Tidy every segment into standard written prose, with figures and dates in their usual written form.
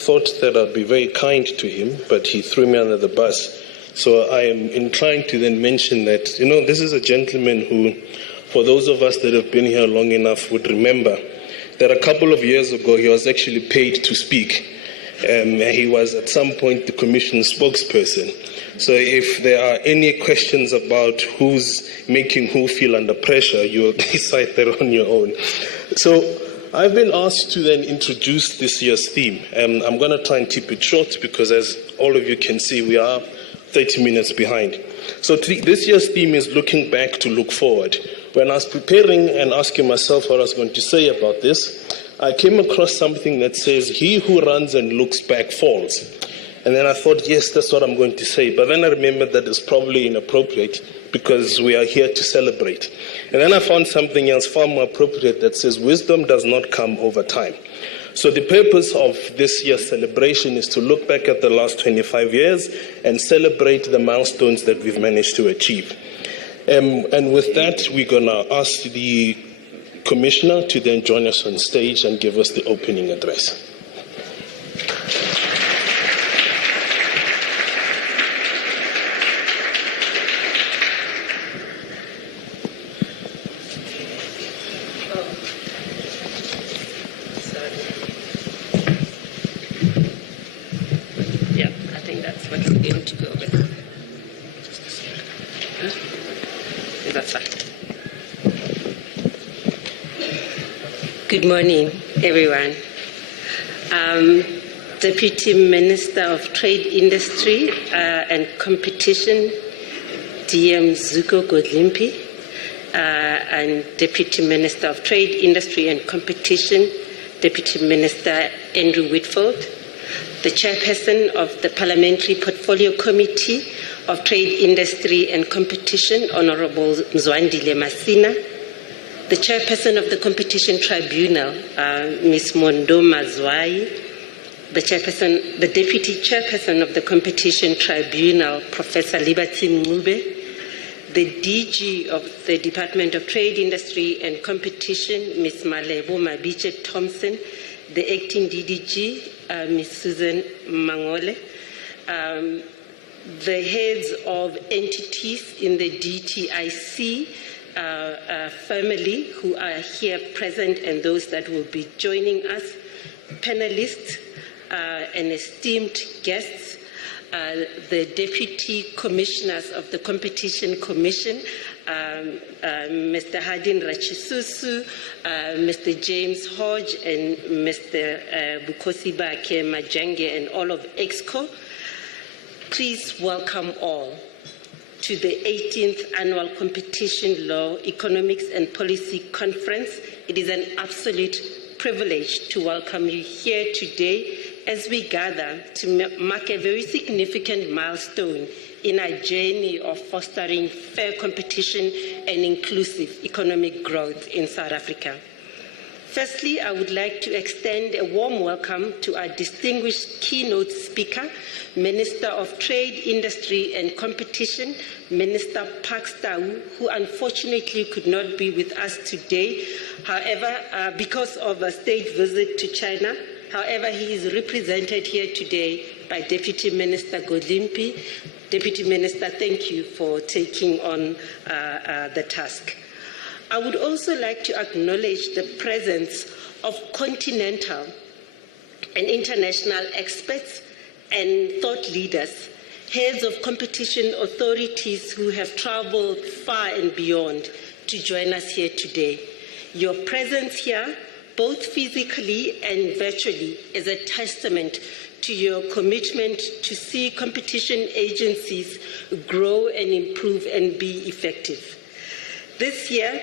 thought that I'd be very kind to him, but he threw me under the bus. So I am inclined to then mention that, this is a gentleman who, for those of us that have been here long enough, would remember that a couple of years ago he was actually paid to speak. He was at some point the Commission's spokesperson. So if there are any questions about who's making who feel under pressure, you'll decide that on your own. So I've been asked to then introduce this year's theme. I'm going to try and keep it short because, as all of you can see, we are 30 minutes behind. So this year's theme is looking back to look forward. When I was preparing and asking myself what I was going to say about this, I came across something that says, "He who runs and looks back falls." And then I thought, yes, that's what I'm going to say. But then I remembered that it's probably inappropriate because we are here to celebrate. And then I found something else far more appropriate that says, "Wisdom does not come over time." So the purpose of this year's celebration is to look back at the last 25 years and celebrate the milestones that we've managed to achieve. And with that, we're going to ask the Commissioner to then join us on stage and give us the opening address. Good morning, everyone. Deputy Minister of Trade, Industry and Competition, DM Zuko Godlimpi, and Deputy Minister of Trade, Industry and Competition, Deputy Minister Andrew Whitfield, the Chairperson of the Parliamentary Portfolio Committee of Trade, Industry and Competition, Honorable Mzwandile Masina, the Chairperson of the Competition Tribunal, Ms. Mondo Mazwai, the Deputy Chairperson of the Competition Tribunal, Professor Liberty Mube, the DG of the Department of Trade, Industry and Competition, Ms. Malebo Mabiche Thompson, the Acting DDG, Ms. Susan Mangole, the heads of entities in the DTIC, family who are here present and those that will be joining us, panelists and esteemed guests, the Deputy Commissioners of the Competition Commission, Mr. Hadin Rachisusu, Mr. James Hodge, and Mr. Bukosi Bake Majange, and all of EXCO. Please welcome all to the 18th Annual Competition Law, Economics and Policy Conference. It is an absolute privilege to welcome you here today as we gather to mark a very significant milestone in our journey of fostering fair competition and inclusive economic growth in South Africa. Firstly, I would like to extend a warm welcome to our distinguished keynote speaker, Minister of Trade, Industry and Competition, Minister Park Stawu, who unfortunately could not be with us today, however, because of a state visit to China. However, he is represented here today by Deputy Minister Godlimpi. Deputy Minister, thank you for taking on the task. I would also like to acknowledge the presence of continental and international experts and thought leaders, heads of competition authorities who have traveled far and beyond to join us here today. Your presence here, both physically and virtually, is a testament to your commitment to see competition agencies grow and improve and be effective. This year,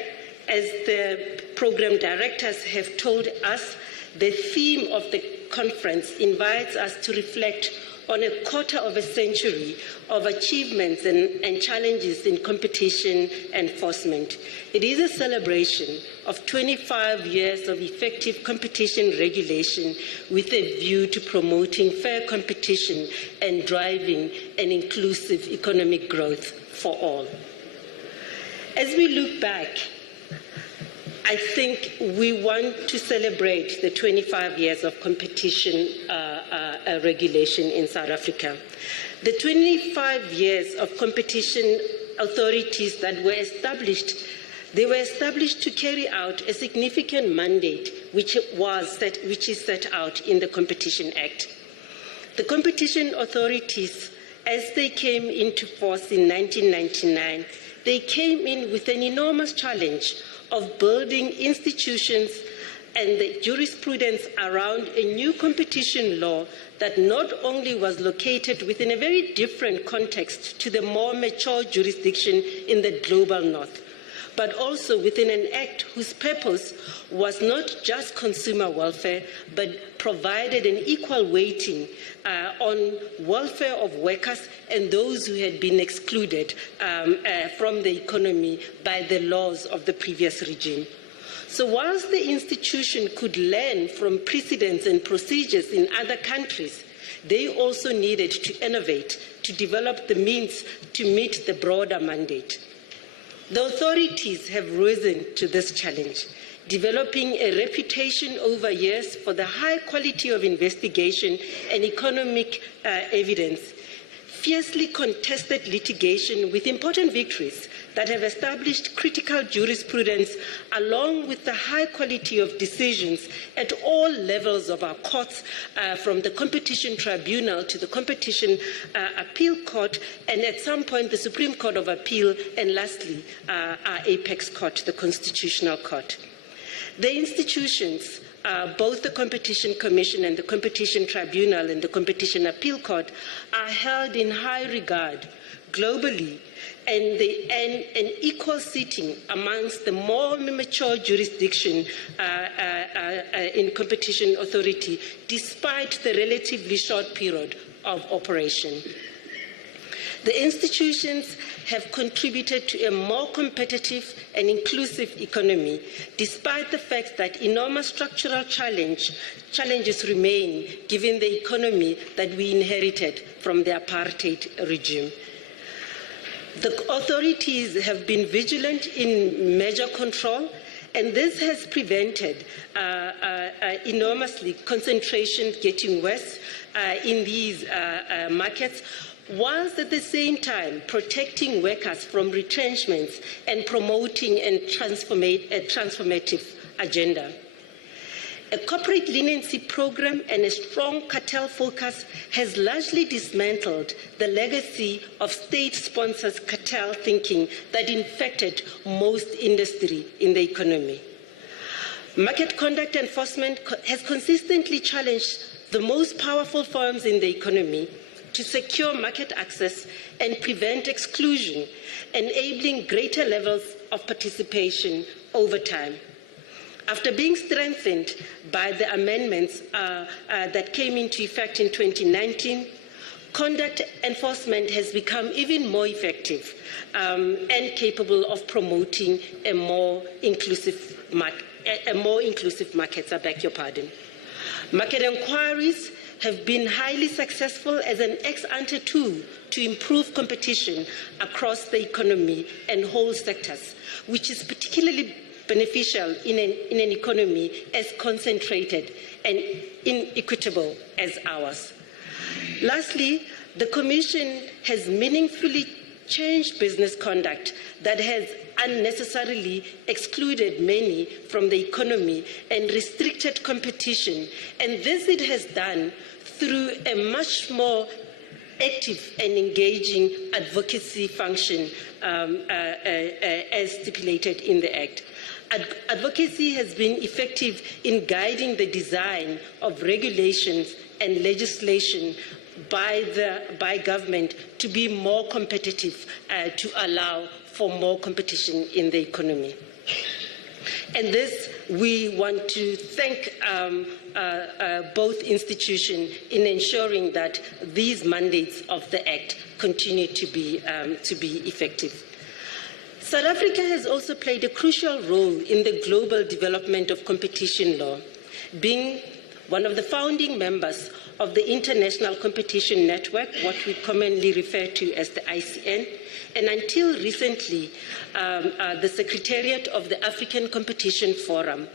as the program directors have told us, the theme of the conference invites us to reflect on a quarter of a century of achievements and challenges in competition enforcement. It is a celebration of 25 years of effective competition regulation with a view to promoting fair competition and driving an inclusive economic growth for all. As we look back, I think we want to celebrate the 25 years of competition regulation in South Africa. The 25 years of competition authorities that were established, they were established to carry out a significant mandate which is set out in the Competition Act. The competition authorities, as they came into force in 1999, they came in with an enormous challenge of building institutions and the jurisprudence around a new competition law that not only was located within a very different context to the more mature jurisdiction in the global north, but also within an act whose purpose was not just consumer welfare, but provided an equal weighting on welfare of workers and those who had been excluded from the economy by the laws of the previous regime. So whilst the institution could learn from precedents and procedures in other countries, they also needed to innovate, to develop the means to meet the broader mandate. The authorities have risen to this challenge, developing a reputation over years for the high quality of investigation and economic evidence, fiercely contested litigation with important victories that have established critical jurisprudence, along with the high quality of decisions at all levels of our courts, from the Competition Tribunal to the Competition Appeal Court, and at some point the Supreme Court of Appeal, and lastly, our apex court, the Constitutional Court. The institutions, both the Competition Commission and the Competition Tribunal and the Competition Appeal Court, are held in high regard globally, and an equal seating amongst the more mature jurisdiction in competition authority, despite the relatively short period of operation. The institutions have contributed to a more competitive and inclusive economy, despite the fact that enormous structural challenges remain given the economy that we inherited from the apartheid regime. The authorities have been vigilant in measure control, and this has prevented enormously concentration getting worse in these markets, whilst at the same time protecting workers from retrenchments and promoting a transformative agenda. A corporate leniency program and a strong cartel focus has largely dismantled the legacy of state-sponsored cartel thinking that infected most industry in the economy. Market conduct enforcement has consistently challenged the most powerful firms in the economy to secure market access and prevent exclusion, enabling greater levels of participation over time. After being strengthened by the amendments that came into effect in 2019, conduct enforcement has become even more effective and capable of promoting a more inclusive market. I beg your pardon. Market inquiries have been highly successful as an ex-ante tool to improve competition across the economy and whole sectors, which is particularly beneficial in an economy as concentrated and inequitable as ours. Lastly, the Commission has meaningfully changed business conduct that has unnecessarily excluded many from the economy and restricted competition, and this it has done through a much more active and engaging advocacy function as stipulated in the Act. Advocacy has been effective in guiding the design of regulations and legislation by government to be more competitive, to allow for more competition in the economy. And this, we want to thank both institutions in ensuring that these mandates of the Act continue to be effective. South Africa has also played a crucial role in the global development of competition law, being one of the founding members of the International Competition Network, what we commonly refer to as the ICN, and until recently, the Secretariat of the African Competition Forum.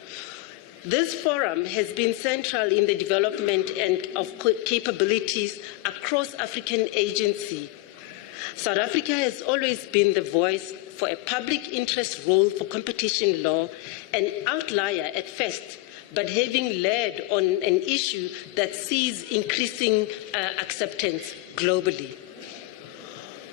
This forum has been central in the development and of capabilities across African agencies. South Africa has always been the voice for a public interest role for competition law, an outlier at first, but having led on an issue that sees increasing acceptance globally.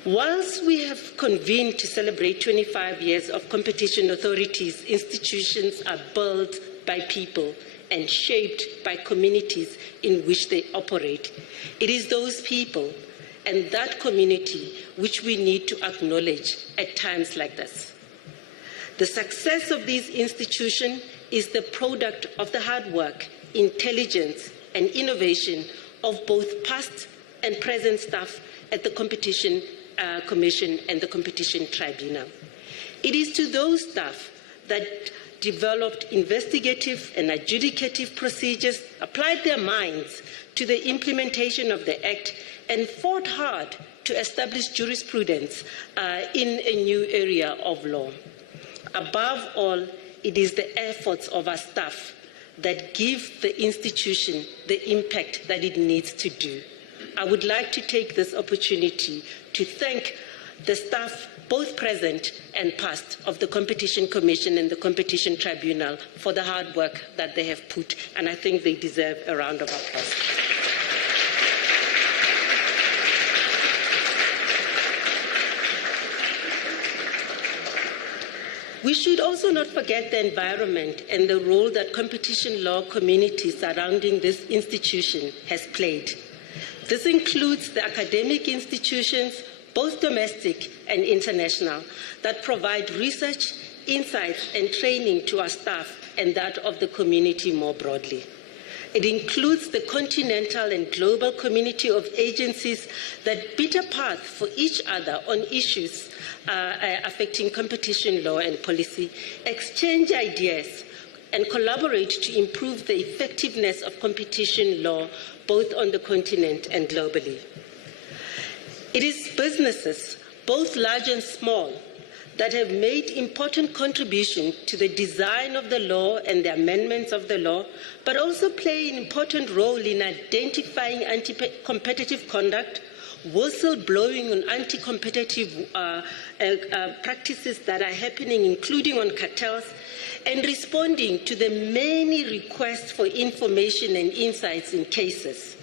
Whilst we have convened to celebrate 25 years of competition authorities, institutions are built by people and shaped by communities in which they operate. It is those people and that community which we need to acknowledge at times like this. The success of these institutions is the product of the hard work, intelligence, and innovation of both past and present staff at the Competition Commission and the Competition Tribunal. It is to those staff that developed investigative and adjudicative procedures, applied their minds to the implementation of the Act, and fought hard to establish jurisprudence in a new area of law. Above all, it is the efforts of our staff that give the institution the impact that it needs to do. I would like to take this opportunity to thank the staff, both present and past, of the Competition Commission and the Competition Tribunal for the hard work that they have put, and I think they deserve a round of applause. We should also not forget the environment and the role that competition law community surrounding this institution has played. This includes the academic institutions, both domestic and international, that provide research, insights, and training to our staff and that of the community more broadly. It includes the continental and global community of agencies that beat a path for each other on issues affecting competition law and policy, exchange ideas, and collaborate to improve the effectiveness of competition law both on the continent and globally. It is businesses, both large and small, that have made important contributions to the design of the law and the amendments of the law, but also play an important role in identifying anti-competitive conduct, whistleblowing on anti-competitive practices that are happening, including on cartels, and responding to the many requests for information and insights in cases.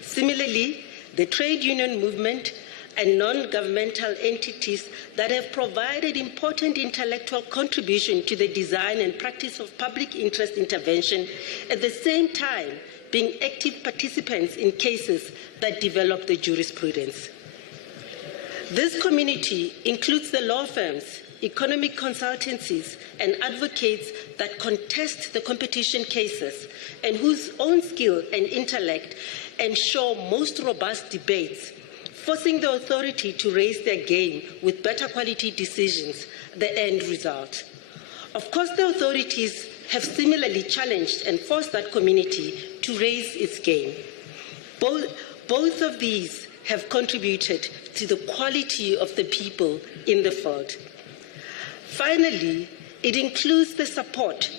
Similarly, the trade union movement and non-governmental entities that have provided important intellectual contribution to the design and practice of public interest intervention, at the same time being active participants in cases that develop the jurisprudence. This community includes the law firms, economic consultancies, and advocates that contest the competition cases and whose own skill and intellect ensure most robust debates, forcing the authority to raise their game with better quality decisions, the end result. Of course, the authorities have similarly challenged and forced that community to raise its game. Both of these have contributed to the quality of the people in the field. Finally, it includes the support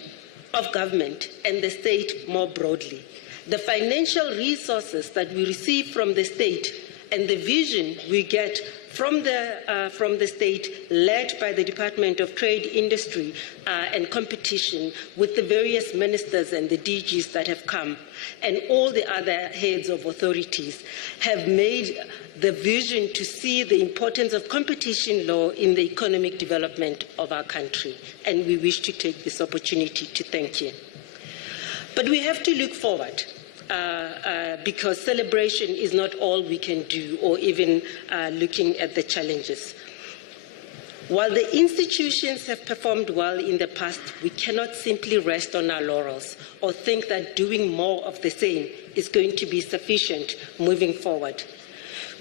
of government and the state more broadly. The financial resources that we receive from the state and the vision we get from the state, led by the Department of Trade, Industry and Competition, with the various ministers and the DGs that have come, and all the other heads of authorities, have made the vision to see the importance of competition law in the economic development of our country. And we wish to take this opportunity to thank you. But we have to look forward. Because celebration is not all we can do, or even looking at the challenges. While the institutions have performed well in the past, we cannot simply rest on our laurels or think that doing more of the same is going to be sufficient moving forward.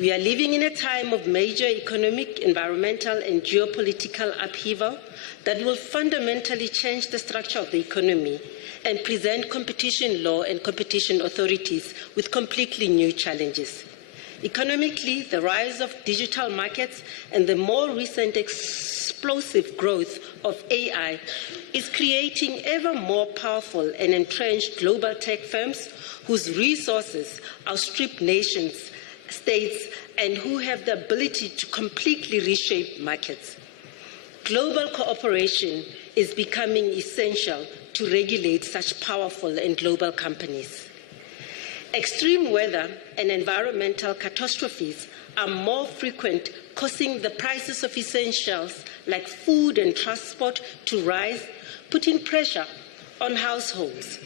We are living in a time of major economic, environmental, and geopolitical upheaval, that will fundamentally change the structure of the economy and present competition law and competition authorities with completely new challenges. Economically, the rise of digital markets and the more recent explosive growth of AI is creating ever more powerful and entrenched global tech firms whose resources outstrip nations, states, and who have the ability to completely reshape markets. Global cooperation is becoming essential to regulate such powerful and global companies. Extreme weather and environmental catastrophes are more frequent, causing the prices of essentials like food and transport to rise, putting pressure on households.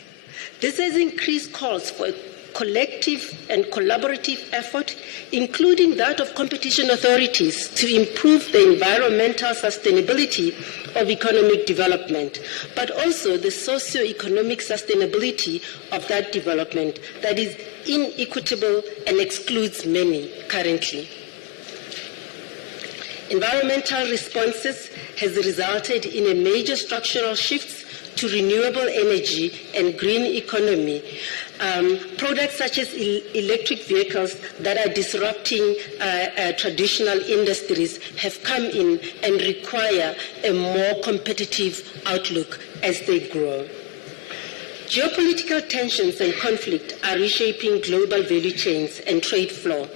This has increased calls for a collective and collaborative effort, including that of competition authorities, to improve the environmental sustainability of economic development, but also the socio-economic sustainability of that development that is inequitable and excludes many currently. Environmental responses has resulted in a major structural shifts to renewable energy and green economy. Products such as electric vehicles that are disrupting traditional industries have come in and require a more competitive outlook as they grow. Geopolitical tensions and conflict are reshaping global value chains and trade flow,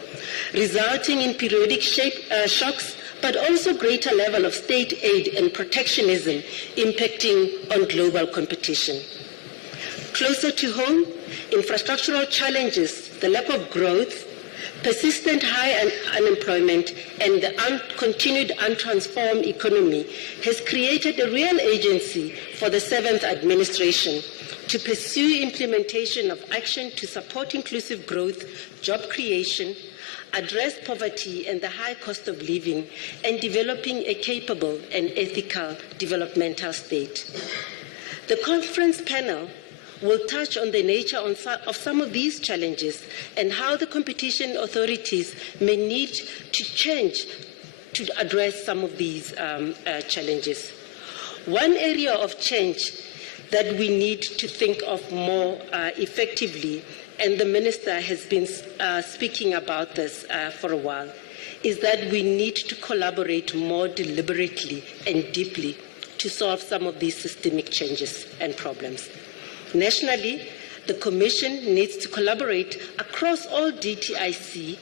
resulting in periodic shocks, but also greater level of state aid and protectionism impacting on global competition. Closer to home, infrastructural challenges, the lack of growth, persistent high unemployment, and the continued untransformed economy has created a real agency for the 7th administration to pursue implementation of action to support inclusive growth, job creation, address poverty and the high cost of living, and developing a capable and ethical developmental state. The conference panel will touch on the nature of some of these challenges and how the competition authorities may need to change to address some of these challenges. One area of change that we need to think of more effectively, and the Minister has been speaking about this for a while, is that we need to collaborate more deliberately and deeply to solve some of these systemic changes and problems. Nationally, the Commission needs to collaborate across all DTIC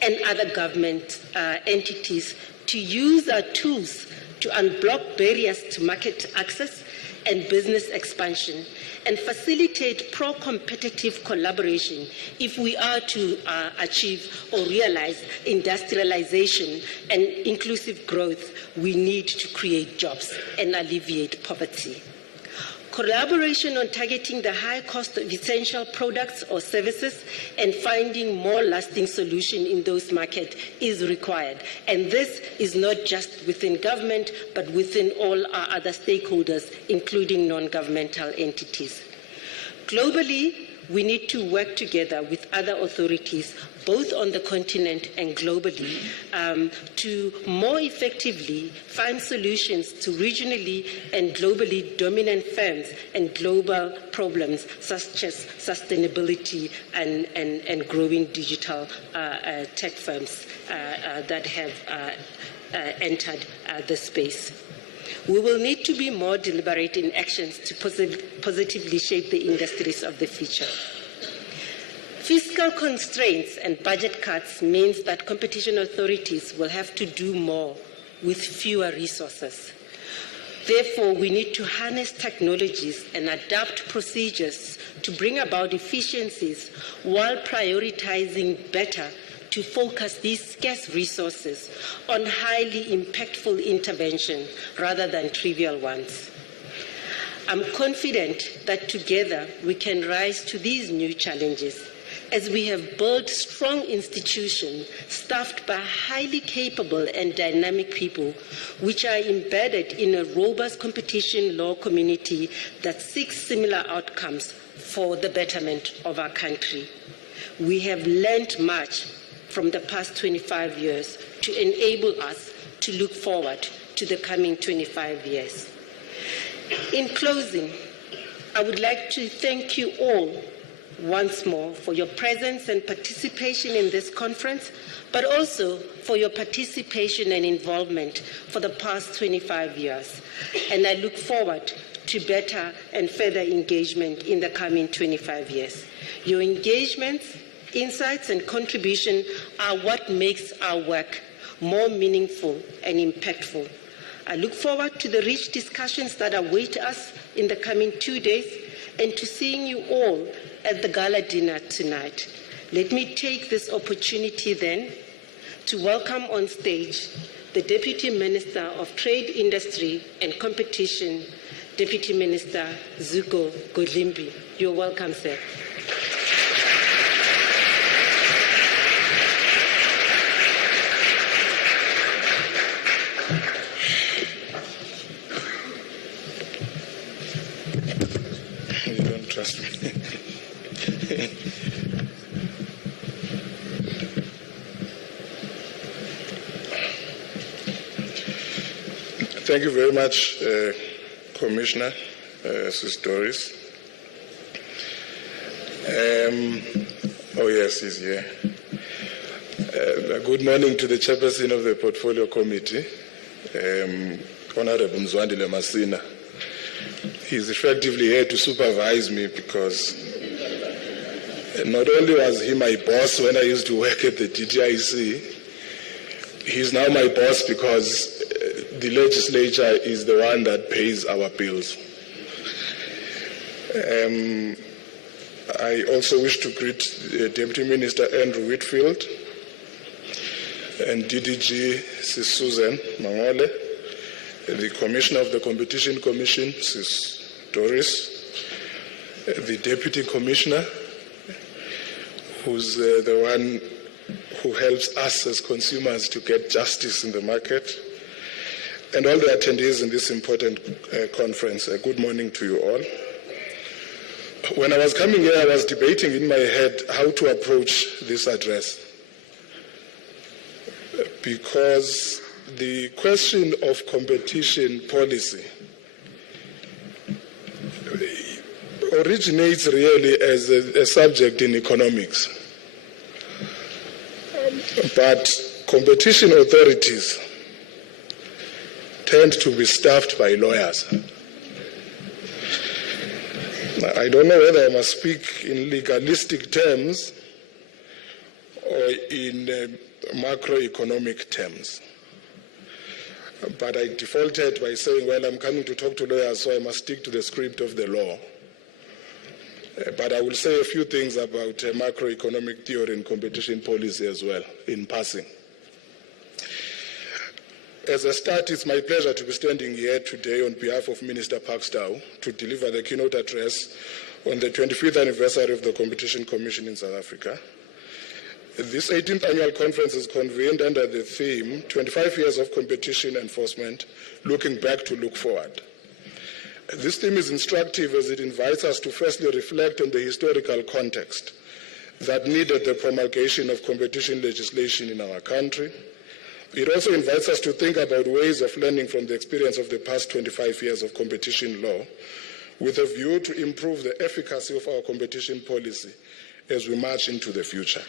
and other government entities to use our tools to unblock barriers to market access and business expansion and facilitate pro-competitive collaboration if we are to achieve or realize industrialization and inclusive growth. We need to create jobs and alleviate poverty. Collaboration on targeting the high cost of essential products or services and finding more lasting solutions in those markets is required. And this is not just within government, but within all our other stakeholders, including non-governmental entities. Globally, we need to work together with other authorities, both on the continent and globally, to more effectively find solutions to regionally and globally dominant firms and global problems such as sustainability and growing digital tech firms that have entered the space. We will need to be more deliberate in actions to positively shape the industries of the future. Fiscal constraints and budget cuts means that competition authorities will have to do more with fewer resources. Therefore, we need to harness technologies and adapt procedures to bring about efficiencies while prioritizing better to focus these scarce resources on highly impactful intervention rather than trivial ones. I'm confident that together we can rise to these new challenges as we have built strong institutions staffed by highly capable and dynamic people, which are embedded in a robust competition law community that seeks similar outcomes for the betterment of our country. We have learned much from the past 25 years to enable us to look forward to the coming 25 years. In closing, I would like to thank you all once more for your presence and participation in this conference, but also for your participation and involvement for the past 25 years. And I look forward to better and further engagement in the coming 25 years. Your engagements, insights, and contribution are what makes our work more meaningful and impactful. I look forward to the rich discussions that await us in the coming 2 days and to seeing you all at the gala dinner tonight. Let me take this opportunity then to welcome on stage the Deputy Minister of Trade, Industry and Competition, Deputy Minister Zuko Godlimbi. You're welcome, sir. You don't trust me. Thank you very much, Commissioner, Sis Doris. Oh yes, he's here. Good morning to the Chairperson of the Portfolio Committee, Honorable Mzwandile Masina. He's effectively here to supervise me because not only was he my boss when I used to work at the DTIC, he's now my boss because the legislature is the one that pays our bills. I also wish to greet Deputy Minister Andrew Whitfield and DDG Sis Susan Mangole, the Commissioner of the Competition Commission, Sis Doris, the Deputy Commissioner, who's the one who helps us as consumers to get justice in the market, and all the attendees in this important conference. Good morning to you all. When I was coming here, I was debating in my head how to approach this address, because the question of competition policy originates really as a subject in economics. But competition authorities tend to be staffed by lawyers. I don't know whether I must speak in legalistic terms or in macroeconomic terms. But I defaulted by saying, well, I'm coming to talk to lawyers, so I must stick to the script of the law. But I will say a few things about macroeconomic theory and competition policy as well, in passing. As a start, it's my pleasure to be standing here today on behalf of Minister Pakstow to deliver the keynote address on the 25th anniversary of the Competition Commission in South Africa. This 18th annual conference is convened under the theme, 25 Years of Competition Enforcement, Looking Back to Look Forward. This theme is instructive as it invites us to firstly reflect on the historical context that needed the promulgation of competition legislation in our country. It also invites us to think about ways of learning from the experience of the past 25 years of competition law with a view to improve the efficacy of our competition policy as we march into the future.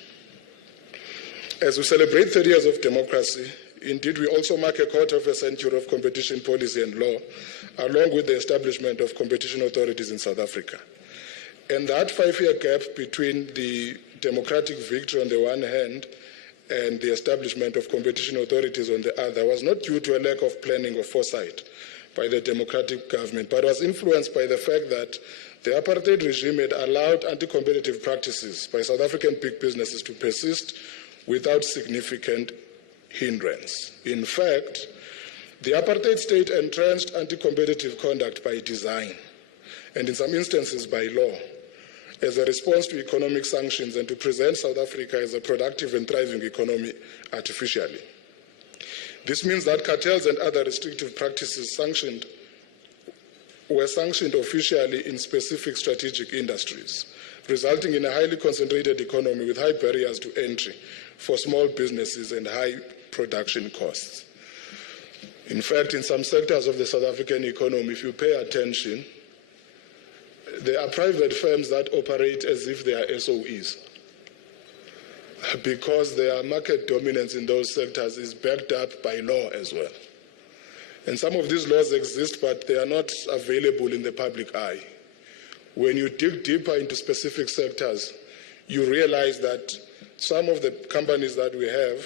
As we celebrate 30 years of democracy, indeed, we also mark a quarter of a century of competition policy and law, along with the establishment of competition authorities in South Africa. And that 5-year gap between the democratic victory on the one hand and the establishment of competition authorities on the other was not due to a lack of planning or foresight by the democratic government, but was influenced by the fact that the apartheid regime had allowed anti-competitive practices by South African big businesses to persist without significant hindrance. In fact, the apartheid state entrenched anti-competitive conduct by design, and in some instances by law, as a response to economic sanctions and to present South Africa as a productive and thriving economy artificially. This means that cartels and other restrictive practices were sanctioned officially in specific strategic industries, resulting in a highly concentrated economy with high barriers to entry for small businesses and high production costs. In fact, in some sectors of the South African economy, if you pay attention, there are private firms that operate as if they are SOEs, because their market dominance in those sectors is backed up by law as well. And some of these laws exist, but they are not available in the public eye. When you dig deeper into specific sectors, you realize that some of the companies that we have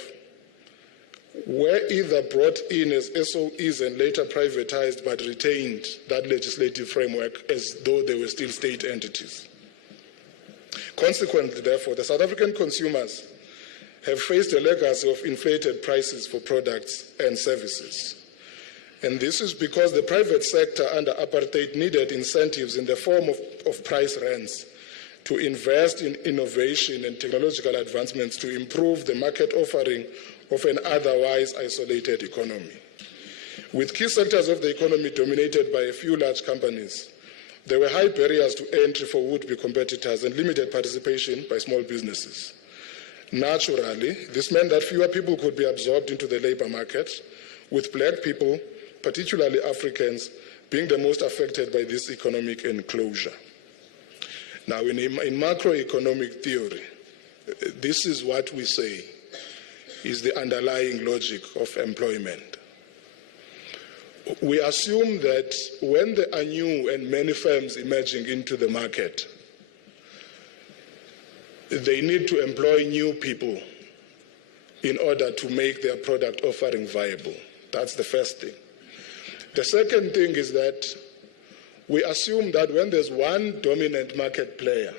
were either brought in as SOEs and later privatized, but retained that legislative framework as though they were still state entities. Consequently, therefore, the South African consumers have faced a legacy of inflated prices for products and services. And this is because the private sector under apartheid needed incentives in the form of price rents to invest in innovation and technological advancements to improve the market offering of an otherwise isolated economy. With key sectors of the economy dominated by a few large companies, there were high barriers to entry for would-be competitors and limited participation by small businesses. Naturally, this meant that fewer people could be absorbed into the labor market, with black people, particularly Africans, being the most affected by this economic enclosure. Now, in macroeconomic theory, this is what we say is the underlying logic of employment. We assume that when there are new and many firms emerging into the market, they need to employ new people in order to make their product offering viable. That's the first thing. The second thing is that we assume that when there's one dominant market player,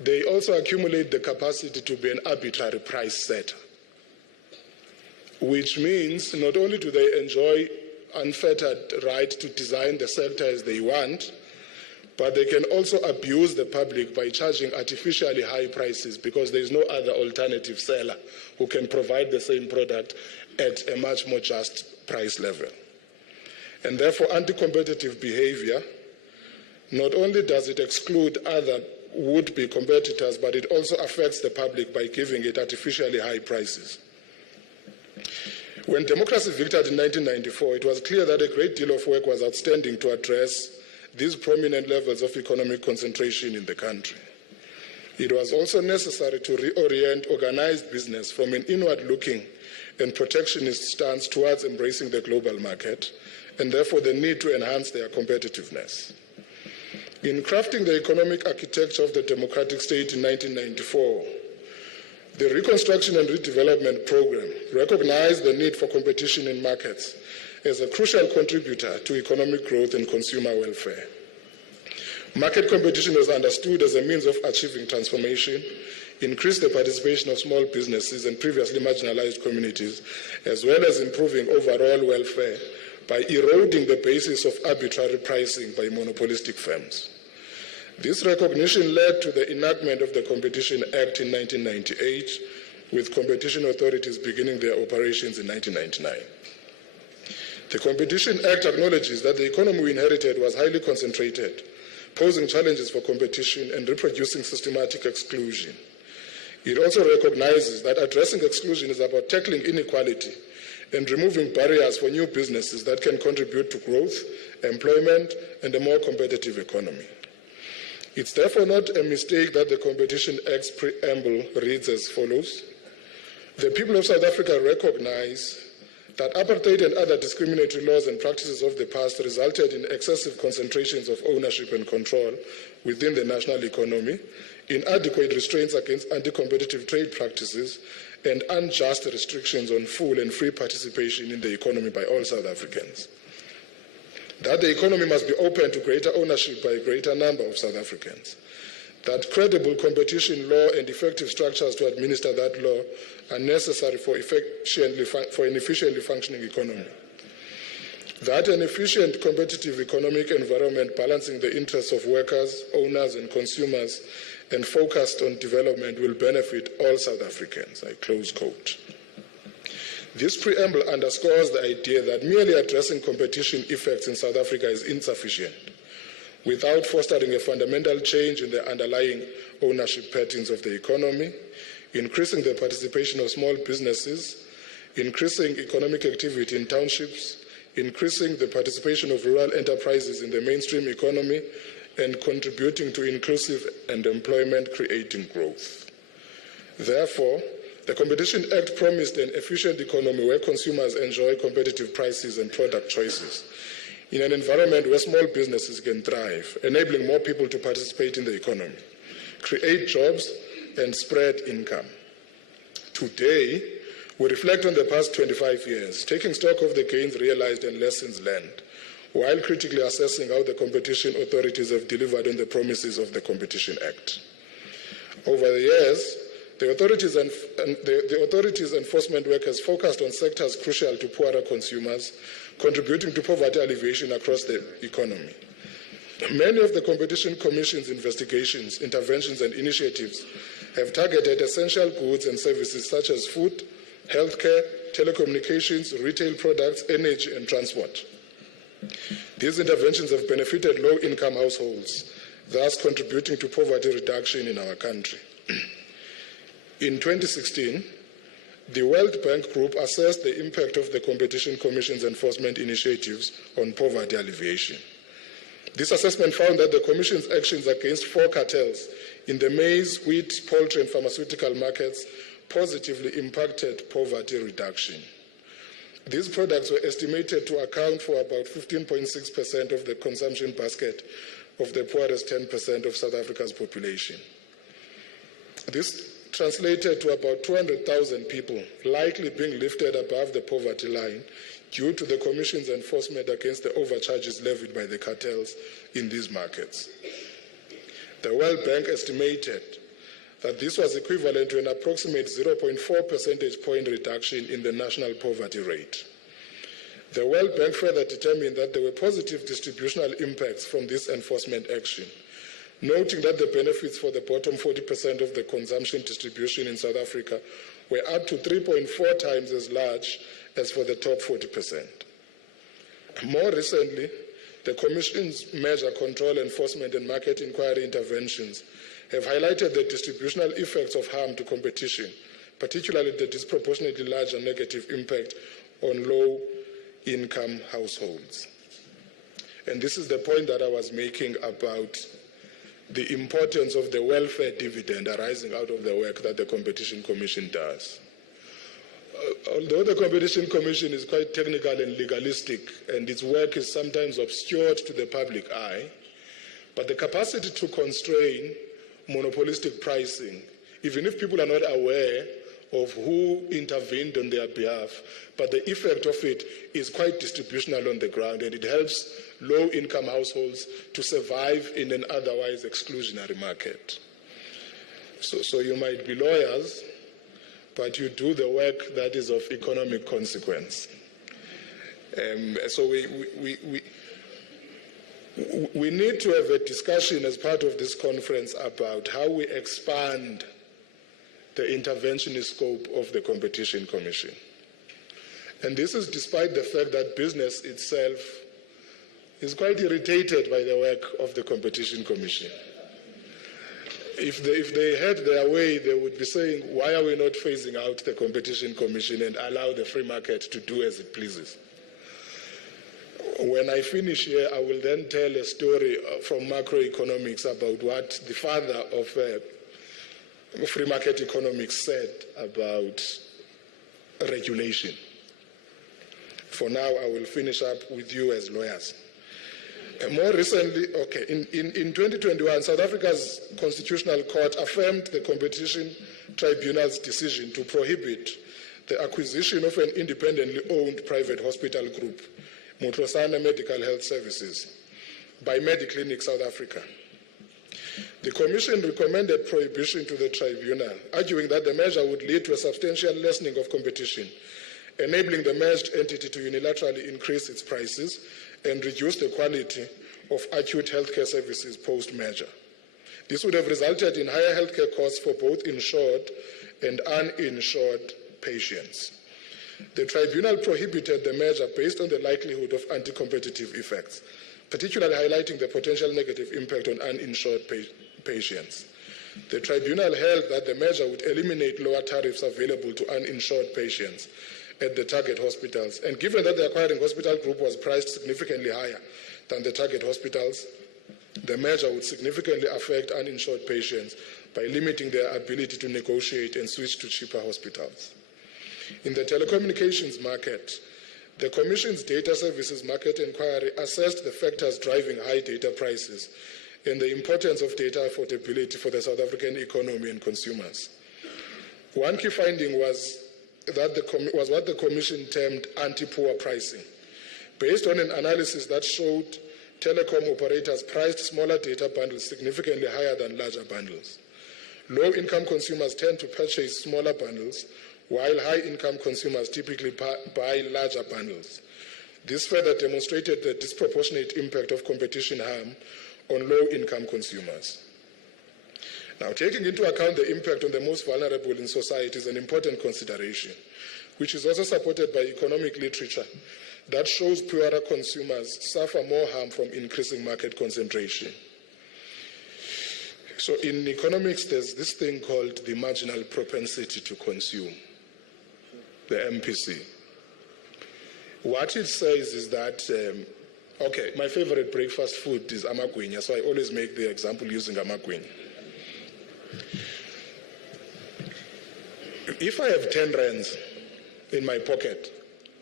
they also accumulate the capacity to be an arbitrary price setter, which means not only do they enjoy unfettered right to design the sector as they want, but they can also abuse the public by charging artificially high prices because there is no other alternative seller who can provide the same product at a much more just price level. And therefore, anti-competitive behavior, not only does it exclude other would-be competitors, but it also affects the public by giving it artificially high prices. When democracy victored in 1994, it was clear that a great deal of work was outstanding to address these prominent levels of economic concentration in the country. It was also necessary to reorient organized business from an inward-looking and protectionist stance towards embracing the global market, and therefore the need to enhance their competitiveness. In crafting the economic architecture of the democratic state in 1994, the Reconstruction and Redevelopment Program recognized the need for competition in markets as a crucial contributor to economic growth and consumer welfare. Market competition was understood as a means of achieving transformation, increase the participation of small businesses and previously marginalized communities, as well as improving overall welfare by eroding the basis of arbitrary pricing by monopolistic firms. This recognition led to the enactment of the Competition Act in 1998, with competition authorities beginning their operations in 1999. The Competition Act acknowledges that the economy we inherited was highly concentrated, posing challenges for competition and reproducing systematic exclusion. It also recognizes that addressing exclusion is about tackling inequality and removing barriers for new businesses that can contribute to growth, employment, and a more competitive economy. It's therefore not a mistake that the Competition Act's preamble reads as follows: the people of South Africa recognize that apartheid and other discriminatory laws and practices of the past resulted in excessive concentrations of ownership and control within the national economy, inadequate restraints against anti-competitive trade practices, and unjust restrictions on full and free participation in the economy by all South Africans. That the economy must be open to greater ownership by a greater number of South Africans. That credible competition law and effective structures to administer that law are necessary for an efficiently functioning economy. That an efficient competitive economic environment balancing the interests of workers, owners, and consumers and focused on development will benefit all South Africans. I close quote. This preamble underscores the idea that merely addressing competition effects in South Africa is insufficient without fostering a fundamental change in the underlying ownership patterns of the economy, increasing the participation of small businesses, increasing economic activity in townships, increasing the participation of rural enterprises in the mainstream economy, and contributing to inclusive and employment-creating growth. Therefore, the Competition Act promised an efficient economy where consumers enjoy competitive prices and product choices in an environment where small businesses can thrive, enabling more people to participate in the economy, create jobs, and spread income. Today, we reflect on the past 25 years, taking stock of the gains realized and lessons learned, while critically assessing how the competition authorities have delivered on the promises of the Competition Act. Over the years, the authorities' enforcement work has focused on sectors crucial to poorer consumers, contributing to poverty alleviation across the economy. Many of the Competition Commission's investigations, interventions, and initiatives have targeted essential goods and services such as food, healthcare, telecommunications, retail products, energy, and transport. These interventions have benefited low-income households, thus contributing to poverty reduction in our country. In 2016, the World Bank Group assessed the impact of the Competition Commission's enforcement initiatives on poverty alleviation. This assessment found that the Commission's actions against 4 cartels in the maize, wheat, poultry, and pharmaceutical markets positively impacted poverty reduction. These products were estimated to account for about 15.6% of the consumption basket of the poorest 10% of South Africa's population. This translated to about 200,000 people likely being lifted above the poverty line due to the Commission's enforcement against the overcharges levied by the cartels in these markets. The World Bank estimated that this was equivalent to an approximate 0.4 percentage point reduction in the national poverty rate. The World Bank further determined that there were positive distributional impacts from this enforcement action, noting that the benefits for the bottom 40% of the consumption distribution in South Africa were up to 3.4 times as large as for the top 40%. More recently, the Commission's measure, control, enforcement, and market inquiry interventions have highlighted the distributional effects of harm to competition, particularly the disproportionately large and negative impact on low-income households. And this is the point that I was making about the importance of the welfare dividend arising out of the work that the Competition Commission does. Although the Competition Commission is quite technical and legalistic, and its work is sometimes obscured to the public eye, but the capacity to constrain monopolistic pricing, even if people are not aware of who intervened on their behalf, but the effect of it is quite distributional on the ground, and it helps low-income households to survive in an otherwise exclusionary market. So you might be lawyers, but you do the work that is of economic consequence. So we need to have a discussion as part of this conference about how we expand the interventionist scope of the Competition Commission. And this is despite the fact that business itself is quite irritated by the work of the Competition Commission. If they had their way, they would be saying, why are we not phasing out the Competition Commission and allow the free market to do as it pleases? When I finish here, I will then tell a story from macroeconomics about what the father of free market economics said about regulation. For now, I will finish up with you as lawyers. More recently, in 2021, South Africa's Constitutional Court affirmed the Competition Tribunal's decision to prohibit the acquisition of an independently owned private hospital group, Motlosana Medical Health Services, by Mediclinic South Africa. The Commission recommended prohibition to the tribunal, arguing that the measure would lead to a substantial lessening of competition, enabling the merged entity to unilaterally increase its prices and reduce the quality of acute healthcare services post-merger. This would have resulted in higher healthcare costs for both insured and uninsured patients. The tribunal prohibited the measure based on the likelihood of anti-competitive effects, particularly highlighting the potential negative impact on uninsured patients. The tribunal held that the measure would eliminate lower tariffs available to uninsured patients at the target hospitals. And given that the acquiring hospital group was priced significantly higher than the target hospitals, the measure would significantly affect uninsured patients by limiting their ability to negotiate and switch to cheaper hospitals. In the telecommunications market, the Commission's Data Services Market Inquiry assessed the factors driving high data prices and the importance of data affordability for the South African economy and consumers. One key finding was what the Commission termed anti-poor pricing, based on an analysis that showed telecom operators priced smaller data bundles significantly higher than larger bundles. Low-income consumers tend to purchase smaller bundles, while high-income consumers typically buy larger bundles. This further demonstrated the disproportionate impact of competition harm on low-income consumers. Now, taking into account the impact on the most vulnerable in society is an important consideration, which is also supported by economic literature that shows poorer consumers suffer more harm from increasing market concentration. So in economics, there's this thing called the marginal propensity to consume, the MPC. What it says is that, okay, my favorite breakfast food is amagwinya, so I always make the example using amagwinya. If I have 10 rands in my pocket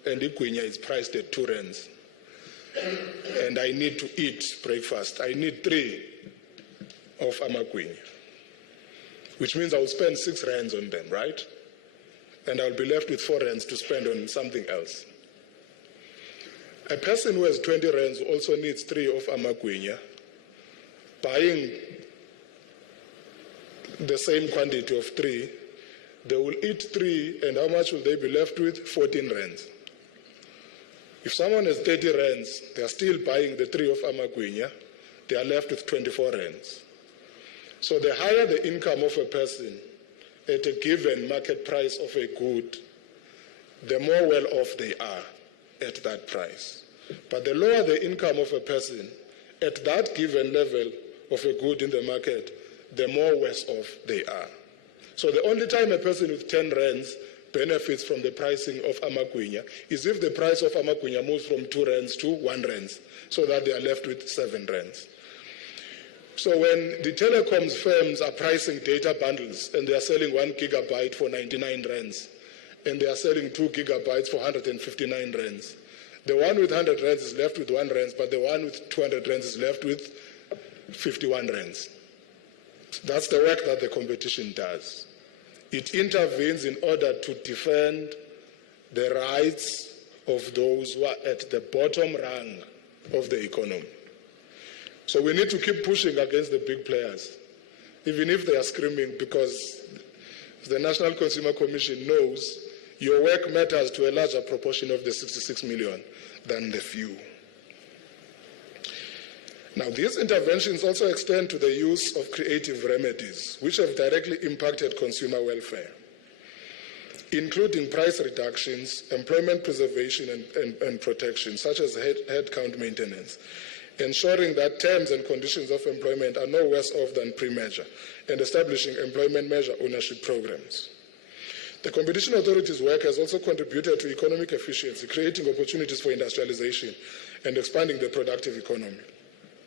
and igwinya is priced at 2 rands, and I need to eat breakfast, I need 3 of amagwinya, which means I'll spend 6 rands on them, right? And I'll be left with 4 rands to spend on something else. A person who has 20 rands also needs 3 of amagwinya, buying the same quantity of 3, they will eat 3, and how much will they be left with? 14 rands. If someone has 30 rands, they are still buying the 3 of amagwinya, they are left with 24 rands. So the higher the income of a person at a given market price of a good, the more well off they are at that price. But the lower the income of a person at that given level of a good in the market, the more worse off they are. So the only time a person with 10 rands benefits from the pricing of amagwinya is if the price of amagwinya moves from 2 rands to 1 rands, so that they are left with 7 rands. So when the telecoms firms are pricing data bundles and they are selling 1 gigabyte for 99 rands and they are selling 2 gigabytes for 159 rands, the one with 100 rands is left with 1 rands, but the one with 200 rands is left with 51 rands. That's the work that the competition does. It intervenes in order to defend the rights of those who are at the bottom rung of the economy. So we need to keep pushing against the big players, even if they are screaming, because the National Consumer Commission knows your work matters to a larger proportion of the 66 million than the few. Now, these interventions also extend to the use of creative remedies, which have directly impacted consumer welfare, including price reductions, employment preservation and protection, such as headcount maintenance, ensuring that terms and conditions of employment are no worse off than pre-merger, and establishing employment measure ownership programs. The Competition Authority's work has also contributed to economic efficiency, creating opportunities for industrialization and expanding the productive economy.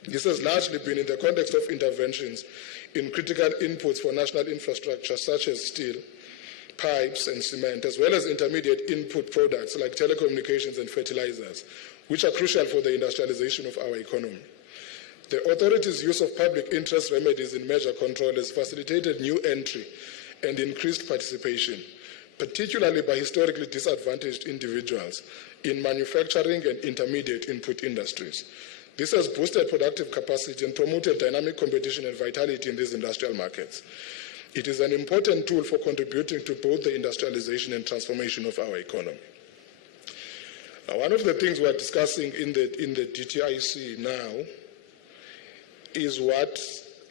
This has largely been in the context of interventions in critical inputs for national infrastructure such as steel, pipes and cement, as well as intermediate input products like telecommunications and fertilizers, which are crucial for the industrialization of our economy. The authority's use of public interest remedies in measure control has facilitated new entry and increased participation, particularly by historically disadvantaged individuals in manufacturing and intermediate input industries. This has boosted productive capacity and promoted dynamic competition and vitality in these industrial markets. It is an important tool for contributing to both the industrialization and transformation of our economy. Now, one of the things we're discussing in the DTIC now is what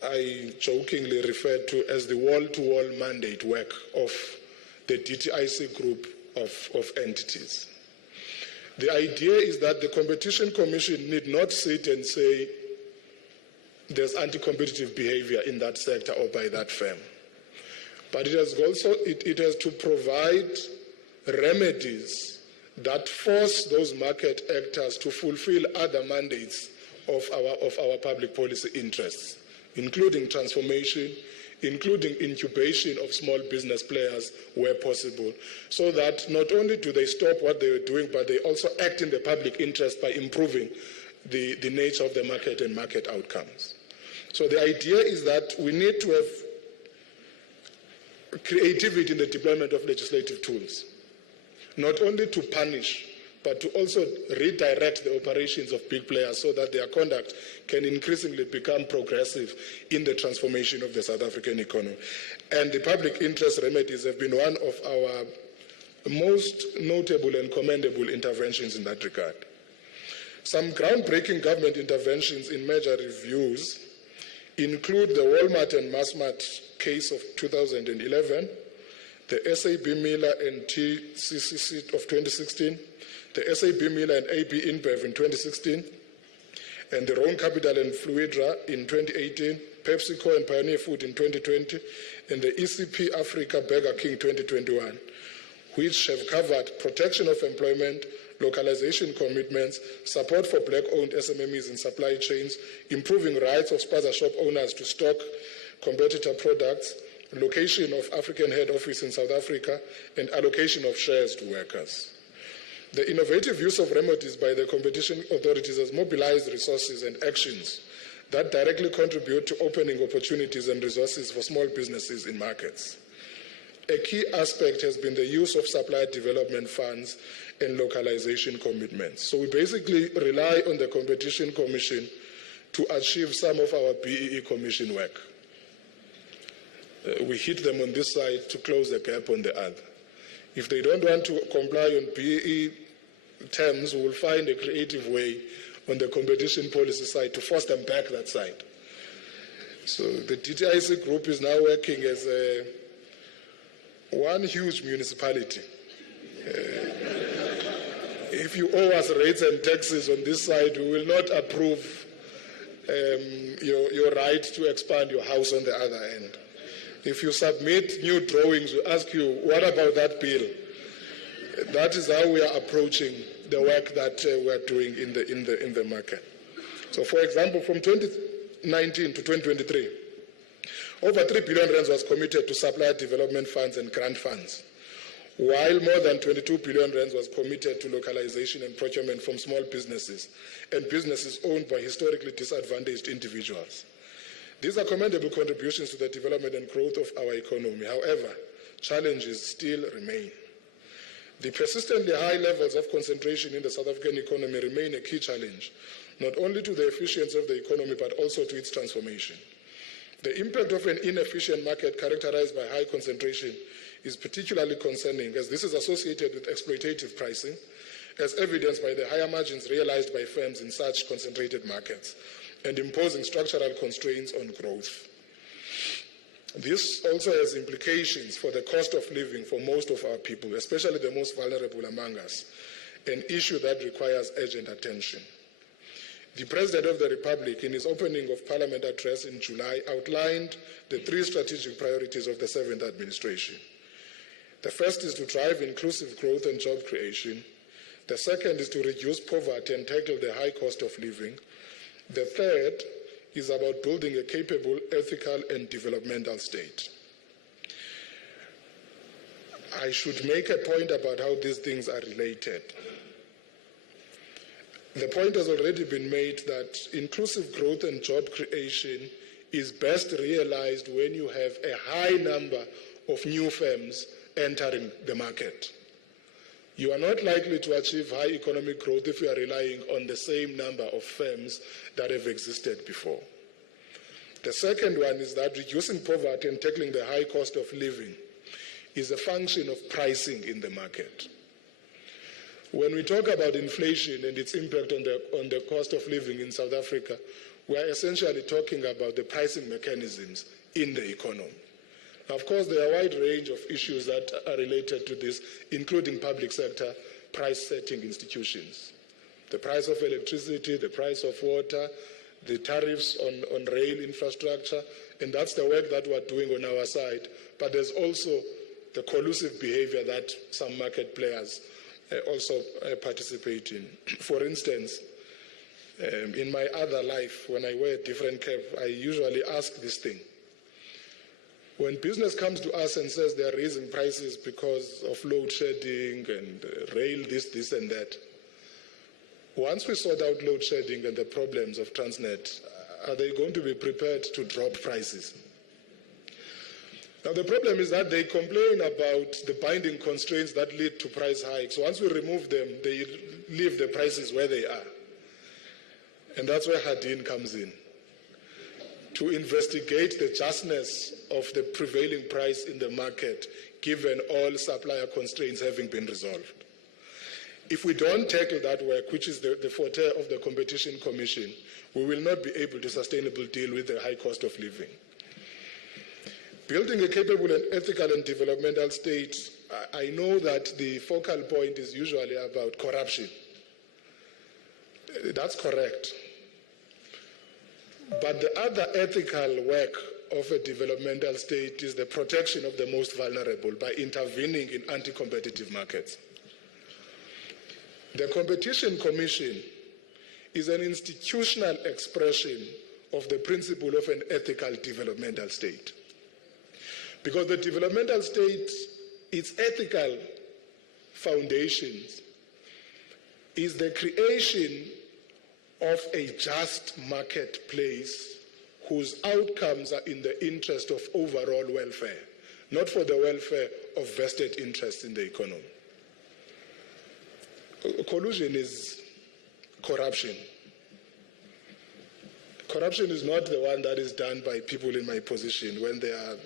I jokingly refer to as the wall-to-wall mandate work of the DTIC group of entities. The idea is that the Competition Commission need not sit and say there's anti-competitive behavior in that sector or by that firm. But it has to provide remedies that force those market actors to fulfill other mandates of our public policy interests, including transformation, including incubation of small business players where possible, so that not only do they stop what they are doing, but they also act in the public interest by improving the nature of the market and market outcomes. So the idea is that we need to have creativity in the deployment of legislative tools, not only to punish, but to also redirect the operations of big players so that their conduct can increasingly become progressive in the transformation of the South African economy. And the public interest remedies have been one of our most notable and commendable interventions in that regard. Some groundbreaking government interventions in major reviews include the Walmart and Massmart case of 2011, the SAB Miller and TCCC of 2016, the SAB Miller and AB InBev in 2016, and the Rhone Capital and Fluidra in 2018, PepsiCo and Pioneer Food in 2020, and the ECP Africa Burger King 2021, which have covered protection of employment, localization commitments, support for black-owned SMMEs in supply chains, improving rights of spaza shop owners to stock competitor products, location of African head office in South Africa, and allocation of shares to workers. The innovative use of remedies by the competition authorities has mobilized resources and actions that directly contribute to opening opportunities and resources for small businesses in markets. A key aspect has been the use of supplier development funds and localization commitments. So we basically rely on the Competition Commission to achieve some of our BEE Commission work. We hit them on this side to close the gap on the other. If they don't want to comply on BEE terms, we will find a creative way on the competition policy side to force them back that side. So the DTIC group is now working as one huge municipality. If you owe us rates and taxes on this side, we will not approve your right to expand your house on the other end. If you submit new drawings, we ask you, what about that bill? That is how we are approaching the work that we are doing in the market. So, for example, from 2019 to 2023, over 3 billion rands was committed to supplier development funds and grant funds, while more than 22 billion rands was committed to localization and procurement from small businesses and businesses owned by historically disadvantaged individuals. These are commendable contributions to the development and growth of our economy. However, challenges still remain. The persistently high levels of concentration in the South African economy remain a key challenge, not only to the efficiency of the economy, but also to its transformation. The impact of an inefficient market characterized by high concentration is particularly concerning, as this is associated with exploitative pricing, as evidenced by the higher margins realized by firms in such concentrated markets, and imposing structural constraints on growth. This also has implications for the cost of living for most of our people, especially the most vulnerable among us, an issue that requires urgent attention. The President of the Republic, in his opening of Parliament address in July, outlined the 3 strategic priorities of the 7th administration. The first is to drive inclusive growth and job creation. The second is to reduce poverty and tackle the high cost of living. The third is about building a capable, ethical, and developmental state. I should make a point about how these things are related. The point has already been made that inclusive growth and job creation is best realized when you have a high number of new firms entering the market. You are not likely to achieve high economic growth if you are relying on the same number of firms that have existed before. The second one is that reducing poverty and tackling the high cost of living is a function of pricing in the market. When we talk about inflation and its impact on the cost of living in South Africa, we are essentially talking about the pricing mechanisms in the economy. Now, of course, there are a wide range of issues that are related to this, including public sector price-setting institutions. The price of electricity, the price of water, the tariffs on rail infrastructure, and that's the work that we're doing on our side. But there's also the collusive behavior that some market players also participate in. For instance, in my other life, when I wear a different cap, I usually ask this thing. When business comes to us and says they are raising prices because of load shedding and rail, this and that, once we sort out load shedding and the problems of Transnet, are they going to be prepared to drop prices? Now, the problem is that they complain about the binding constraints that lead to price hikes. Once we remove them, they leave the prices where they are. And that's where Hadin comes in, to investigate the justness of the prevailing price in the market, given all supplier constraints having been resolved. If we don't tackle that work, which is the forte of the Competition Commission, we will not be able to sustainably deal with the high cost of living. Building a capable and ethical and developmental state, I know that the focal point is usually about corruption. That's correct. But the other ethical work of a developmental state is the protection of the most vulnerable by intervening in anti-competitive markets. The Competition Commission is an institutional expression of the principle of an ethical developmental state. Because the developmental state, its ethical foundations, is the creation of a just marketplace whose outcomes are in the interest of overall welfare, not for the welfare of vested interests in the economy. Collusion is corruption. Corruption is not the one that is done by people in my position when they are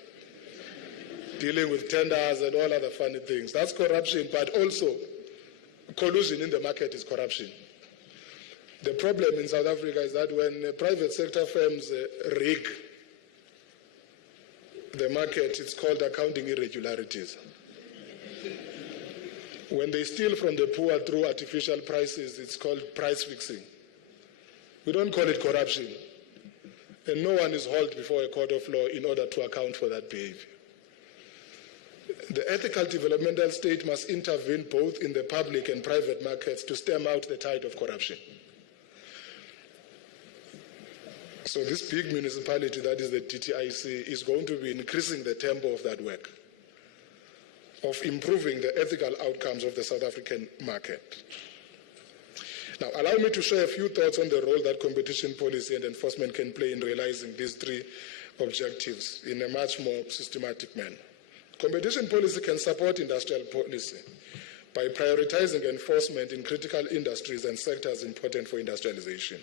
dealing with tenders and all other funny things. That's corruption, but also collusion in the market is corruption. The problem in South Africa is that when private sector firms rig the market, it's called accounting irregularities. When they steal from the poor through artificial prices, it's called price fixing. We don't call it corruption. And no one is hauled before a court of law in order to account for that behavior. The ethical developmental state must intervene both in the public and private markets to stem out the tide of corruption. So this big municipality that is the DTIC is going to be increasing the tempo of that work, of improving the ethical outcomes of the South African market. Now, allow me to share a few thoughts on the role that competition policy and enforcement can play in realizing these three objectives in a much more systematic manner. Competition policy can support industrial policy by prioritizing enforcement in critical industries and sectors important for industrialization.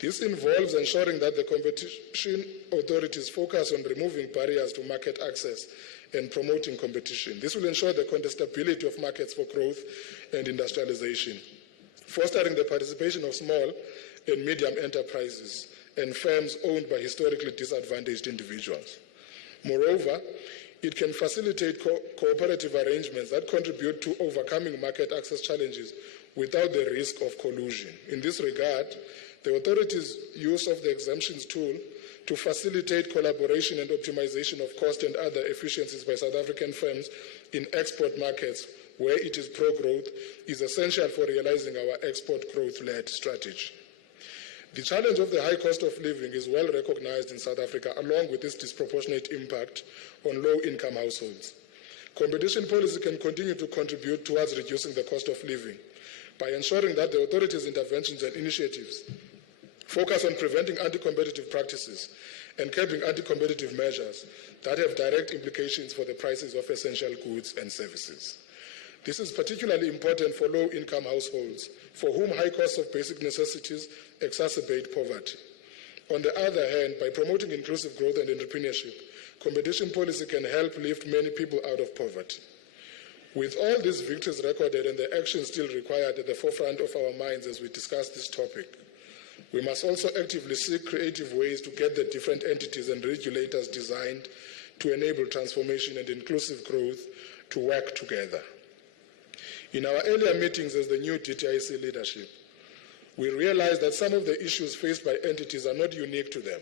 This involves ensuring that the competition authorities focus on removing barriers to market access and promoting competition. This will ensure the contestability of markets for growth and industrialization, fostering the participation of small and medium enterprises and firms owned by historically disadvantaged individuals. Moreover, it can facilitate cooperative arrangements that contribute to overcoming market access challenges without the risk of collusion. In this regard, the authorities' use of the exemptions tool to facilitate collaboration and optimization of cost and other efficiencies by South African firms in export markets where it is pro-growth is essential for realizing our export growth-led strategy. The challenge of the high cost of living is well recognized in South Africa, along with its disproportionate impact on low-income households. Competition policy can continue to contribute towards reducing the cost of living by ensuring that the authorities' interventions and initiatives focus on preventing anti-competitive practices and curbing anti-competitive measures that have direct implications for the prices of essential goods and services. This is particularly important for low-income households, for whom high costs of basic necessities exacerbate poverty. On the other hand, by promoting inclusive growth and entrepreneurship, competition policy can help lift many people out of poverty. With all these victories recorded and the action still required at the forefront of our minds as we discuss this topic, we must also actively seek creative ways to get the different entities and regulators designed to enable transformation and inclusive growth to work together. In our earlier meetings as the new DTIC leadership, we realized that some of the issues faced by entities are not unique to them,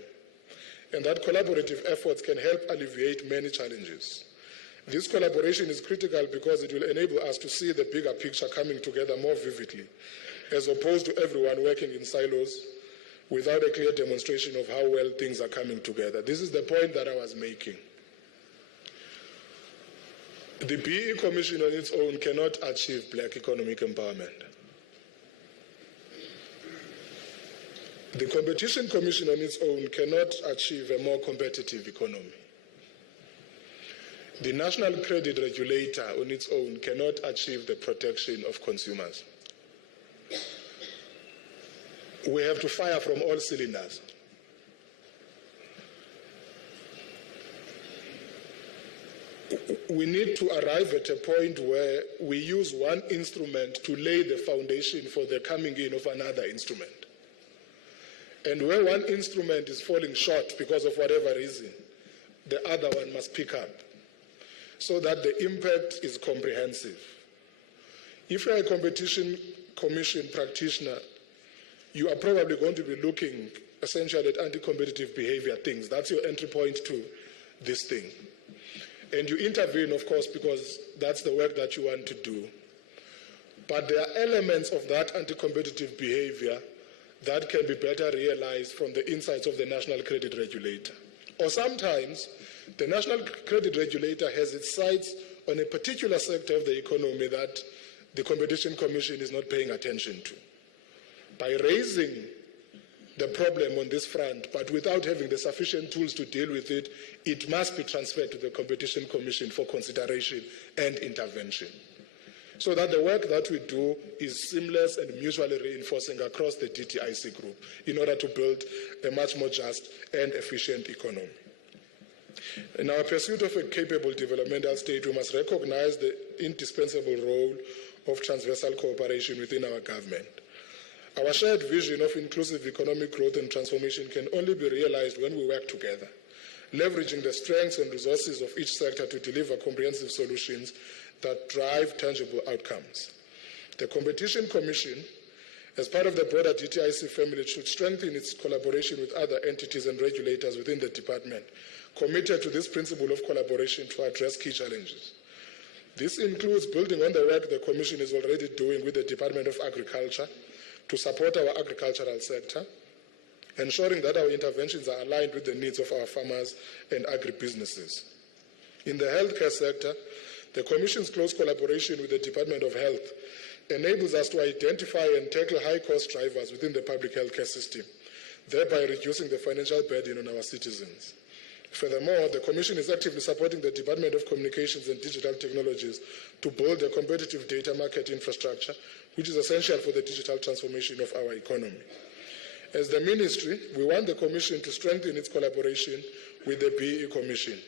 and that collaborative efforts can help alleviate many challenges. This collaboration is critical because it will enable us to see the bigger picture coming together more vividly, as opposed to everyone working in silos without a clear demonstration of how well things are coming together. This is the point that I was making. The BEE Commission on its own cannot achieve black economic empowerment. The Competition Commission on its own cannot achieve a more competitive economy. The National Credit Regulator on its own cannot achieve the protection of consumers. We have to fire from all cylinders. We need to arrive at a point where we use one instrument to lay the foundation for the coming in of another instrument. And where one instrument is falling short because of whatever reason, the other one must pick up, so that the impact is comprehensive. If you're a competition commission practitioner, you are probably going to be looking essentially at anti-competitive behavior things. That's your entry point to this thing. And you intervene, of course, because that's the work that you want to do. But there are elements of that anti-competitive behavior that can be better realized from the insights of the National Credit Regulator. Or sometimes, the National Credit Regulator has its sights on a particular sector of the economy that the Competition Commission is not paying attention to. By raising the problem on this front, but without having the sufficient tools to deal with it, it must be transferred to the Competition Commission for consideration and intervention, so that the work that we do is seamless and mutually reinforcing across the DTIC group in order to build a much more just and efficient economy. In our pursuit of a capable developmental state, we must recognize the indispensable role of transversal cooperation within our government. Our shared vision of inclusive economic growth and transformation can only be realized when we work together, leveraging the strengths and resources of each sector to deliver comprehensive solutions that drive tangible outcomes. The Competition Commission, as part of the broader DTIC family, should strengthen its collaboration with other entities and regulators within the department, committed to this principle of collaboration to address key challenges. This includes building on the work the Commission is already doing with the Department of Agriculture to support our agricultural sector, ensuring that our interventions are aligned with the needs of our farmers and agribusinesses. In the healthcare sector, the Commission's close collaboration with the Department of Health enables us to identify and tackle high-cost drivers within the public healthcare system, thereby reducing the financial burden on our citizens. Furthermore, the Commission is actively supporting the Department of Communications and Digital Technologies to build a competitive data market infrastructure, which is essential for the digital transformation of our economy. As the Ministry, we want the Commission to strengthen its collaboration with the BEE Commission,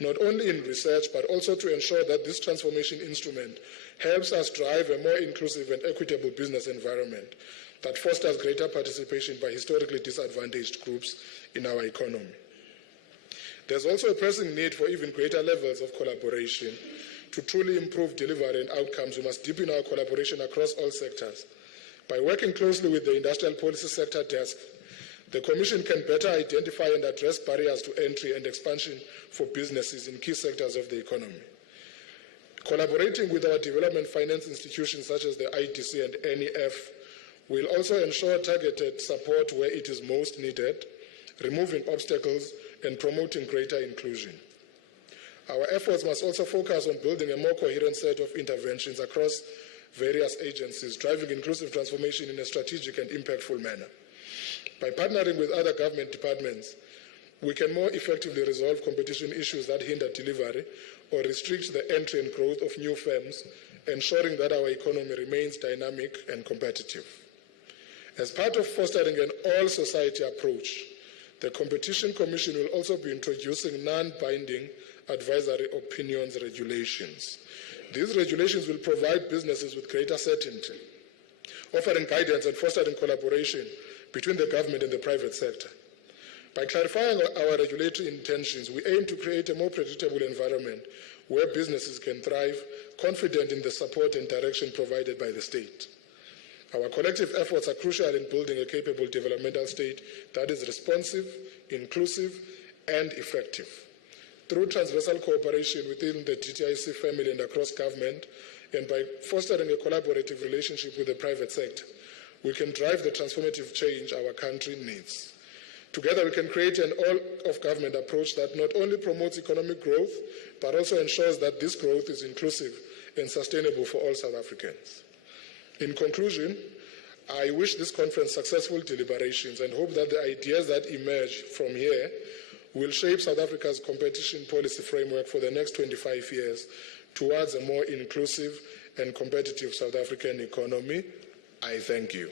not only in research, but also to ensure that this transformation instrument helps us drive a more inclusive and equitable business environment that fosters greater participation by historically disadvantaged groups in our economy. There's also a pressing need for even greater levels of collaboration. To truly improve delivery and outcomes, we must deepen our collaboration across all sectors. By working closely with the Industrial Policy Sector Desk, the Commission can better identify and address barriers to entry and expansion for businesses in key sectors of the economy. Collaborating with our development finance institutions such as the IDC and NEF will also ensure targeted support where it is most needed, removing obstacles and promoting greater inclusion. Our efforts must also focus on building a more coherent set of interventions across various agencies, driving inclusive transformation in a strategic and impactful manner. By partnering with other government departments, we can more effectively resolve competition issues that hinder delivery or restrict the entry and growth of new firms, ensuring that our economy remains dynamic and competitive. As part of fostering an all-society approach, the Competition Commission will also be introducing non-binding advisory opinions regulations. These regulations will provide businesses with greater certainty, offering guidance and fostering collaboration between the government and the private sector. By clarifying our regulatory intentions, we aim to create a more predictable environment where businesses can thrive, confident in the support and direction provided by the state. Our collective efforts are crucial in building a capable developmental state that is responsive, inclusive, and effective. Through transversal cooperation within the DTIC family and across government, and by fostering a collaborative relationship with the private sector, we can drive the transformative change our country needs. Together, we can create an all-of-government approach that not only promotes economic growth, but also ensures that this growth is inclusive and sustainable for all South Africans. In conclusion, I wish this conference successful deliberations and hope that the ideas that emerge from here will shape South Africa's competition policy framework for the next 25 years towards a more inclusive and competitive South African economy. I thank you.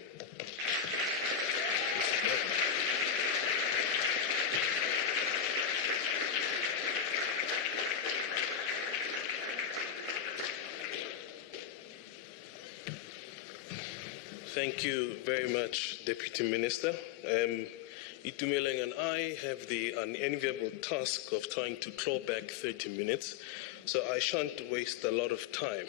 Thank you very much, Deputy Minister. Itumeleng and I have the unenviable task of trying to claw back 30 minutes, so I shan't waste a lot of time.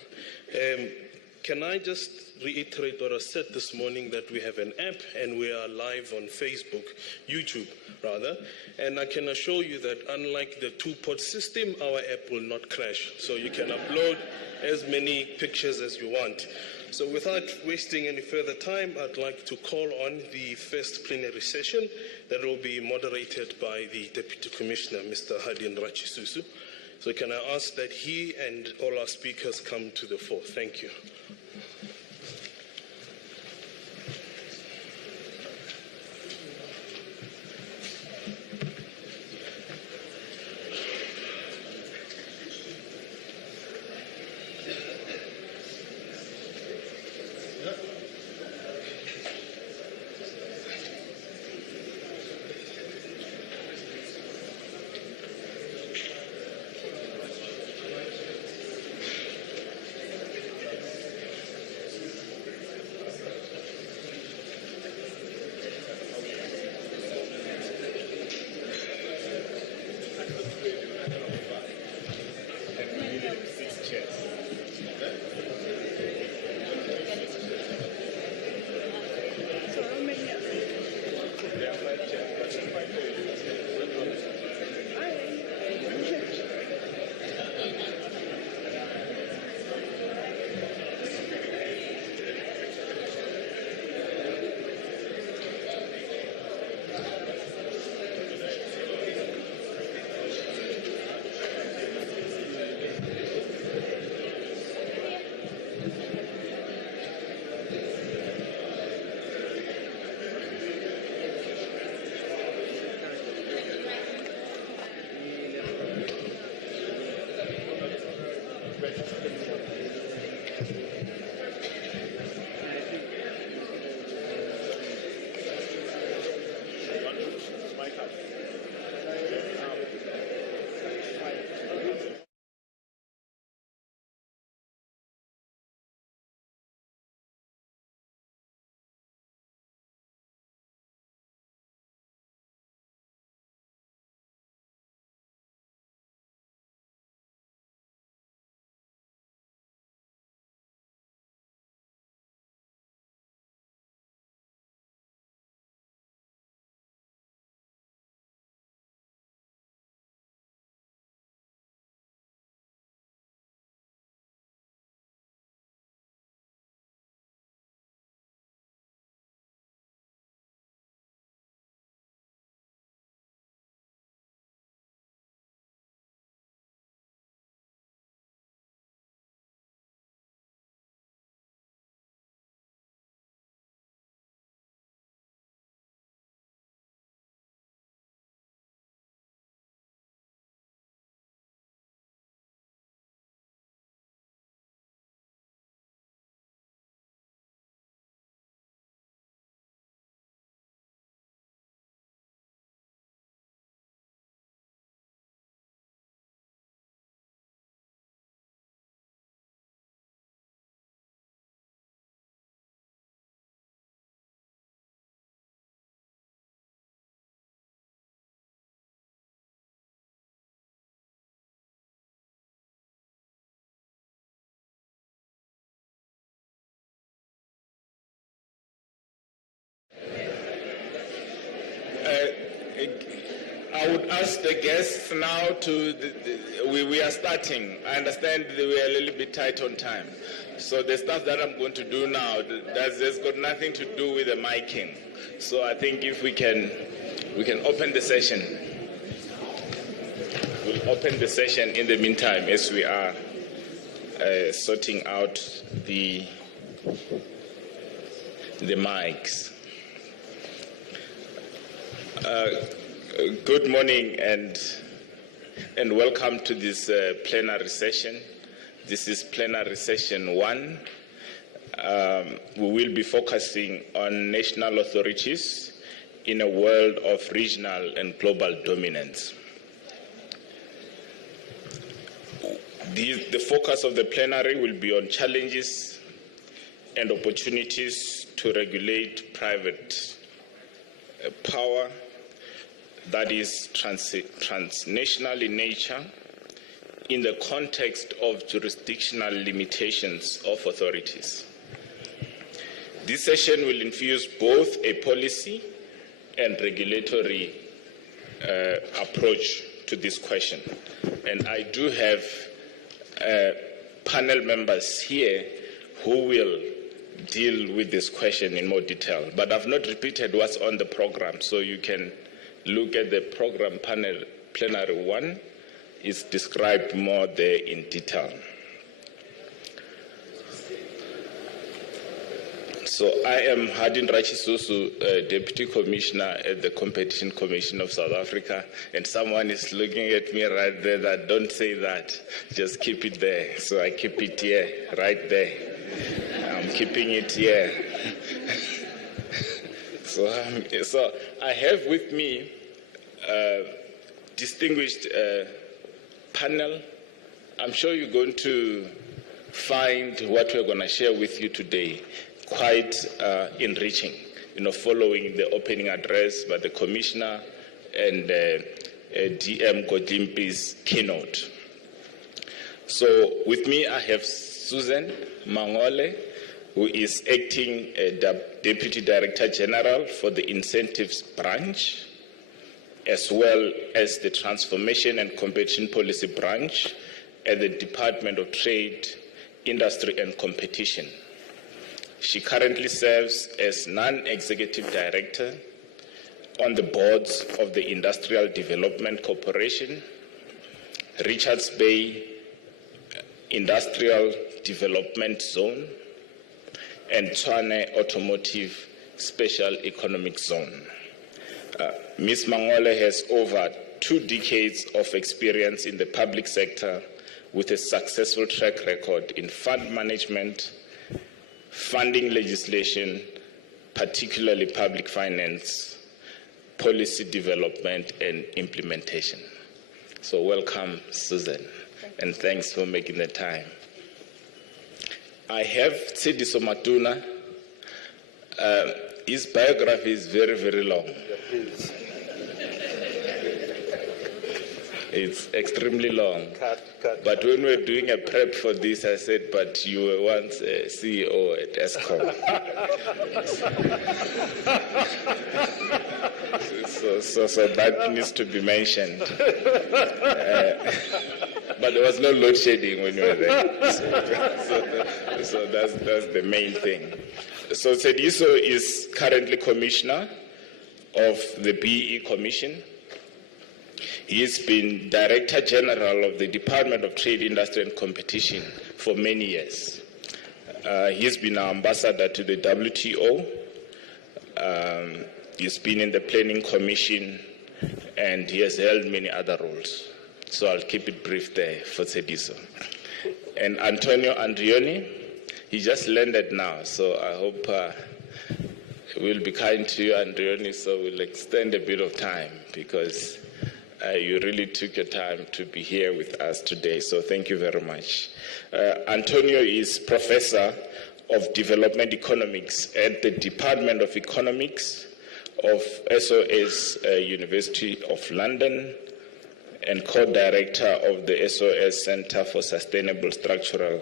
Can I just reiterate what I said this morning, that we have an app and we are live on Facebook, YouTube rather, and I can assure you that unlike the two-pot system, our app will not crash, so you can upload as many pictures as you want. So without wasting any further time, I'd like to call on the first plenary session that will be moderated by the Deputy Commissioner, Mr. Hadin Rachisusu. So can I ask that he and all our speakers come to the fore? Thank you. I would ask the guests now we are starting. I understand that we are a little bit tight on time. So the stuff that I'm going to do now, has got nothing to do with the miking. So I think if we can open the session. We'll open the session in the meantime as we are sorting out the mics. Good morning and welcome to this plenary session. This is plenary session 1. We will be focusing on national authorities in a world of regional and global dominance. The focus of the plenary will be on challenges and opportunities to regulate private power that is transnational in nature in the context of jurisdictional limitations of authorities. This session will infuse both a policy and regulatory approach to this question. And I do have panel members here who will deal with this question in more detail. But I've not repeated what's on the program, so you can look at the program panel plenary 1. It's described more there in detail. So I am Hardin Rachisusu, Deputy Commissioner at the Competition Commission of South Africa, and someone is looking at me right there that don't say that, just keep it there. So I keep it here, right there. I'm keeping it here. So I have with me a distinguished panel. I'm sure you're going to find what we're going to share with you today quite enriching, following the opening address by the Commissioner and DM Godlimpi's keynote. So with me I have Susan Mangole, who is acting Deputy Director General for the Incentives Branch, as well as the Transformation and Competition Policy Branch at the Department of Trade, Industry and Competition. She currently serves as Non-Executive Director on the boards of the Industrial Development Corporation, Richards Bay Industrial Development Zone, and Tshwane Automotive Special Economic Zone. Ms. Mangole has over 2 decades of experience in the public sector with a successful track record in fund management, funding legislation, particularly public finance, policy development, and implementation. So welcome, Susan, and thanks for making the time. I have Tsediso Matuna. His biography is very, very long. It's extremely long. But when we were doing a prep for this, I said, but you were once a CEO at Eskom. So that needs to be mentioned. But there was no load shedding when you were there. So that's the main thing. So Tsediso is currently Commissioner of the BEE Commission. He's been Director General of the Department of Trade, Industry and Competition for many years. He's been our ambassador to the WTO. He's been in the Planning Commission, and he has held many other roles. So I'll keep it brief there for Tsediso. And Antonio Andrioni, he just landed now, so I hope we'll be kind to you, Andrioni, so we'll extend a bit of time because you really took your time to be here with us today, so thank you very much. Antonio is Professor of Development Economics at the Department of Economics of SOS University of London and co-director of the SOS Center for Sustainable Structural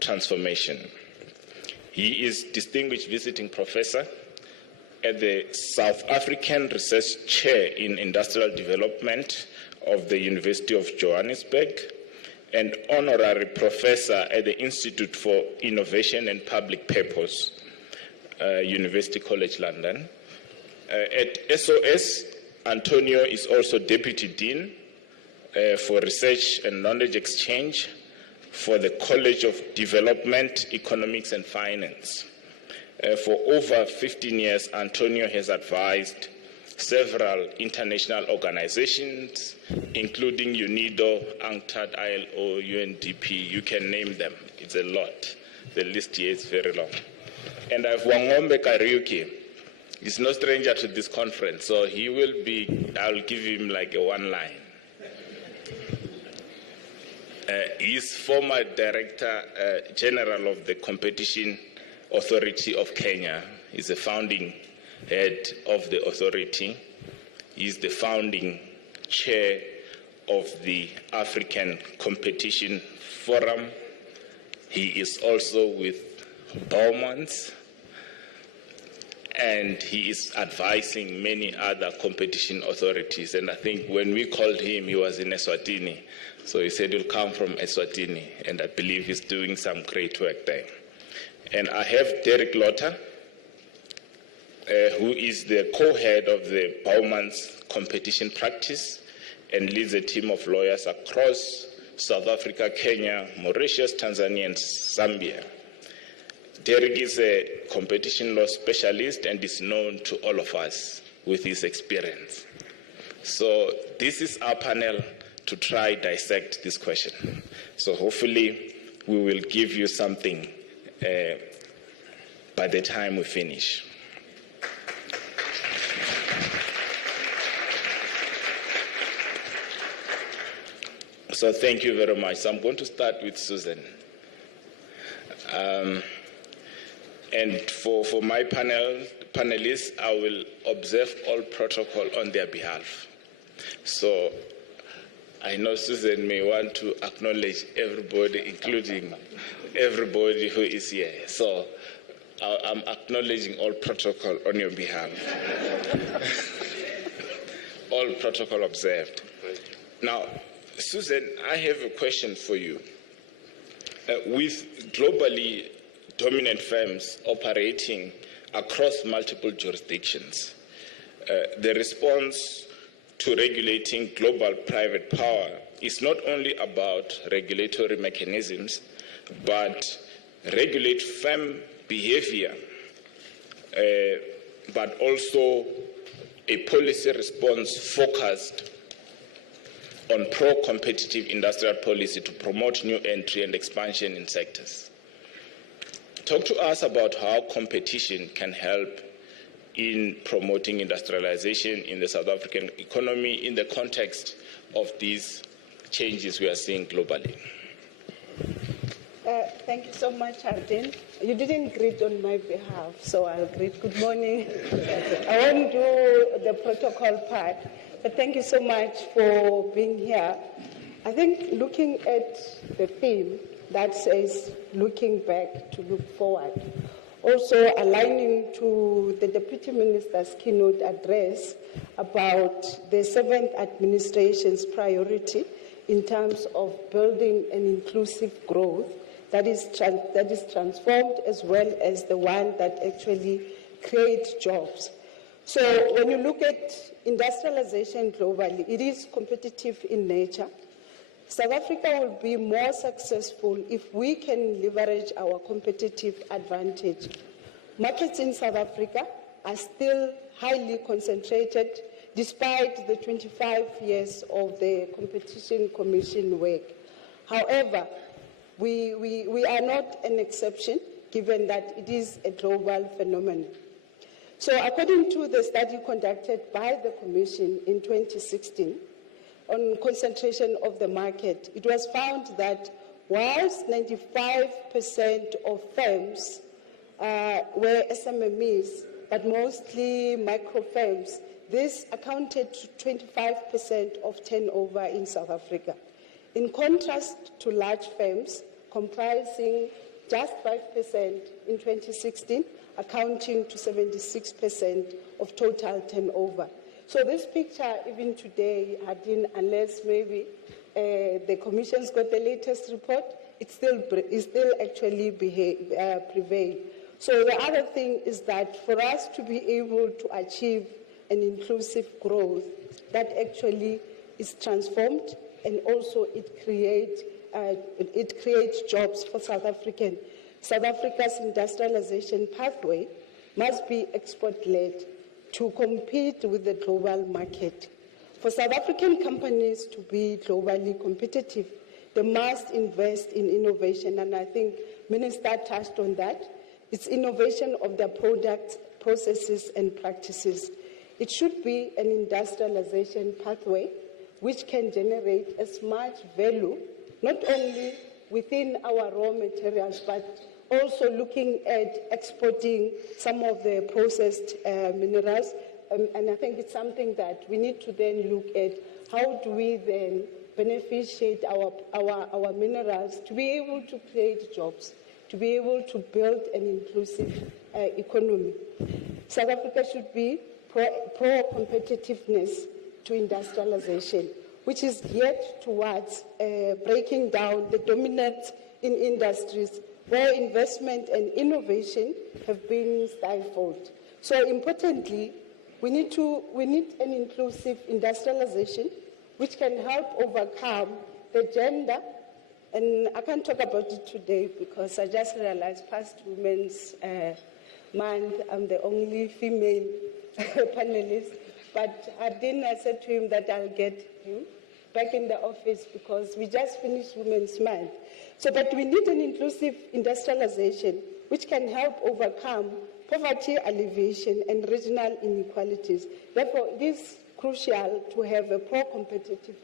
Transformation. He is Distinguished Visiting Professor at the South African Research Chair in Industrial Development of the University of Johannesburg, and Honorary Professor at the Institute for Innovation and Public Purpose, University College London. At SOS, Antonio is also Deputy Dean for Research and Knowledge Exchange for the College of Development, Economics and Finance. For over 15 years, Antonio has advised several international organizations, including UNIDO, UNCTAD, ILO, UNDP, you can name them. It's a lot. The list here is very long. And I have Wangombe Kariuki. He's no stranger to this conference, so he will be, I'll give him like a one line. He's former Director General of the Competition Authority of Kenya. He's a founding head of the authority. He's the founding chair of the African Competition Forum. He is also with Bowmans, and he is advising many other competition authorities. And I think when we called him, he was in Eswatini. So he said he'll come from Eswatini, and I believe he's doing some great work there. And I have Derek Lotter, who is the co-head of the Bowmans competition practice and leads a team of lawyers across South Africa, Kenya, Mauritius, Tanzania, and Zambia. Derek is a competition law specialist and is known to all of us with his experience. So this is our panel to try dissect this question. So hopefully we will give you something by the time we finish. So thank you very much. So I'm going to start with Susan. And for my panelists, I will observe all protocol on their behalf. So I know Susan may want to acknowledge everybody, including everybody who is here. So I'm acknowledging all protocol on your behalf. All protocol observed. Now, Susan, I have a question for you. With globally dominant firms operating across multiple jurisdictions, the response to regulating global private power is not only about regulatory mechanisms, but regulate firm behavior, but also a policy response focused on pro-competitive industrial policy to promote new entry and expansion in sectors. Talk to us about how competition can help in promoting industrialization in the South African economy in the context of these changes we are seeing globally. Thank you so much, Hardin. You didn't greet on my behalf, so I'll greet. Good morning. I won't do the protocol part, but thank you so much for being here. I think looking at the theme that says looking back to look forward, also aligning to the Deputy Minister's keynote address about the 7th administration's priority in terms of building an inclusive growth that is transformed, as well as the one that actually creates jobs. So when you look at industrialization globally, it is competitive in nature. South Africa will be more successful if we can leverage our competitive advantage. Markets in South Africa are still highly concentrated despite the 25 years of the Competition Commission work. However, we are not an exception, given that it is a global phenomenon. So according to the study conducted by the Commission in 2016 on concentration of the market, it was found that whilst 95% of firms were SMMEs, but mostly micro firms, this accounted to 25% of turnover in South Africa. In contrast to large firms comprising just 5% in 2016, accounting to 76% of total turnover. So this picture, even today, unless maybe the Commission's got the latest report, it still actually prevail. So the other thing is that for us to be able to achieve an inclusive growth that actually is transformed, and also it creates jobs for South African. South Africa's industrialization pathway must be export-led to compete with the global market. For South African companies to be globally competitive, they must invest in innovation, and I think Minister touched on that. It's innovation of their products, processes, and practices. It should be an industrialization pathway which can generate as much value, not only within our raw materials, but also looking at exporting some of the processed minerals. And I think it's something that we need to then look at. How do we then beneficiate our minerals to be able to create jobs, to be able to build an inclusive economy? South Africa should be pro-competitiveness to industrialization, which is geared towards breaking down the dominance in industries where investment and innovation have been stifled. So importantly, we need an inclusive industrialization which can help overcome the gender, and I can't talk about it today because I just realized past Women's Month, I'm the only female panelist, but I said to him that I'll get him back in the office because we just finished Women's Month. So, but we need an inclusive industrialization which can help overcome poverty alleviation and regional inequalities. Therefore, it is crucial to have a pro-competitive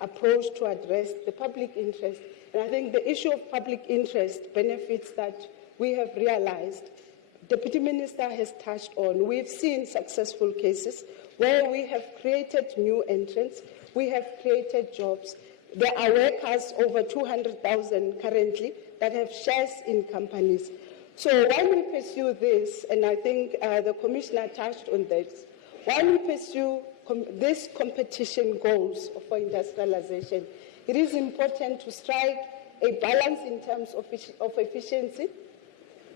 approach to address the public interest. And I think the issue of public interest benefits that we have realized, Deputy Minister has touched on. We've seen successful cases where we have created new entrants, we have created jobs. There are workers, over 200,000 currently, that have shares in companies. So while we pursue this, and I think the Commissioner touched on this, while we pursue these competition goals for industrialization, it is important to strike a balance in terms of efficiency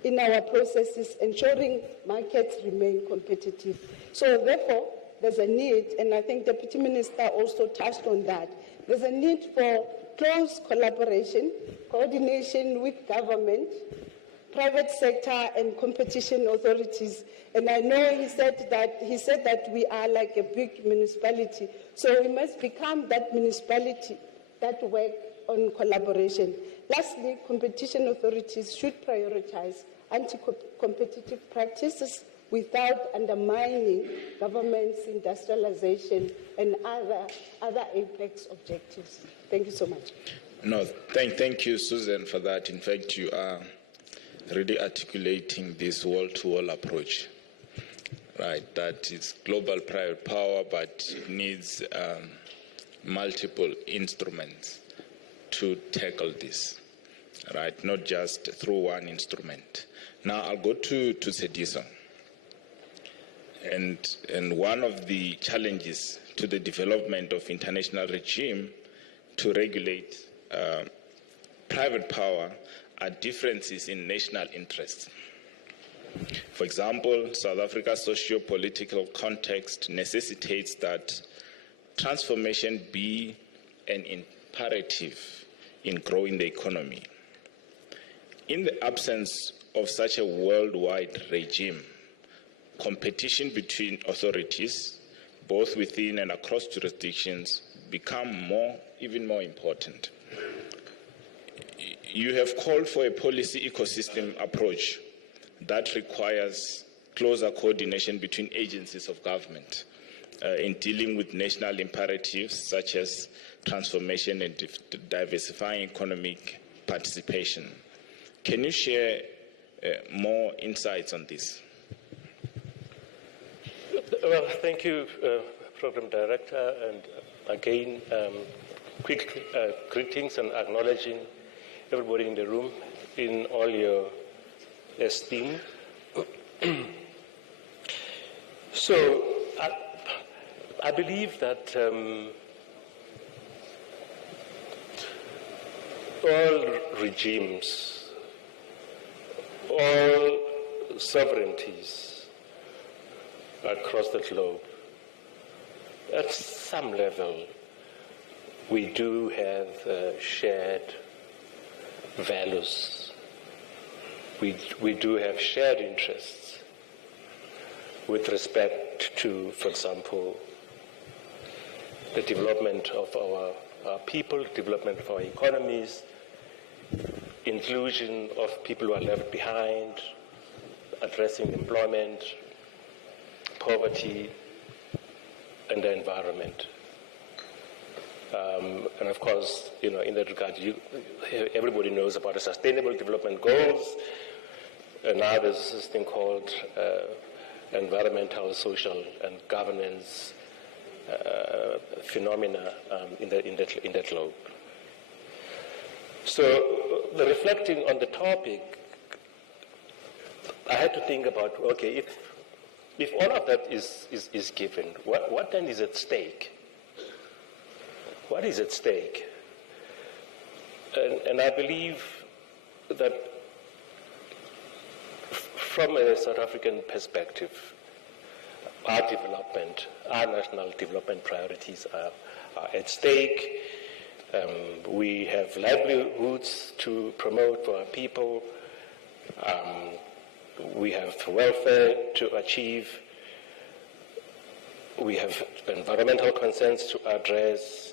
in our processes, ensuring markets remain competitive. So therefore, there's a need, and I think Deputy Minister also touched on that, there's a need for close collaboration, coordination with government, private sector, and competition authorities. And I know he said that we are like a big municipality, so we must become that municipality that work on collaboration. Lastly, competition authorities should prioritize anti-competitive practices without undermining government's industrialization and other apex objectives. Thank you so much. No, thank you, Susan, for that. In fact, you are really articulating this wall-to-wall approach, right? That is global private power, but it needs multiple instruments to tackle this, right? Not just through one instrument. Now I'll go to Sediso. And one of the challenges to the development of international regime to regulate private power are differences in national interests. For example, South Africa's socio-political context necessitates that transformation be an imperative in growing the economy. In the absence of such a worldwide regime, competition between authorities, both within and across jurisdictions, become even more important. You have called for a policy ecosystem approach that requires closer coordination between agencies of government in dealing with national imperatives such as transformation and diversifying economic participation. Can you share more insights on this? Well, thank you, Program Director, and again, quick greetings and acknowledging everybody in the room, in all your esteem. So, I believe that all regimes, all sovereignties across the globe, at some level, we do have shared values. We do have shared interests with respect to, for example, the development of our people, development of our economies, inclusion of people who are left behind, addressing employment, poverty, and the environment. And of course, in that regard, everybody knows about the Sustainable Development Goals, and now there's this thing called environmental, social, and governance phenomena in the globe. So, reflecting on the topic, I had to think about, okay, if all of that is given, what then is at stake? What is at stake? And I believe that from a South African perspective, our development, our national development priorities are at stake. We have livelihoods to promote for our people. We have welfare to achieve. We have environmental concerns to address.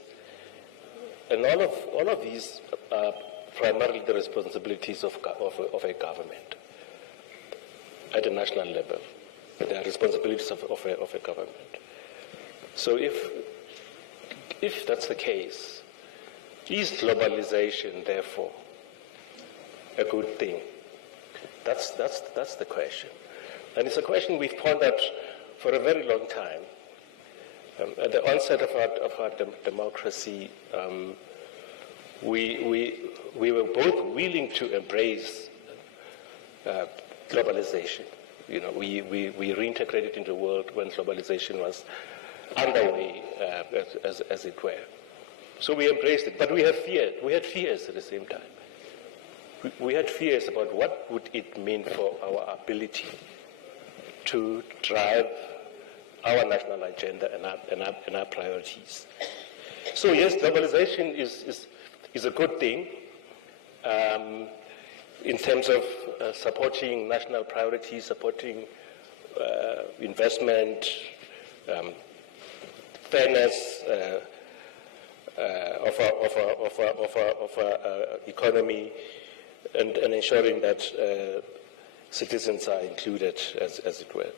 And all of these are primarily the responsibilities of a government at a national level. They are responsibilities of a government. So if that's the case, is globalization therefore a good thing? That's the question, and it's a question we've pondered for a very long time. At the onset of our democracy, we were both willing to embrace globalization. We reintegrated into the world when globalization was underway, as it were. So we embraced it, but we had fears at the same time. We had fears about what would it mean for our ability to drive our national agenda and our priorities. So yes, globalization is a good thing in terms of supporting national priorities, supporting investment, fairness of our economy, and ensuring that citizens are included, as it were.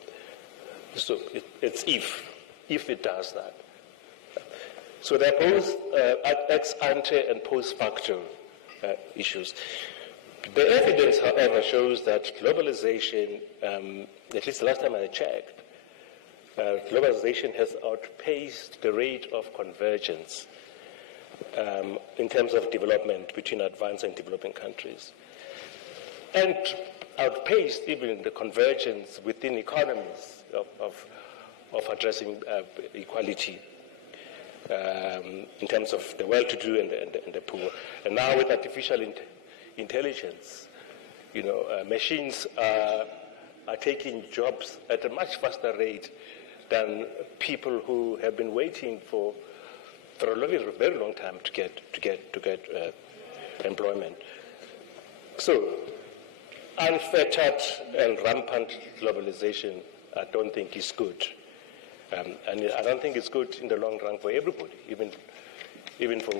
So it's if it does that. So there are both ex ante and post facto issues. The evidence, however, shows that globalization, at least the last time I checked, globalization has outpaced the rate of convergence in terms of development between advanced and developing countries, and outpaced even the convergence within economies of addressing equality in terms of the well-to-do and the poor. And now with artificial intelligence, machines are taking jobs at a much faster rate than people who have been waiting for a very long time to get employment. So, unfettered and rampant globalization, I don't think is good, and I don't think it's good in the long run for everybody, even for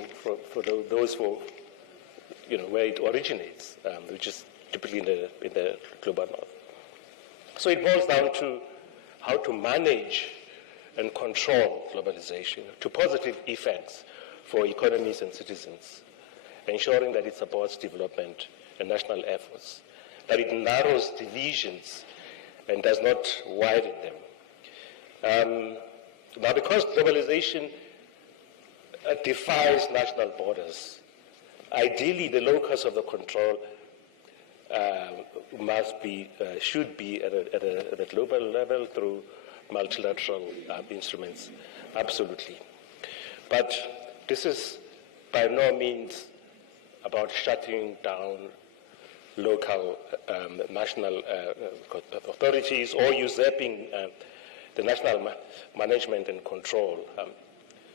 those where it originates, which is typically in the global north. So it boils down to how to manage and control globalization to positive effects for economies and citizens, ensuring that it supports development and national efforts, that it narrows divisions and does not widen them. Now, because globalization defies national borders, Ideally, the locus of the control should be at a global level through multilateral instruments, absolutely. But this is by no means about shutting down local national authorities or usurping the national management and control.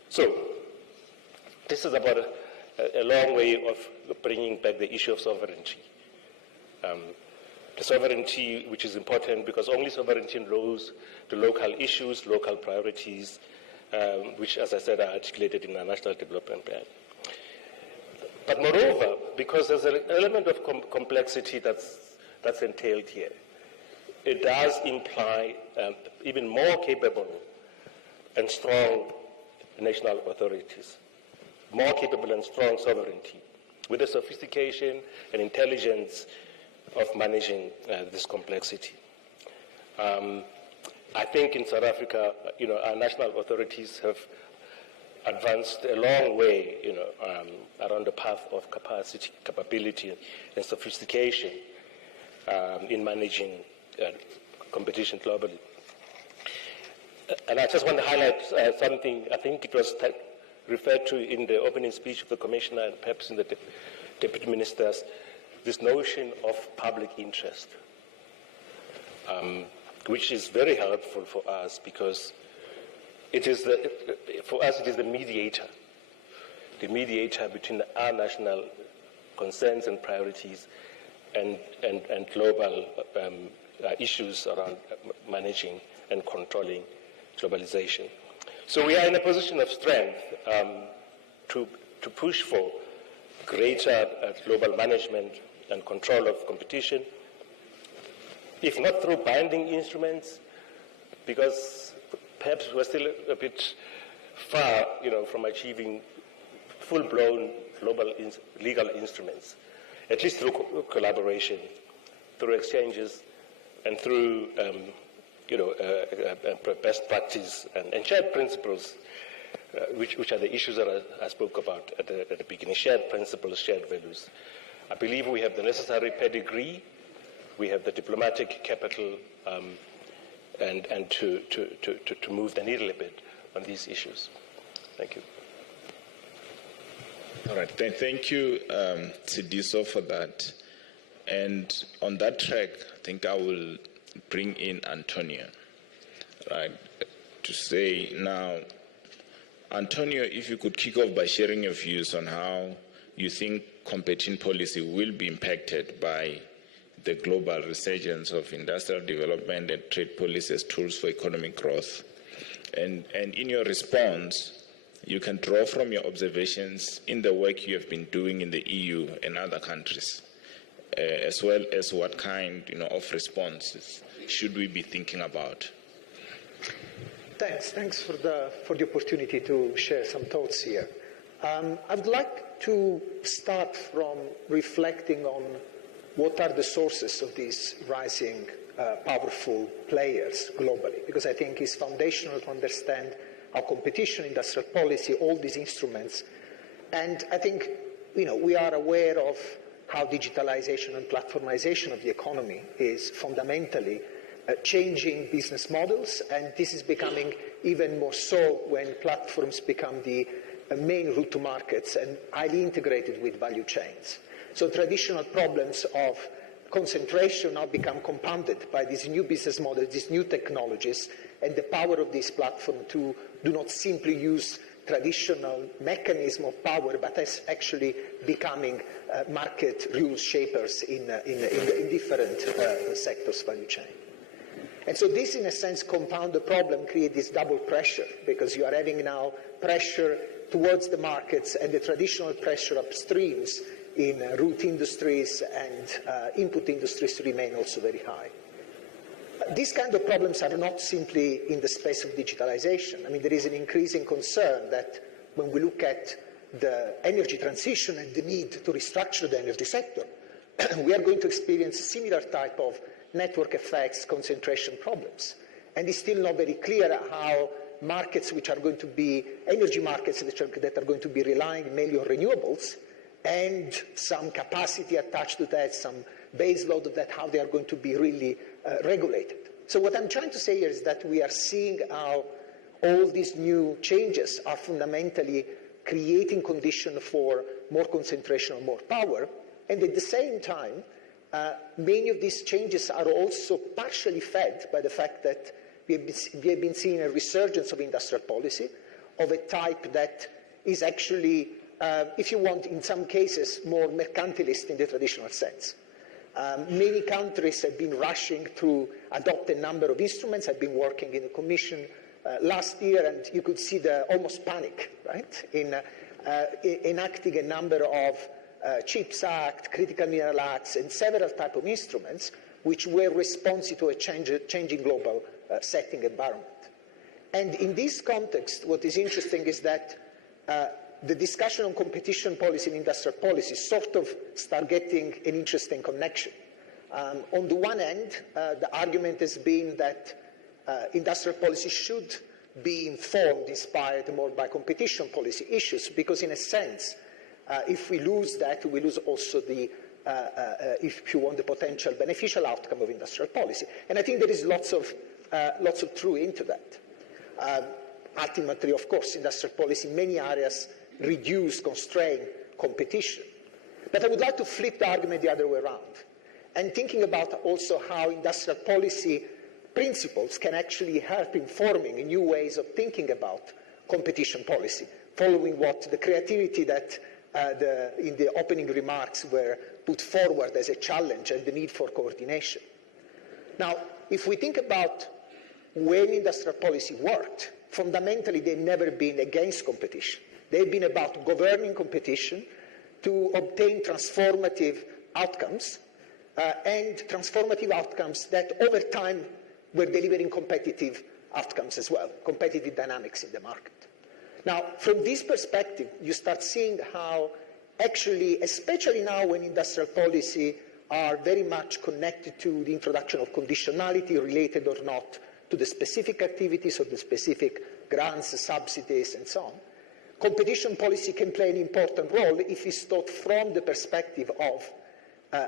So this is about a long way of bringing back the issue of sovereignty. The sovereignty, which is important because only sovereignty knows the local issues, local priorities, which, as I said, are articulated in the National Development Plan. But moreover, because there's an element of complexity that's entailed here, it does imply even more capable and strong national authorities, more capable and strong sovereignty, with the sophistication and intelligence of managing this complexity. I think in South Africa, our national authorities have advanced a long way, around the path of capacity, capability, and sophistication in managing competition globally. And I just want to highlight something. I think it was referred to in the opening speech of the Commissioner and perhaps in the Deputy Ministers, this notion of public interest, which is very helpful for us because for us it is the mediator between our national concerns and priorities and global issues around managing and controlling globalization. So we are in a position of strength to push for greater global management and control of competition, if not through binding instruments, because perhaps we're still a bit far, from achieving full-blown global legal instruments, at least through collaboration, through exchanges, and through best practice and shared principles, which are the issues that I spoke about at the beginning, shared principles, shared values. I believe we have the necessary pedigree, we have the diplomatic capital, and to move the needle a bit on these issues. Thank you. All right, thank you, Sidiso, for that. And on that track, I think I will bring in Antonio, right, to say now, Antonio, if you could kick off by sharing your views on how you think competition policy will be impacted by the global resurgence of industrial development and trade policy as tools for economic growth. And in your response, you can draw from your observations in the work you have been doing in the EU and other countries, as well as what kind of responses should we be thinking about. Thanks for the opportunity to share some thoughts here. I would like to start from reflecting on what are the sources of these rising powerful players globally, because I think it's foundational to understand how competition, industrial policy, all these instruments, and I think we are aware of how digitalization and platformization of the economy is fundamentally changing business models, and this is becoming even more so when platforms become the main route to markets and highly integrated with value chains. So traditional problems of concentration now become compounded by these new business models, these new technologies, and the power of this platform to do not simply use traditional mechanism of power, but as actually becoming market rule shapers in different sectors value chain. And so this, in a sense, compound the problem, create this double pressure, because you are having now pressure towards the markets and the traditional pressure upstreams in root industries and input industries remain also very high. These kind of problems are not simply in the space of digitalization. I mean, there is an increasing concern that when we look at the energy transition and the need to restructure the energy sector, we are going to experience similar type of network effects, concentration problems. And it's still not very clear how markets which are going to be, energy markets that are going to be relying mainly on renewables, and some capacity attached to that, some base load of that, how they are going to be really regulated. So what I'm trying to say here is that we are seeing how all these new changes are fundamentally creating conditions for more concentration of more power, and at the same time, many of these changes are also partially fed by the fact that we have been seeing a resurgence of industrial policy of a type that is actually, if you want, in some cases, more mercantilist in the traditional sense. Many countries have been rushing to adopt a number of instruments. I've been working in the Commission last year, and you could see the almost panic, right, in enacting a number of CHIPS Act, Critical Mineral Acts, and several types of instruments which were responsive to a changing global setting environment. And in this context, what is interesting is that the discussion on competition policy and industrial policy sort of start getting an interesting connection. On the one end, the argument has been that industrial policy should be informed, inspired more by competition policy issues, because in a sense, if we lose that, we lose also the, if you want, the potential beneficial outcome of industrial policy. And I think there is lots of truth into that. Ultimately, of course, industrial policy in many areas reduce, constrain competition. But I would like to flip the argument the other way around, and thinking about also how industrial policy principles can actually help informing new ways of thinking about competition policy, following what the creativity that in the opening remarks were put forward as a challenge and the need for coordination. Now, if we think about when industrial policy worked, fundamentally they've never been against competition. They've been about governing competition to obtain transformative outcomes, and transformative outcomes that over time were delivering competitive outcomes as well, competitive dynamics in the market. Now, from this perspective, you start seeing how actually, especially now when industrial policy are very much connected to the introduction of conditionality related or not to the specific activities or the specific grants, subsidies, and so on, competition policy can play an important role if it's thought from the perspective of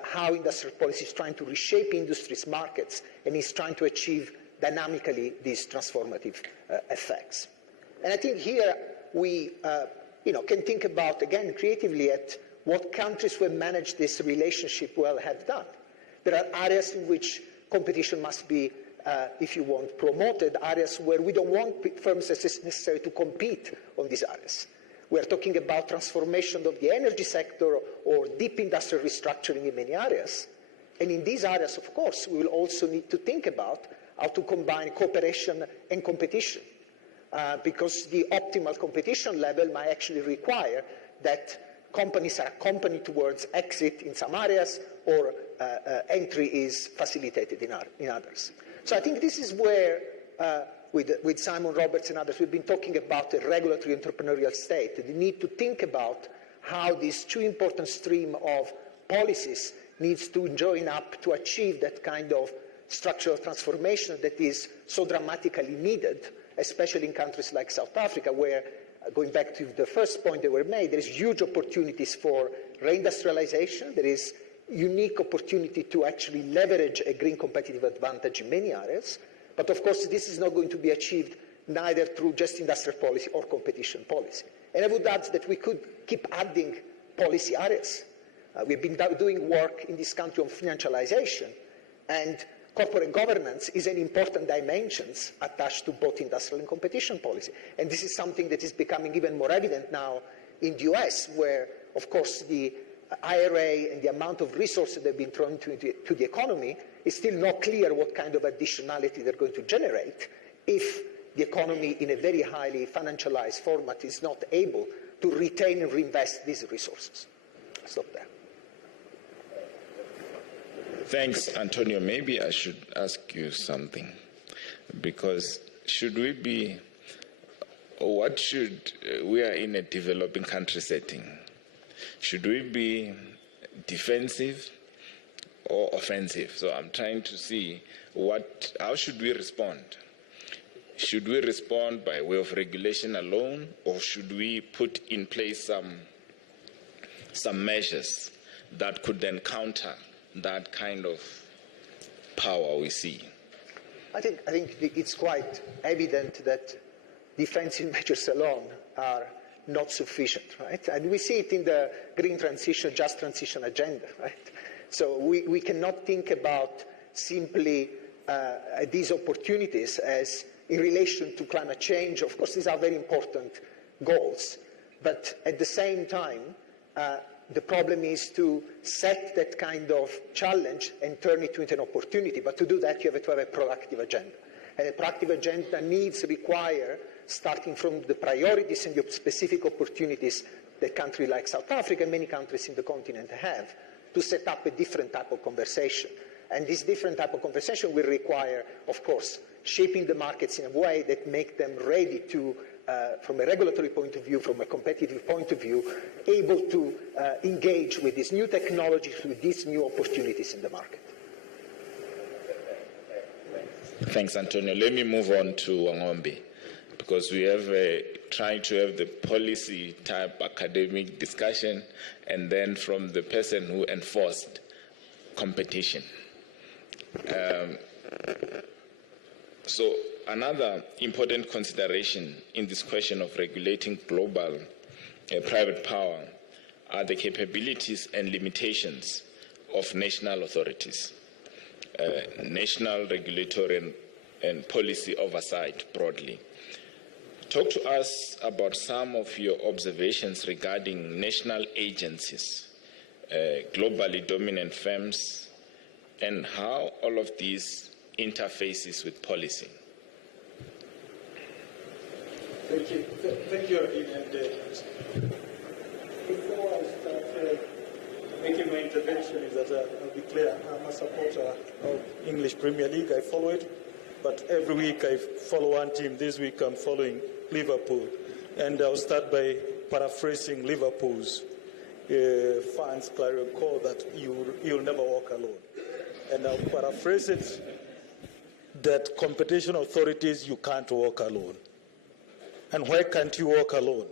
how industrial policy is trying to reshape industry's markets and is trying to achieve dynamically these transformative effects. And I think here we can think about, again, creatively at what countries who have managed this relationship well have done. There are areas in which competition must be, if you want, promoted, areas where we don't want firms necessarily to compete on these areas. We are talking about transformation of the energy sector or deep industrial restructuring in many areas. And in these areas, of course, we will also need to think about how to combine cooperation and competition. Because the optimal competition level might actually require that companies are accompanied towards exit in some areas or entry is facilitated in others. So I think this is where, with Simon Roberts and others, we've been talking about a regulatory entrepreneurial state, the need to think about how these two important streams of policies needs to join up to achieve that kind of structural transformation that is so dramatically needed, especially in countries like South Africa, where, going back to the first point that were made, there is huge opportunities for reindustrialization. There is unique opportunity to actually leverage a green competitive advantage in many areas. But of course, this is not going to be achieved neither through just industrial policy or competition policy. And I would add that we could keep adding policy areas. We've been doing work in this country on financialization, and corporate governance is an important dimension attached to both industrial and competition policy. And this is something that is becoming even more evident now in the US, where, of course, the IRA and the amount of resources that have been thrown to the economy is still not clear what kind of additionality they're going to generate if the economy in a very highly financialized format is not able to retain and reinvest these resources. I'll stop there. Thanks, Antonio. Maybe I should ask you something, because we are in a developing country setting. Should we be defensive or offensive? So I'm trying to see how should we respond? Should we respond by way of regulation alone, or should we put in place some some measures that could then counter that kind of power we see? I think it's quite evident that defensive measures alone are not sufficient, right? And we see it in the green transition, just transition agenda, right? So we cannot think about simply these opportunities as in relation to climate change. Of course, these are very important goals, but at the same time, the problem is to set that kind of challenge and turn it into an opportunity. But to do that, you have to have a proactive agenda. And a proactive agenda require, starting from the priorities and the specific opportunities that countries like South Africa and many countries in the continent have, to set up a different type of conversation. And this different type of conversation will require, of course, shaping the markets in a way that make them ready to, from a regulatory point of view, from a competitive point of view, able to engage with these new technologies, with these new opportunities in the market. Thanks, Antonio. Let me move on to Wangombe, because we have trying to have the policy type academic discussion, and then from the person who enforced competition. So another important consideration in this question of regulating global private power are the capabilities and limitations of national authorities, national regulatory and policy oversight broadly. Talk to us about some of your observations regarding national agencies, globally dominant firms, and how all of these interfaces with policy. Thank you. Thank you, Rabin. And before I start making my intervention, is that I'll be clear, I'm a supporter of English Premier League. I follow it, but every week I follow one team. This week I'm following Liverpool, and I'll start by paraphrasing Liverpool's fans' clarion call that you'll never walk alone. And I'll paraphrase it that competition authorities, you can't walk alone. And why can't you walk alone?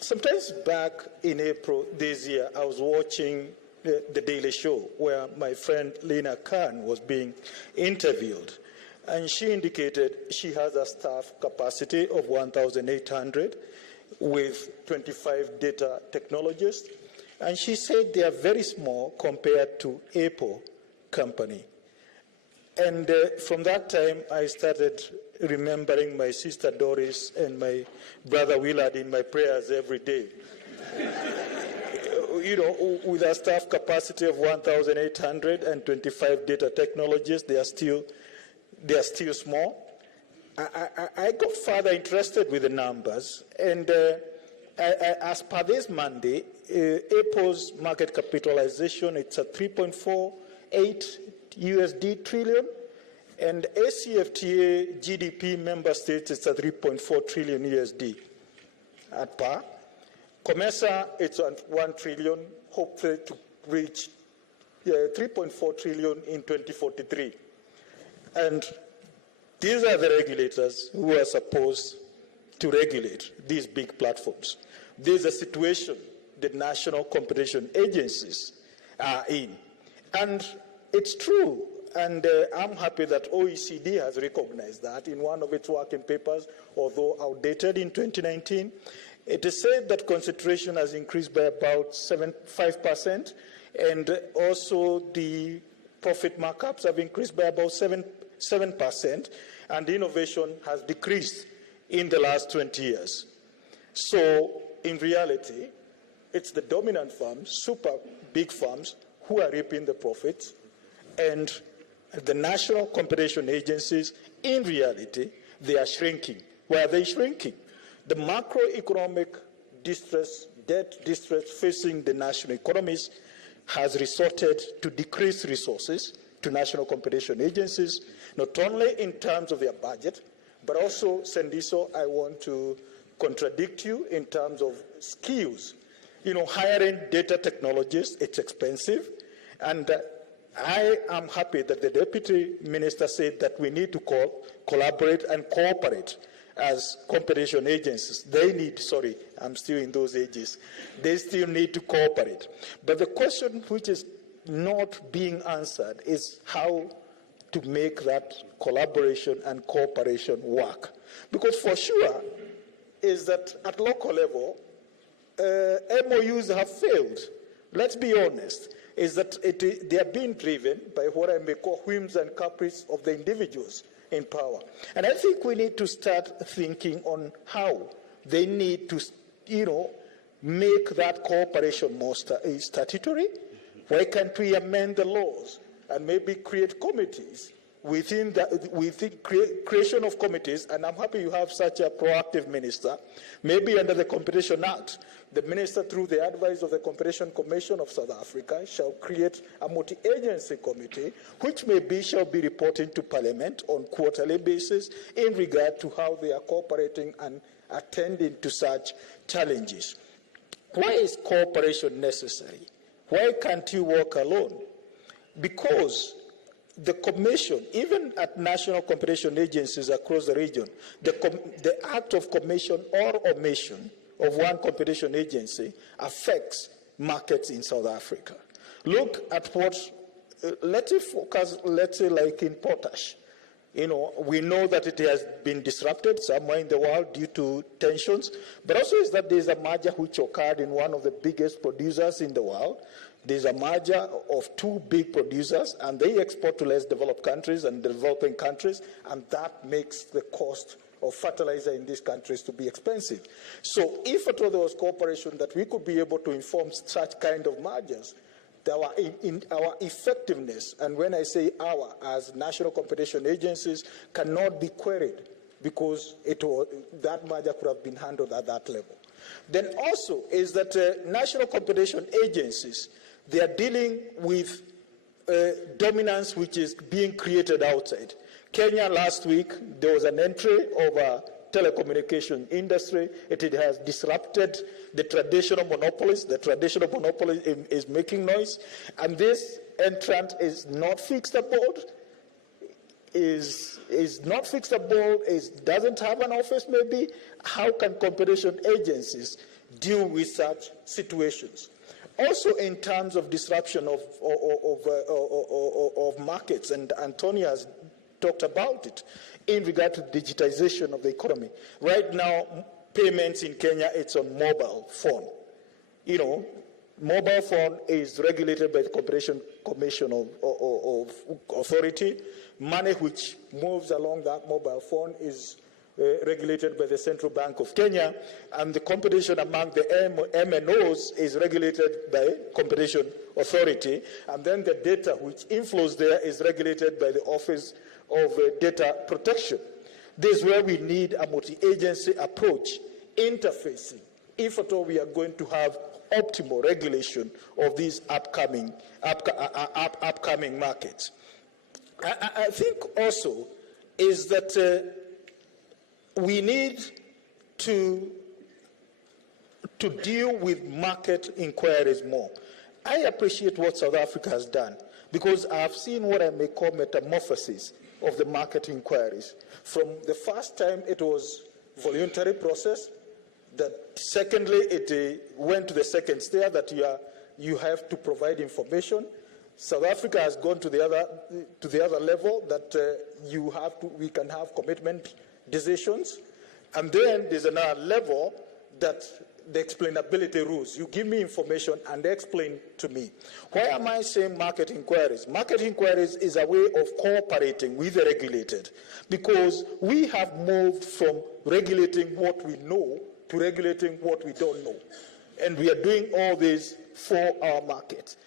Sometimes back in April this year, I was watching the Daily Show where my friend Lena Khan was being interviewed. And she indicated she has a staff capacity of 1,800 with 25 data technologists. And she said they are very small compared to Apple company. And from that time, I started remembering my sister Doris and my brother Willard in my prayers every day. You know, with a staff capacity of 1,800 and 25 data technologists, they are still small. I got further interested with the numbers, and as per this Monday, Apple's market capitalization, it's at 3.48 USD trillion, and ACFTA GDP member states, it's at 3.4 trillion USD at par. COMESA, it's at 1 trillion, hopefully to reach 3.4 trillion in 2043. And these are the regulators who are supposed to regulate these big platforms. There's a situation the national competition agencies are in. And it's true, and I'm happy that OECD has recognized that in one of its working papers, although outdated in 2019. It is said that concentration has increased by about 5%, and also the profit markups have increased by about 7%, and innovation has decreased in the last 20 years. So, in reality, it's the dominant firms, super big firms, who are reaping the profits, and the national competition agencies, in reality, they are shrinking. Why are they shrinking? The macroeconomic distress, debt distress facing the national economies has resorted to decrease resources to national competition agencies, not only in terms of their budget, but also, Sendiso, I want to contradict you in terms of skills. You know, hiring data technologists, it's expensive, and I am happy that the Deputy Minister said that we need to collaborate and cooperate as competition agencies, they need, sorry, I'm still in those ages, they still need to cooperate. But the question which is not being answered is how to make that collaboration and cooperation work. Because for sure is that at local level, MOUs have failed. Let's be honest, is that they are being driven by what I may call whims and caprice of the individuals in power. And I think we need to start thinking on how they need to, make that cooperation more statutory. Why can't we amend the laws and maybe create committees within creation of committees? And I'm happy you have such a proactive minister. Maybe under the Competition Act, the minister, through the advice of the Competition Commission of South Africa, shall create a multi-agency committee, which shall be reporting to Parliament on quarterly basis in regard to how they are cooperating and attending to such challenges. Why is cooperation necessary? Why can't you work alone? Because the Commission, even at national competition agencies across the region, the act of commission or omission of one competition agency affects markets in South Africa. Look at what, let's say like in potash. We know that it has been disrupted somewhere in the world due to tensions, but also is that there's a merger which occurred in one of the biggest producers in the world. There's a merger of two big producers, and they export to less developed countries and developing countries, and that makes the cost of fertilizer in these countries to be expensive. So if at all there was cooperation that we could be able to inform such kind of mergers, our effectiveness, and when I say our, as national competition agencies, cannot be queried because that merger could have been handled at that level. Then also is that national competition agencies, they are dealing with dominance which is being created outside. Kenya last week, there was an entry of a telecommunication industry. It has disrupted the traditional monopolies. The traditional monopoly is making noise. And this entrant is not fixed aboard, is not fixed aboard, doesn't have an office maybe. How can competition agencies deal with such situations? Also in terms of disruption of markets, and Antonio has talked about it, in regard to digitization of the economy. Right now, payments in Kenya, it's on mobile phone. Mobile phone is regulated by the Competition Commission of Authority. Money which moves along that mobile phone is regulated by the Central Bank of Kenya, and the competition among the MNOs is regulated by Competition Authority, and then the data which inflows there is regulated by the Office of Data Protection. This is where we need a multi-agency approach, interfacing, if at all we are going to have optimal regulation of these upcoming markets. I think also is that we need to deal with market inquiries more. I appreciate what South Africa has done, because I have seen what I may call metamorphosis of the market inquiries. From the first time it was voluntary process, that secondly it went to the second stair that you have to provide information. South Africa has gone to the other level that we can have commitment decisions, and then there's another level that the explainability rules. You give me information and explain to me. Why am I saying market inquiries? Market inquiries is a way of cooperating with the regulated, because we have moved from regulating what we know to regulating what we don't know. And we are doing all this for our markets.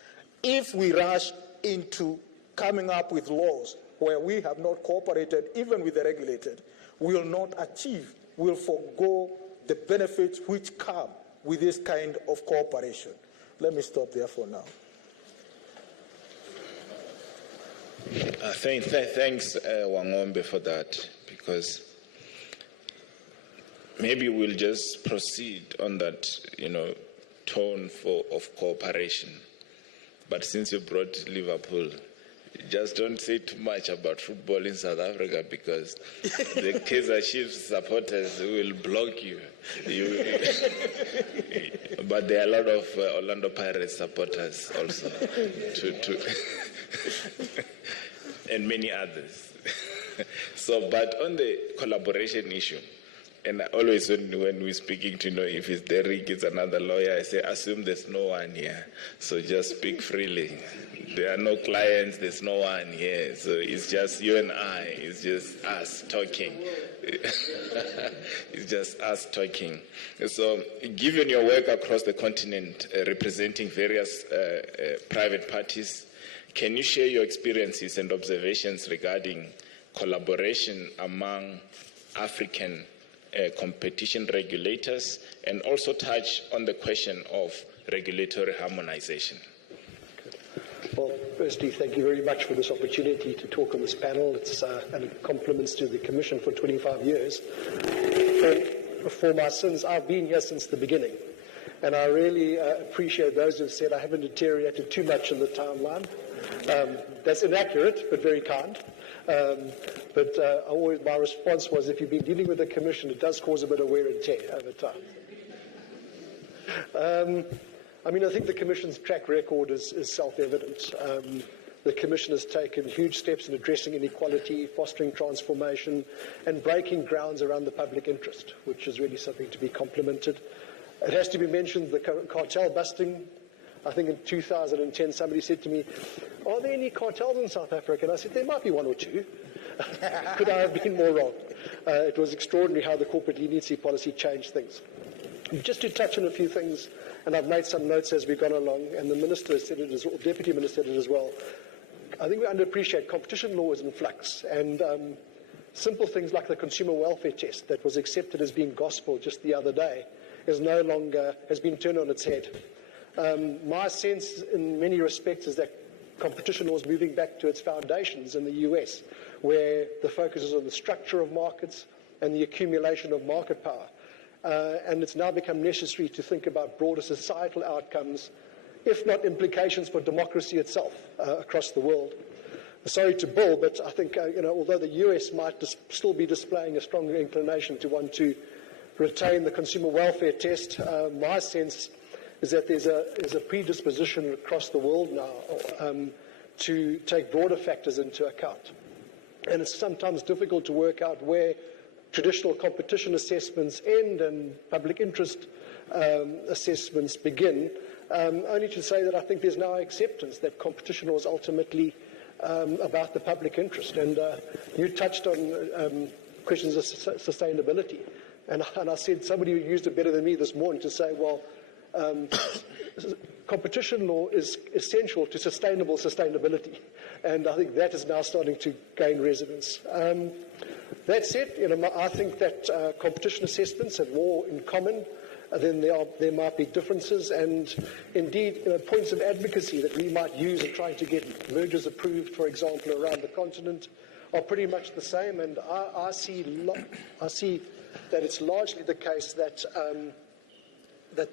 If we rush into coming up with laws where we have not cooperated even with the regulated, we will not achieve, we will forego the benefits which come with this kind of cooperation. Let me stop there for now. Thanks, Wangombe, for that, because maybe we'll just proceed on that, tone of cooperation. But since you brought Liverpool, just don't say too much about football in South Africa because the Kaizer Chiefs supporters will block you. But there are a lot of Orlando Pirates supporters also, and many others. So, but on the collaboration issue, and always when we're speaking to know if it's Derek, it's another lawyer, I say, assume there's no one here. So just speak freely. There are no clients, there's no one here. So it's just you and I, it's just us talking. It's just us talking. So given your work across the continent, representing various private parties, can you share your experiences and observations regarding collaboration among African competition regulators, and also touch on the question of regulatory harmonization? Well, firstly, thank you very much for this opportunity to talk on this panel. It's and compliments to the Commission for 25 years. For my sins, I've been here since the beginning, and I really appreciate those who have said I haven't deteriorated too much in the timeline. That's inaccurate, but very kind. My response was, if you've been dealing with the Commission, it does cause a bit of wear and tear over time. I think the Commission's track record is self-evident. The Commission has taken huge steps in addressing inequality, fostering transformation, and breaking grounds around the public interest, which is really something to be complimented. It has to be mentioned, the cartel busting. I think in 2010 somebody said to me, are there any cartels in South Africa? And I said, there might be one or two. Could I have been more wrong? It was extraordinary how the corporate leniency policy changed things. Just to touch on a few things, and I've made some notes as we've gone along, and the Minister said it as well, Deputy Minister said it as well. I think we underappreciate competition law is in flux, and simple things like the consumer welfare test that was accepted as being gospel just the other day has been turned on its head. My sense in many respects is that competition law is moving back to its foundations in the US, where the focus is on the structure of markets and the accumulation of market power. And it's now become necessary to think about broader societal outcomes, if not implications for democracy itself across the world. Sorry to bull, but I think although the US might still be displaying a strong inclination to want to retain the consumer welfare test, my sense is that there's a predisposition across the world now to take broader factors into account. And it's sometimes difficult to work out where traditional competition assessments end and public interest assessments begin, only to say that I think there's now acceptance that competition law is ultimately about the public interest. And you touched on questions of sustainability. And I said somebody used it better than me this morning to say, well, competition law is essential to sustainable sustainability, and I think that is now starting to gain resonance. That said, I think that competition assessments have more in common than there might be differences, and indeed points of advocacy that we might use in trying to get mergers approved, for example, around the continent, are pretty much the same. And I see that it's largely the case that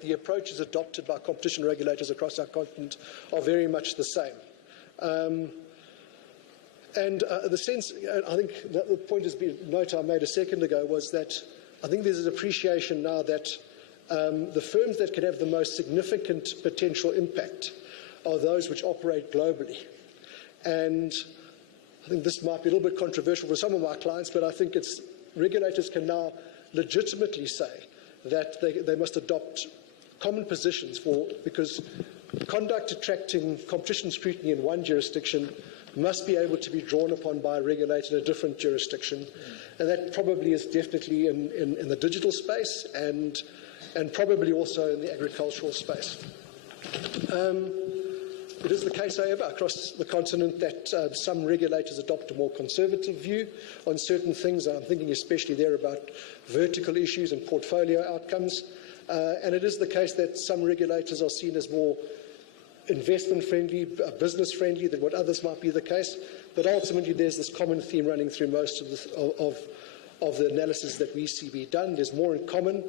the approaches adopted by competition regulators across our continent are very much the same. The sense, I think the point has been, note I made a second ago, was that I think there's an appreciation now that the firms that can have the most significant potential impact are those which operate globally. And I think this might be a little bit controversial for some of my clients, but I think regulators can now legitimately say that they must adopt common positions because conduct attracting competition scrutiny in one jurisdiction must be able to be drawn upon by a regulator in a different jurisdiction. And that probably is definitely in the digital space and probably also in the agricultural space. It is the case, however, across the continent that some regulators adopt a more conservative view on certain things. I'm thinking especially there about vertical issues and portfolio outcomes. And it is the case that some regulators are seen as more investment-friendly, business-friendly than what others might be the case. But ultimately, there's this common theme running through most of the analysis that we see be done. There's more in common.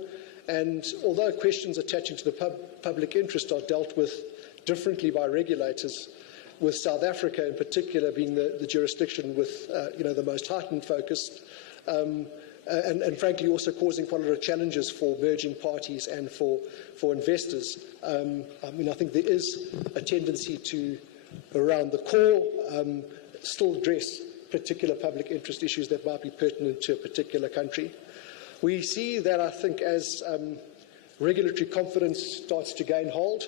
And although questions attaching to the public interest are dealt with differently by regulators, with South Africa in particular being the jurisdiction with the most heightened focus, and frankly also causing quite a lot of challenges for merging parties and for investors. I think there is a tendency to, around the core, still address particular public interest issues that might be pertinent to a particular country. We see that, I think, as regulatory confidence starts to gain hold,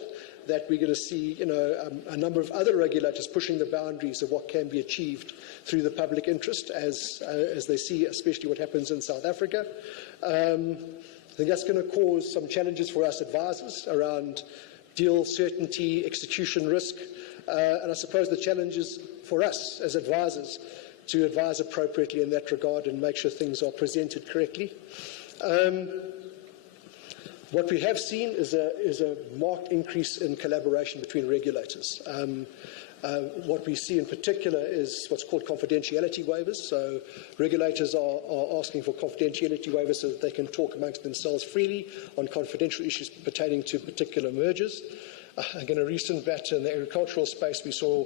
that we're going to see a number of other regulators pushing the boundaries of what can be achieved through the public interest as they see especially what happens in South Africa. I think that's going to cause some challenges for us advisors around deal certainty, execution risk, and I suppose the challenges for us as advisors to advise appropriately in that regard and make sure things are presented correctly. What we have seen is a marked increase in collaboration between regulators. What we see in particular is what's called confidentiality waivers. So regulators are asking for confidentiality waivers so that they can talk amongst themselves freely on confidential issues pertaining to particular mergers. In a recent matter in the agricultural space, we saw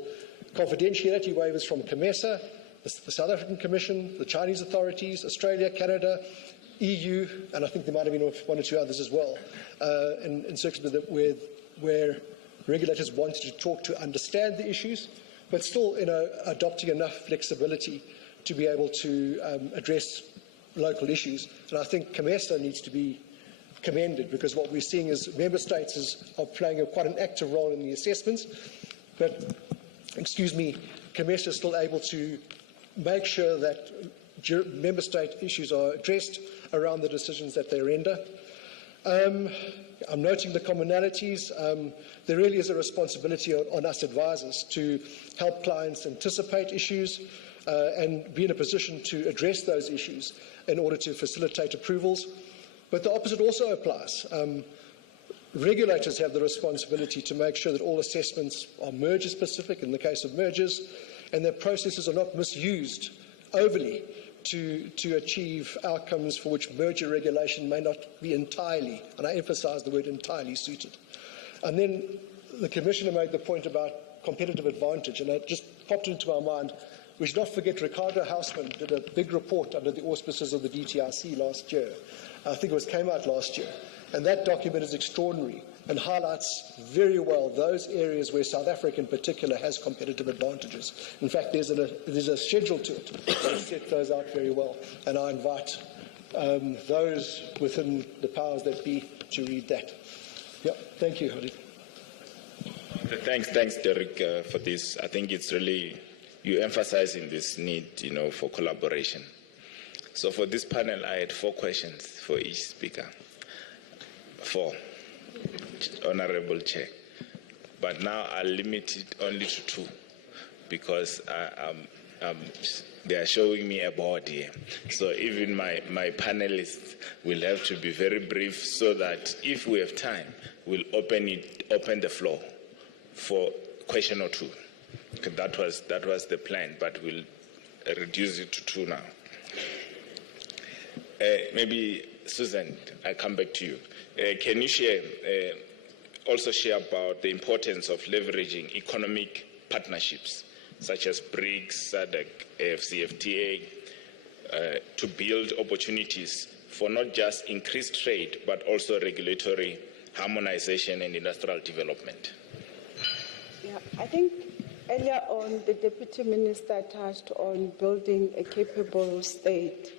confidentiality waivers from COMESA, the South African Commission, the Chinese authorities, Australia, Canada, EU, and I think there might have been one or two others as well, in circumstances where regulators wanted to talk to understand the issues, but still adopting enough flexibility to be able to address local issues. And I think COMESA needs to be commended, because what we're seeing is member states are playing quite an active role in the assessments, but, COMESA is still able to make sure that member state issues are addressed around the decisions that they render. I'm noting the commonalities. There really is a responsibility on us advisors to help clients anticipate issues and be in a position to address those issues in order to facilitate approvals. But the opposite also applies. Regulators have the responsibility to make sure that all assessments are merger specific in the case of mergers, and that processes are not misused overly to achieve outcomes for which merger regulation may not be entirely, and I emphasise the word entirely, suited. And then the Commissioner made the point about competitive advantage, and it just popped into my mind. We should not forget Ricardo Hausman did a big report under the auspices of the DTIC last year. I think it came out last year. And that document is extraordinary and highlights very well those areas where South Africa in particular has competitive advantages. In fact, there's a schedule to it that set those out very well. And I invite those within the powers that be to read that. Yeah, thank you, Holly. Thanks, Derek, for this. I think it's really, you emphasizing this need, for collaboration. So for this panel, I had 4 questions for each speaker. 4, Honorable Chair. But now I'll limit it only to 2 because they are showing me a board here. So even my panelists will have to be very brief so that if we have time, we'll open the floor for question or 2. That was the plan, but we'll reduce it to 2 now. Maybe Susan, I come back to you. Can you also share about the importance of leveraging economic partnerships such as BRICS, SADC, AFCFTA, to build opportunities for not just increased trade, but also regulatory harmonization and industrial development? Yeah, I think earlier on the Deputy Minister touched on building a capable state.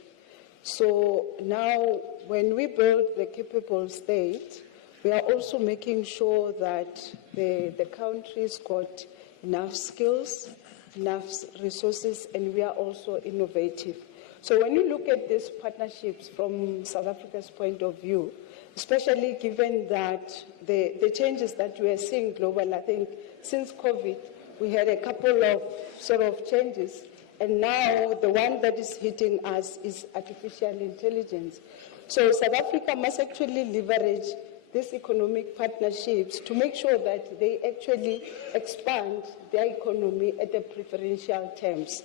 So now when we build the capable state, we are also making sure that the country's got enough skills, enough resources, and we are also innovative. So when you look at these partnerships from South Africa's point of view, especially given that the changes that we are seeing globally, I think since COVID, we had a couple of sort of changes. And now the one that is hitting us is artificial intelligence. So South Africa must actually leverage these economic partnerships to make sure that they actually expand their economy at the preferential terms.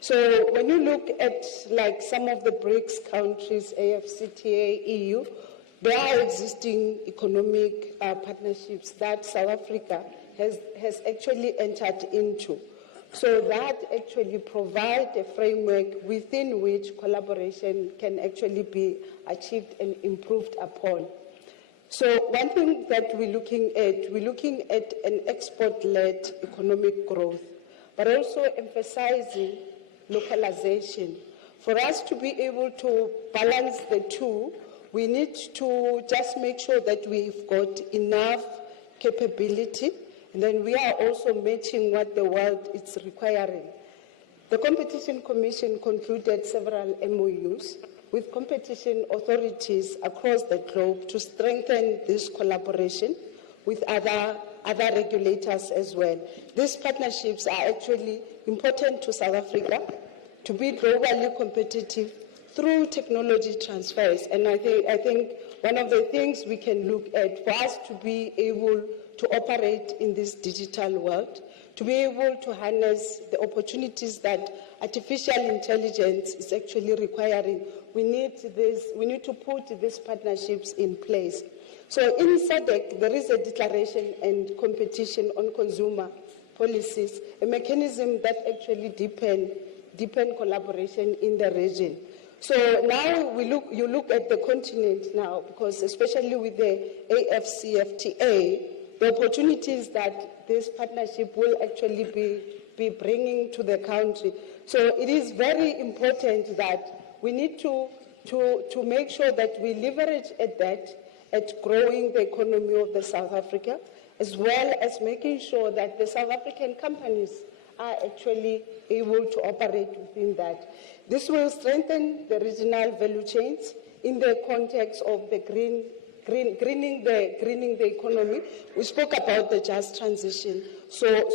So when you look at like some of the BRICS countries, AFCTA, EU, there are existing economic partnerships that South Africa has actually entered into. So that actually provides a framework within which collaboration can actually be achieved and improved upon. So one thing that we're looking at an export-led economic growth, but also emphasizing localization. For us to be able to balance the two, we need to just make sure that we've got enough capability, and then we are also matching what the world is requiring. The Competition Commission concluded several MOUs with competition authorities across the globe to strengthen this collaboration with other regulators as well. These partnerships are actually important to South Africa to be globally competitive through technology transfers. And I think one of the things we can look at for us to be able to operate in this digital world, to be able to harness the opportunities that artificial intelligence is actually requiring, we need to put these partnerships in place. So in SADC, there is a declaration and competition on consumer policies, a mechanism that actually deepen collaboration in the region. So now you look at the continent now, because especially with the AFCFTA, the opportunities that this partnership will actually be bringing to the country. So it is very important that we need to make sure that we leverage at growing the economy of the South Africa, as well as making sure that the South African companies are actually able to operate within that. This will strengthen the regional value chains in the context of the greening the economy. We spoke about the just transition. So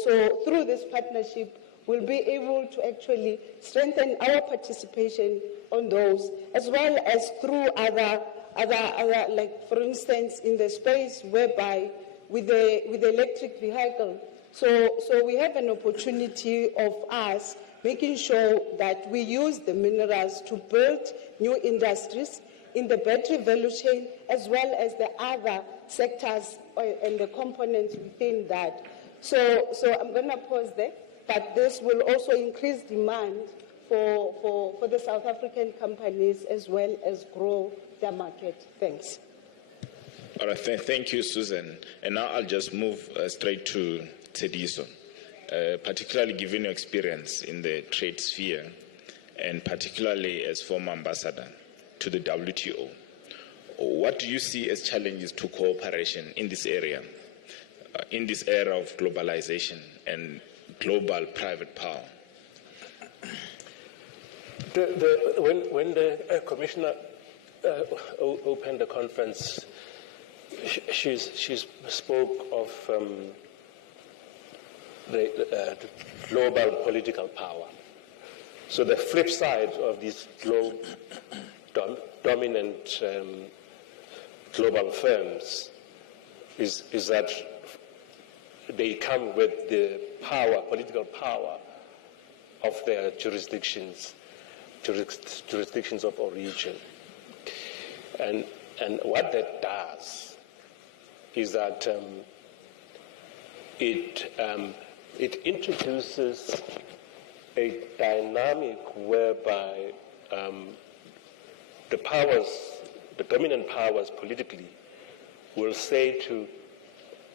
through this partnership, we'll be able to actually strengthen our participation on those, as well as through other like for instance in the space whereby with the electric vehicle. So we have an opportunity of us making sure that we use the minerals to build new industries in the battery value chain, as well as the other sectors and the components within that. So I'm going to pause there, but this will also increase demand for the South African companies as well as grow their market. Thanks. All right, thank you, Susan. And now I'll just move straight to Tshediso, particularly given your experience in the trade sphere, and particularly as former ambassador to the WTO. What do you see as challenges to cooperation in this area, in this era of globalization and global private power? When the commissioner opened the conference, she spoke of the global political power. So the flip side of these dominant global firms is that they come with the power, political power of their jurisdictions of origin. And what that does is that it introduces a dynamic whereby the dominant powers politically will say to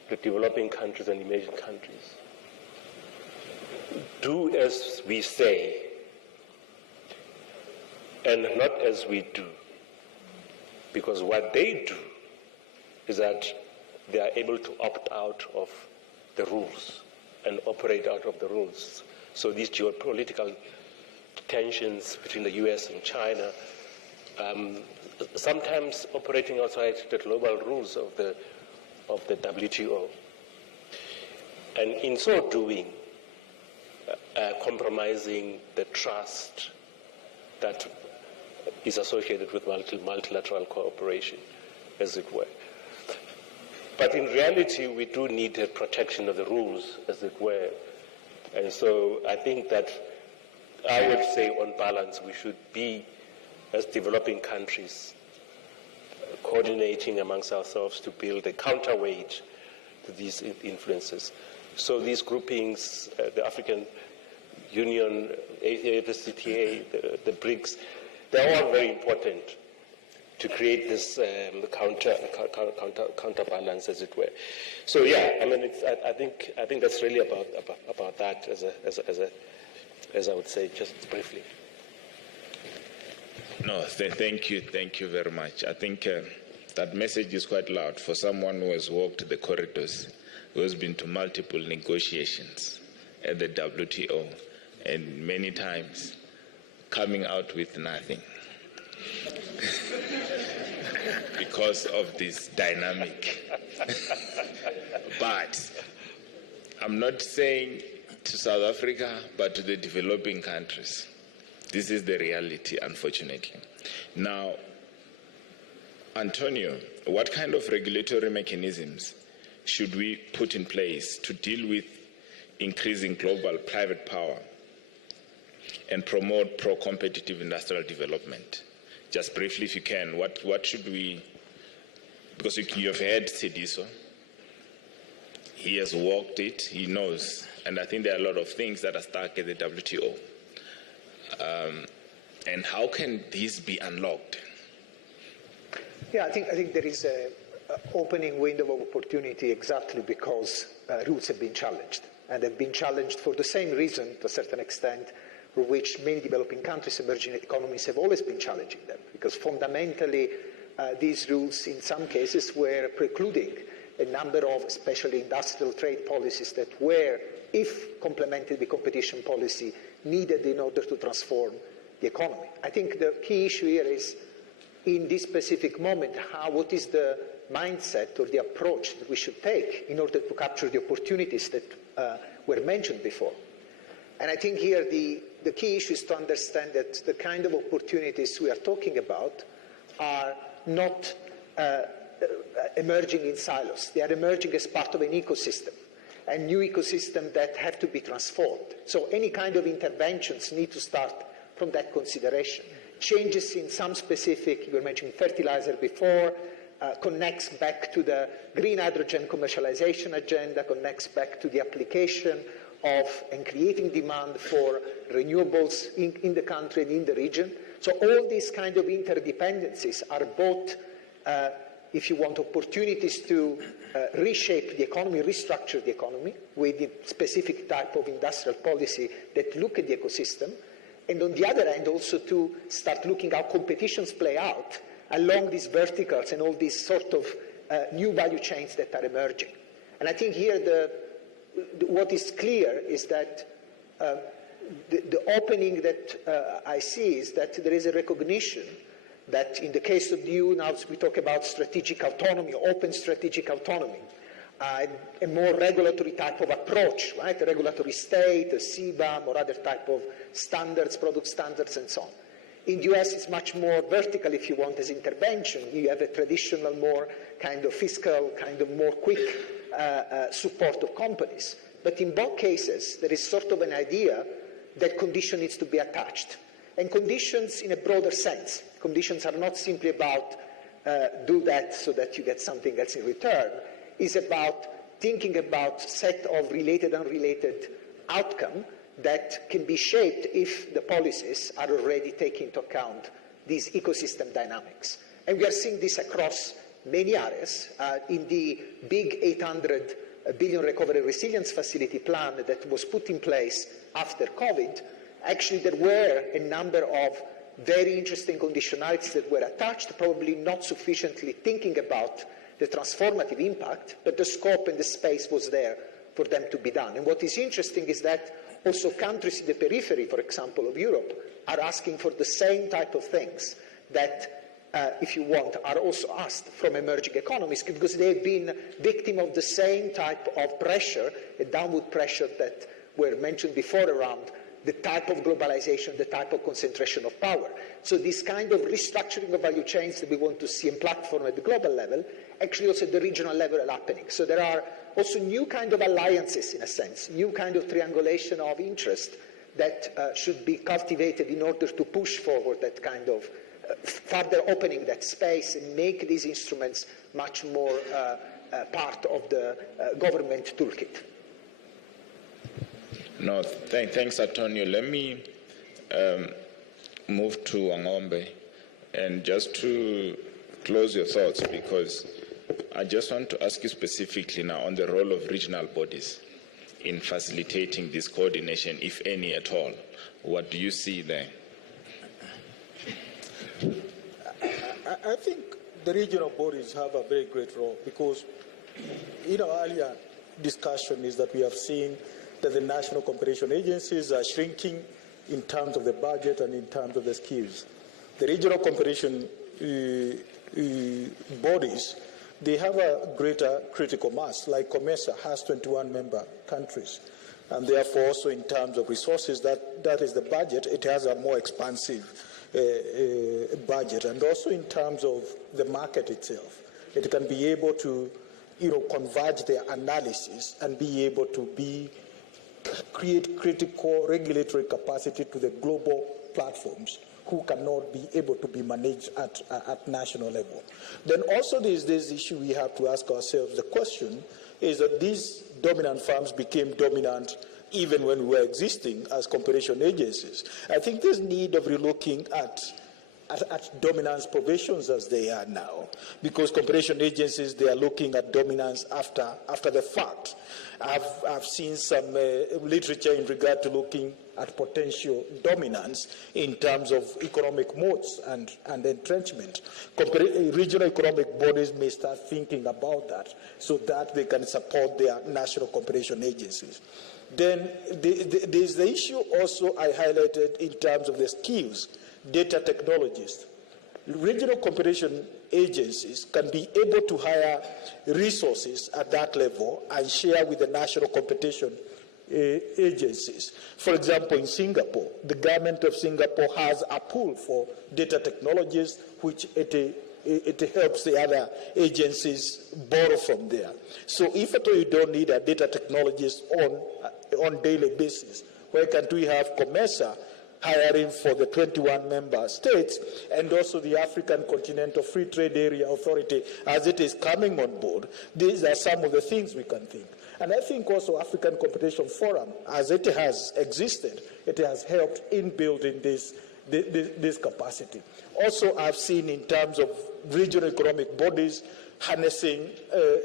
the developing countries and emerging countries, do as we say and not as we do. Because what they do is that they are able to opt out of the rules and operate out of the rules. So these geopolitical tensions between the US and China, sometimes operating outside the global rules of the WTO. And in so doing, compromising the trust that is associated with multilateral cooperation, as it were. But in reality, we do need a protection of the rules, as it were. And so I think that I would say, on balance, we should be, as developing countries, coordinating amongst ourselves to build a counterweight to these influences. So these groupings, the African Union, AfCFTA, the BRICS, they're all very important to create this counterbalance, as it were. So yeah, I mean, I think that's really about that, as I would say, just briefly. No, thank you very much. I think that message is quite loud for someone who has walked the corridors, who has been to multiple negotiations at the WTO, and many times coming out with nothing because of this dynamic. But I'm not saying to South Africa, but to the developing countries. This is the reality, unfortunately. Now, Antonio, what kind of regulatory mechanisms should we put in place to deal with increasing global private power and promote pro-competitive industrial development? Just briefly, if you can, what should we, because you have heard Sidiso, he has walked it, he knows, and I think there are a lot of things that are stuck at the WTO. And how can these be unlocked? Yeah, I think there is an opening window of opportunity exactly because rules have been challenged. And have been challenged for the same reason, to a certain extent, for which many developing countries, emerging economies have always been challenging them. Because fundamentally, these rules, in some cases, were precluding a number of, especially industrial trade policies that were, if complemented with competition policy, needed in order to transform the economy. I think the key issue here is, in this specific moment, what is the mindset or the approach that we should take in order to capture the opportunities that were mentioned before. And I think here the key issue is to understand that the kind of opportunities we are talking about are not emerging in silos. They are emerging as part of an ecosystem, a new ecosystem that have to be transformed. So any kind of interventions need to start from that consideration. Changes in some specific, you were mentioning fertilizer before, connects back to the green hydrogen commercialization agenda, connects back to the application of and creating demand for renewables in the country and in the region. So all these kind of interdependencies are both, if you want, opportunities to reshape the economy, restructure the economy with the specific type of industrial policy that look at the ecosystem. And on the other hand, also to start looking how competitions play out along these verticals and all these sort of new value chains that are emerging. And I think here what is clear is that the opening that I see is that there is a recognition that in the case of the EU, now we talk about strategic autonomy, open strategic autonomy, a more regulatory type of approach, right? A regulatory state, a CBAM, or other type of standards, product standards, and so on. In the US, it's much more vertical, if you want, as intervention. You have a traditional, more kind of fiscal, kind of more quick support of companies. But in both cases, there is sort of an idea that condition needs to be attached. And conditions in a broader sense. Conditions are not simply about do that so that you get something else in return. It's about thinking about set of related and unrelated outcome that can be shaped if the policies are already taking into account these ecosystem dynamics. And we are seeing this across many areas. In the big 800 billion recovery resilience facility plan that was put in place after COVID, actually there were a number of very interesting conditionalities that were attached, probably not sufficiently thinking about the transformative impact, but the scope and the space was there for them to be done. And what is interesting is that also countries in the periphery, for example, of Europe, are asking for the same type of things that, if you want, are also asked from emerging economies, because they've been victim of the same type of pressure, a downward pressure that were mentioned before around the type of globalization, the type of concentration of power. So this kind of restructuring of value chains that we want to see in platform at the global level, actually also at the regional level are happening. So there are also new kind of alliances, in a sense, new kind of triangulation of interest that should be cultivated in order to push forward that kind of further opening that space and make these instruments much more part of the government toolkit. No, thanks, Antonio. Let me move to Wangombe, and just to close your thoughts, because I just want to ask you specifically now on the role of regional bodies in facilitating this coordination, if any at all. What do you see there? I think the regional bodies have a very great role because, earlier discussion is that we have seen that the national competition agencies are shrinking in terms of the budget and in terms of the skills. The regional competition bodies, they have a greater critical mass, like COMESA has 21 member countries. And therefore, also in terms of resources, that is the budget, it has a more expansive budget. And also in terms of the market itself, it can be able to converge their analysis and be able to create critical regulatory capacity to the global platforms who cannot be able to be managed at national level. Then also there's this issue we have to ask ourselves. The question is that these dominant firms became dominant even when we were existing as competition agencies. I think there's need of relooking at dominance provisions as they are now, because competition agencies, they are looking at dominance after the fact. I've seen some literature in regard to looking at potential dominance in terms of economic moats and entrenchment. Regional economic bodies may start thinking about that so that they can support their national competition agencies. Then there's the issue also I highlighted in terms of the skills. Data technologists. Regional competition agencies can be able to hire resources at that level and share with the national competition agencies. For example, in Singapore, the government of Singapore has a pool for data technologists, which it helps the other agencies borrow from there. So if at all you don't need a data technologist on daily basis, why can't we have COMESA hiring for the 21 member states, and also the African Continental Free Trade Area Authority as it is coming on board? These are some of the things we can think. And I think also African Competition Forum, as it has existed, it has helped in building this capacity. Also, I've seen in terms of regional economic bodies harnessing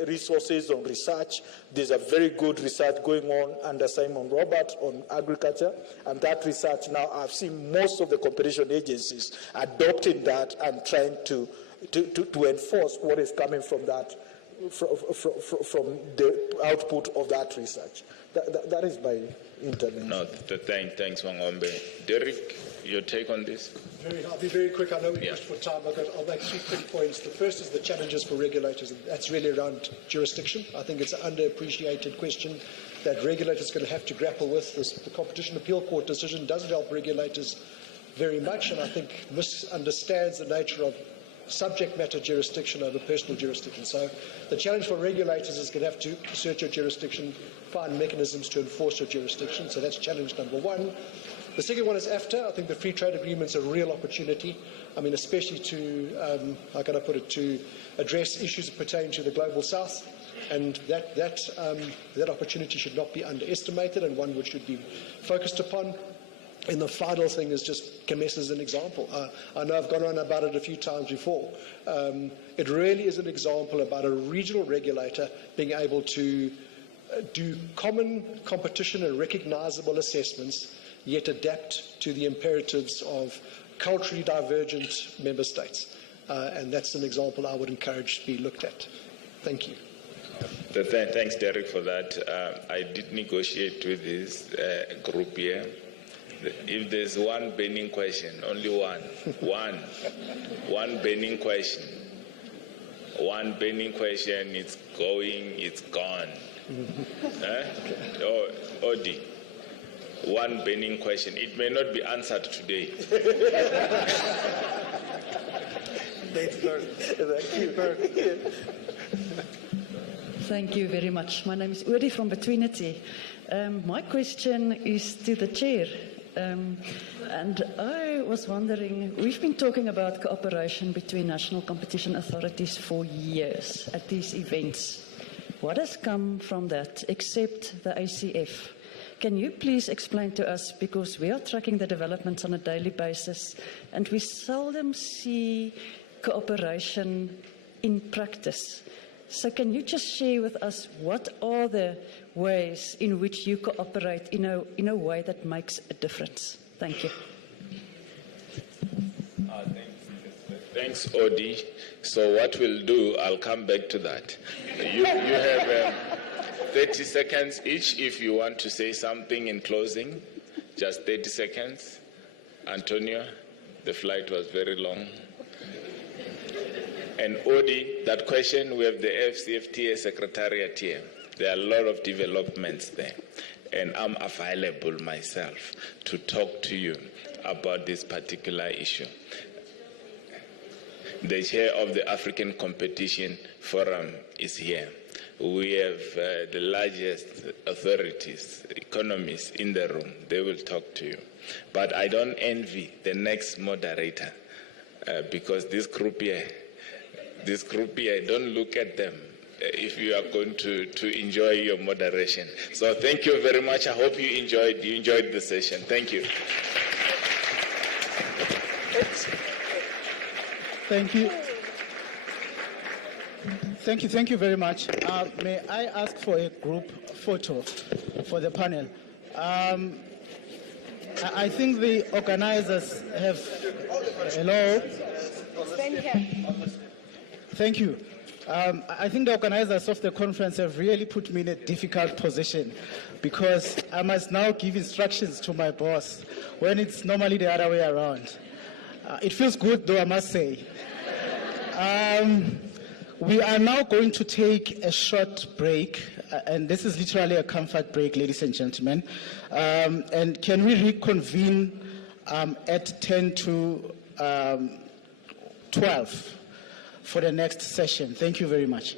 resources on research. There's a very good research going on under Simon Robert on agriculture, and that research now I've seen most of the competition agencies adopting that and trying to enforce what is coming from that, from the output of that research. That is my intervention. No, thanks, Wangombe. Derek, your take on this? I'll be very quick. I know we're pushed for time. I'll make 3 quick points. The first is the challenges for regulators, and that's really around jurisdiction. I think it's an underappreciated question that regulators are going to have to grapple with. The Competition Appeal Court decision doesn't help regulators very much, and I think misunderstands the nature of subject matter jurisdiction over personal jurisdiction. So the challenge for regulators is going to have to assert your jurisdiction, find mechanisms to enforce your jurisdiction. So that's challenge number one. The second one is AFTA. I think the free trade agreement's a real opportunity. I mean, especially to, how can I put it, to address issues pertaining to the global south. And that opportunity should not be underestimated, and one which should be focused upon. And the final thing is just COMESA as an example. I know I've gone on about it a few times before. It really is an example about a regional regulator being able to do common competition and recognizable assessments, yet adapt to the imperatives of culturally divergent member states. And that's an example I would encourage to be looked at. Thank you. Thanks, Derek, for that. I did negotiate with this group here. If there's one burning question, only one burning question. One burning question, it's going, it's gone. Odi, one burning question. It may not be answered today. Thank you very much. My name is Odi from Betweenity. My question is to the chair. And I was wondering, we've been talking about cooperation between national competition authorities for years at these events. What has come from that except the ACF? can you please explain to us, because we are tracking the developments on a daily basis, and we seldom see cooperation in practice. So can you just share with us what are the ways in which you cooperate in a way that makes a difference? Thank you. Thanks, Odi. So what we'll do, I'll come back to that. You have 30 seconds each if you want to say something in closing. Just 30 seconds. Antonio, the flight was very long. And Odi, that question, we have the FCFTA Secretariat here. There are a lot of developments there. And I'm available myself to talk to you about this particular issue. The chair of the African Competition Forum is here. We have the largest authorities, economists in the room. They will talk to you. But I don't envy the next moderator because this group here, don't look at them if you are going to enjoy your moderation. So thank you very much. I hope you enjoyed the session. Thank you. Thank you. Thank you very much. May I ask for a group photo for the panel? I think the organizers have... Hello? Stand here. Thank you. I think the organizers of the conference have really put me in a difficult position because I must now give instructions to my boss when it's normally the other way around. It feels good, though, I must say. We are now going to take a short break, and this is literally a comfort break, ladies and gentlemen. And can we reconvene at 10 to 12 for the next session? Thank you very much.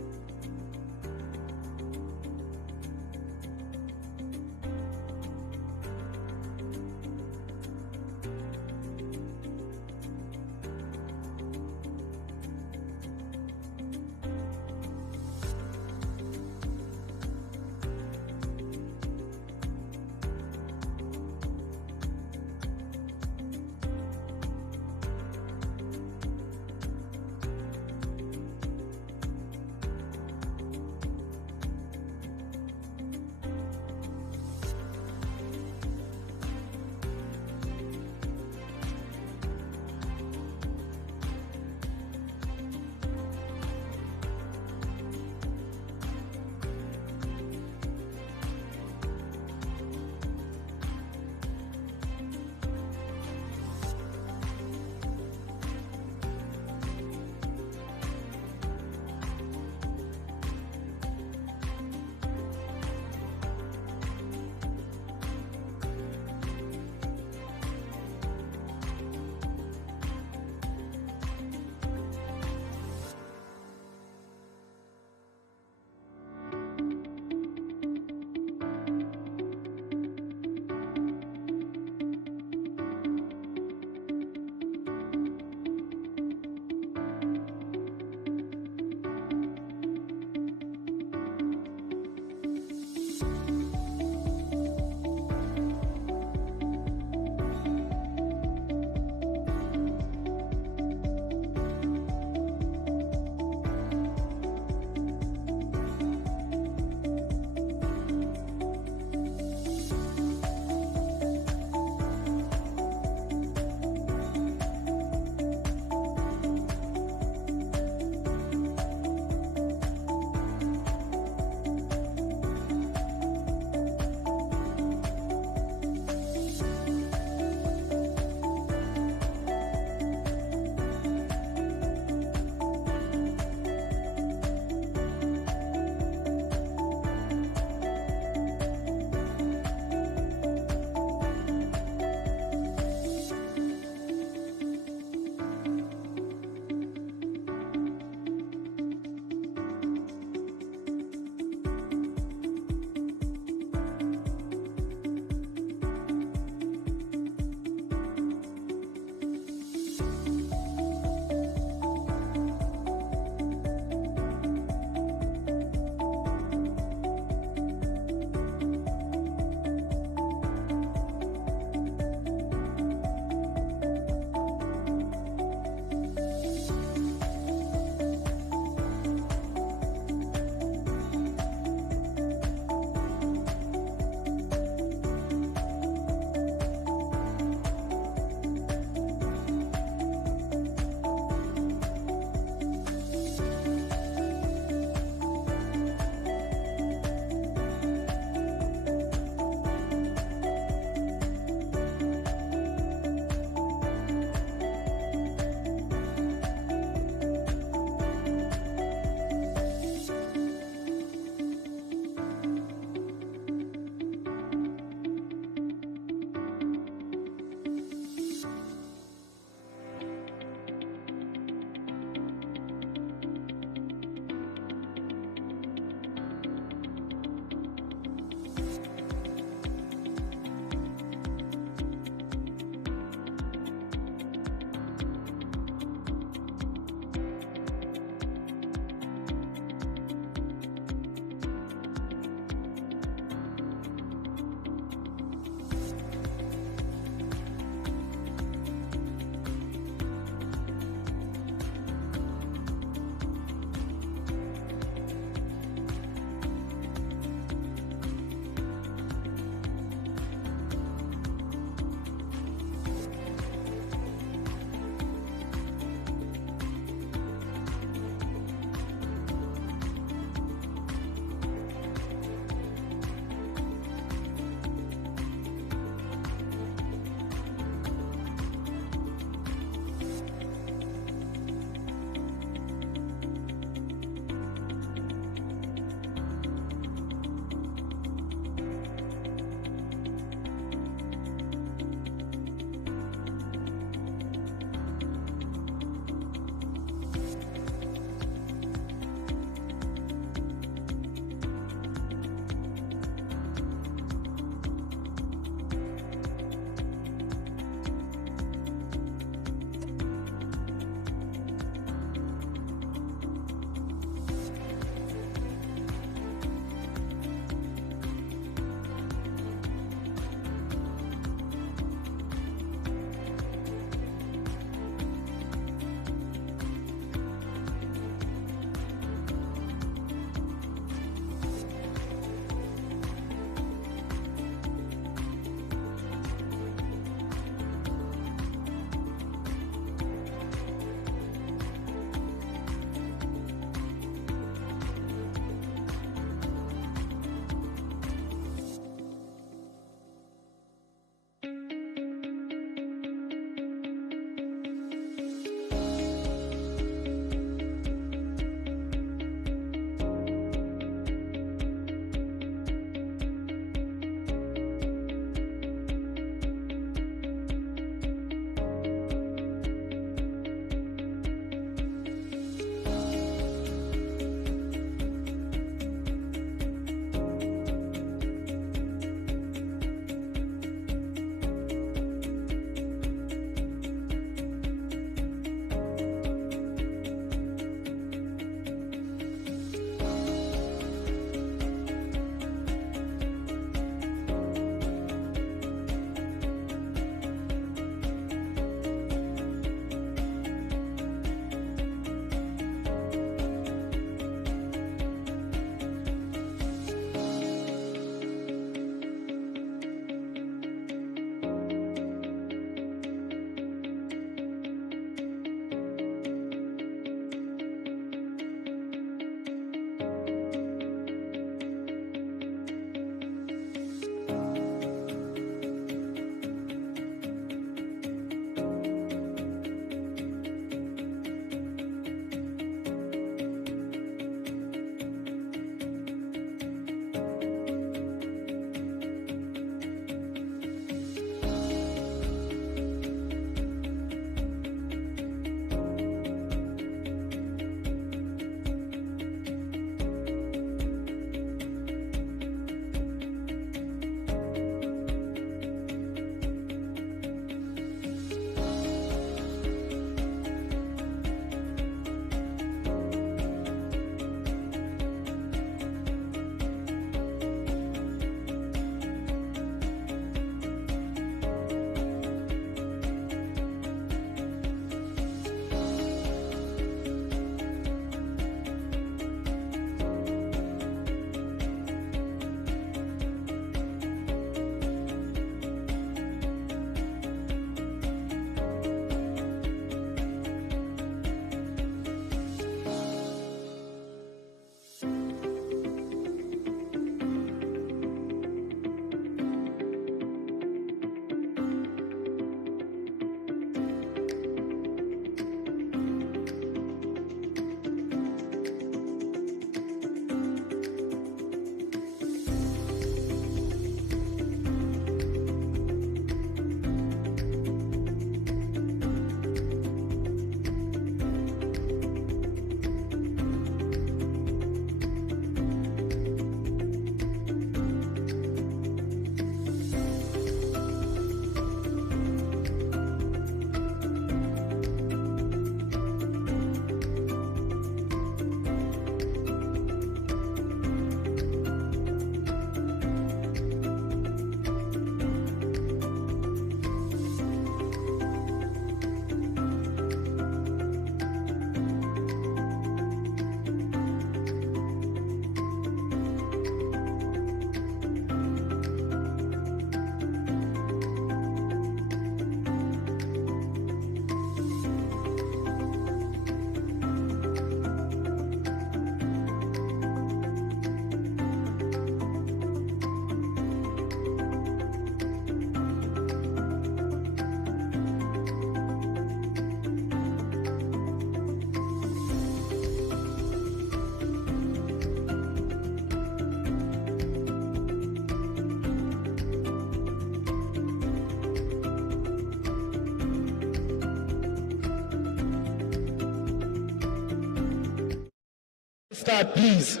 start, please.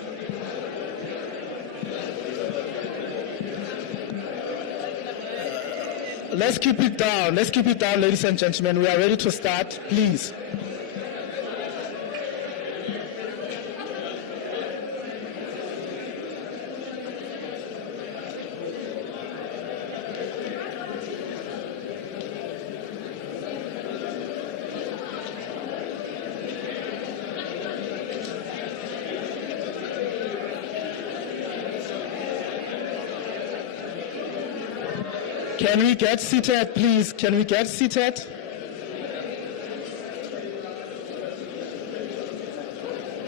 Let's keep it down. Let's keep it down, ladies and gentlemen. We are ready to start, please. Can we get seated, please? Can we get seated?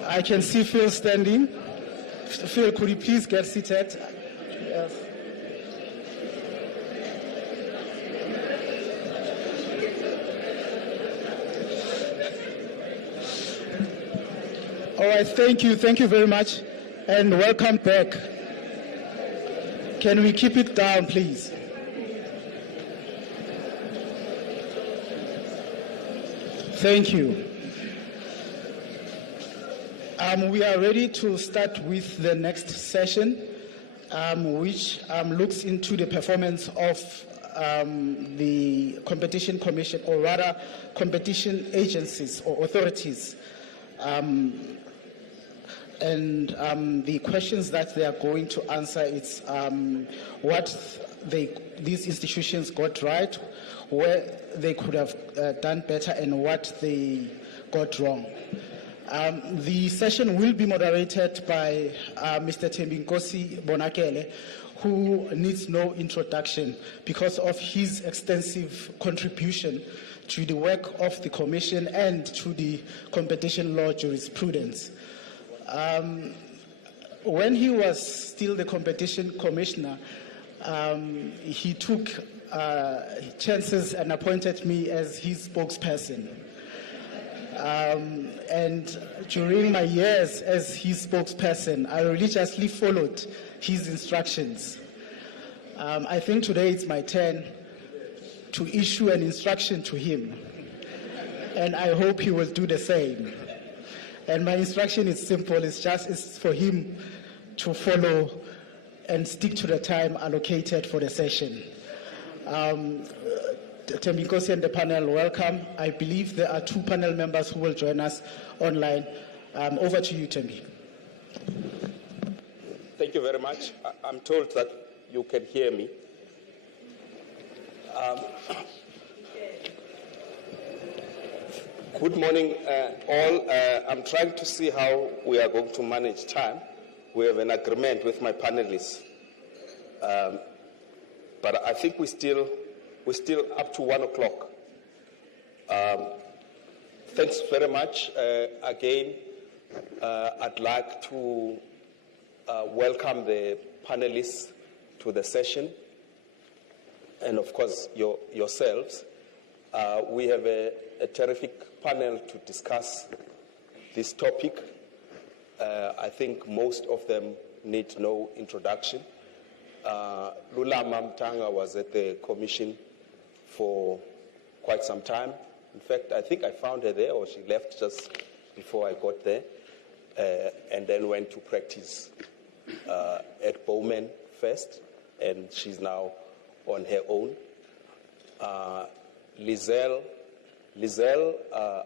I can see Phil standing. Phil, could you please get seated? Yes. All right, thank you very much, and welcome back. Can we keep it down, please? Thank you. We are ready to start with the next session, which looks into the performance of the Competition Commission, or rather competition agencies or authorities. The questions that they are going to answer is what these institutions got right, where they could have done better, and what they got wrong. The session will be moderated by Mr. Thembinkosi Bonakele, who needs no introduction because of his extensive contribution to the work of the Commission and to the competition law jurisprudence. When he was still the Competition Commissioner, he took chances and appointed me as his spokesperson. And during my years as his spokesperson, I religiously followed his instructions. I think today it's my turn to issue an instruction to him, and I hope he will do the same. And my instruction is simple, it's for him to follow and stick to the time allocated for the session. Thembinkosi and the panel, welcome. I believe there are 2 panel members who will join us online. Over to you, Thembi. Thank you very much. I'm told that you can hear me. Good morning, all. I'm trying to see how we are going to manage time. We have an agreement with my panelists. But I think we're still up to 1 o'clock. Thanks very much. Again, I'd like to welcome the panelists to the session, and of course yourselves. We have a terrific panel to discuss this topic. I think most of them need no introduction. Lulama Mtanga was at the Commission for quite some time. In fact, I think I found her there, or she left just before I got there, and then went to practice at Bowman first, and she's now on her own. Lizelle,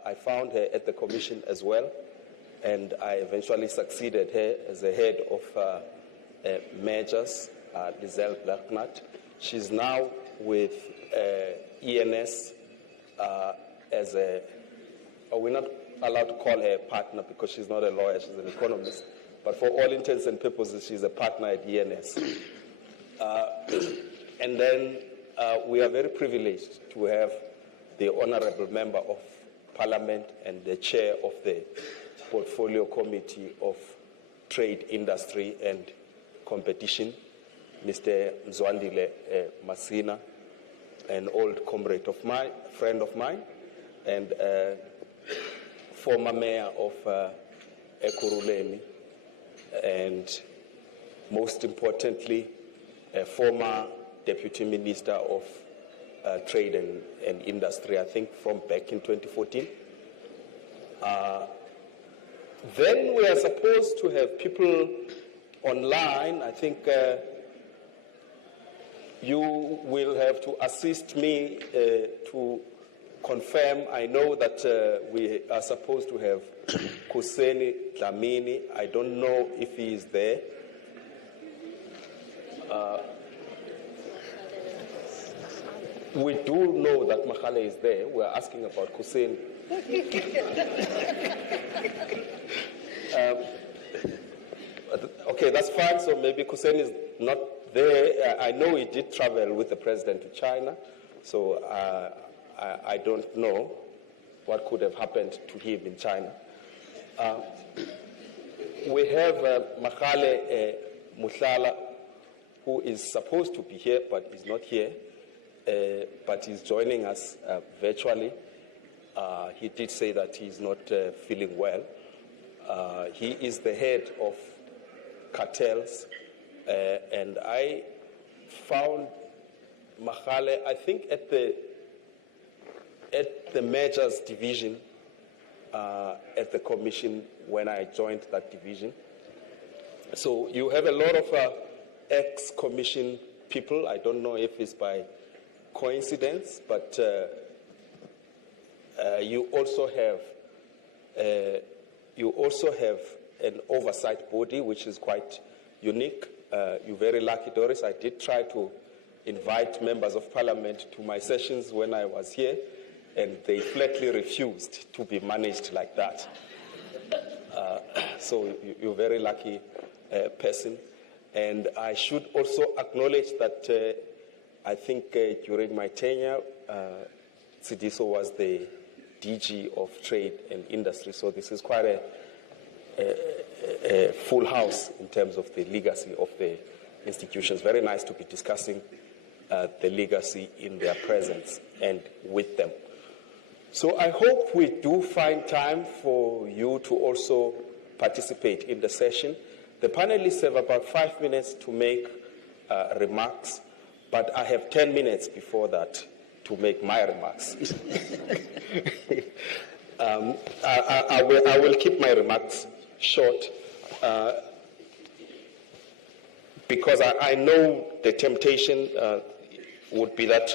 I found her at the Commission as well, and I eventually succeeded her as the head of mergers, Lizelle Blacknut. She's now with ENS as we're not allowed to call her a partner because she's not a lawyer, she's an economist, but for all intents and purposes, she's a partner at ENS. And then we are very privileged to have the Honorable Member of Parliament and the Chair of the Portfolio Committee of Trade, Industry and Competition, Mr. Mzwandile Masina, an old comrade of mine, friend of mine, and former mayor of Ekurhuleni, and most importantly, a former Deputy Minister of Trade and Industry, I think from back in 2014. Then we are supposed to have people online. I think you will have to assist me to confirm. I know that we are supposed to have Kuseni Dlamini. I don't know if he is there. We do know that Mahale is there. We are asking about Kuseni. Okay, that's fine. So maybe Kuseni is not there. I know he did travel with the president to China, so I don't know what could have happened to him in China. We have Mahale Muhlala, who is supposed to be here but is not here, but is joining us virtually. He did say that he's not feeling well. He is the head of cartels, and I found Mahale, I think, at the mergers division at the commission when I joined that division. So you have a lot of ex-commission people. I don't know if it's by coincidence, but you also have an oversight body, which is quite unique. You're very lucky, Doris. I did try to invite members of parliament to my sessions when I was here, and they flatly refused to be managed like that. So you're a very lucky person. And I should also acknowledge that I think during my tenure, Sidiso was the DG of Trade and Industry. So this is quite a full house in terms of the legacy of the institutions. Very nice to be discussing the legacy in their presence and with them. So I hope we do find time for you to also participate in the session. The panelists have about 5 minutes to make remarks, but I have 10 minutes before that to make my remarks. I will keep my remarks short because I know the temptation would be that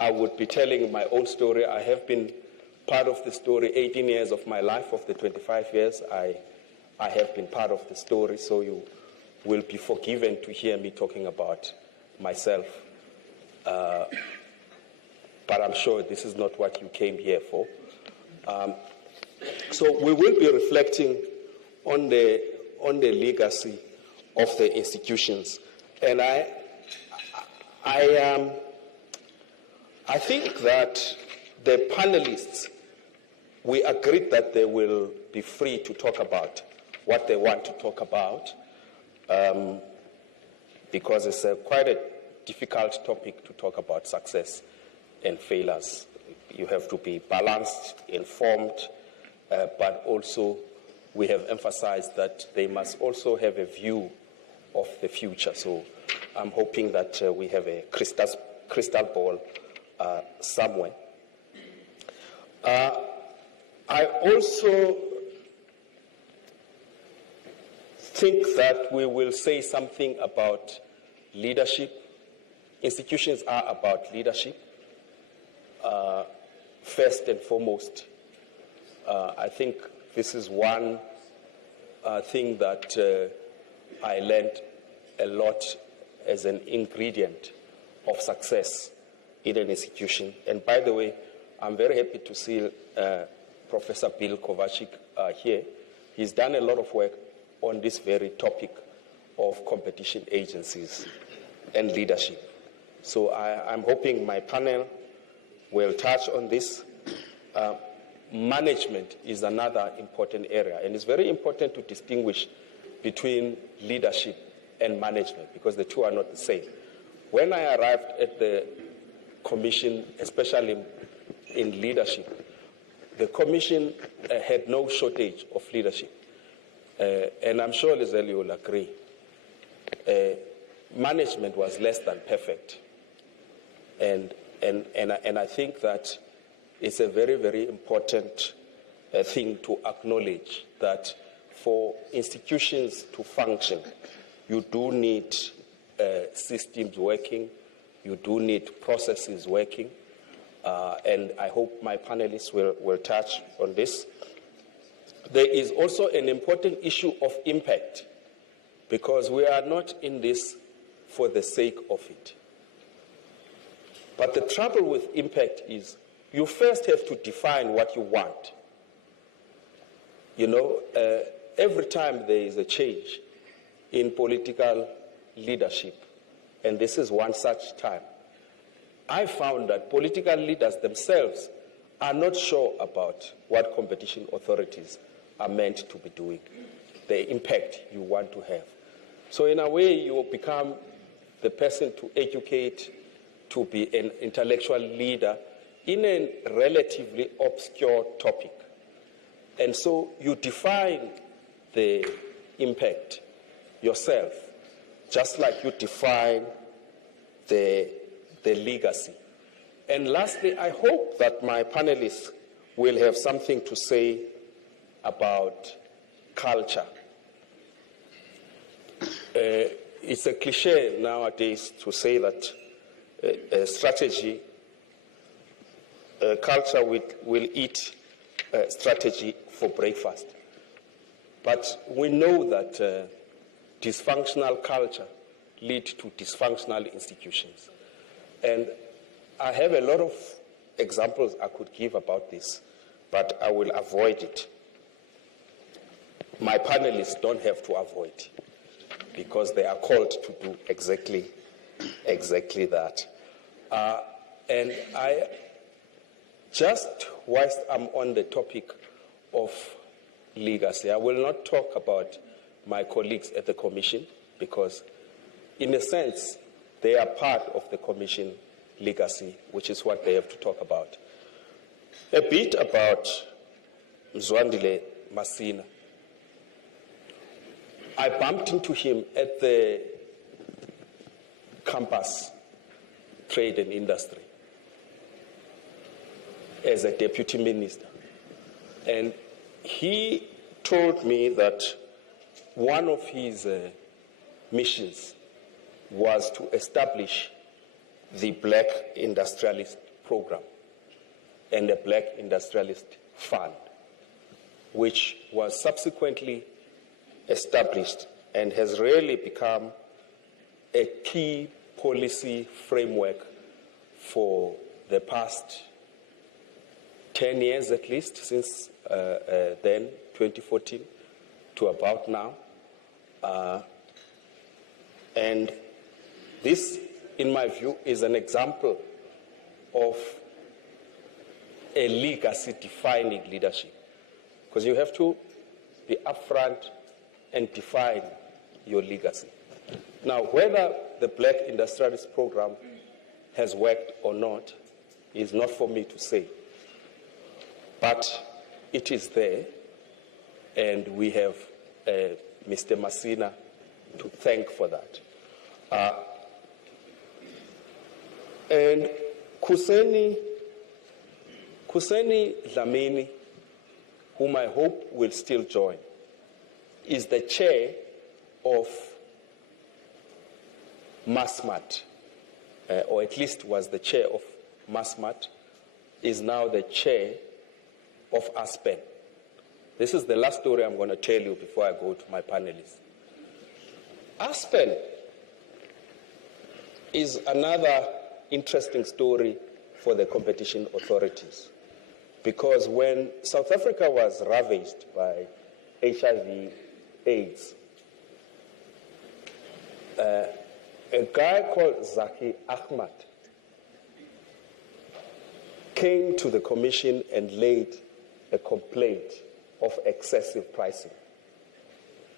I would be telling my own story. I have been part of the story 18 years of my life. Of the 25 years, I have been part of the story, so you will be forgiven to hear me talking about myself. But I'm sure this is not what you came here for. So we will be reflecting on the legacy of the institutions. And I think that the panelists, we agreed that they will be free to talk about what they want to talk about, because it's quite a difficult topic to talk about success and failures. You have to be balanced, informed, but also we have emphasized that they must also have a view of the future. So I'm hoping that we have a crystal ball somewhere. I also think that we will say something about leadership. Institutions are about leadership, first and foremost. I think this is one thing that I learned a lot as an ingredient of success in an institution. And by the way, I'm very happy to see Professor Bill Kovacic here. He's done a lot of work on this very topic of competition agencies and leadership. So I'm hoping my panel will touch on this. Management is another important area, and it's very important to distinguish between leadership and management because the two are not the same. When I arrived at the commission, especially in leadership, the commission had no shortage of leadership. And I'm sure Lizelle will agree. Management was less than perfect. And I think that it's a very, very important thing to acknowledge that for institutions to function, you do need systems working, you do need processes working, and I hope my panelists will touch on this. There is also an important issue of impact, because we are not in this for the sake of it. But the trouble with impact is you first have to define what you want. You know, every time there is a change in political leadership, and this is one such time, I found that political leaders themselves are not sure about what competition authorities are meant to be doing, the impact you want to have. So in a way, you become the person to educate, to be an intellectual leader in a relatively obscure topic. And so you define the impact yourself, just like you define the legacy. And lastly, I hope that my panelists will have something to say about culture. It's a cliche nowadays to say that culture will eat strategy for breakfast. But we know that dysfunctional culture leads to dysfunctional institutions. And I have a lot of examples I could give about this, but I will avoid it. My panelists don't have to avoid, because they are called to do exactly that. And I, just whilst I'm on the topic of legacy, I will not talk about my colleagues at the Commission, because in a sense, they are part of the Commission legacy, which is what they have to talk about. A bit about Mzwandile Masina. I bumped into him at the campus trade and industry as a deputy minister. And he told me that one of his missions was to establish the Black Industrialist Program and the Black Industrialist Fund, which was subsequently established and has really become a key policy framework for the past 10 years at least, since then, 2014, to about now. And this, in my view, is an example of a legacy-defining leadership, because you have to be upfront and define your legacy. Now, whether the Black Industrialist Program has worked or not is not for me to say. But it is there, and we have Mr. Masina to thank for that. And Kuseni Dlamini, whom I hope will still join, is the chair of MASMAT, or at least was the chair of MASMAT, is now the chair of ASPEN. This is the last story I'm going to tell you before I go to my panelists. ASPEN is another interesting story for the competition authorities, because when South Africa was ravaged by HIV/AIDS, a guy called Zaki Ahmad came to the commission and laid a complaint of excessive pricing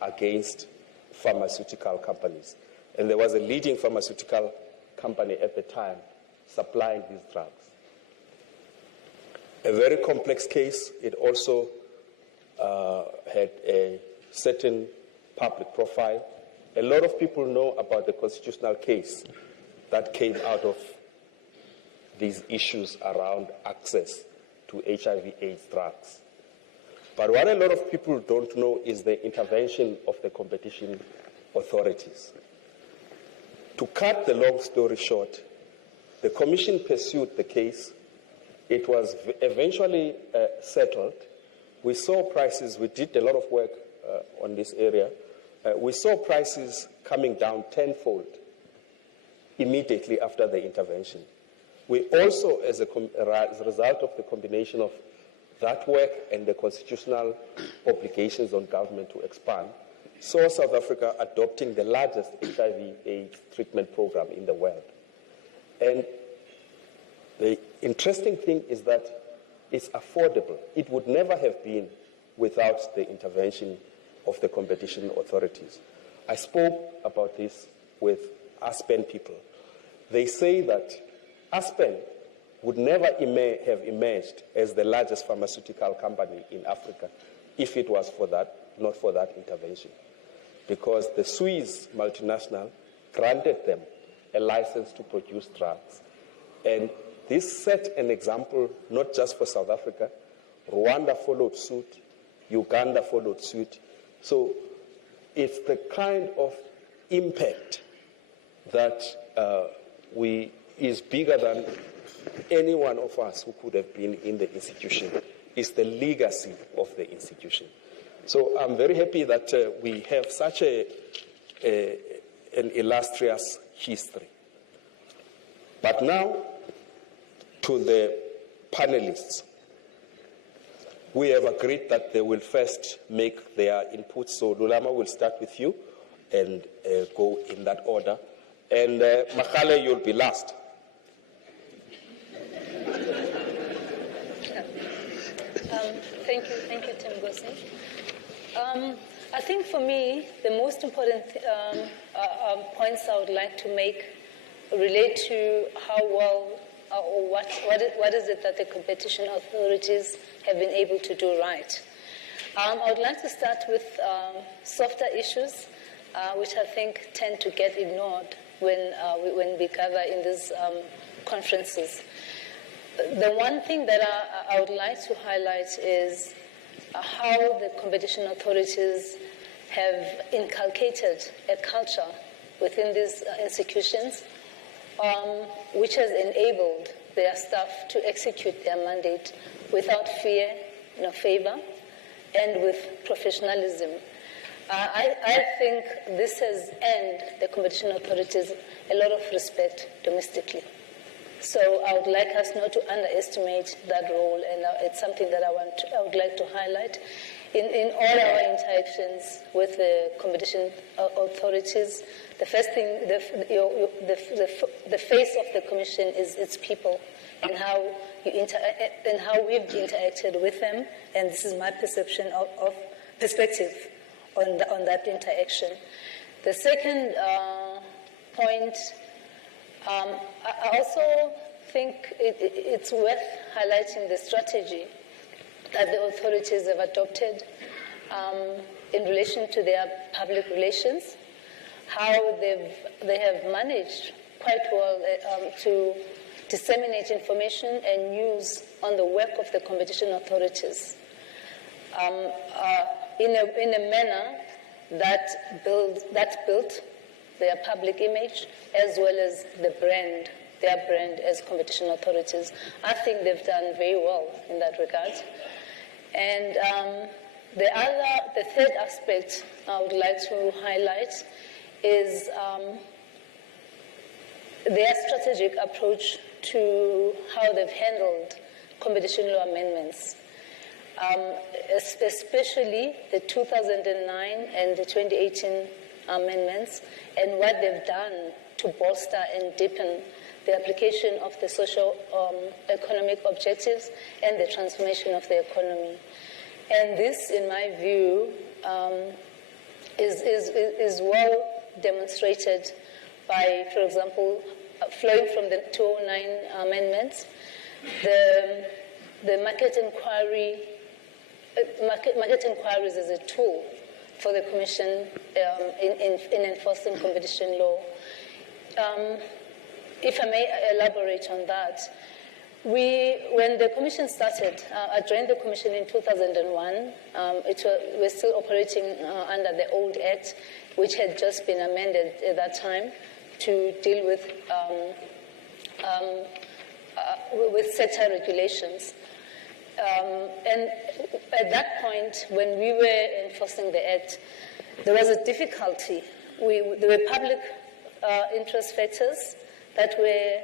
against pharmaceutical companies. And there was a leading pharmaceutical company at the time supplying these drugs. A very complex case. It also had a certain public profile. A lot of people know about the constitutional case that came out of these issues around access to HIV/AIDS drugs. But what a lot of people don't know is the intervention of the competition authorities. To cut the long story short, the Commission pursued the case. It was eventually settled. We saw prices, we did a lot of work on this area. We saw prices coming down tenfold immediately after the intervention. We also, as a result of the combination of that work and the constitutional obligations on government to expand, saw South Africa adopting the largest HIV/AIDS treatment program in the world. And the interesting thing is that it's affordable. It would never have been without the intervention of the competition authorities. I spoke about this with Aspen people. They say that Aspen would never have emerged as the largest pharmaceutical company in Africa if it was not for that intervention. Because the Swiss multinational granted them a license to produce drugs. And this set an example not just for South Africa. Rwanda followed suit. Uganda followed suit. So it's the kind of impact that is bigger than any one of us who could have been in the institution. It's the legacy of the institution. So I'm very happy that we have such an illustrious history. But now, to the panelists. We have agreed that they will first make their inputs. So Lulama will start with you and go in that order. And Makale, you'll be last. Thank you, Tim Gosi. I think for me, the most important points I would like to make relate to how well or what is it that the competition authorities have been able to do right. I would like to start with softer issues, which I think tend to get ignored when we gather in these conferences. The one thing that I would like to highlight is how the competition authorities have inculcated a culture within these institutions which has enabled their staff to execute their mandate without fear nor favor and with professionalism. I think this has earned the competition authorities a lot of respect domestically. So I would like us not to underestimate that role, and it's something that I would like to highlight. In all our interactions with the competition authorities, the first thing, the face of the Commission is its people, and how we've interacted with them, and this is my perception of perspective on that interaction. The second point, I also think it's worth highlighting the strategy that the authorities have adopted in relation to their public relations, how they have managed quite well to disseminate information and news on the work of the competition authorities in a manner that built their public image as well as their brand as competition authorities. I think they've done very well in that regard. And the third aspect I would like to highlight is their strategic approach to how they've handled competition law amendments, especially the 2009 and the 2018 amendments, and what they've done to bolster and deepen the application of the social economic objectives and the transformation of the economy. And this, in my view, is well demonstrated by, for example, flowing from the 2009 amendments, the market inquiries as a tool for the Commission in enforcing competition law. If I may elaborate on that, When the commission started, I joined the commission in 2001. We're still operating under the old Act, which had just been amended at that time to deal with SETA regulations. And at that point, when we were enforcing the Act, there was a difficulty. There were public interest factors that were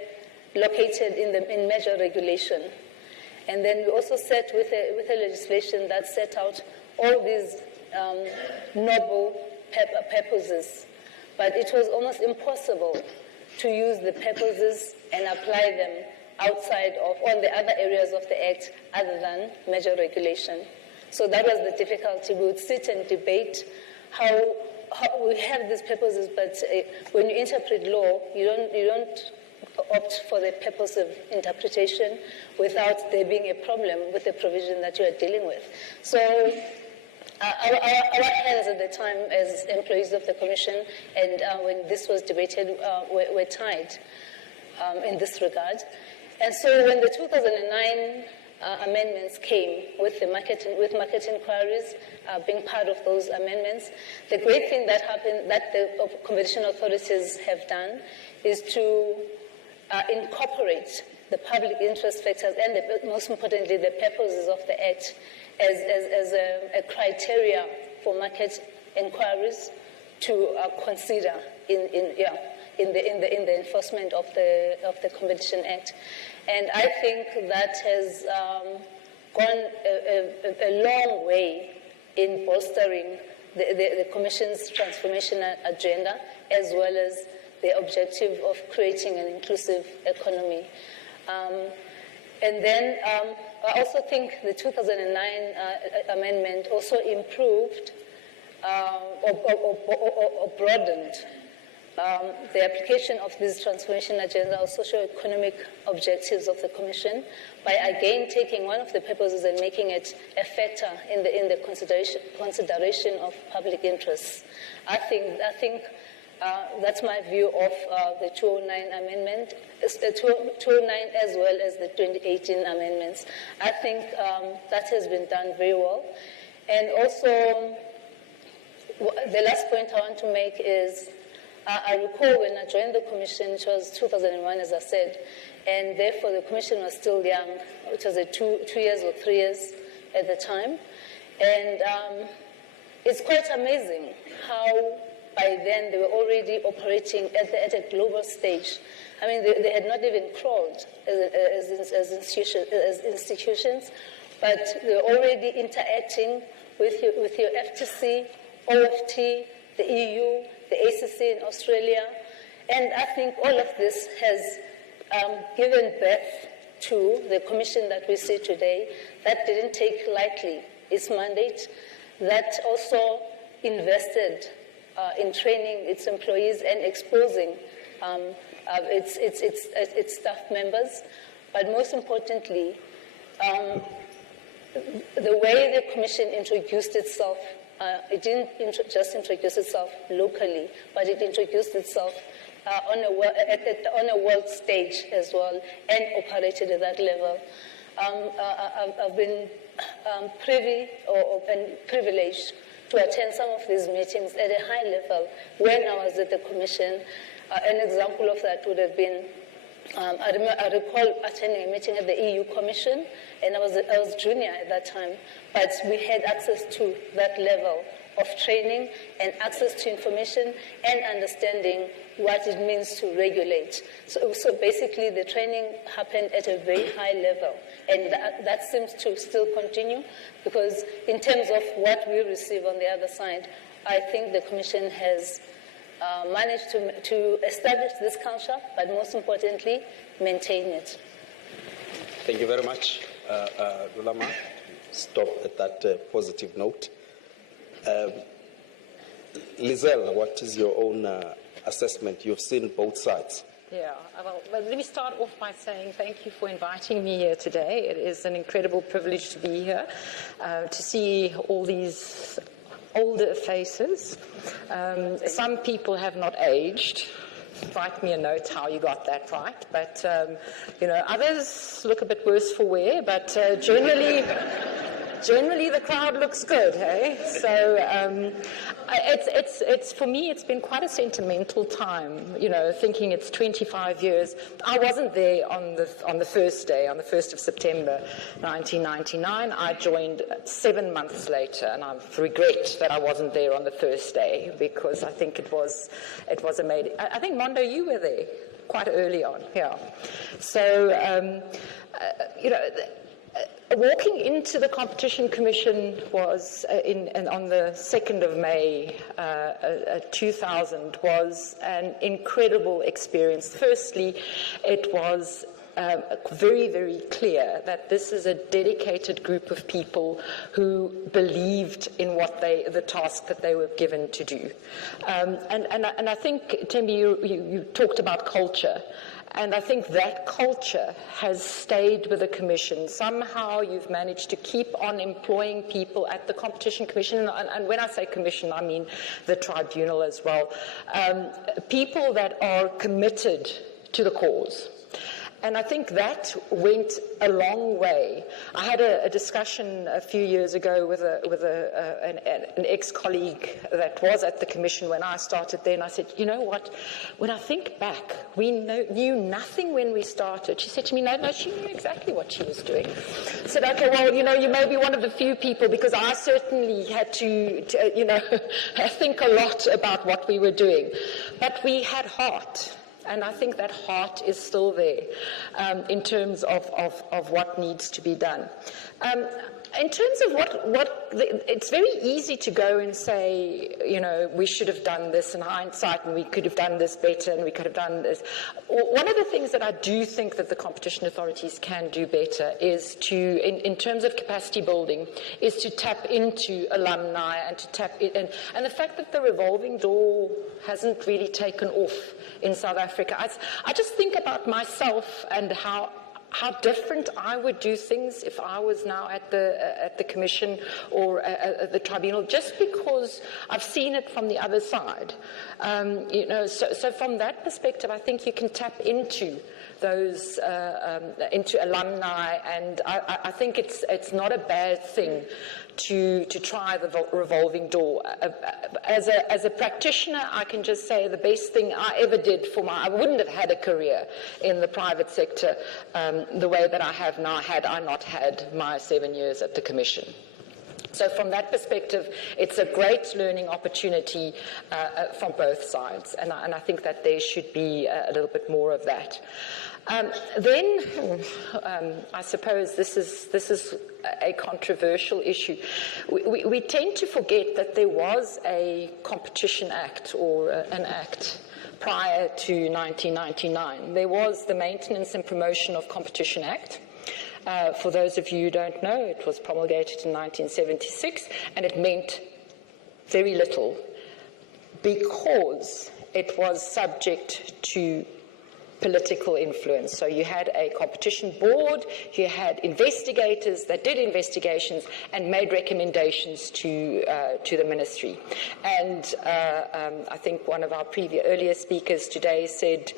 located in measure regulation. And then we also set with a legislation that set out all these noble purposes. But it was almost impossible to use the purposes and apply them outside of all the other areas of the Act other than measure regulation. So that was the difficulty. We would sit and debate how we have these purposes, but when you interpret law, you don't opt for the purpose of interpretation without there being a problem with the provision that you are dealing with. So our hands at the time as employees of the Commission, and when this was debated, were tied in this regard. And so when the 2009 amendments came with market inquiries being part of those amendments, the great thing that happened, that the competition authorities have done, is to incorporate the public interest factors and, most importantly, the purposes of the Act as a criteria for market inquiries to consider in the enforcement of the Competition Act. And I think that has gone a long way in bolstering the Commission's transformation agenda, as well as the objective of creating an inclusive economy. And then I also think the 2009 amendment also improved or broadened the application of this transformation agenda or socio-economic objectives of the Commission by again taking one of the purposes and making it a factor in the consideration of public interests. I think that's my view of the 2009 amendment, the 2009 as well as the 2018 amendments. I think that has been done very well. And also, the last point I want to make is, I recall when I joined the Commission, which was 2001, as I said, and therefore the Commission was still young, which was 2 years or 3 years at the time. And it's quite amazing how by then they were already operating at a global stage. I mean, they had not even crawled as institutions, but they were already interacting with your FTC, OFT, the EU, the ACC in Australia. And I think all of this has given birth to the Commission that we see today that didn't take lightly its mandate, that also invested in training its employees and exposing its staff members. But most importantly, the way the Commission introduced itself, it didn't just introduce itself locally, but it introduced itself on a world stage as well and operated at that level. I've been privileged to attend some of these meetings at a high level when I was at the Commission. An example of that would have been, I recall attending a meeting at the EU Commission, and I was junior at that time, but we had access to that level of training and access to information and understanding what it means to regulate. So basically the training happened at a very high level, and that seems to still continue, because in terms of what we receive on the other side, I think the Commission has managed to establish this culture, but most importantly, maintain it. Thank you very much, Lulama. Stop at that positive note. Lizelle, what is your own assessment? You've seen both sides. Yeah, well, let me start off by saying thank you for inviting me here today. It is an incredible privilege to be here, to see all these older faces. Some people have not aged, write me a note how you got that right. But, others look a bit worse for wear, but generally the crowd looks good, hey? So it's for me, it's been quite a sentimental time, thinking it's 25 years. I wasn't there on the first day, on the 1st of September 1999. I joined 7 months later, and I regret that I wasn't there on the first day, because I think it was amazing. I think, Mondo, you were there quite early on, yeah. So, walking into the Competition Commission was on the 2nd of May 2000 was an incredible experience. Firstly, it was very, very clear that this is a dedicated group of people who believed in the task that they were given to do. And I think, Thembi, you talked about culture. And I think that culture has stayed with the Commission. Somehow you've managed to keep on employing people at the Competition Commission, and when I say Commission, I mean the tribunal as well, people that are committed to the cause. And I think that went a long way. I had a discussion a few years ago with an ex-colleague that was at the Commission when I started there, and I said, you know what, when I think back, we knew nothing when we started. She said to me, no, she knew exactly what she was doing. I said, okay, well, you may be one of the few people, because I certainly had to think a lot about what we were doing. But we had heart. And I think that heart is still there in terms of what needs to be done. In terms of it's very easy to go and say, we should have done this in hindsight, and we could have done this better, and we could have done this. One of the things that I do think that the competition authorities can do better is to, in terms of capacity building, is to tap into alumni and to tap in. And the fact that the revolving door hasn't really taken off in South Africa. I just think about myself and how different I would do things if I was now at the Commission or at the tribunal, just because I've seen it from the other side. So from that perspective, I think you can tap into those into alumni, and I think it's not a bad thing to try the revolving door. As a practitioner, I can just say the best thing I ever did I wouldn't have had a career in the private sector the way that I have now had I not had my 7 years at the Commission. So from that perspective, it's a great learning opportunity from both sides, and I think that there should be a little bit more of that. Then, I suppose this is a controversial issue. We tend to forget that there was a Competition Act or an act prior to 1999. There was the Maintenance and Promotion of Competition Act. For those of you who don't know, it was promulgated in 1976, and it meant very little because it was subject to political influence. So you had a competition board, you had investigators that did investigations and made recommendations to the ministry. And I think one of our earlier speakers today said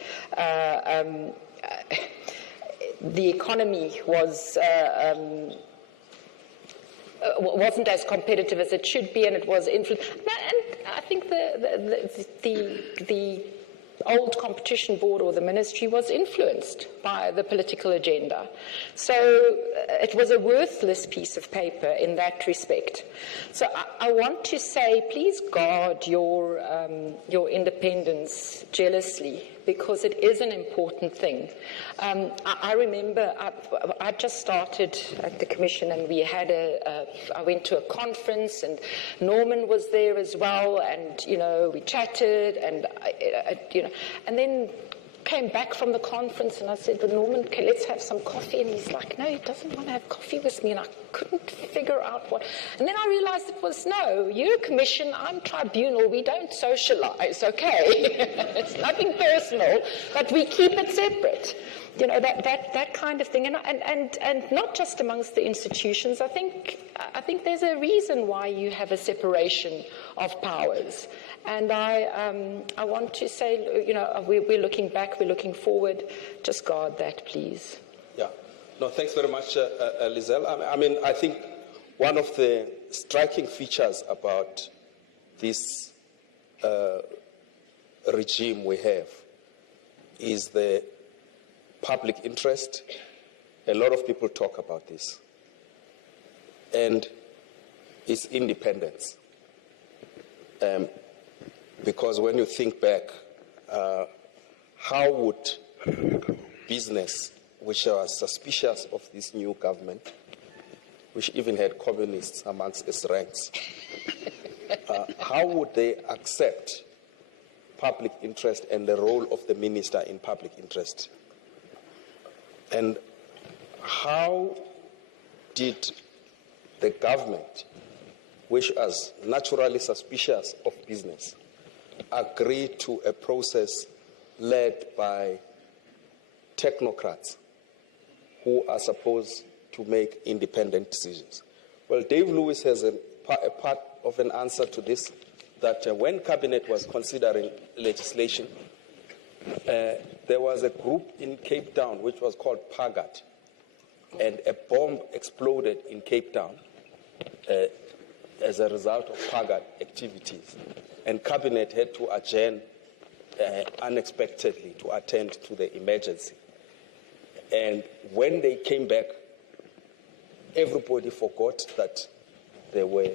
the economy wasn't as competitive as it should be, and it was influenced. And I think the old competition board or the ministry was influenced by the political agenda. So it was a worthless piece of paper in that respect. So I want to say, please guard your independence jealously, because it is an important thing. I remember I just started at the Commission, and we had I went to a conference, and Norman was there as well, and we chatted, and and then came back from the conference, and I said, well, Norman, okay, let's have some coffee. And he's like, no, he doesn't want to have coffee with me. And I couldn't figure out what. And then I realized it was, no, you're a Commission, I'm tribunal, we don't socialize, okay? It's nothing personal, but we keep it separate. That kind of thing, and not just amongst the institutions. I think there's a reason why you have a separation of powers, And I want to say, you know, we're looking back, we're looking forward. Just guard that, please. Yeah. No, thanks very much, Lizelle. I mean, I think one of the striking features about this regime we have is the public interest. A lot of people talk about this. And its independence. Because when you think back, how would business, which was suspicious of this new government, which even had communists amongst its ranks, how would they accept public interest and the role of the minister in public interest? And how did the government, which was naturally suspicious of business, agree to a process led by technocrats who are supposed to make independent decisions? Well, Dave Lewis has a part of an answer to this, that when Cabinet was considering legislation, there was a group in Cape Town which was called PAGAT, and a bomb exploded in Cape Town as a result of PAGAT activities. And Cabinet had to adjourn unexpectedly to attend to the emergency. And when they came back, everybody forgot that they were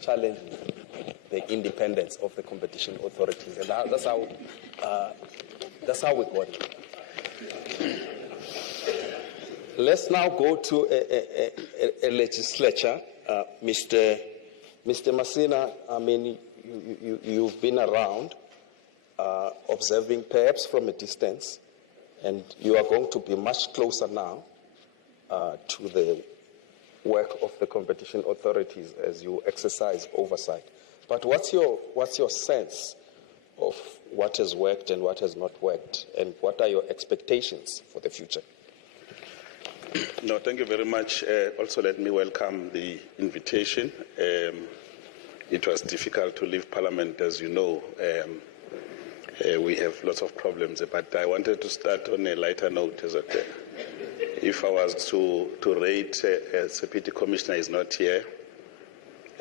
challenging the independence of the competition authorities. And that's how we got it. Let's now go to a legislature. Mr. Masina, I mean, you've been around observing perhaps from a distance, and you are going to be much closer now to the work of the competition authorities as you exercise oversight. But what's your sense of what has worked and what has not worked, and what are your expectations for the future? No, thank you very much. Also, let me welcome the invitation. It was difficult to leave Parliament, as you know. We have lots of problems, but I wanted to start on a lighter note. If I was to rate as Deputy Commissioner is not here,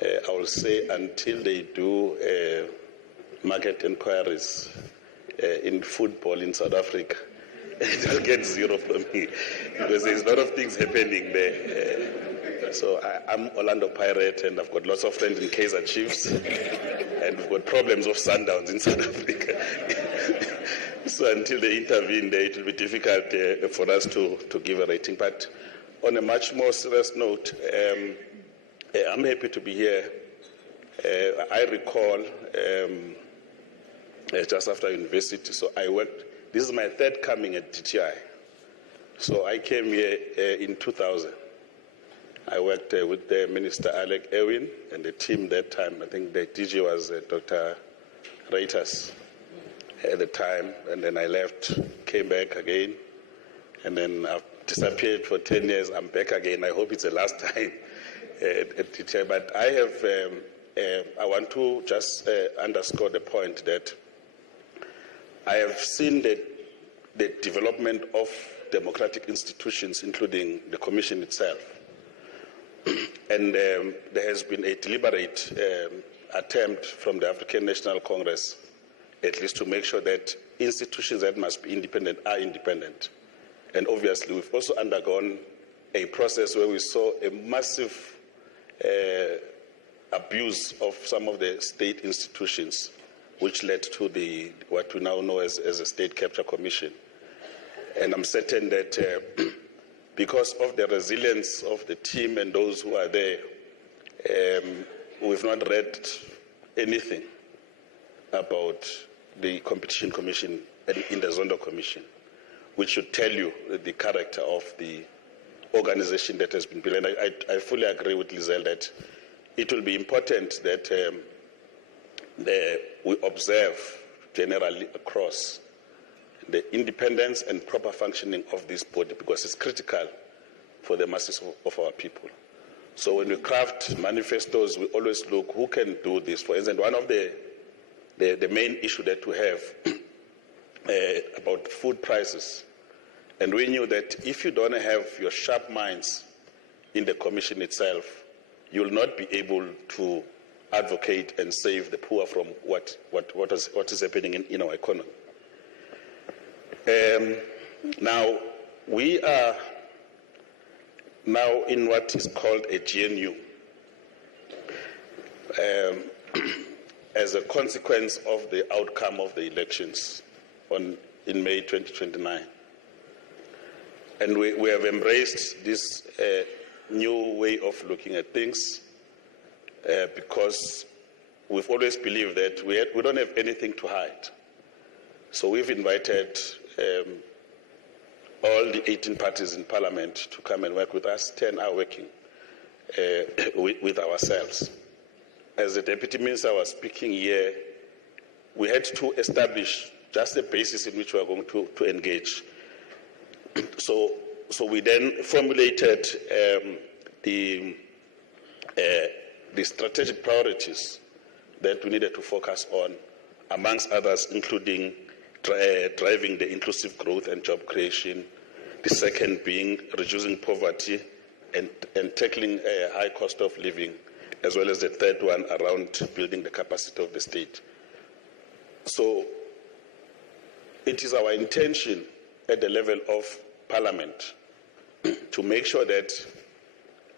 I will say until they do market inquiries in football in South Africa, they'll get 0 from me, because there's a lot of things happening there. So I'm Orlando Pirate, and I've got lots of friends in Kaizer Chiefs, and we've got problems of Sundowns in South Africa. So until they intervene there, it will be difficult for us to give a rating. But on a much more serious note, I'm happy to be here. I recall just after university, so I worked. This is my third coming at DTI. So I came here in 2000. I worked with the Minister Alec Erwin and the team that time. I think the DG was Dr. Reuters at the time. And then I left, came back again. And then I've disappeared for 10 years. I'm back again. I hope it's the last time at DTI. But I have, I want to just underscore the point that I have seen the development of democratic institutions, including the Commission itself. And there has been a deliberate attempt from the African National Congress, at least to make sure that institutions that must be independent are independent. And obviously, we've also undergone a process where we saw a massive abuse of some of the state institutions, which led to what we now know as a State Capture Commission. And I'm certain that because of the resilience of the team and those who are there, we've not read anything about the Competition Commission in the Zondo Commission, which should tell you the character of the organization that has been built. And I fully agree with Lizelle that it will be important that we observe generally across the independence and proper functioning of this body, because it's critical for the masses of our people. So when we craft manifestos, we always look who can do this. For instance, one of the the main issue that we have about food prices. And we knew that if you don't have your sharp minds in the commission itself, you'll not be able to advocate and save the poor from what is happening in our economy. Now, we are now in what is called a GNU. As a consequence of the outcome of the elections in May 2029. And we have embraced this new way of looking at things because we've always believed that we don't have anything to hide. So we've invited all the 18 parties in Parliament to come and work with us. 10 are working with ourselves. As the Deputy Minister was speaking here, we had to establish just the basis in which we are going to engage. So we then formulated the strategic priorities that we needed to focus on, amongst others, including driving the inclusive growth and job creation. The second being reducing poverty and tackling a high cost of living, as well as the third one around building the capacity of the state. So it is our intention at the level of Parliament to make sure that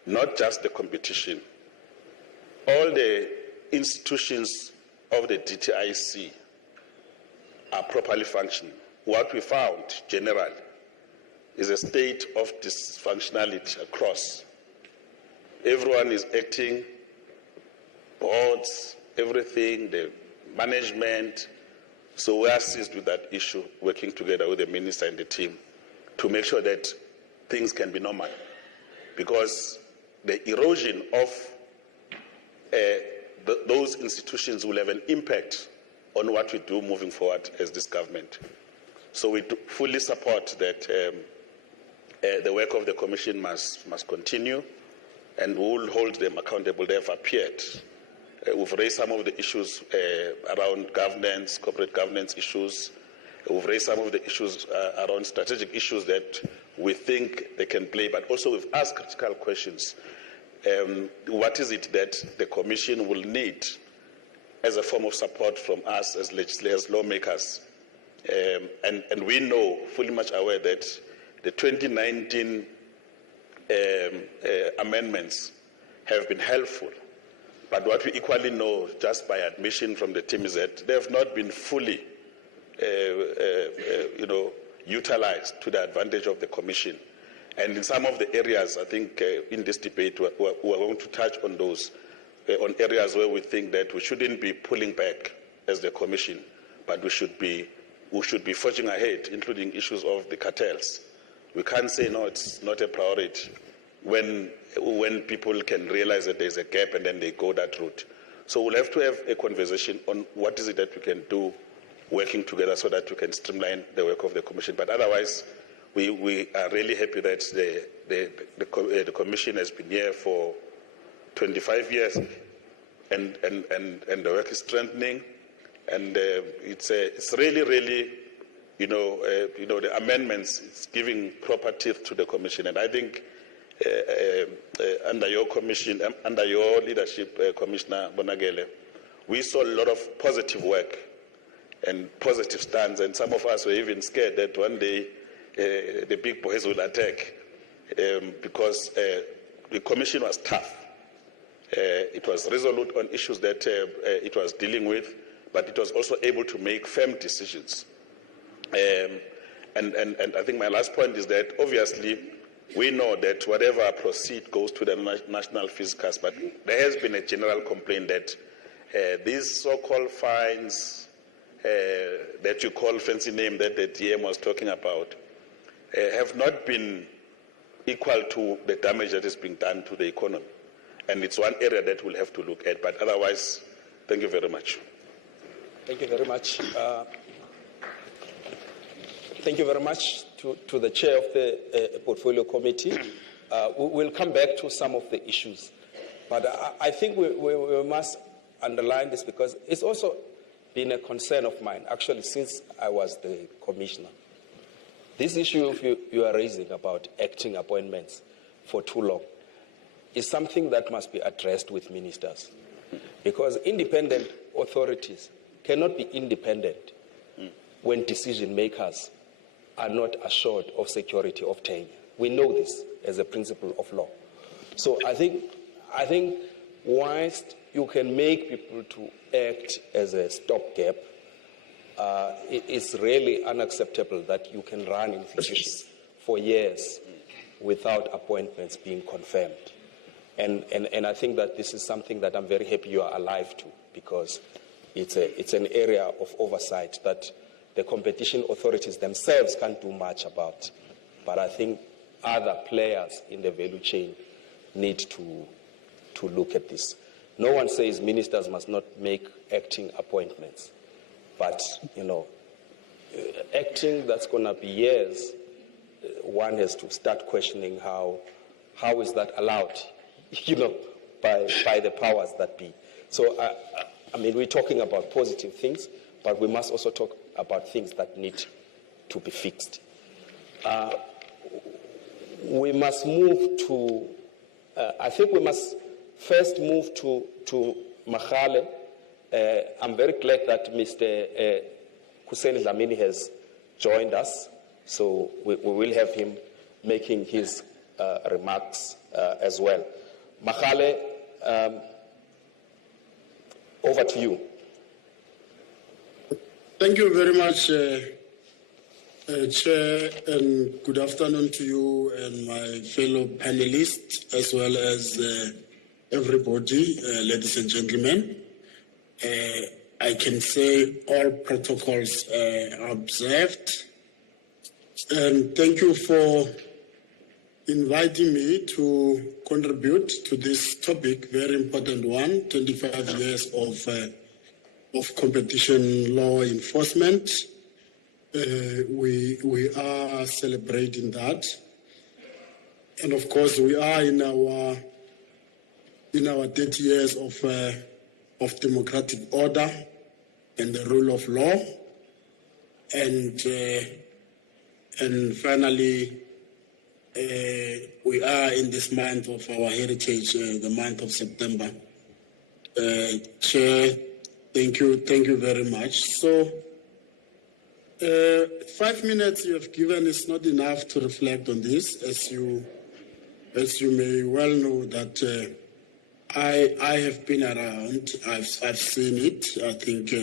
not just the competition, all the institutions of the DTIC are properly functioning. What we found generally is a state of dysfunctionality across. Everyone is acting, boards, everything, the management. So we are seized with that issue, working together with the minister and the team to make sure that things can be normal. Because the erosion of those institutions will have an impact on what we do moving forward as this government. So we fully support that the work of the Commission must continue, and we will hold them accountable. They have appeared. We've raised some of the issues around governance, corporate governance issues. We've raised some of the issues around strategic issues that we think they can play, but also we've asked critical questions. What is it that the Commission will need as a form of support from us as legislators, lawmakers? And we know, fully much aware, that the 2019 amendments have been helpful. But what we equally know, just by admission from the team, is that they have not been fully utilized to the advantage of the Commission. And in some of the areas, I think in this debate, we're going to touch on those, on areas where we think that we shouldn't be pulling back as the Commission, but we should be forging ahead, including issues of the cartels. We can't say, no, it's not a priority when people can realize that there's a gap and then they go that route. So we'll have to have a conversation on what is it that we can do working together so that we can streamline the work of the Commission. But otherwise, we are really happy that the Commission has been here for 25 years and the work is strengthening. And it's really, the amendments, it's giving proper teeth to the Commission. And I think under your commission, under your leadership, Commissioner Bonagele, we saw a lot of positive work and positive stands, and some of us were even scared that one day the big boys will attack because the Commission was tough. It was resolute on issues that it was dealing with, but it was also able to make firm decisions. And I think my last point is that obviously we know that whatever proceed goes to the national fiscus, but there has been a general complaint that these so-called fines that you call fancy name that the DM was talking about have not been equal to the damage that is being done to the economy. And it's one area that we'll have to look at. But otherwise, thank you very much. Thank you very much. Thank you very much to the chair of the Portfolio Committee. We'll come back to some of the issues. But I think we must underline this because it's also been a concern of mine, actually, since I was the commissioner. This issue you are raising about acting appointments for too long is something that must be addressed with ministers, because independent authorities cannot be independent when decision makers are not assured of security of tenure. We know this as a principle of law. So I think whilst you can make people to act as a stopgap, it is really unacceptable that you can run institutions for years without appointments being confirmed. And I think that this is something that I'm very happy you are alive to, because it's an area of oversight that the competition authorities themselves can't do much about. But I think other players in the value chain need to look at this. No one says ministers must not make acting appointments. But, acting that's going to be years, one has to start questioning how is that allowed, by the powers that be. So, we're talking about positive things, but we must also talk about things that need to be fixed. We must move to, I think we must first move to Mahale. I'm very glad that Mr. Hussein Dlamini has joined us, so we will have him making his remarks as well. Mahale, over to you. Thank you very much, Chair, and good afternoon to you and my fellow panelists, as well as everybody, ladies and gentlemen. I can say all protocols are observed. And thank you for inviting me to contribute to this topic, very important one, 25 years of competition law enforcement. We are celebrating that. And of course, we are in our 30 years of democratic order and the rule of law. And finally, we are in this month of our heritage, the month of September. Chair, thank you very much. So, 5 minutes you have given is not enough to reflect on this, as you may well know that I have been around. I've seen it. I think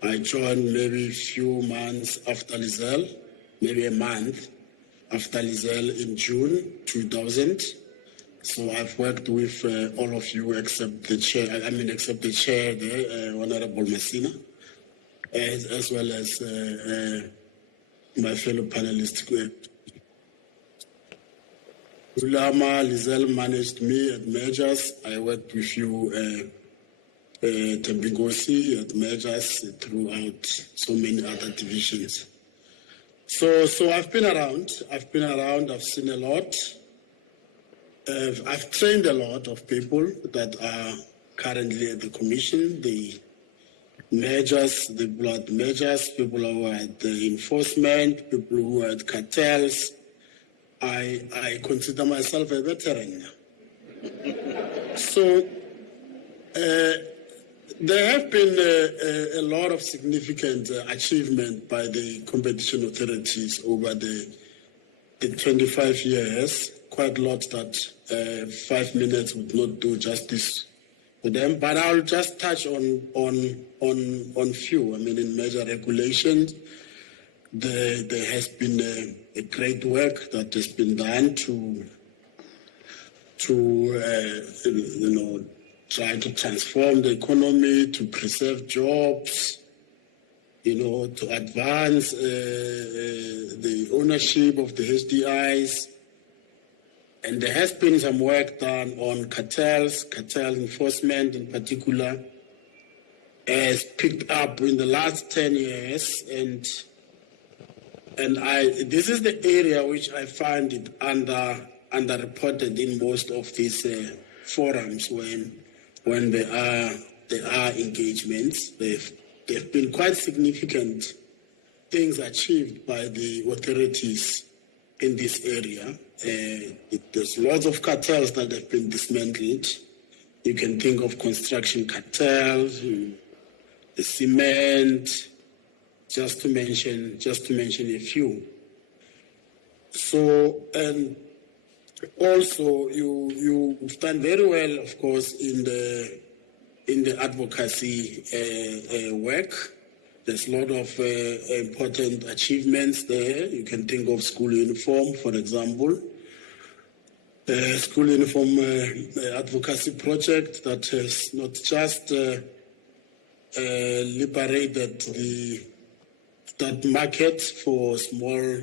I joined maybe a few months after Lizelle, maybe a month after Lizelle in June 2000. So I've worked with all of you except the chair. Except the chair, the Honorable Messina, as well as my fellow panelists. Zulama, Lizelle managed me at Majors. I worked with you, Tembingosi, at Majors throughout so many other divisions. So I've been around. I've seen a lot. I've trained a lot of people that are currently at the commission, the Majors, the blood Majors, people who are at the enforcement, people who are at cartels. I consider myself a veteran. So there have been a lot of significant achievement by the competition authorities over the 25 years. Quite a lot that 5 minutes would not do justice to them. But I'll just touch on few. In major regulations, there has been a great work that has been done to try to transform the economy, to preserve jobs, to advance the ownership of the HDIs. And there has been some work done on cartel enforcement in particular, has picked up in the last 10 years. And this is the area which I find it underreported in most of these forums when there are engagements. there have been quite significant things achieved by the authorities in this area. There's lots of cartels that have been dismantled. You can think of construction cartels, the cement, just to mention a few. So, and also you've done very well, of course, in the advocacy work. There's a lot of important achievements there. You can think of school uniform, for example. School uniform advocacy project that has not just liberated that market for small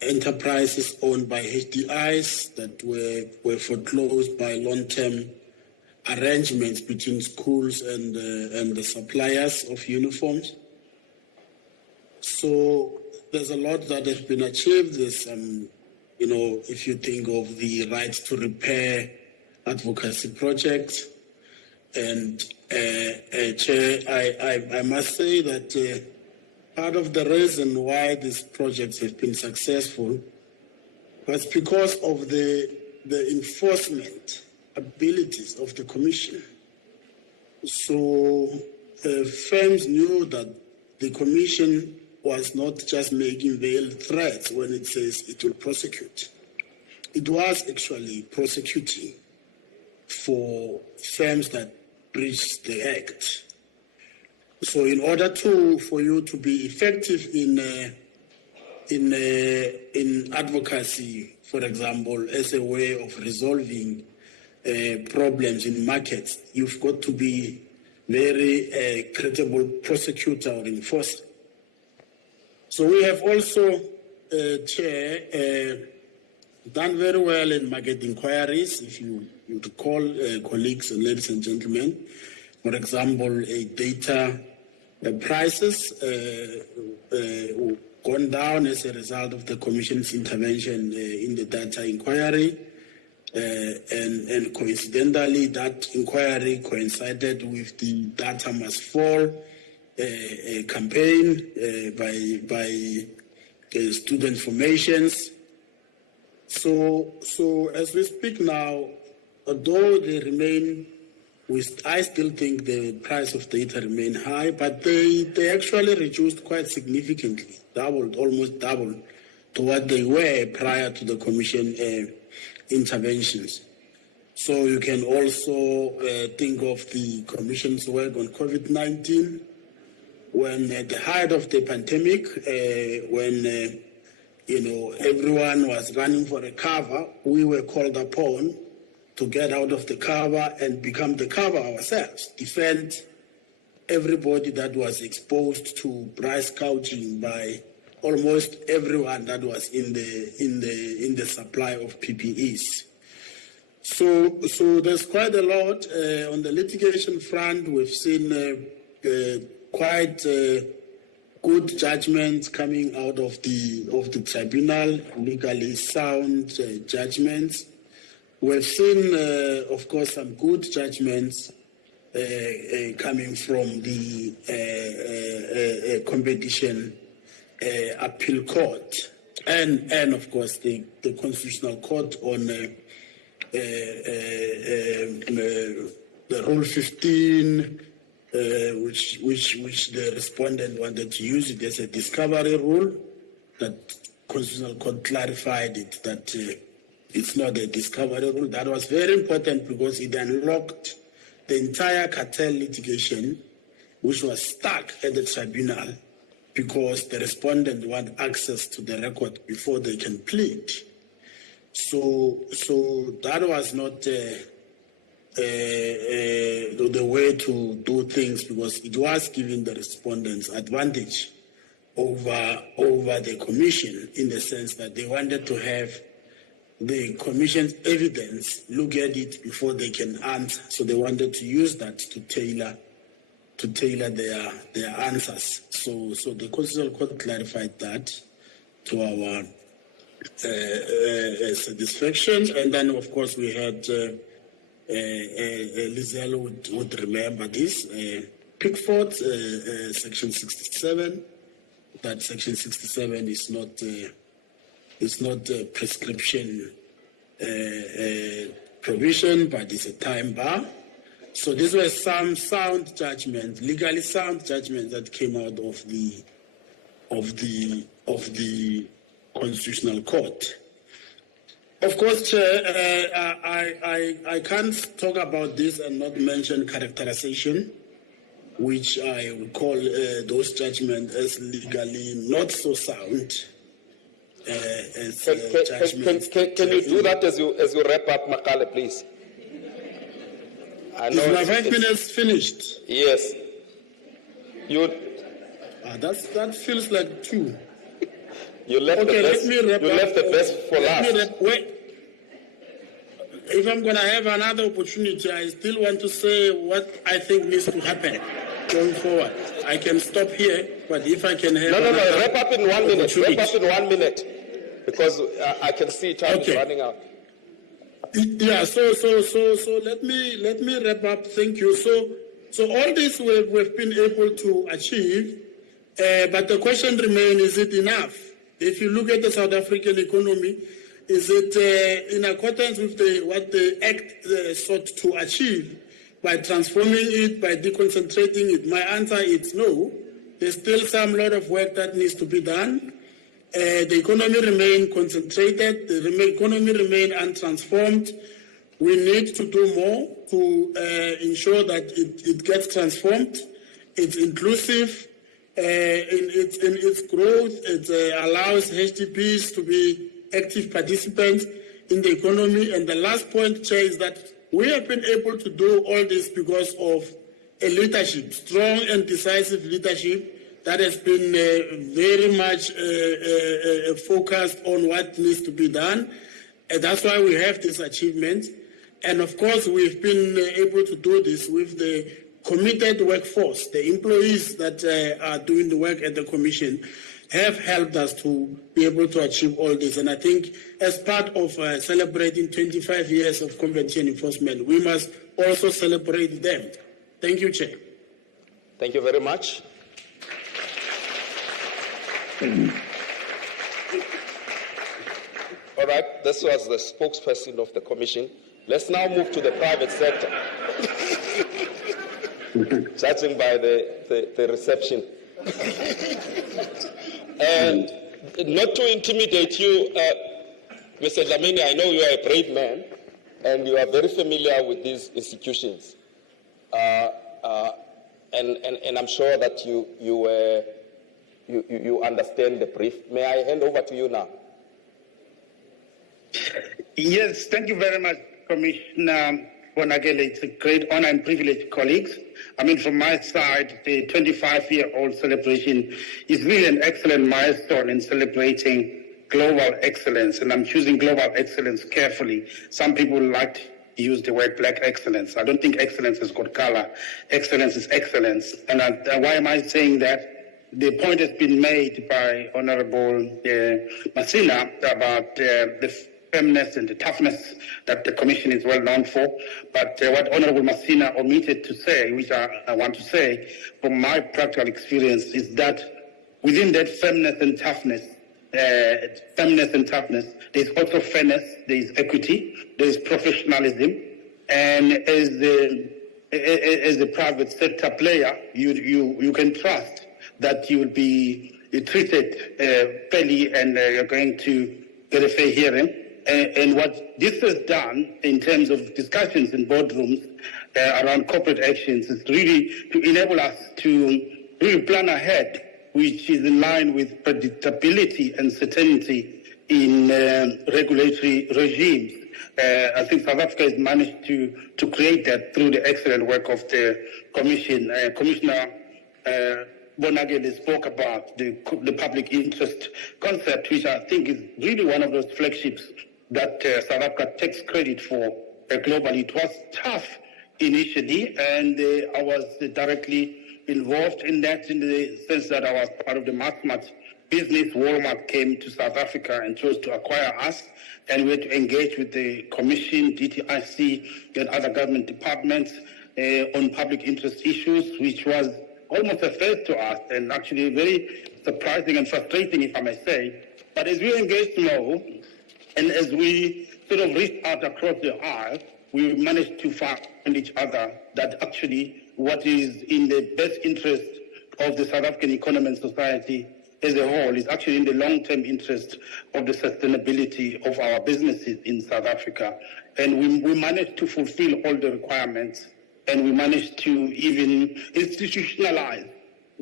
enterprises owned by HDIs that were foreclosed by long-term arrangements between schools and the suppliers of uniforms. So there's a lot that has been achieved. There's some, if you think of the right to repair advocacy projects, and Chair, I must say that part of the reason why these projects have been successful was because of the enforcement abilities of the Commission. So firms knew that the Commission was not just making veiled threats when it says it will prosecute. It was actually prosecuting for firms that breached the Act. So in order for you to be effective in advocacy, for example, as a way of resolving problems in markets, you've got to be very credible prosecutor or enforcer. So we have also, Chair, done very well in market inquiries, if you recall, colleagues and ladies and gentlemen. For example, data prices gone down as a result of the Commission's intervention in the data inquiry. And coincidentally, that inquiry coincided with the Data Must Fall campaign by student formations. So as we speak now, although they remain, I still think the price of data remain high, but they actually reduced quite significantly, almost doubled to what they were prior to the Commission interventions. So you can also think of the Commission's work on COVID-19, when at the height of the pandemic, when everyone was running for a cover, we were called upon to get out of the cover and become the cover ourselves, defend everybody that was exposed to price gouging by almost everyone that was in the supply of PPEs. So there's quite a lot on the litigation front. We've seen quite good judgments coming out of the tribunal, legally sound judgments. We've seen, of course, some good judgments coming from the competition appeal court, and of course the Constitutional Court on the Rule 15. Which the respondent wanted to use it as a discovery rule. That Constitutional Court clarified it that it's not a discovery rule. That was very important because it unlocked the entire cartel litigation, which was stuck at the tribunal because the respondent want access to the record before they can plead. So that was not the way to do things, because it was giving the respondents advantage over the Commission, in the sense that they wanted to have the Commission's evidence, look at it before they can answer. So they wanted to use that to tailor their answers. So the Constitutional Court clarified that to our satisfaction. And then, of course, we had Lizelle would remember this. Pickford, Section 67. That Section 67 is not a prescription provision, but it's a time bar. So these were some sound judgments, legally sound judgments that came out of the Constitutional Court. Of course, Chair, I can't talk about this and not mention characterization, which I would call those judgments as legally not so sound. Can you do that as you wrap up, Makale, please? I know is my 5 minutes finished? Yes. That feels like 2. You left the best. Left the best for last. Wait. If I'm going to have another opportunity, I still want to say what I think needs to happen going forward. I can stop here, but if I can have no. Wrap up in 1 minute. Wrap up in 1 minute, because I can see time is running out. Yeah. So let me wrap up. Thank you. So all this we've been able to achieve, but the question remains: is it enough? If you look at the South African economy, is it in accordance with what the Act sought to achieve by transforming it, by deconcentrating it? My answer is no. There's still some lot of work that needs to be done. The economy remains concentrated. The economy remains untransformed. We need to do more to ensure that it gets transformed. It's inclusive. In its growth, it allows HDPs to be active participants in the economy. And the last point, Chair, is that we have been able to do all this because of a leadership, strong and decisive leadership that has been very much focused on what needs to be done. And that's why we have this achievement. And of course, we've been able to do this with the committed workforce. The employees that are doing the work at the Commission have helped us to be able to achieve all this. And I think as part of celebrating 25 years of competition enforcement, we must also celebrate them. Thank you, Chair. Thank you very much. All right, this was the spokesperson of the Commission. Let's now move to the private sector. Judging by the reception. And not to intimidate you, Mr. Dlamini, I know you are a brave man and you are very familiar with these institutions. And I'm sure that you understand the brief. May I hand over to you now? Yes, thank you very much, Commissioner Bonagele. It's a great honor and privilege, colleagues. I mean, from my side, the 25-year-old celebration is really an excellent milestone in celebrating global excellence, and I'm choosing global excellence carefully. Some people like to use the word black excellence. I don't think excellence has got color. Excellence is excellence. And why am I saying that? The point has been made by Honorable Masina about the firmness and the toughness that the Commission is well known for. But what Honorable Masina omitted to say, which I want to say from my practical experience, is that within that firmness and toughness, there's also fairness, there's equity, there's professionalism, and as a private sector player, you can trust that you will be treated fairly and you're going to get a fair hearing. And what this has done in terms of discussions in boardrooms around corporate actions is really to enable us to really plan ahead, which is in line with predictability and certainty in regulatory regimes. I think South Africa has managed to create that through the excellent work of the Commission. Commissioner Bonagele spoke about the public interest concept, which I think is really one of those flagships that South Africa takes credit for globally. It was tough initially, and I was directly involved in that in the sense that I was part of the Massmart business. Walmart came to South Africa and chose to acquire us, and we had to engage with the Commission, DTIC, and other government departments. on public interest issues, which was almost a first to us and actually very surprising and frustrating, if I may say. But as we engaged more and as we sort of reached out across the aisle, we managed to find each other that actually what is in the best interest of the South African economy and society as a whole is actually in the long-term interest of the sustainability of our businesses in South Africa. And we managed to fulfill all the requirements, and we managed to even institutionalize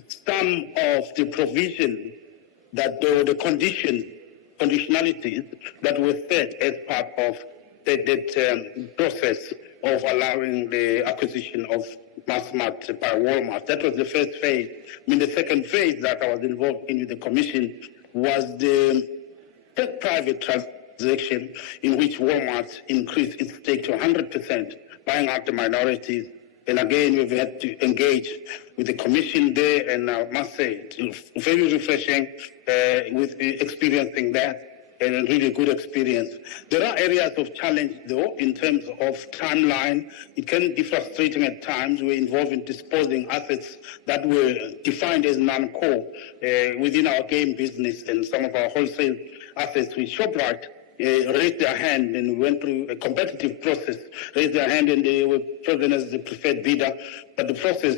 some of the provision that the conditionalities that were set as part of that process of allowing the acquisition of Massmart by Walmart. That was the first phase. I mean, the second phase that I was involved in with the Commission was the private transaction in which Walmart increased its stake to 100%, buying out the minorities. And again, we've had to engage with the Commission there, and I must say, it's very refreshing with experiencing that. And a really good experience. There are areas of challenge, though, in terms of timeline. It can be frustrating at times. We're involved in disposing assets that were defined as non-core within our game business, and some of our wholesale assets with Shoprite raised their hand, and we went through a competitive process, raised their hand, and they were chosen as the preferred bidder. But the process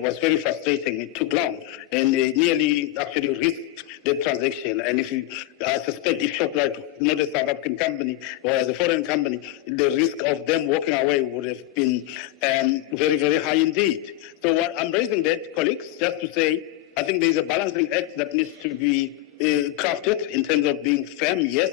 was very frustrating. It took long, and nearly actually risked the transaction. And I suspect if Shoprite was not a South African company or as a foreign company, the risk of them walking away would have been very, very high indeed. So what I'm raising that, colleagues, just to say, I think there's a balancing act that needs to be crafted in terms of being firm, yes,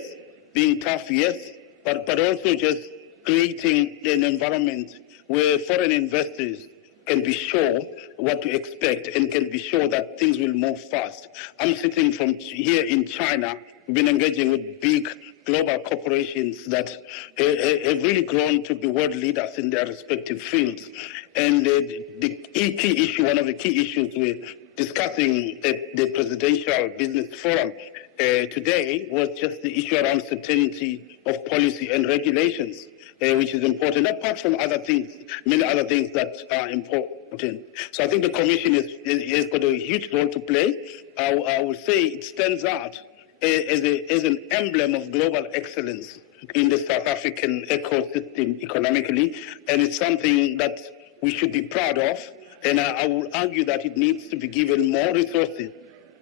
being tough, yes, but also just creating an environment where foreign investors can be sure what to expect and can be sure that things will move fast. I'm sitting from here in China. We've been engaging with big global corporations that have really grown to be world leaders in their respective fields. And the key issue, one of the key issues we're discussing at the Presidential Business Forum today was just the issue around certainty of policy and regulations, which is important, apart from other things, many other things that are important. So I think the Commission has got a huge role to play. I would say it stands out as an emblem of global excellence in the South African ecosystem economically, and it's something that we should be proud of. And I will argue that it needs to be given more resources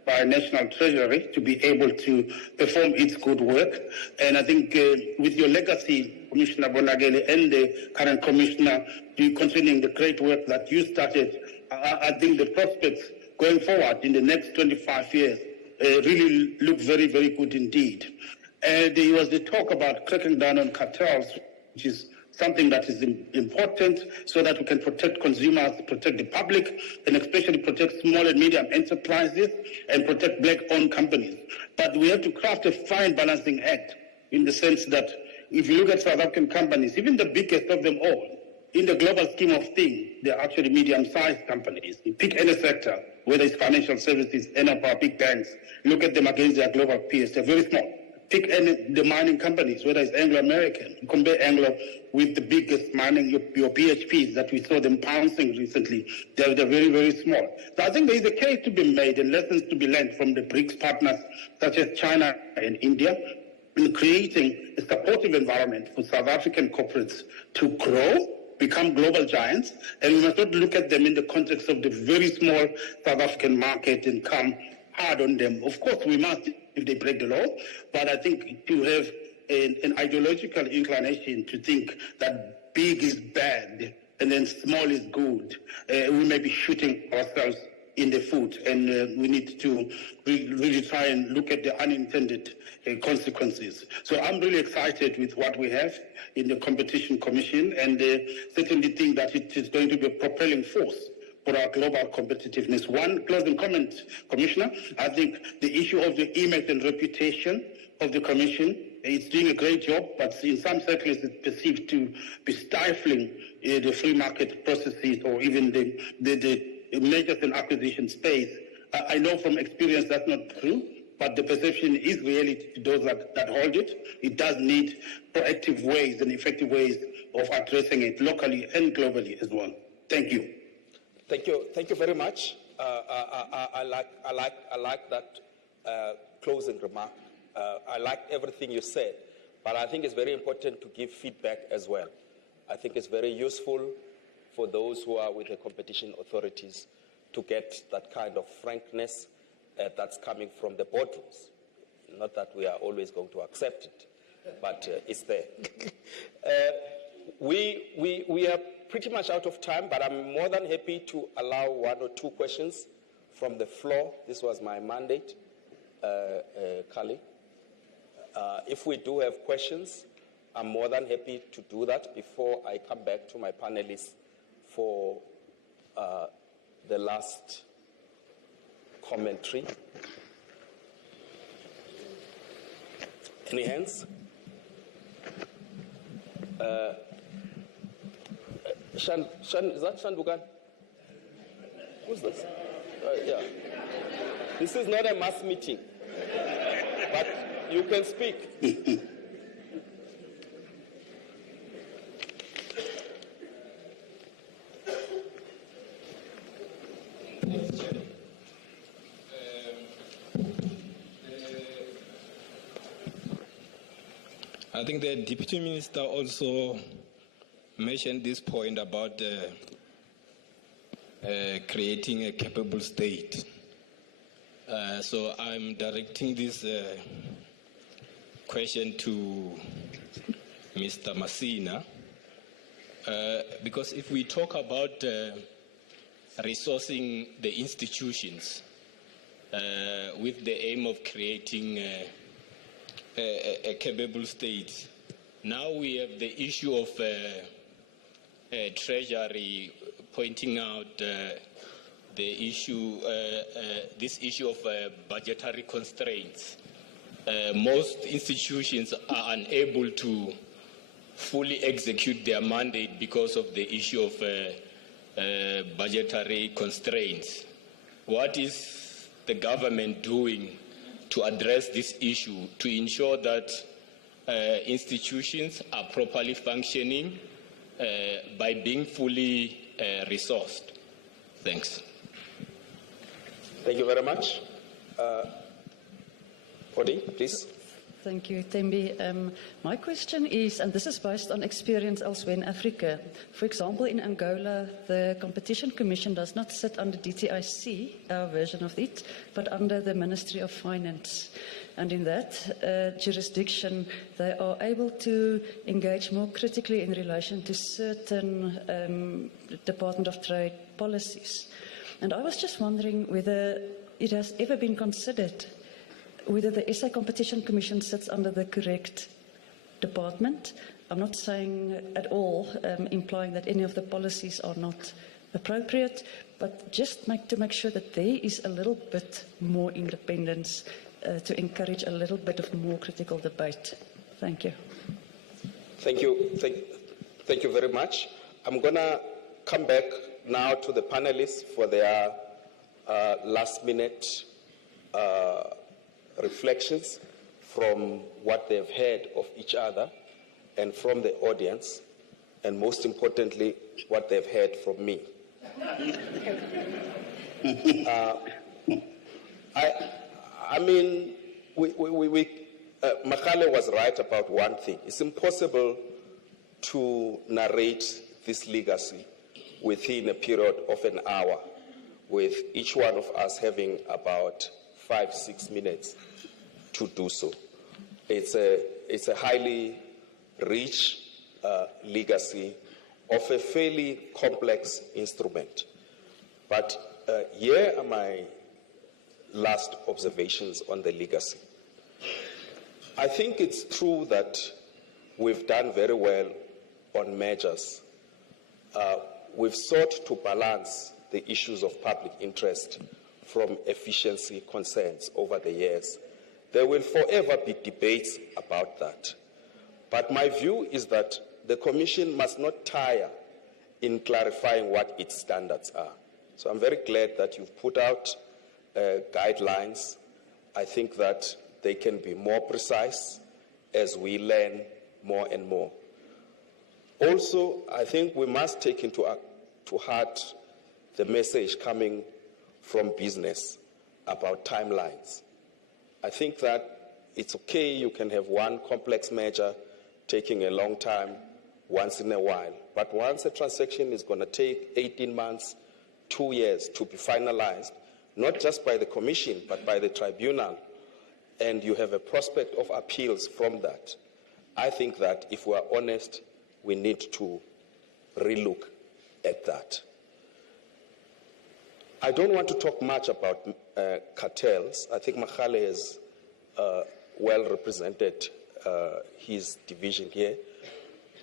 by National Treasury to be able to perform its good work. And I think with your legacy, Commissioner Bonagele, and the current Commissioner, continuing the great work that you started, I think the prospects going forward in the next 25 years really look very, very good indeed. There was the talk about cracking down on cartels, which is something that is important so that we can protect consumers, protect the public, and especially protect small and medium enterprises and protect black-owned companies. But we have to craft a fine balancing act in the sense that if you look at South African companies, even the biggest of them all, in the global scheme of things, they're actually medium-sized companies. You pick any sector, whether it's financial services, any of our big banks, look at them against their global peers, they're very small. Pick the mining companies, whether it's Anglo-American. Compare Anglo with the biggest mining, your BHPs that we saw them pouncing recently. They're very, very small. So I think there is a case to be made and lessons to be learned from the BRICS partners, such as China and India, in creating a supportive environment for South African corporates to grow, become global giants, and we must not look at them in the context of the very small South African market and come hard on them. Of course, we must if they break the law, but I think to have an ideological inclination to think that big is bad and then small is good, we may be shooting ourselves in the foot, and we need to really try and look at the unintended consequences. So I'm really excited with what we have in the Competition Commission, and certainly think that it is going to be a propelling force for our global competitiveness. One closing comment, Commissioner. I think the issue of the image and reputation of the Commission, it's doing a great job, but in some circles it's perceived to be stifling the free market processes or even the mergers and acquisition space. I know from experience that's not true, but the perception is really to those that hold it. It does need proactive ways and effective ways of addressing it locally and globally as well. Thank you. Thank you very much. I like that closing remark. I like everything you said, but I think it's very important to give feedback as well. I think it's very useful for those who are with the competition authorities to get that kind of frankness that's coming from the boardrooms. Not that we are always going to accept it, but it's there. We are pretty much out of time, but I'm more than happy to allow 1 or 2 questions from the floor. This was my mandate, Kali. If we do have questions, I'm more than happy to do that before I come back to my panelists for the last commentary. Any hands? Is that Shandugan? Who's this? Yeah. This is not a mass meeting, but you can speak. I think the Deputy Minister also mentioned this point about creating a capable state. So I'm directing this question to Mr. Masina, because if we talk about resourcing the institutions with the aim of creating a capable state, now we have the issue of Treasury pointing out the issue, this issue of budgetary constraints. Most institutions are unable to fully execute their mandate because of the issue of budgetary constraints. What is the government doing to address this issue to ensure that institutions are properly functioning by being fully resourced? Thanks. Thank you very much. Odi, please. Thank you, Thembi. My question is, and this is based on experience elsewhere in Africa. For example, in Angola, the Competition Commission does not sit under DTIC, our version of it, but under the Ministry of Finance. And in that jurisdiction, they are able to engage more critically in relation to certain Department of Trade policies. And I was just wondering whether it has ever been considered whether the SA Competition Commission sits under the correct department. I'm not saying at all, implying that any of the policies are not appropriate, but just to make sure that there is a little bit more independence to encourage a little bit of more critical debate. Thank you. Thank you. Thank you very much. I'm going to come back now to the panelists for their last minute reflections from what they've heard of each other and from the audience, and most importantly, what they've heard from me. I mean, Makale was right about one thing. It's impossible to narrate this legacy within a period of an hour, with each one of us having about 5-6 minutes to do so. It's a highly rich legacy of a fairly complex instrument. But here are my last observations on the legacy. I think it's true that we've done very well on measures. We've sought to balance the issues of public interest from efficiency concerns over the years. There will forever be debates about that. But my view is that the Commission must not tire in clarifying what its standards are. So I'm very glad that you've put out guidelines. I think that they can be more precise as we learn more and more. Also, I think we must take into to heart the message coming from business about timelines. I think that it's okay, you can have one complex measure taking a long time once in a while, but once a transaction is going to take 18 months, 2 years to be finalized, not just by the Commission, but by the tribunal, and you have a prospect of appeals from that, I think that if we are honest, we need to relook at that. I don't want to talk much about cartels. I think Makhale has well represented his division here.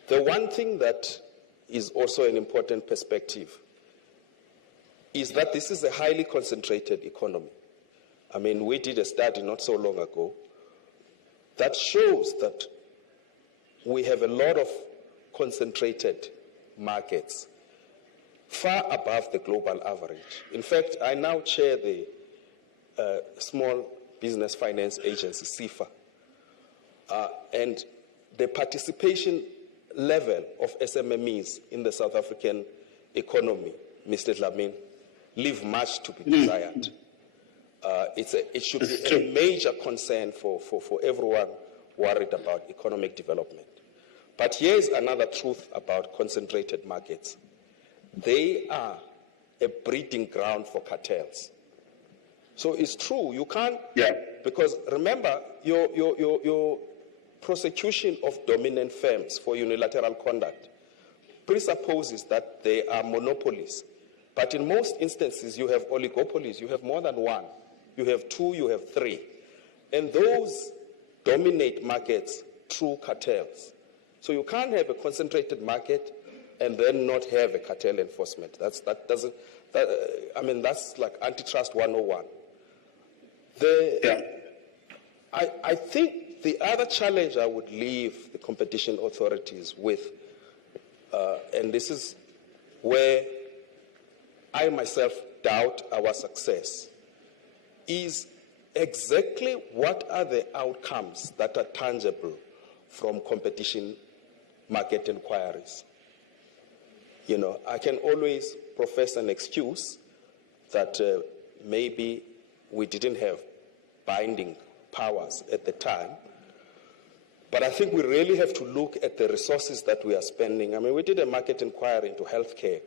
The one thing that is also an important perspective is that this is a highly concentrated economy. I mean, we did a study not so long ago that shows that we have a lot of concentrated markets, far above the global average. In fact, I now chair the Small Business Finance Agency, SIFA, and the participation level of SMMEs in the South African economy, Mr. Dlamini, leave much to be desired. It should be a major concern for everyone worried about economic development. But here's another truth about concentrated markets. They are a breeding ground for cartels. So it's true, you can't, because remember, your prosecution of dominant firms for unilateral conduct presupposes that they are monopolies. But in most instances, you have oligopolies. You have more than one. You have two, you have three. And those dominate markets through cartels. So you can't have a concentrated market and then not have a cartel enforcement. That's like antitrust 101. I think the other challenge I would leave the competition authorities with, and this is where I myself doubt our success, is exactly what are the outcomes that are tangible from competition market inquiries. You know, I can always profess an excuse that maybe we didn't have binding powers at the time, but I think we really have to look at the resources that we are spending. I mean, we did a market inquiry into healthcare,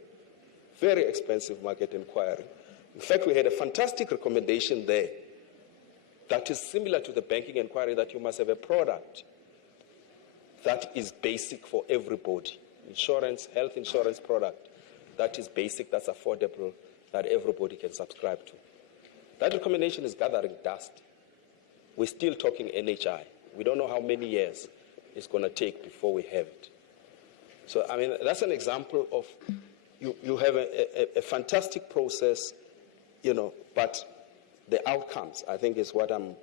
very expensive market inquiry. In fact, we had a fantastic recommendation there that is similar to the banking inquiry, that you must have a product that is basic for everybody. Insurance, health insurance product that is basic, that's affordable, that everybody can subscribe to. That recommendation is gathering dust. We're still talking NHI. We don't know how many years it's going to take before we have it. So, I mean, that's an example of you have a fantastic process, you know, but the outcomes, I think, is what I'm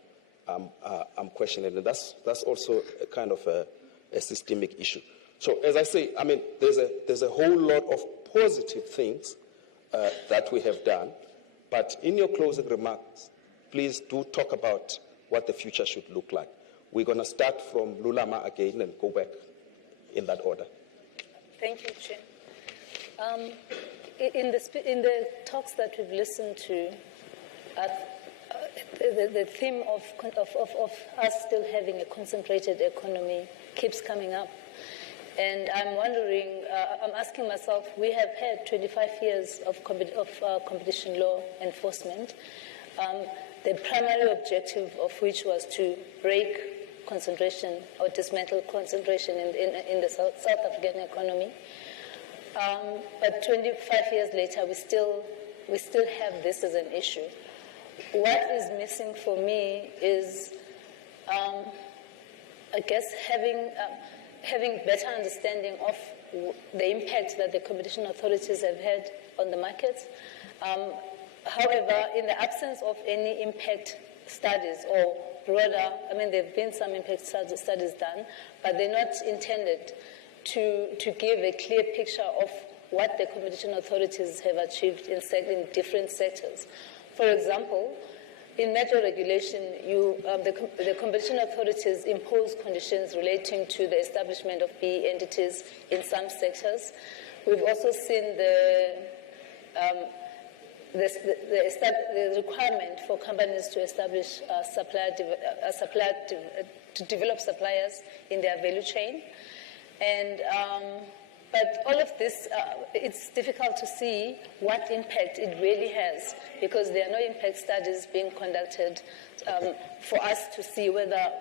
questioning. And that's also a kind of a systemic issue. So, as I say, I mean, there's a whole lot of positive things that we have done. But in your closing remarks, please do talk about what the future should look like. We're going to start from Lulama again and go back in that order. Thank you, Chair. In the talks that we've listened to, the theme of us still having a concentrated economy keeps coming up. And I'm wondering, I'm asking myself, we have had 25 years of competition law enforcement, the primary objective of which was to break concentration or dismantle concentration in the South African economy. But 25 years later, we still have this as an issue. What is missing for me is, I guess, having better understanding of the impact that the competition authorities have had on the markets. However, in the absence of any impact studies, or broader, I mean, there have been some impact studies done, but they're not intended to give a clear picture of what the competition authorities have achieved in different sectors. For example, in metro regulation, the competition authorities impose conditions relating to the establishment of BE entities in some sectors, We've also seen the requirement for companies to establish to develop suppliers in their value chain. And but all of this, it's difficult to see what impact it really has, because there are no impact studies being conducted for us to see whether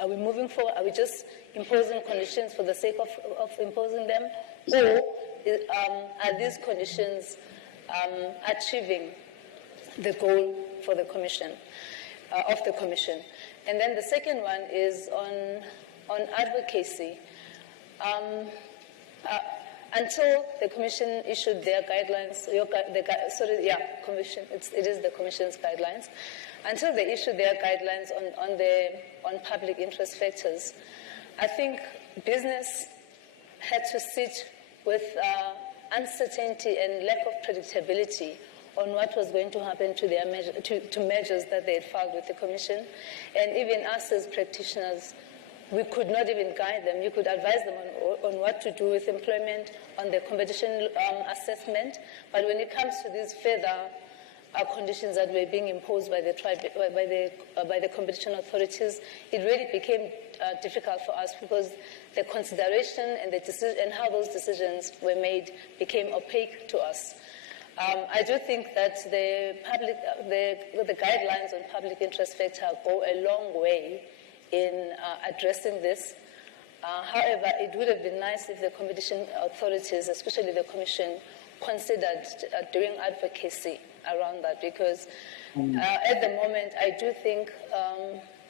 are we moving forward, are we just imposing conditions for the sake of imposing them, or are these conditions achieving the goal for the commission, of the commission. And then the second one is on advocacy. Until the Commission issued their guidelines, Commission, it is the Commission's guidelines. Until they issued their guidelines on public interest factors, I think business had to sit with uncertainty and lack of predictability on what was going to happen to their to measures that they had filed with the Commission, and even us as practitioners, we could not even guide them. You could advise them on what to do with employment, on the competition assessment, but when it comes to these further conditions that were being imposed by the competition authorities, it really became difficult for us, because the consideration and the decision and how those decisions were made became opaque to us. I do think that the guidelines on public interest factor go a long way in addressing this. However, it would have been nice if the competition authorities, especially the Commission, considered doing advocacy around that, because at the moment I do think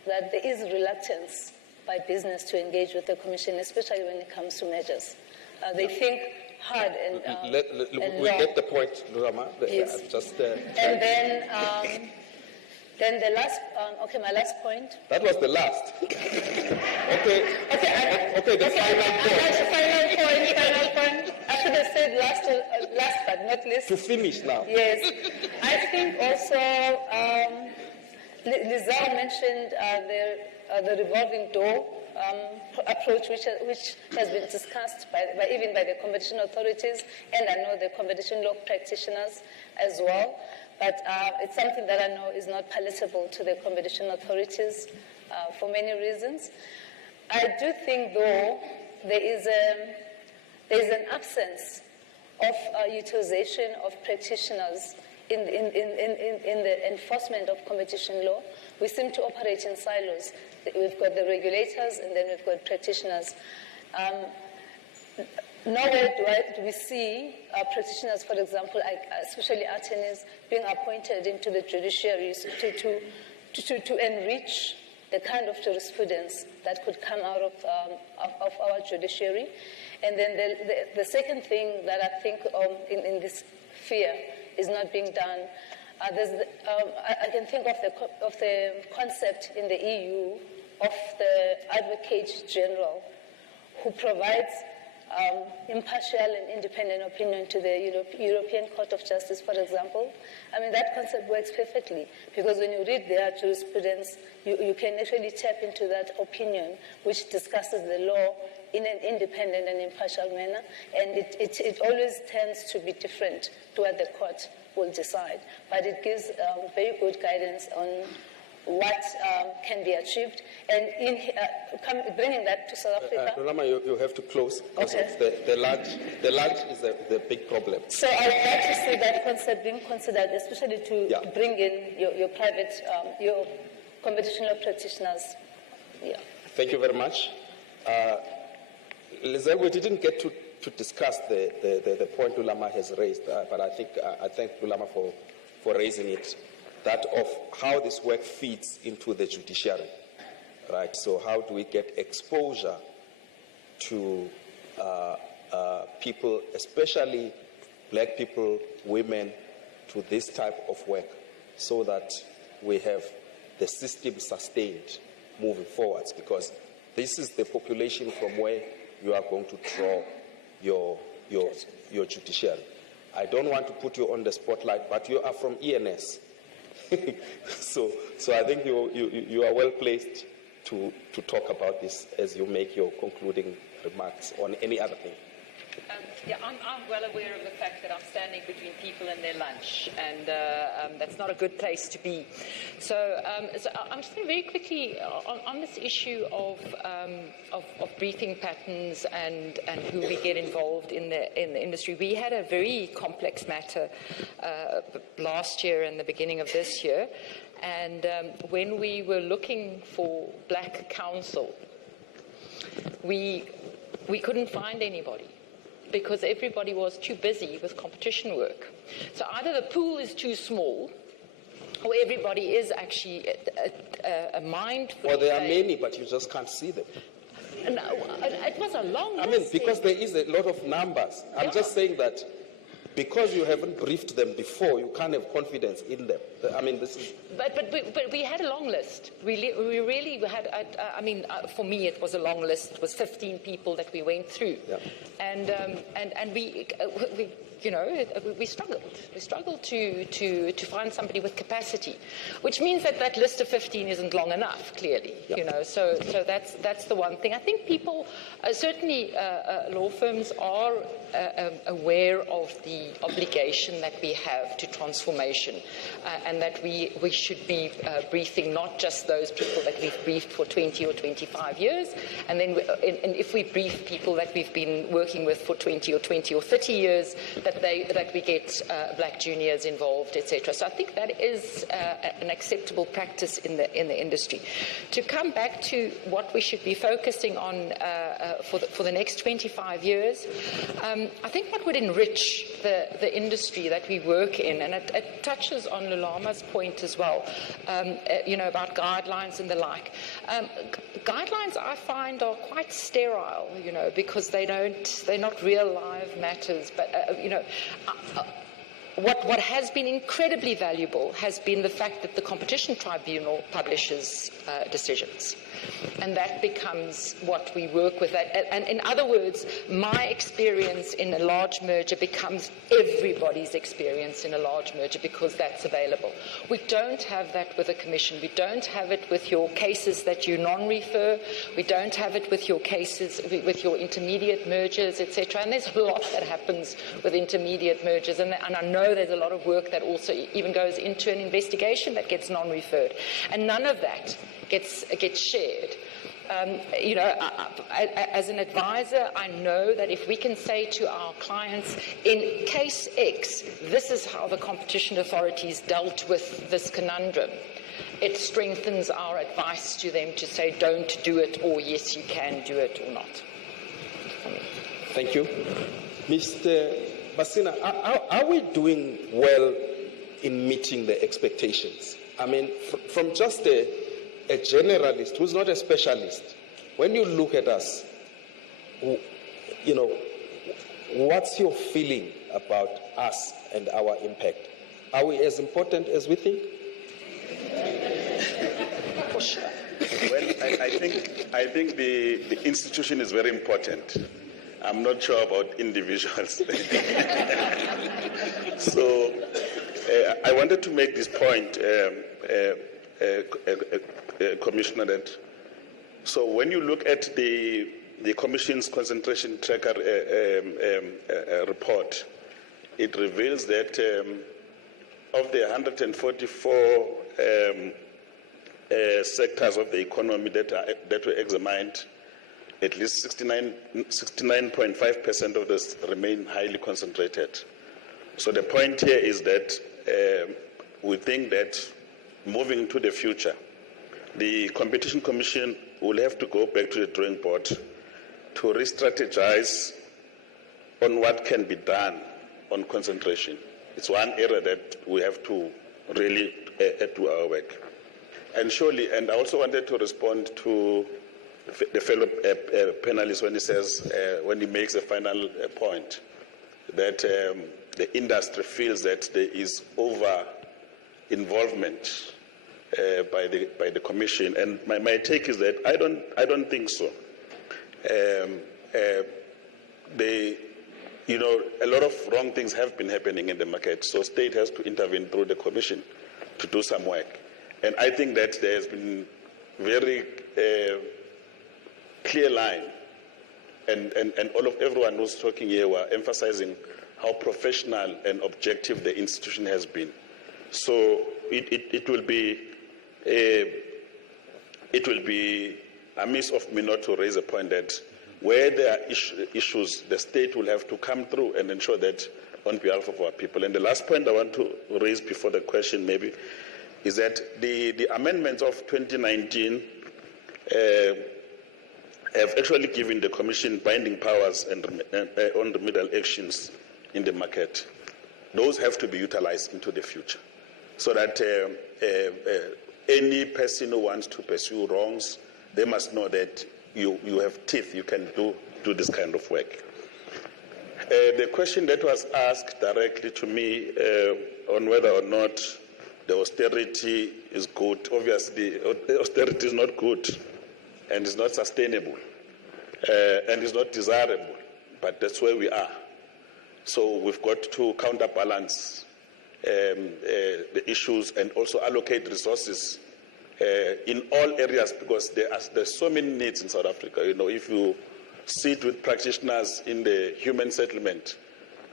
that there is reluctance by business to engage with the Commission, especially when it comes to measures. They think hard and we get the point, Rama. Yes. And then the last, my last point. That was the last. Okay, the final point. I should have said last but not least. To finish now. Yes. I think also, Lizelle mentioned the revolving door approach, which has been discussed even by the competition authorities, and I know the competition law practitioners as well. But it's something that I know is not palatable to the competition authorities for many reasons. I do think, though, there is an absence of utilization of practitioners in the enforcement of competition law. We seem to operate in silos. We've got the regulators, and then we've got practitioners. Nowhere do we see practitioners, for example, especially attorneys, being appointed into the judiciary to enrich the kind of jurisprudence that could come out of our judiciary. And then the second thing that I think in this sphere is not being done, I can think of the concept in the EU of the Advocate General, who provides impartial and independent opinion to the European Court of Justice, for example. I mean, that concept works perfectly, because when you read their jurisprudence, you can actually tap into that opinion, which discusses the law in an independent and impartial manner, and it always tends to be different to what the court will decide. But it gives very good guidance on what can be achieved, and bringing that to South Africa. Rama, you have to close. Okay. The large is the big problem. So I would like to see that concept being considered, especially to bring in your private, your competition law practitioners. Yeah. Thank you very much. Lizelle, we didn't get to discuss the point Lulama has raised, but I thank Lulama for raising it. That of how this work feeds into the judiciary, right? So how do we get exposure to people, especially black people, women, to this type of work, so that we have the system sustained moving forwards? Because this is the population from where you are going to draw your judiciary. I don't want to put you on the spotlight, but you are from ENS. So I think you are well placed to talk about this as you make your concluding remarks on any other thing. Yeah, I'm well aware of the fact that I'm standing between people and their lunch, and that's not a good place to be. So, I'm just going to very quickly on this issue of briefing patterns and who we get involved in the industry. We had a very complex matter last year and the beginning of this year, and when we were looking for black counsel, we couldn't find anybody, because everybody was too busy with competition work. So either the pool is too small, or everybody is actually a mindful. Or there are many, but you just can't see them. No, it was a long list. I mean, because there is a lot of numbers. I'm just saying that because you haven't briefed them before, you can't have confidence in them. I mean, this is... But we had a long list. We really had, for me it was a long list. It was 15 people that we went through. Yeah. And we struggled. We struggled to find somebody with capacity, which means that list of 15 isn't long enough, clearly. Yeah. So that's the one thing. I think people, certainly law firms are aware of the obligation that we have to transformation, and that we should be briefing not just those people that we've briefed for 20 or 25 years, and then and if we brief people that we've been working with for 20 or 30 years, that we get black juniors involved, etc. So I think that is an acceptable practice in the industry. To come back to what we should be focusing on for the next 25 years, I think what would enrich the industry that we work in, and it touches on Lulama's point as well, about guidelines and the like. Guidelines I find are quite sterile, because they're not real live matters, but what has been incredibly valuable has been the fact that the Competition Tribunal publishes decisions. And that becomes what we work with. And in other words, my experience in a large merger becomes everybody's experience in a large merger, because that's available. We don't have that with a commission. We don't have it with your cases that you non-refer. We don't have it with your cases, with your intermediate mergers, etc. And there's a lot that happens with intermediate mergers. And I know there's a lot of work that also even goes into an investigation that gets non-referred. And none of that gets shared. As an advisor, I know that if we can say to our clients, in case X, this is how the competition authorities dealt with this conundrum, it strengthens our advice to them to say, don't do it, or yes, you can do it, or not. Thank you. Mr. Basina, are we doing well in meeting the expectations? I mean, from just a generalist who's not a specialist, when you look at us, what's your feeling about us and our impact? Are we as important as we think? For sure. Well, I think the institution is very important. I'm not sure about individuals. So I wanted to make this point, Commissioner, that so when you look at the Commission's concentration tracker report, it reveals that of the 144 sectors of the economy that were examined, at least 69.5% of those remain highly concentrated. So the point here is that we think that moving to the future, the Competition Commission will have to go back to the drawing board to re-strategize on what can be done on concentration. It's one area that we have to really do our work. And surely, and I also wanted to respond to the fellow panelist when he says, when he makes a final point, that the industry feels that there is over-involvement by the Commission, and my take is that I don't think so. A lot of wrong things have been happening in the market, so state has to intervene through the Commission to do some work. And I think that there has been very clear line and everyone who's talking here were emphasizing how professional and objective the institution has been. So it will be amiss of me not to raise a point that where there are issues, the state will have to come through and ensure that on behalf of our people. And the last point I want to raise before the question maybe is that the amendments of 2019 have actually given the Commission binding powers and on remedial actions in the market. Those have to be utilized into the future so that any person who wants to pursue wrongs, they must know that you have teeth, you can do this kind of work. The question that was asked directly to me on whether or not the austerity is good, obviously austerity is not good and is not sustainable and is not desirable, but that's where we are. So we've got to counterbalance the issues and also allocate resources in all areas because there's so many needs in South Africa. You know, if you sit with practitioners in the human settlement,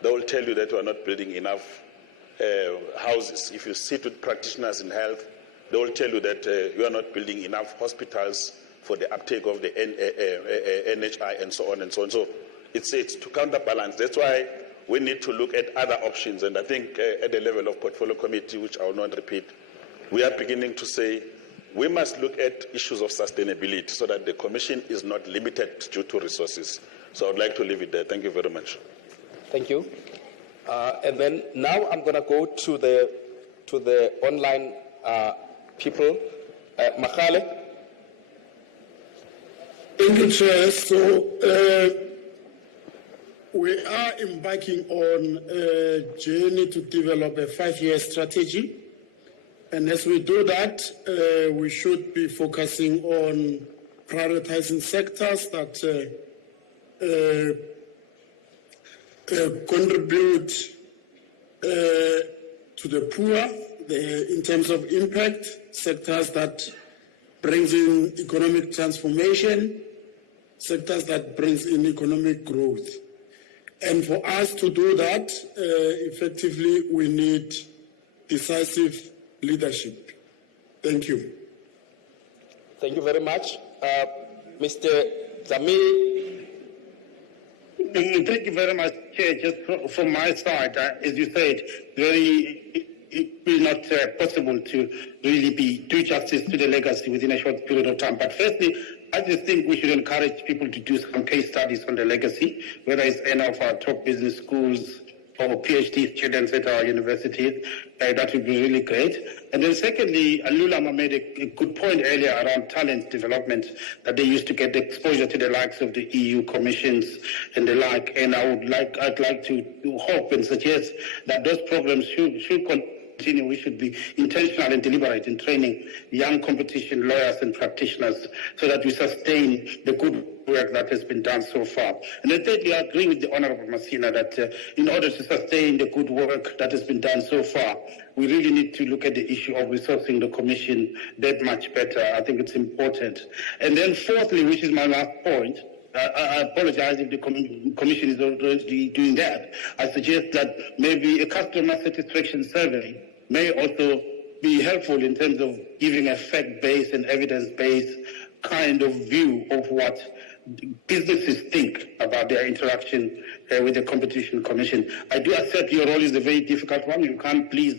they will tell you that we are not building enough houses. If you sit with practitioners in health, they will tell you that you are not building enough hospitals for the uptake of the NHI and so on and so on. So it's to counterbalance. That's why we need to look at other options. And I think at the level of portfolio committee, which I will not repeat, we are beginning to say we must look at issues of sustainability so that the Commission is not limited due to resources. So I would like to leave it there. Thank you very much. Thank you. And then now I'm going to go to the online people. Makale. Thank you, Chair. So we are embarking on a journey to develop a 5-year strategy. And as we do that, we should be focusing on prioritizing sectors that contribute to the poor in terms of impact, sectors that brings in economic transformation, sectors that brings in economic growth. And for us to do that effectively, we need decisive leadership. Thank you. Thank you very much. Mr. Zamir. Thank you very much, Chair. Just from my side, as you said, it will not possible to really do justice to the legacy within a short period of time. But firstly, I just think we should encourage people to do some case studies on the legacy, whether it's any of our top business schools or PhD students at our universities. That would be really great. And then secondly, Lulama made a good point earlier around talent development, that they used to get exposure to the likes of the EU commissions and the like. And I'd like to hope and suggest that those programs should continue. We should be intentional and deliberate in training young competition lawyers and practitioners so that we sustain the good work that has been done so far. And then thirdly, I agree with the Honourable Masina that in order to sustain the good work that has been done so far, we really need to look at the issue of resourcing the Commission that much better. I think it's important. And then fourthly, which is my last point, I apologize if the Commission is already doing that. I suggest that maybe a customer satisfaction survey may also be helpful in terms of giving a fact-based and evidence-based kind of view of what businesses think about their interaction with the Competition Commission. I do accept your role is a very difficult one. You can't please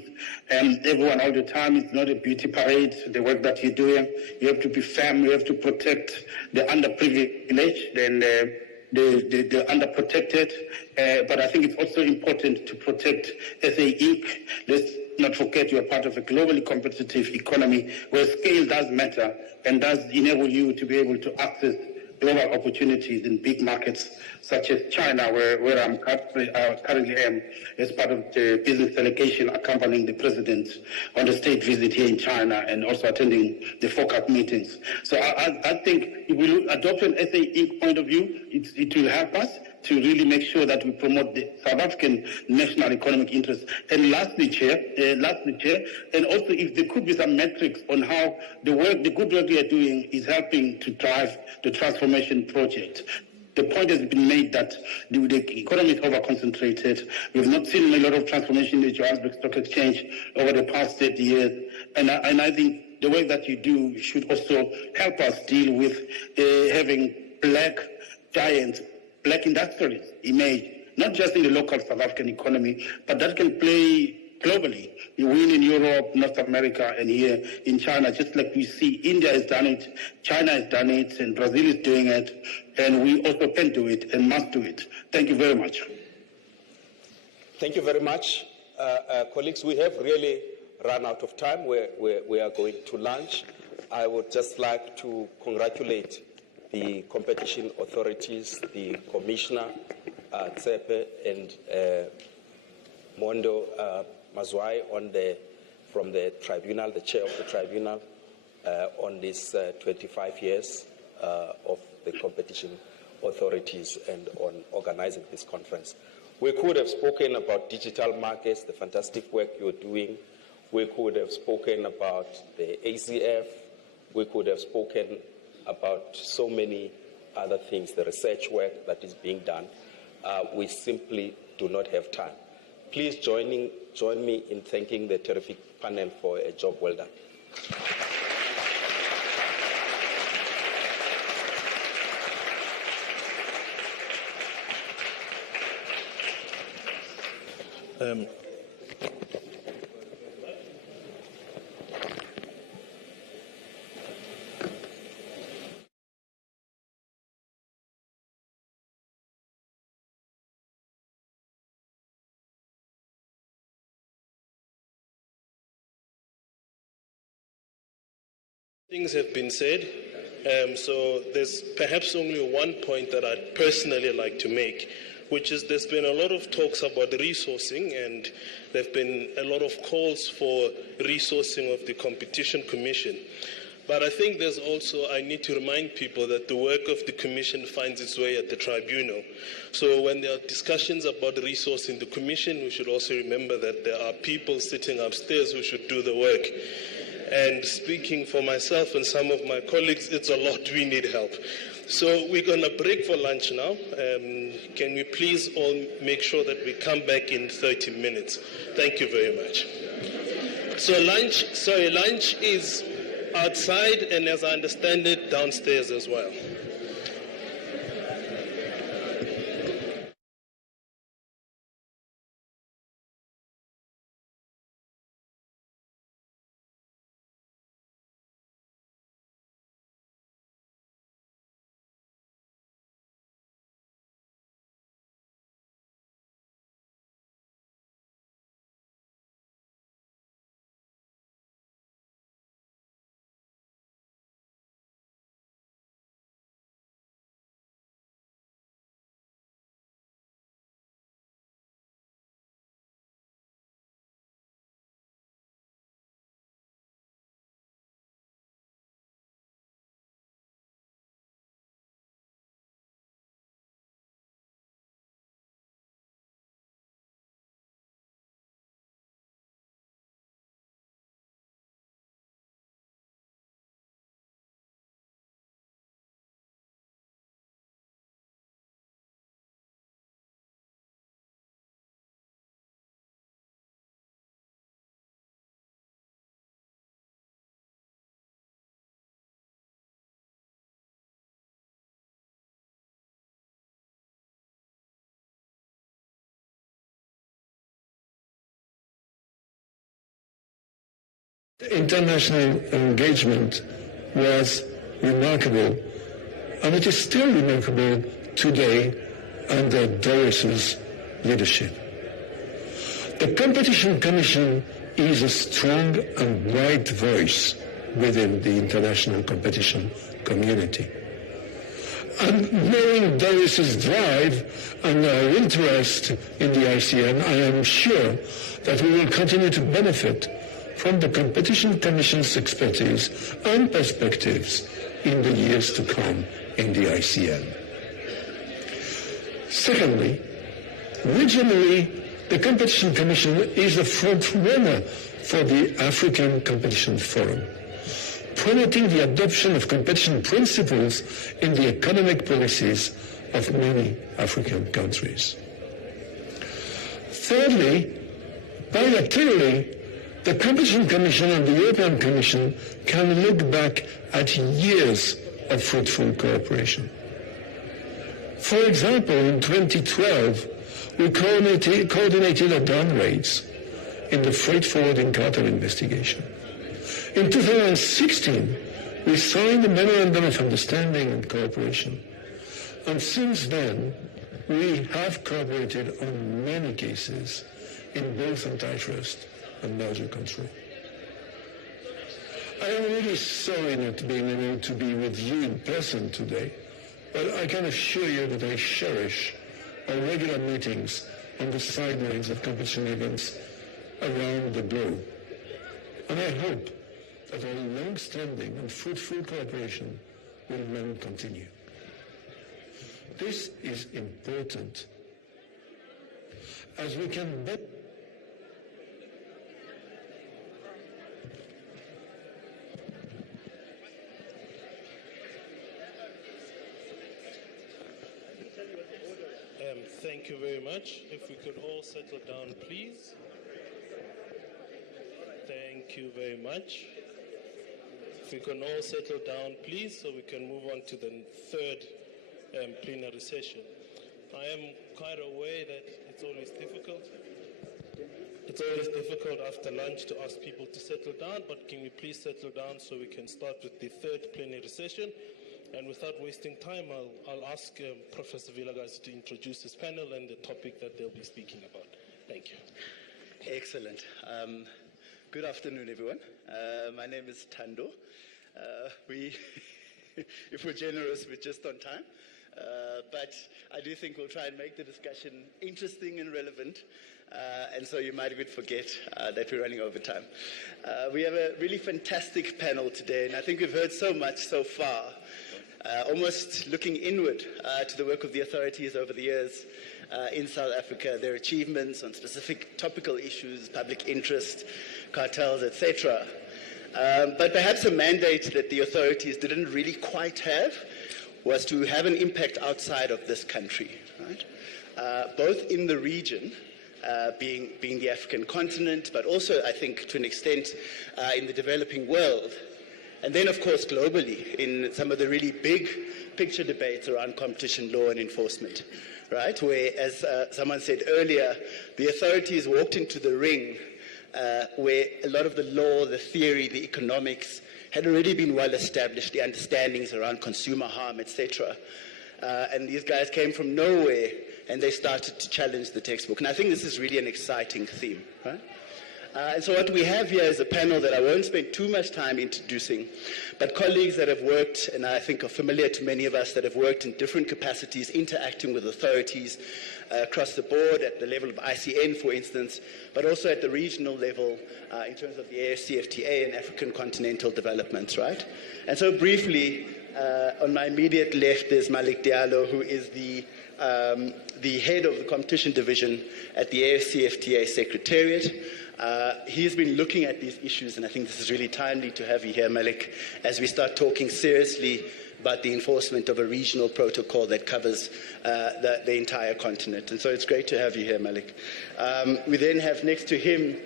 everyone all the time. It's not a beauty parade, the work that you're doing. You have to be firm. You have to protect the underprivileged and the underprotected. But I think it's also important to protect SA Inc. Let's not forget you are part of a globally competitive economy where scale does matter and does enable you to be able to access global opportunities in big markets such as China, where I'm currently am as part of the business delegation accompanying the president on the state visit here in China and also attending the FOCAC meetings. So I think if we adopt an SA Inc. point of view, it will help us to really make sure that we promote the South African national economic interests. And lastly, Chair, and also if there could be some metrics on how the good work we are doing is helping to drive the transformation project. The point has been made that the economy is over-concentrated. We've not seen a lot of transformation in the Johannesburg Stock Exchange over the past 30 years. And I think the work that you do should also help us deal with having black giants, black industrialists emerge, not just in the local South African economy, but that can play globally. You win in Europe, North America, and here in China, just like we see India has done it, China has done it, and Brazil is doing it, and we also can do it and must do it. Thank you very much. Thank you very much. Colleagues, we have really run out of time. We are going to lunch. I would just like to congratulate the competition authorities, the Commissioner, Tsepe, and Mondo Mazwai from the tribunal, the chair of the tribunal, on this 25 years of the competition authorities and on organizing this conference. We could have spoken about digital markets, the fantastic work you're doing. We could have spoken about the ACF. We could have spoken about so many other things, the research work that is being done. We simply do not have time. Please join me in thanking the terrific panel for a job well done. Things have been said, so there's perhaps only one point that I'd personally like to make, which is there's been a lot of talks about resourcing, and there have been a lot of calls for resourcing of the Competition Commission. But I think there's also, I need to remind people that the work of the Commission finds its way at the tribunal. So when there are discussions about resourcing the Commission, we should also remember that there are people sitting upstairs who should do the work. And speaking for myself and some of my colleagues, it's a lot. We need help. So we're going to break for lunch now. Can we please all make sure that we come back in 30 minutes? Thank you very much. So lunch is outside, and as I understand it, downstairs as well. International engagement was remarkable, and it is still remarkable today under Doris's leadership. The Competition Commission is a strong and wide voice within the international competition community. And knowing Doris's drive and our interest in the ICN, I am sure that we will continue to benefit from the Competition Commission's expertise and perspectives in the years to come in the ICN. Secondly, regionally, the Competition Commission is a front runner for the African Competition Forum, promoting the adoption of competition principles in the economic policies of many African countries. Thirdly, bilaterally, the Competition Commission and the European Commission can look back at years of fruitful cooperation. For example, in 2012, we coordinated our down rates in the freight forwarding cartel investigation. In 2016, we signed a memorandum of understanding and cooperation. And since then, we have cooperated on many cases in both antitrust and merger control. I am really sorry not being able to be with you in person today, but I can assure you that I cherish our regular meetings on the sidelines of competition events around the globe. And I hope that our long-standing and fruitful cooperation will long continue. This is important as we can better Thank you very much. If we could all settle down, please. Thank you very much. If we can all settle down, please, so we can move on to the third plenary session. I am quite aware that it's always difficult. It's always difficult after lunch to ask people to settle down, but can we please settle down so we can start with the third plenary session? And without wasting time, I'll ask Professor Vilakazi to introduce his panel and the topic that they'll be speaking about. Thank you. Excellent. Good afternoon, everyone. My name is Thando. If we're generous, we're just on time. But I do think we'll try and make the discussion interesting and relevant. And so you might even forget that we're running over time. We have a really fantastic panel today, and I think we've heard so much so far. Almost looking inward to the work of the authorities over the years in South Africa, their achievements on specific topical issues, public interest, cartels, etc. But perhaps a mandate that the authorities didn't really quite have was to have an impact outside of this country, right? Both in the region, being the African continent, but also, I think, to an extent, in the developing world. And then, of course, globally, in some of the really big picture debates around competition law and enforcement, right? Where, as someone said earlier, the authorities walked into the ring where a lot of the law, the theory, the economics had already been well established, the understandings around consumer harm, etc. And these guys came from nowhere and they started to challenge the textbook. And I think this is really an exciting theme, right? And so what we have here is a panel that I won't spend too much time introducing, but colleagues that have worked, and I think are familiar to many of us, that have worked in different capacities, interacting with authorities across the board, at the level of ICN, for instance, but also at the regional level in terms of the AFCFTA and African continental developments, right? And so briefly, on my immediate left is Malik Diallo, who is the head of the competition division at the AFCFTA Secretariat. He's been looking at these issues, and I think this is really timely to have you here, Malik, as we start talking seriously about the enforcement of a regional protocol that covers the entire continent. And so it's great to have you here, Malik. We then have next to him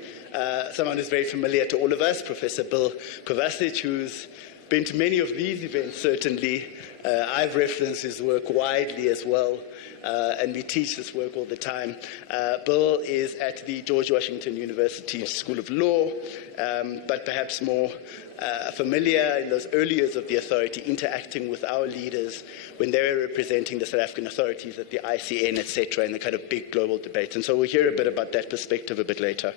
someone who's very familiar to all of us, Professor Bill Kovacic, who's been to many of these events, certainly. I've referenced his work widely as well. And we teach this work all the time. Bill is at the George Washington University School of Law, but perhaps more familiar in those early years of the authority, interacting with our leaders when they were representing the South African authorities at the ICN, etc., in the kind of big global debate. And so we'll hear a bit about that perspective a bit later.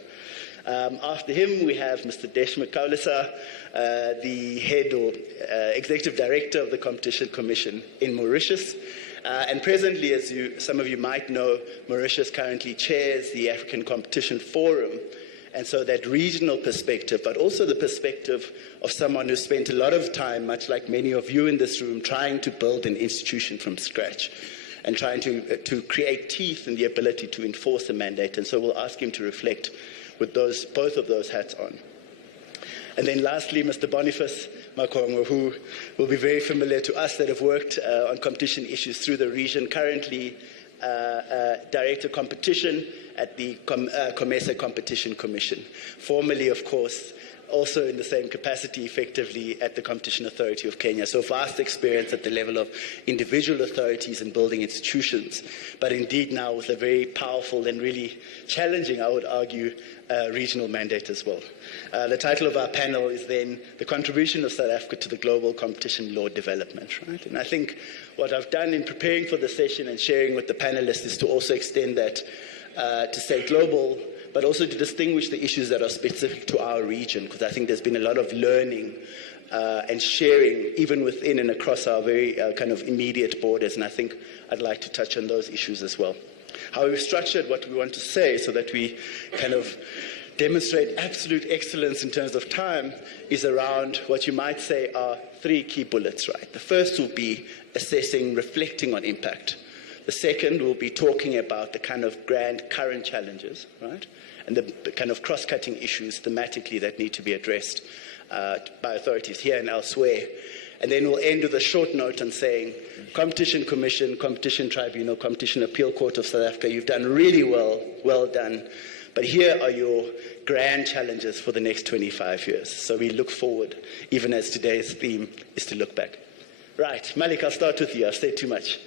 After him, we have Mr. Deshmukh Kaulisa, the head or executive director of the Competition Commission in Mauritius. And presently, as some of you might know, Mauritius currently chairs the African Competition Forum. And so that regional perspective, but also the perspective of someone who spent a lot of time, much like many of you in this room, trying to build an institution from scratch and trying to create teeth in the ability to enforce a mandate. And so we'll ask him to reflect with both of those hats on. And then lastly, Mr. Boniface Makongo, who will be very familiar to us that have worked on competition issues through the region, currently Director Competition at the COMESA Competition Commission. Formerly, of course, also in the same capacity, effectively, at the Competition Authority of Kenya. So vast experience at the level of individual authorities and building institutions, but indeed now with a very powerful and really challenging, I would argue, regional mandate as well. The title of our panel is then The Contribution of South Africa to the Global Competition Law Development, right? And I think what I've done in preparing for the session and sharing with the panelists is to also extend that to say global, but also to distinguish the issues that are specific to our region, because I think there's been a lot of learning and sharing, even within and across our very kind of immediate borders, and I think I'd like to touch on those issues as well. How we've structured what we want to say so that we kind of demonstrate absolute excellence in terms of time is around what you might say are 3 key bullets, right? The first will be assessing, reflecting on impact. The second will be talking about the kind of grand current challenges, right? And the kind of cross-cutting issues thematically that need to be addressed by authorities here and elsewhere. And then we'll end with a short note on saying, Competition Commission, Competition Tribunal, Competition Appeal Court of South Africa, you've done really well, well done. But here are your grand challenges for the next 25 years. So we look forward, even as today's theme is to look back. Right, Malik, I'll start with you. I've said too much.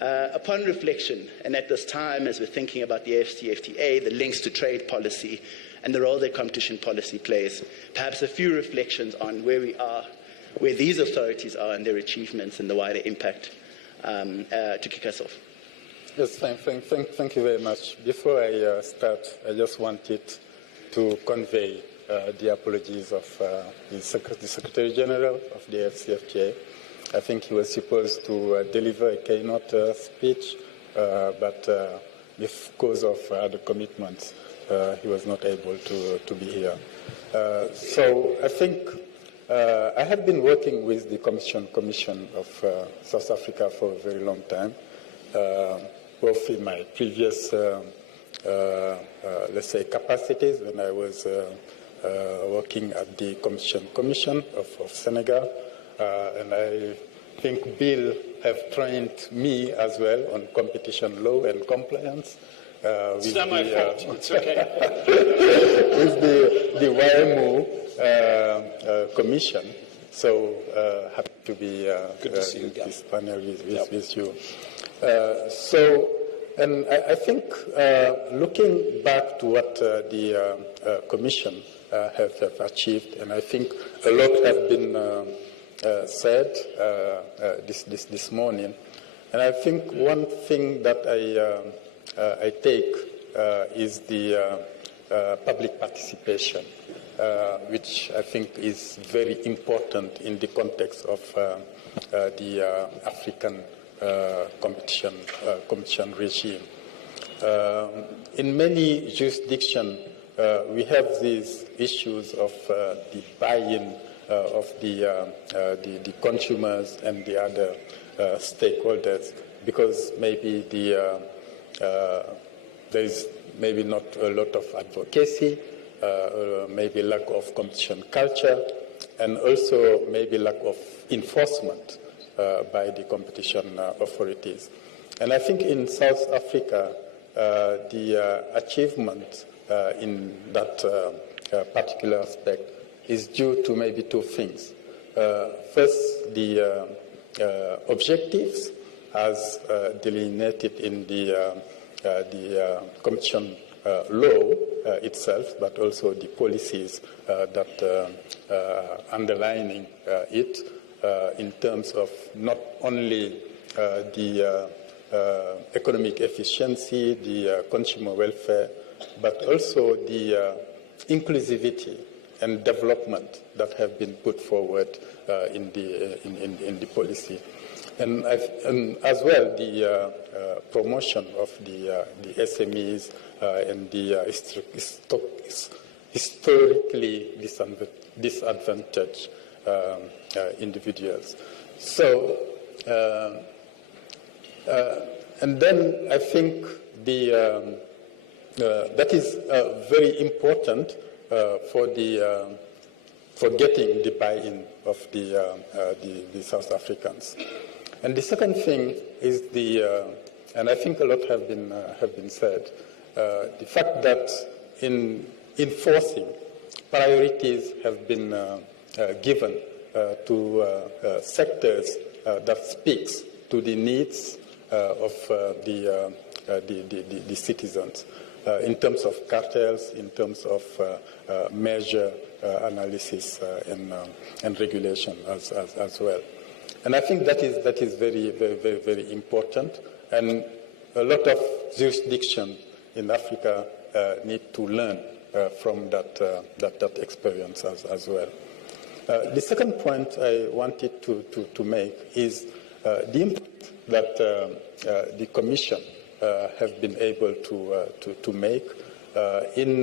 Upon reflection, and at this time, as we're thinking about the AfCFTA, the links to trade policy, and the role that competition policy plays, perhaps a few reflections on where we are, where these authorities are and their achievements and the wider impact to kick us off. Yes, thank you very much. Before I start, I just wanted to convey the apologies of the Secretary General of the AfCFTA. I think he was supposed to deliver a keynote speech, but because of other commitments, he was not able to be here. So I think I have been working with the Commission of South Africa for a very long time, both in my previous, let's say, capacities when I was working at the Commission of Senegal. And I think Bill have trained me as well on competition law and compliance. It's not my fault. It's okay. With the YMO Commission. So happy to be in this panel with you. And I think looking back to what the Commission have achieved, and I think a lot have been said this morning, and I think one thing that I take is the public participation, which I think is very important in the context of the African competition regime. In many jurisdictions, we have these issues of the buy-in of the consumers and the other stakeholders, because maybe there is maybe not a lot of advocacy, maybe lack of competition culture, and also maybe lack of enforcement by the competition authorities. And I think in South Africa, the achievement in that particular aspect is due to maybe 2 things. First, the objectives as delineated in the competition law itself, but also the policies that underlining it in terms of not only the economic efficiency, the consumer welfare, but also the inclusivity and development that have been put forward in the policy, and as well the promotion of the SMEs and the historically disadvantaged individuals. So, and then I think that is very important for the for getting the buy-in of the South Africans. And the second thing is and I think a lot have been said, the fact that in enforcing, priorities have been given to sectors that speaks to the needs of the citizens in terms of cartels, in terms of measure analysis and regulation as well. And I think that is very, very, very, very important. And a lot of jurisdictions in Africa need to learn from that experience as well. The second point I wanted to make is the impact that the Commission have been able to make in,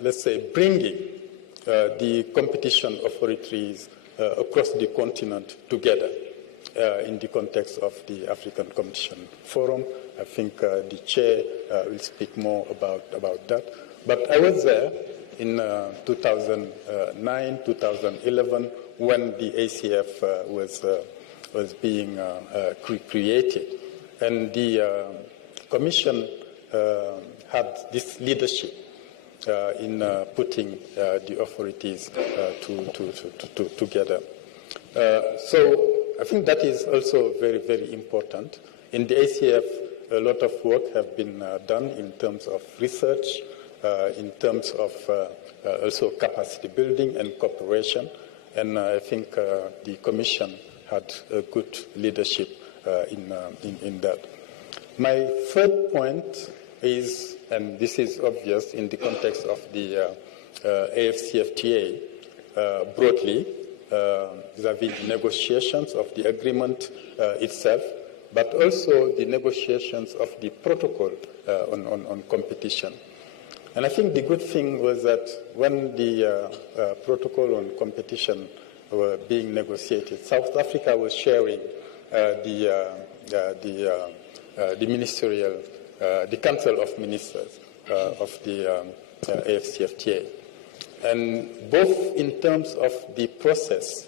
let's say, bringing the competition authorities across the continent together in the context of the African Competition Forum. I think the chair will speak more about that. But I was there in 2009, 2011, when the ACF was being created. And the Commission had this leadership in putting the authorities together. So I think that is also very, very important. In the ACF, a lot of work have been done in terms of research, in terms of also capacity building and cooperation. And I think the Commission had a good leadership in that. My third point is, and this is obvious in the context of the AFCFTA broadly, vis-à-vis the negotiations of the agreement itself, but also the negotiations of the protocol on competition. And I think the good thing was that when the protocol on competition were being negotiated, South Africa was sharing the ministerial, the Council of Ministers of the AFCFTA. And both in terms of the process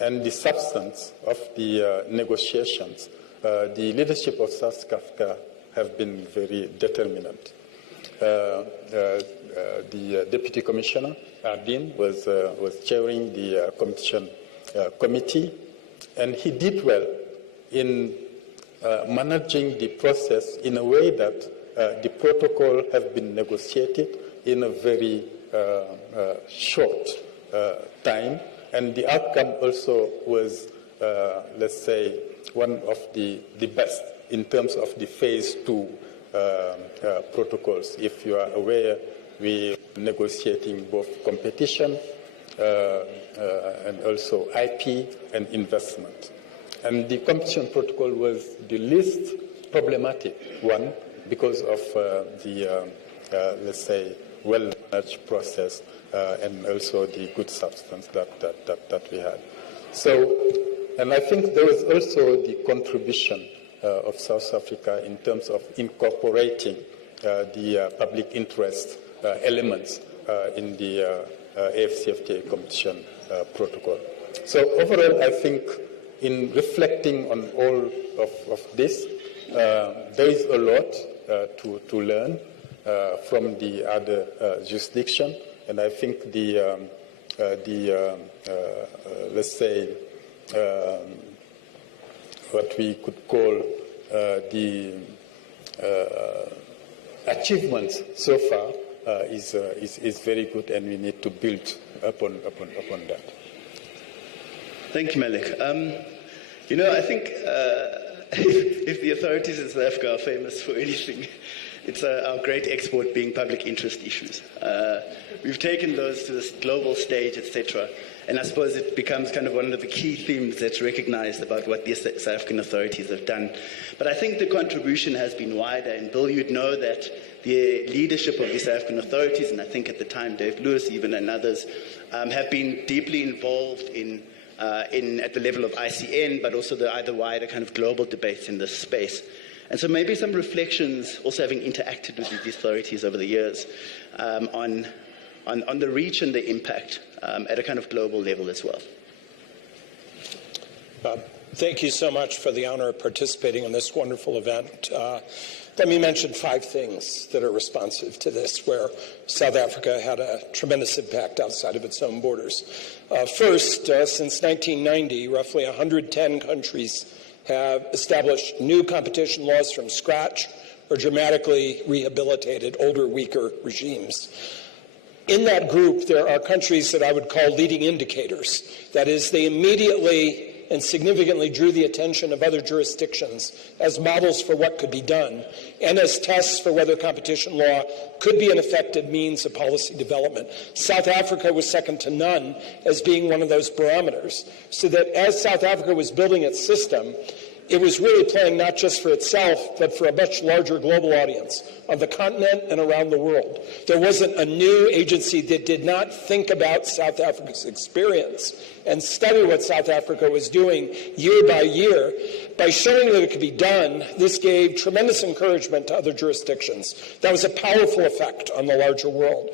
and the substance of the negotiations, the leadership of South Africa have been very determinant. The Deputy Commissioner, Ardeen, was chairing the competition committee, and he did well in managing the process in a way that the protocol have been negotiated in a very short time, and the outcome also was, let's say, one of the best in terms of the phase 2 protocols. If you are aware, we are negotiating both competition and also IP and investment. And the competition protocol was the least problematic one because of the, let's say, well-managed process and also the good substance that we had. So, and I think there was also the contribution of South Africa in terms of incorporating the public interest elements in the AFCFTA competition protocol. So overall, I think in reflecting on all of this, there is a lot to learn from the other jurisdiction, and I think the let's say what we could call the achievements so far is very good, and we need to build upon that. Thank you, Malik. You know, I think if the authorities in South Africa are famous for anything, it's our great export being public interest issues. We've taken those to this global stage, etc. And I suppose it becomes kind of one of the key themes that's recognized about what the South African authorities have done. But I think the contribution has been wider. And Bill, you'd know that the leadership of the South African authorities, and I think at the time Dave Lewis even and others, have been deeply involved in at the level of ICN, but also the other wider kind of global debates in this space. And so maybe some reflections, also having interacted with these authorities over the years, on on the reach and the impact at a kind of global level as well. Thank you so much for the honor of participating in this wonderful event. Let me mention 5 things that are responsive to this, where South Africa had a tremendous impact outside of its own borders. First, since 1990, roughly 110 countries have established new competition laws from scratch or dramatically rehabilitated older, weaker regimes. In that group, there are countries that I would call leading indicators. That is, they immediately and significantly drew the attention of other jurisdictions as models for what could be done and as tests for whether competition law could be an effective means of policy development. South Africa was second to none as being one of those barometers, so that as South Africa was building its system, it was really playing not just for itself, but for a much larger global audience on the continent and around the world. There wasn't a new agency that did not think about South Africa's experience and study what South Africa was doing year by year. By showing that it could be done, this gave tremendous encouragement to other jurisdictions. That was a powerful effect on the larger world.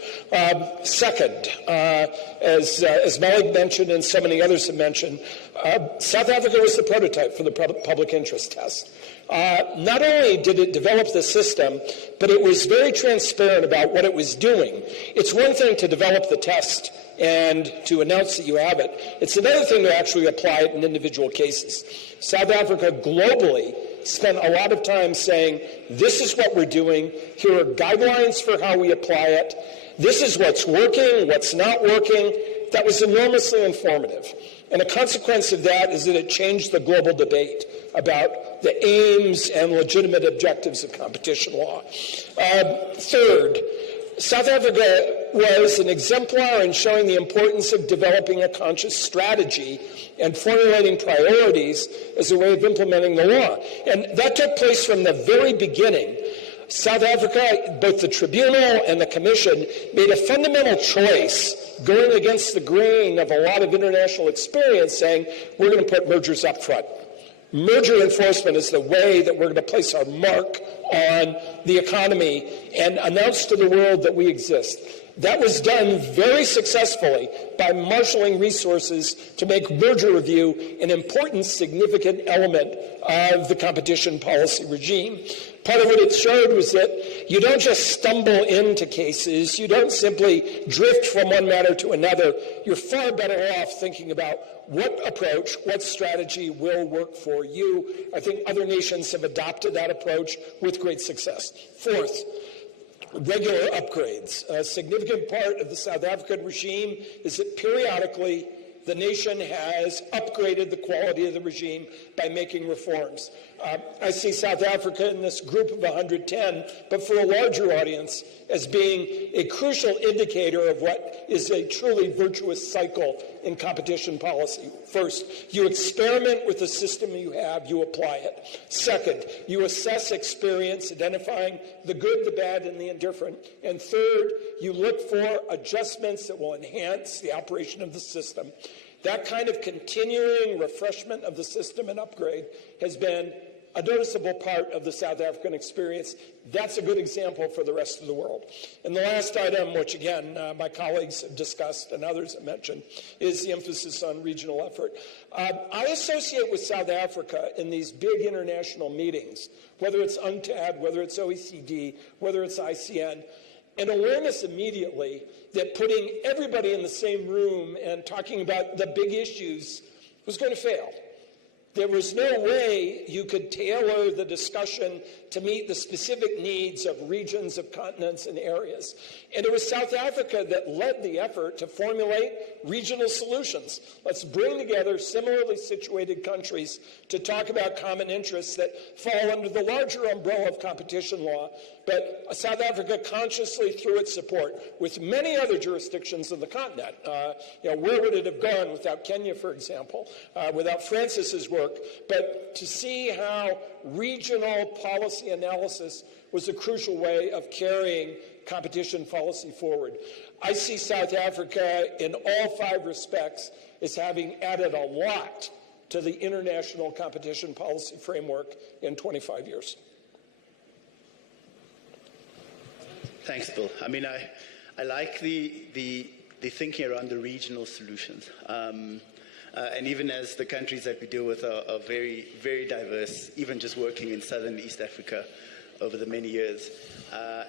Second, as Malik mentioned and so many others have mentioned, South Africa was the prototype for the public interest test. Not only did it develop the system, but it was very transparent about what it was doing. It's one thing to develop the test and to announce that you have it. It's another thing to actually apply it in individual cases. South Africa globally spent a lot of time saying, this is what we're doing, here are guidelines for how we apply it, this is what's working, what's not working. That was enormously informative. And a consequence of that is that it changed the global debate about the aims and legitimate objectives of competition law. Third, South Africa was an exemplar in showing the importance of developing a conscious strategy and formulating priorities as a way of implementing the law. And that took place from the very beginning. South Africa, both the tribunal and the commission, made a fundamental choice going against the grain of a lot of international experience, saying we're going to put mergers up front. Merger enforcement is the way that we're going to place our mark on the economy and announce to the world that we exist. That was done very successfully by marshaling resources to make merger review an important, significant element of the competition policy regime. Part of what it showed was that you don't just stumble into cases, you don't simply drift from one matter to another. You're far better off thinking about what approach, what strategy will work for you. I think other nations have adopted that approach with great success. Fourth, regular upgrades. A significant part of the South African regime is that periodically the nation has upgraded the quality of the regime by making reforms. I see South Africa in this group of 110, but for a larger audience, as being a crucial indicator of what is a truly virtuous cycle in competition policy. First, you experiment with the system you have, you apply it. Second, you assess experience, identifying the good, the bad, and the indifferent. And third, you look for adjustments that will enhance the operation of the system. That kind of continuing refreshment of the system and upgrade has been a noticeable part of the South African experience. That's a good example for the rest of the world. And the last item, which again my colleagues have discussed and others have mentioned, is the emphasis on regional effort. I associate with South Africa in these big international meetings, whether it's UNCTAD, whether it's OECD, whether it's ICN, an awareness immediately that putting everybody in the same room and talking about the big issues was going to fail. There was no way you could tailor the discussion to meet the specific needs of regions, of continents, and areas. And it was South Africa that led the effort to formulate regional solutions. Let's bring together similarly situated countries to talk about common interests that fall under the larger umbrella of competition law. But South Africa consciously, through its support, with many other jurisdictions on the continent, where would it have gone without Kenya, for example, without Francis's work, but to see how regional policy analysis was a crucial way of carrying competition policy forward. I see South Africa in all 5 respects as having added a lot to the international competition policy framework in 25 years. Thanks, Bill. I mean, I like the thinking around the regional solutions. And even as the countries that we deal with are very, very diverse, even just working in Southern and East Africa over the many years.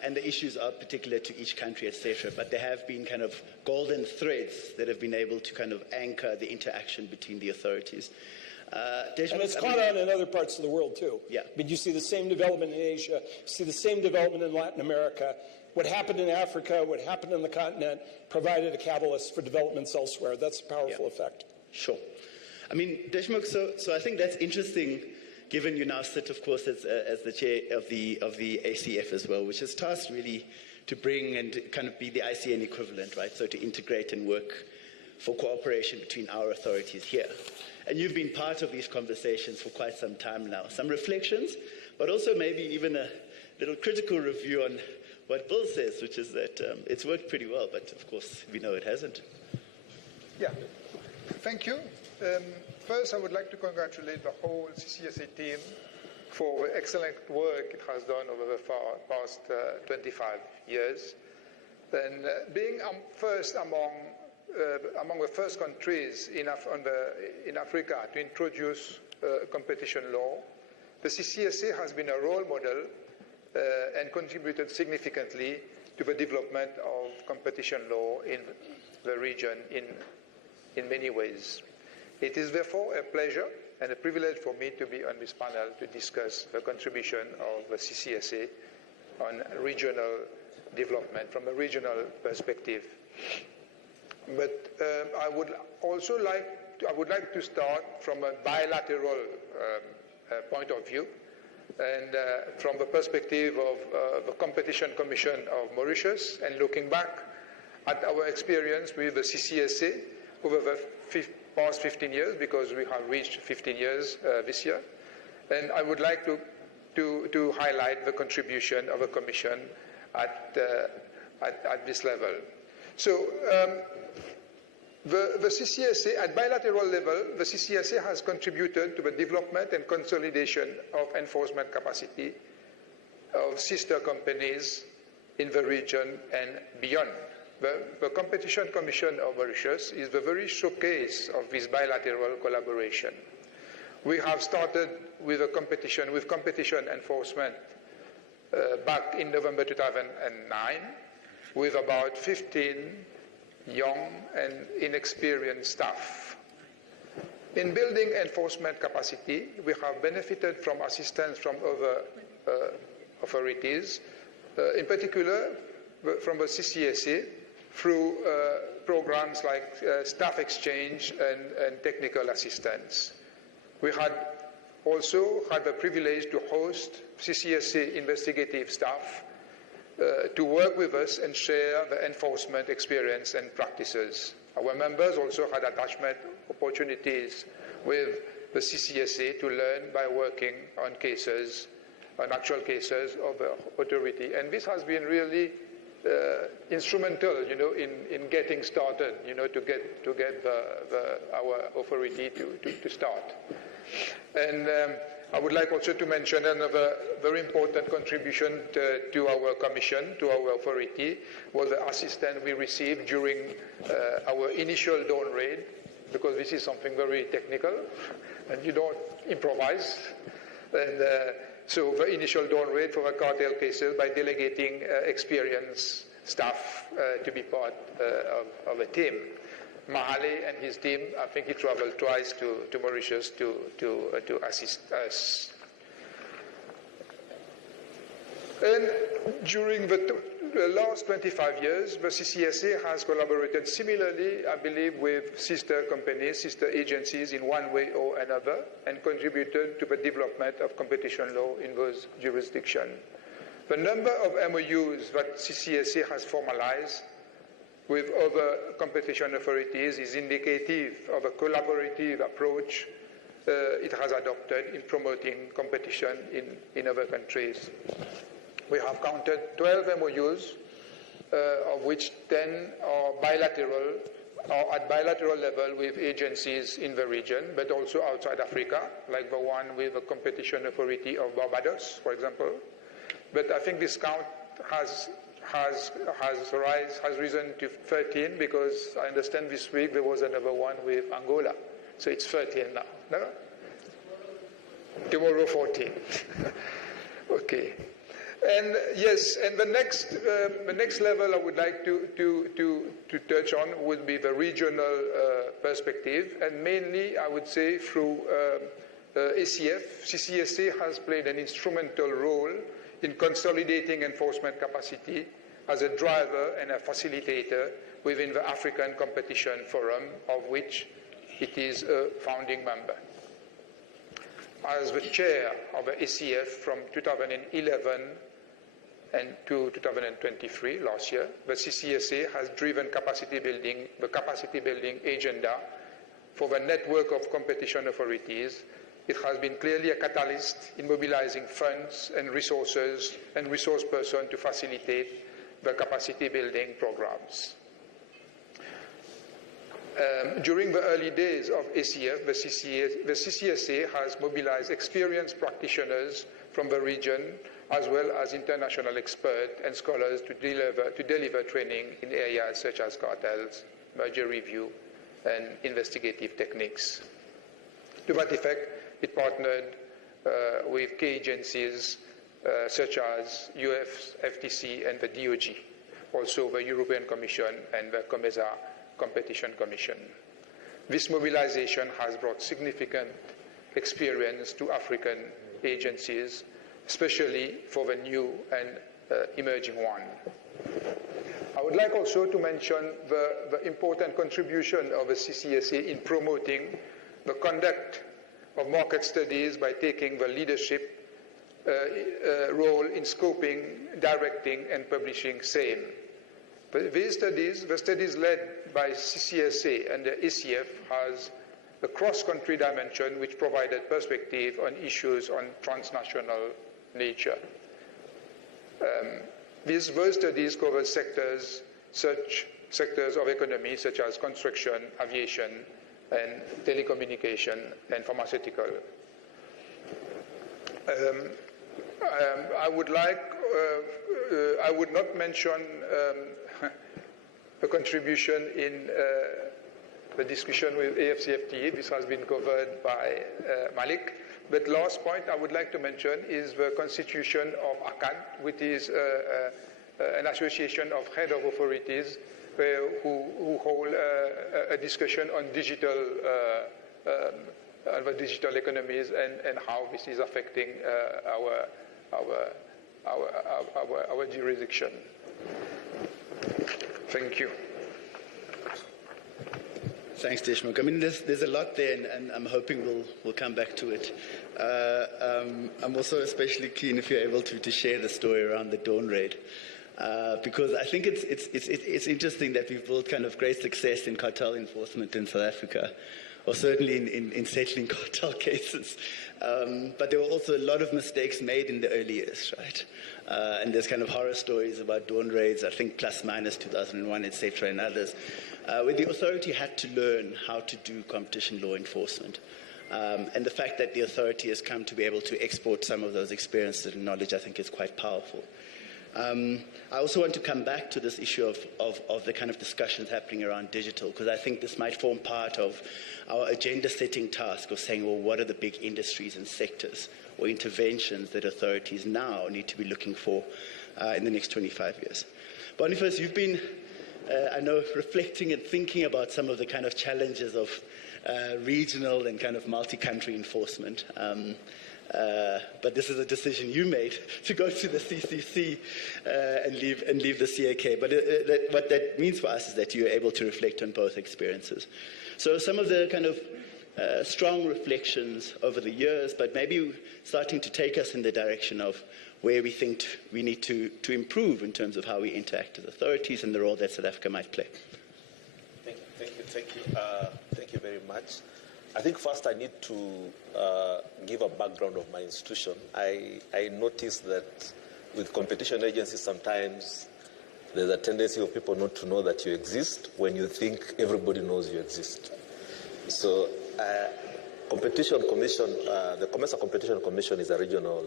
And the issues are particular to each country, etc. But there have been kind of golden threads that have been able to kind of anchor the interaction between the authorities. And it's caught on in other parts of the world, too. Yeah. I mean, you see the same development in Asia, you see the same development in Latin America. What happened in Africa, what happened on the continent, provided a catalyst for developments elsewhere. That's a powerful effect. Sure. I mean, Deshmukh, so I think that's interesting, given you now sit, of course, as the chair of the ACF as well, which is tasked really to bring and kind of be the ICN equivalent, right? So to integrate and work for cooperation between our authorities here. And you've been part of these conversations for quite some time now. Some reflections, but also maybe even a little critical review on what Bill says, which is that it's worked pretty well, but of course we know it hasn't. Yeah, thank you. First, I would like to congratulate the whole CCSA team for the excellent work it has done over the past 25 years. And being first among the first countries in Africa to introduce competition law, the CCSA has been a role model and contributed significantly to the development of competition law in the region in many ways. It is therefore a pleasure and a privilege for me to be on this panel to discuss the contribution of the CCSA on regional development from a regional perspective. But I would like to start from a bilateral point of view, and from the perspective of the Competition Commission of Mauritius, and looking back at our experience with the CCSA over the past 15 years, because we have reached 15 years this year. And I would like to highlight the contribution of the Commission at this level. So the CCSA, at bilateral level, the CCSA has contributed to the development and consolidation of enforcement capacity of sister companies in the region and beyond. The Competition Commission of Mauritius is the very showcase of this bilateral collaboration. We have started with competition enforcement back in November 2009 with about 15 young and inexperienced staff. In building enforcement capacity, we have benefited from assistance from other authorities, in particular from the CCSA, through programs like staff exchange and technical assistance. We had also had the privilege to host CCSA investigative staff to work with us and share the enforcement experience and practices. Our members also had attachment opportunities with the CCSA to learn by working on cases, on actual cases of the authority. And this has been really instrumental, in getting started, to get our authority to start. And I would like also to mention another very important contribution to our commission, to our authority, was the assistance we received during our initial dawn raid, because this is something very technical, and you don't improvise. And so the initial dawn raid for the cartel cases by delegating experienced staff to be part of a team. Mahale and his team, I think he traveled twice to Mauritius to assist us. And during the last 25 years, the CCSA has collaborated similarly, I believe, with sister companies, sister agencies in one way or another, and contributed to the development of competition law in those jurisdictions. The number of MOUs that CCSA has formalized with other competition authorities is indicative of a collaborative approach it has adopted in promoting competition in other countries. We have counted 12 MOUs, of which 10 are bilateral, or at bilateral level with agencies in the region, but also outside Africa, like the one with the Competition Authority of Barbados, for example. But I think this count has has risen to 13 because I understand this week there was another one with Angola. So it's 13 now. No? Tomorrow 14. Okay. And yes, and the next level I would like to touch on would be the regional perspective, and mainly I would say through ACF. CCSA has played an instrumental role in consolidating enforcement capacity as a driver and a facilitator within the African Competition Forum, of which it is a founding member. As the chair of the ACF from 2011 and to 2023, last year, the CCSA has driven the capacity building agenda for the network of competition authorities. It has been clearly a catalyst in mobilizing funds and resources and resource persons to facilitate the capacity building programs. During the early days of ACF, the CCSA has mobilized experienced practitioners from the region as well as international experts and scholars to deliver training in areas such as cartels, merger review, and investigative techniques. To that effect, it partnered with key agencies such as US, FTC, and the DOJ, also the European Commission and the COMESA Competition Commission. This mobilization has brought significant experience to African agencies, especially for the new and emerging one. I would like also to mention the important contribution of the CCSA in promoting the conduct of market studies by taking the leadership role in scoping, directing, and publishing same. These studies, the studies led by CCSA and the ACF, has a cross-country dimension which provided perspective on issues on transnational nature. These studies cover sectors of economy such as construction, aviation, and telecommunication and pharmaceutical. I would not mention a contribution in the discussion with AFCFTA. This has been covered by Malik. But last point I would like to mention is the constitution of ACAD, which is an association of head of authorities who hold a discussion on digital economies and how this is affecting our jurisdiction. Thank you. Thanks, Deshmukh. I mean, there's a lot there, and I'm hoping we'll come back to it. I'm also especially keen if you're able to share the story around the Dawn raid, because I think it's interesting that we've built kind of great success in cartel enforcement in South Africa, or certainly in settling cartel cases. But there were also a lot of mistakes made in the early years, right? And there's kind of horror stories about Dawn raids, I think plus minus 2001, etc., and others, where the authority had to learn how to do competition law enforcement. And the fact that the authority has come to be able to export some of those experiences and knowledge, I think, is quite powerful. I also want to come back to this issue of the kind of discussions happening around digital, because I think this might form part of our agenda-setting task of saying, well, what are the big industries and sectors or interventions that authorities now need to be looking for in the next 25 years. Boniface, you've been, I know, reflecting and thinking about some of the kind of challenges of regional and kind of multi-country enforcement. But this is a decision you made to go to the CCC and leave the CAK. But what that means for us is that you're able to reflect on both experiences. So some of the kind of strong reflections over the years, but maybe starting to take us in the direction of where we think we need to improve in terms of how we interact with authorities and the role that South Africa might play. Thank you very much. I think first I need to give a background of my institution. I noticed that with competition agencies sometimes there's a tendency of people not to know that you exist when you think everybody knows you exist. So Competition Commission, the COMESA Competition Commission is a regional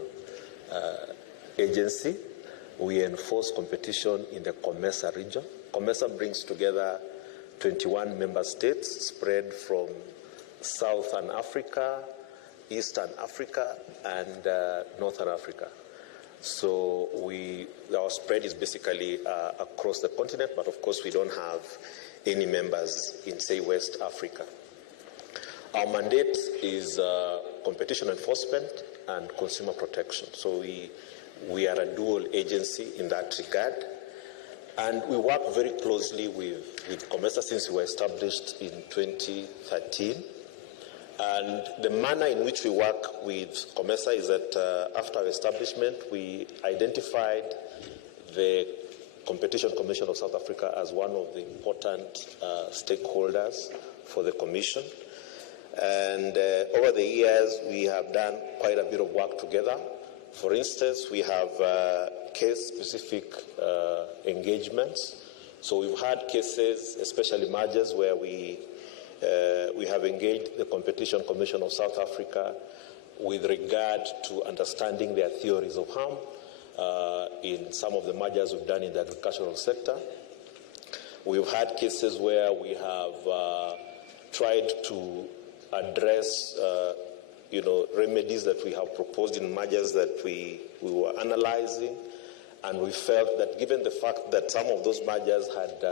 agency we enforce competition in the COMESA region. COMESA brings together 21 member states spread from Southern Africa, Eastern Africa, and Northern Africa. So our spread is basically across the continent, but of course we don't have any members in, say, West Africa. Our mandate is competition enforcement and consumer protection. So we are a dual agency in that regard. And we work very closely with COMESA since we were established in 2013. And the manner in which we work with COMESA is that after our establishment, we identified the Competition Commission of South Africa as one of the important stakeholders for the Commission. And over the years, we have done quite a bit of work together. For instance, we have case-specific engagements. So we've had cases, especially mergers, where we have engaged the Competition Commission of South Africa with regard to understanding their theories of harm in some of the mergers we've done in the agricultural sector. We've had cases where we have tried to address remedies that we have proposed in mergers that we were analyzing, and we felt that given the fact that some of those mergers had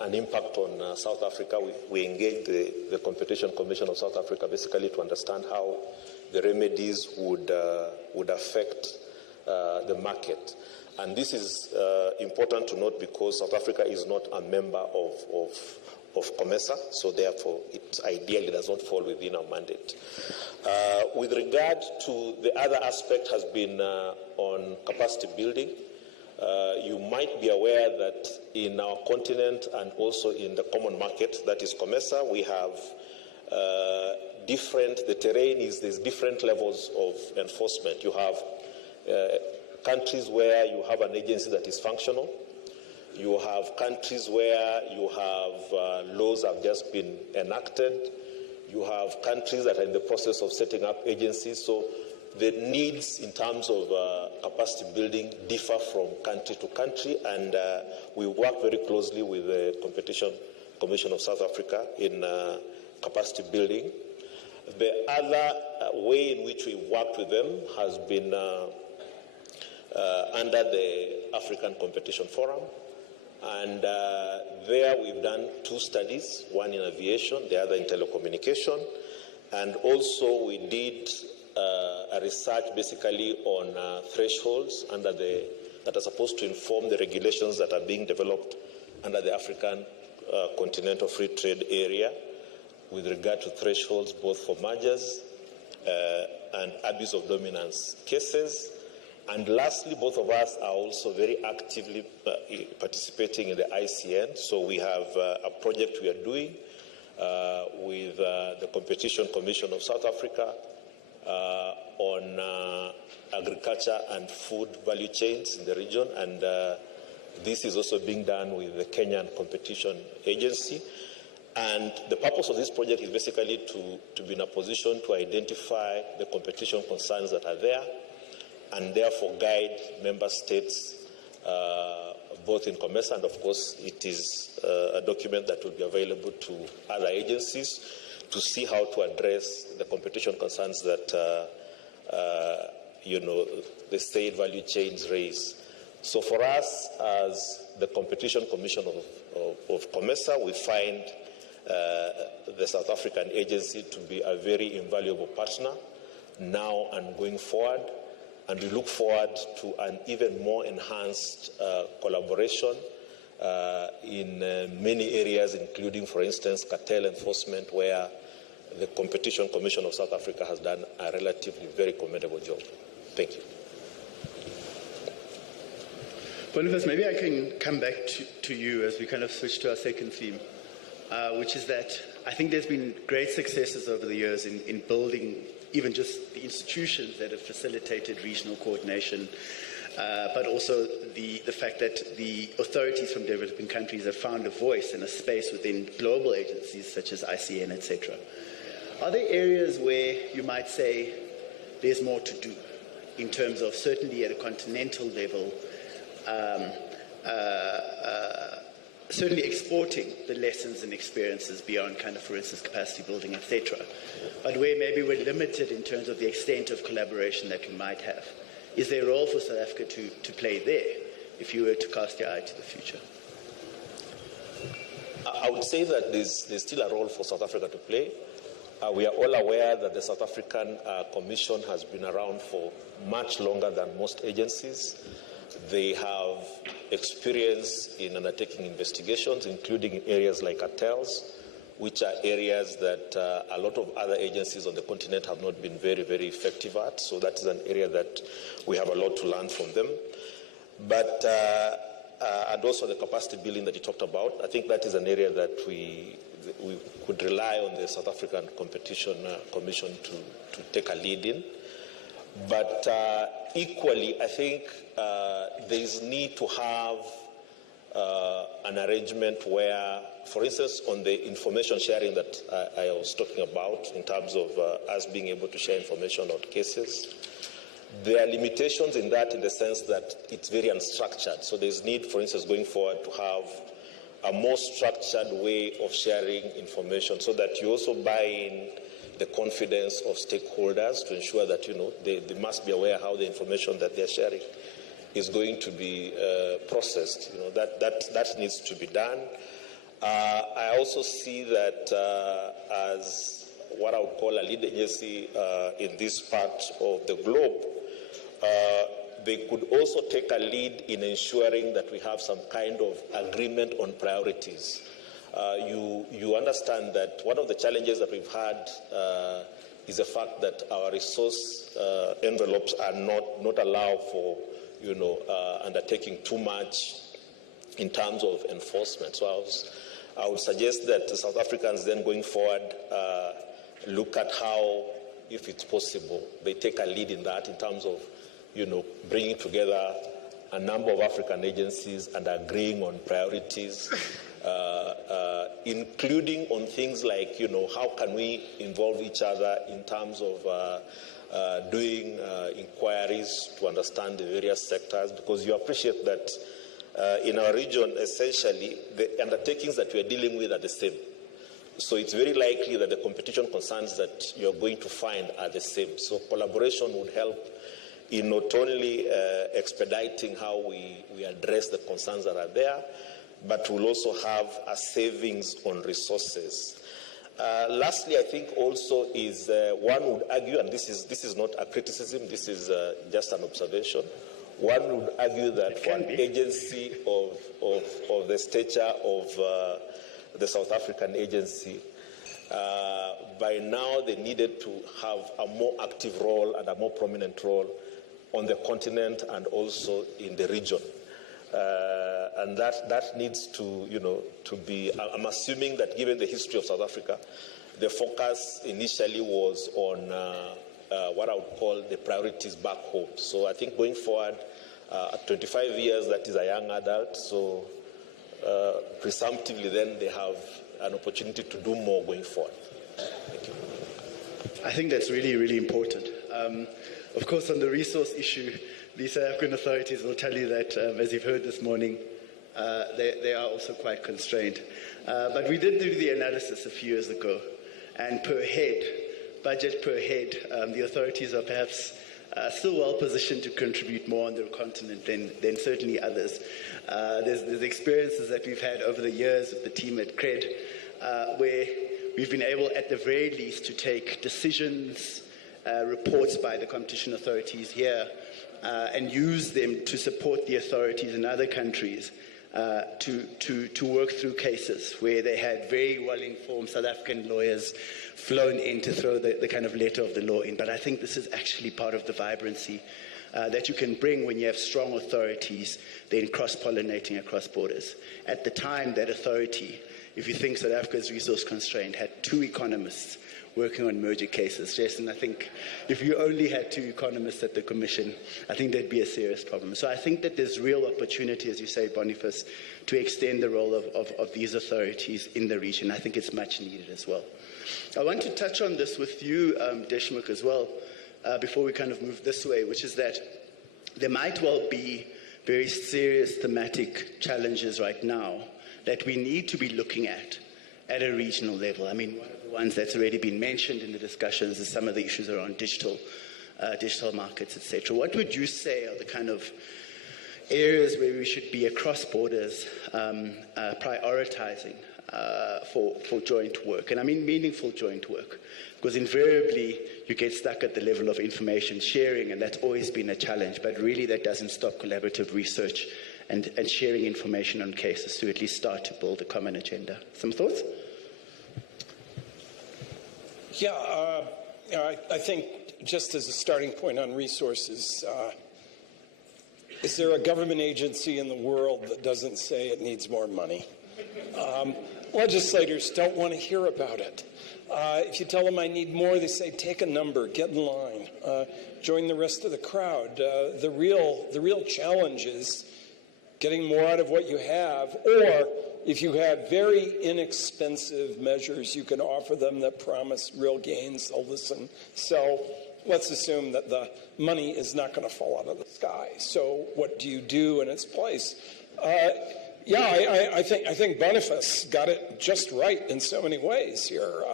an impact on South Africa, we engaged the Competition Commission of South Africa basically to understand how the remedies would affect the market. And this is important to note because South Africa is not a member of COMESA, so therefore it ideally does not fall within our mandate. With regard to the other aspect has been on capacity building. You might be aware that in our continent and also in the common market, that is COMESA, we have the terrain is, there's different levels of enforcement. You have countries where you have an agency that is functional. You have countries where you have laws have just been enacted. You have countries that are in the process of setting up agencies. So the needs in terms of capacity building differ from country to country, and we work very closely with the Competition Commission of South Africa in capacity building. The other way in which we worked with them has been under the African Competition Forum. And there we've done 2 studies, one in aviation, the other in telecommunication. And also we did a research basically on thresholds that are supposed to inform the regulations that are being developed under the African Continental Free Trade Area with regard to thresholds both for mergers and abuse of dominance cases. And lastly, both of us are also very actively participating in the ICN. So we have a project we are doing with the Competition Commission of South Africa on agriculture and food value chains in the region. And this is also being done with the Kenyan Competition Agency. And the purpose of this project is basically to be in a position to identify the competition concerns that are there, and therefore guide member states both in COMESA, and of course it is a document that will be available to other agencies to see how to address the competition concerns that the state value chains raise. So for us, as the Competition Commission of COMESA, we find the South African agency to be a very invaluable partner now and going forward. And we look forward to an even more enhanced collaboration in many areas, including, for instance, cartel enforcement, where the Competition Commission of South Africa has done a relatively very commendable job. Thank you. Boniface, maybe I can come back to you as we kind of switch to our second theme, which is that I think there's been great successes over the years in building even just the institutions that have facilitated regional coordination, but also the fact that the authorities from developing countries have found a voice and a space within global agencies such as ICN, etc. Are there areas where you might say there's more to do in terms of, certainly at a continental level, certainly exporting the lessons and experiences beyond kind of, for instance, capacity building, etc. But where maybe we're limited in terms of the extent of collaboration that we might have. Is there a role for South Africa to play there if you were to cast your eye to the future? I would say that there's still a role for South Africa to play. We are all aware that the South African Commission has been around for much longer than most agencies. They have experience in undertaking investigations, including in areas like cartels, which are areas that a lot of other agencies on the continent have not been very, very effective at. So that is an area that we have a lot to learn from them. But and also the capacity building that you talked about, I think that is an area that we could rely on the South African Competition Commission to take a lead in. But equally, I think there is need to have an arrangement where, for instance, on the information sharing that I was talking about, in terms of us being able to share information on cases, there are limitations in that, in the sense that it's very unstructured. So there's need, for instance, going forward to have a more structured way of sharing information, so that you also buy in the confidence of stakeholders to ensure that, you know, they must be aware how the information that they're sharing is going to be processed. You know, that needs to be done. I also see that as what I would call a lead agency in this part of the globe, they could also take a lead in ensuring that we have some kind of agreement on priorities. You understand that one of the challenges that we've had is the fact that our resource envelopes are not allowed for, you know, undertaking too much in terms of enforcement. So I would suggest that the South Africans then going forward look at how, if it's possible, they take a lead in that, in terms of, you know, bringing together a number of African agencies and agreeing on priorities, including on things like, you know, how can we involve each other in terms of doing inquiries to understand the various sectors, because you appreciate that in our region, essentially, the undertakings that we are dealing with are the same. So it's very likely that the competition concerns that you're going to find are the same. So collaboration would help in not only expediting how we address the concerns that are there, but we'll also have a savings on resources. Lastly, I think also is one would argue, and this is not a criticism, this is just an observation. One would argue that for an agency of the stature of the South African agency, by now they needed to have a more active role and a more prominent role on the continent and also in the region. And that needs to, you know, to be, I'm assuming that given the history of South Africa, the focus initially was on what I would call the priorities back home. So I think going forward, at 25 years, that is a young adult, so presumptively then they have an opportunity to do more going forward. Thank you. I think that's really, really important. Of course, on the resource issue, the South African authorities will tell you that, as you've heard this morning, they are also quite constrained. But we did do the analysis a few years ago, and per head, budget per head, the authorities are perhaps still well positioned to contribute more on the continent than certainly others. There's experiences that we've had over the years with the team at CRED, where we've been able, at the very least, to take decisions, reports by the competition authorities here, and use them to support the authorities in other countries to work through cases where they had very well-informed South African lawyers flown in to throw the kind of letter of the law in. But I think this is actually part of the vibrancy that you can bring when you have strong authorities then cross-pollinating across borders. At the time, that authority, if you think South Africa is resource constrained, had 2 economists working on merger cases. Jason, I think if you only had 2 economists at the Commission, I think there'd be a serious problem. So I think that there's real opportunity, as you say, Boniface, to extend the role of these authorities in the region. I think it's much needed as well. I want to touch on this with you, Deshmukh, as well, before we kind of move this way, which is that there might well be very serious thematic challenges right now that we need to be looking at a regional level. I mean, one of the ones that's already been mentioned in the discussions is some of the issues around digital markets, etc. What would you say are the kind of areas where we should be across borders prioritizing for joint work? And I mean meaningful joint work, because invariably you get stuck at the level of information sharing, and that's always been a challenge, but really that doesn't stop collaborative research and sharing information on cases to at least start to build a common agenda. Some thoughts? Yeah, I think just as a starting point on resources, is there a government agency in the world that doesn't say it needs more money? Legislators don't want to hear about it. If you tell them I need more, they say, take a number, get in line, join the rest of the crowd. The real challenge is getting more out of what you have, or if you have very inexpensive measures you can offer them that promise real gains, they'll listen. So let's assume that the money is not going to fall out of the sky. So what do you do in its place? I think Boniface got it just right in so many ways here.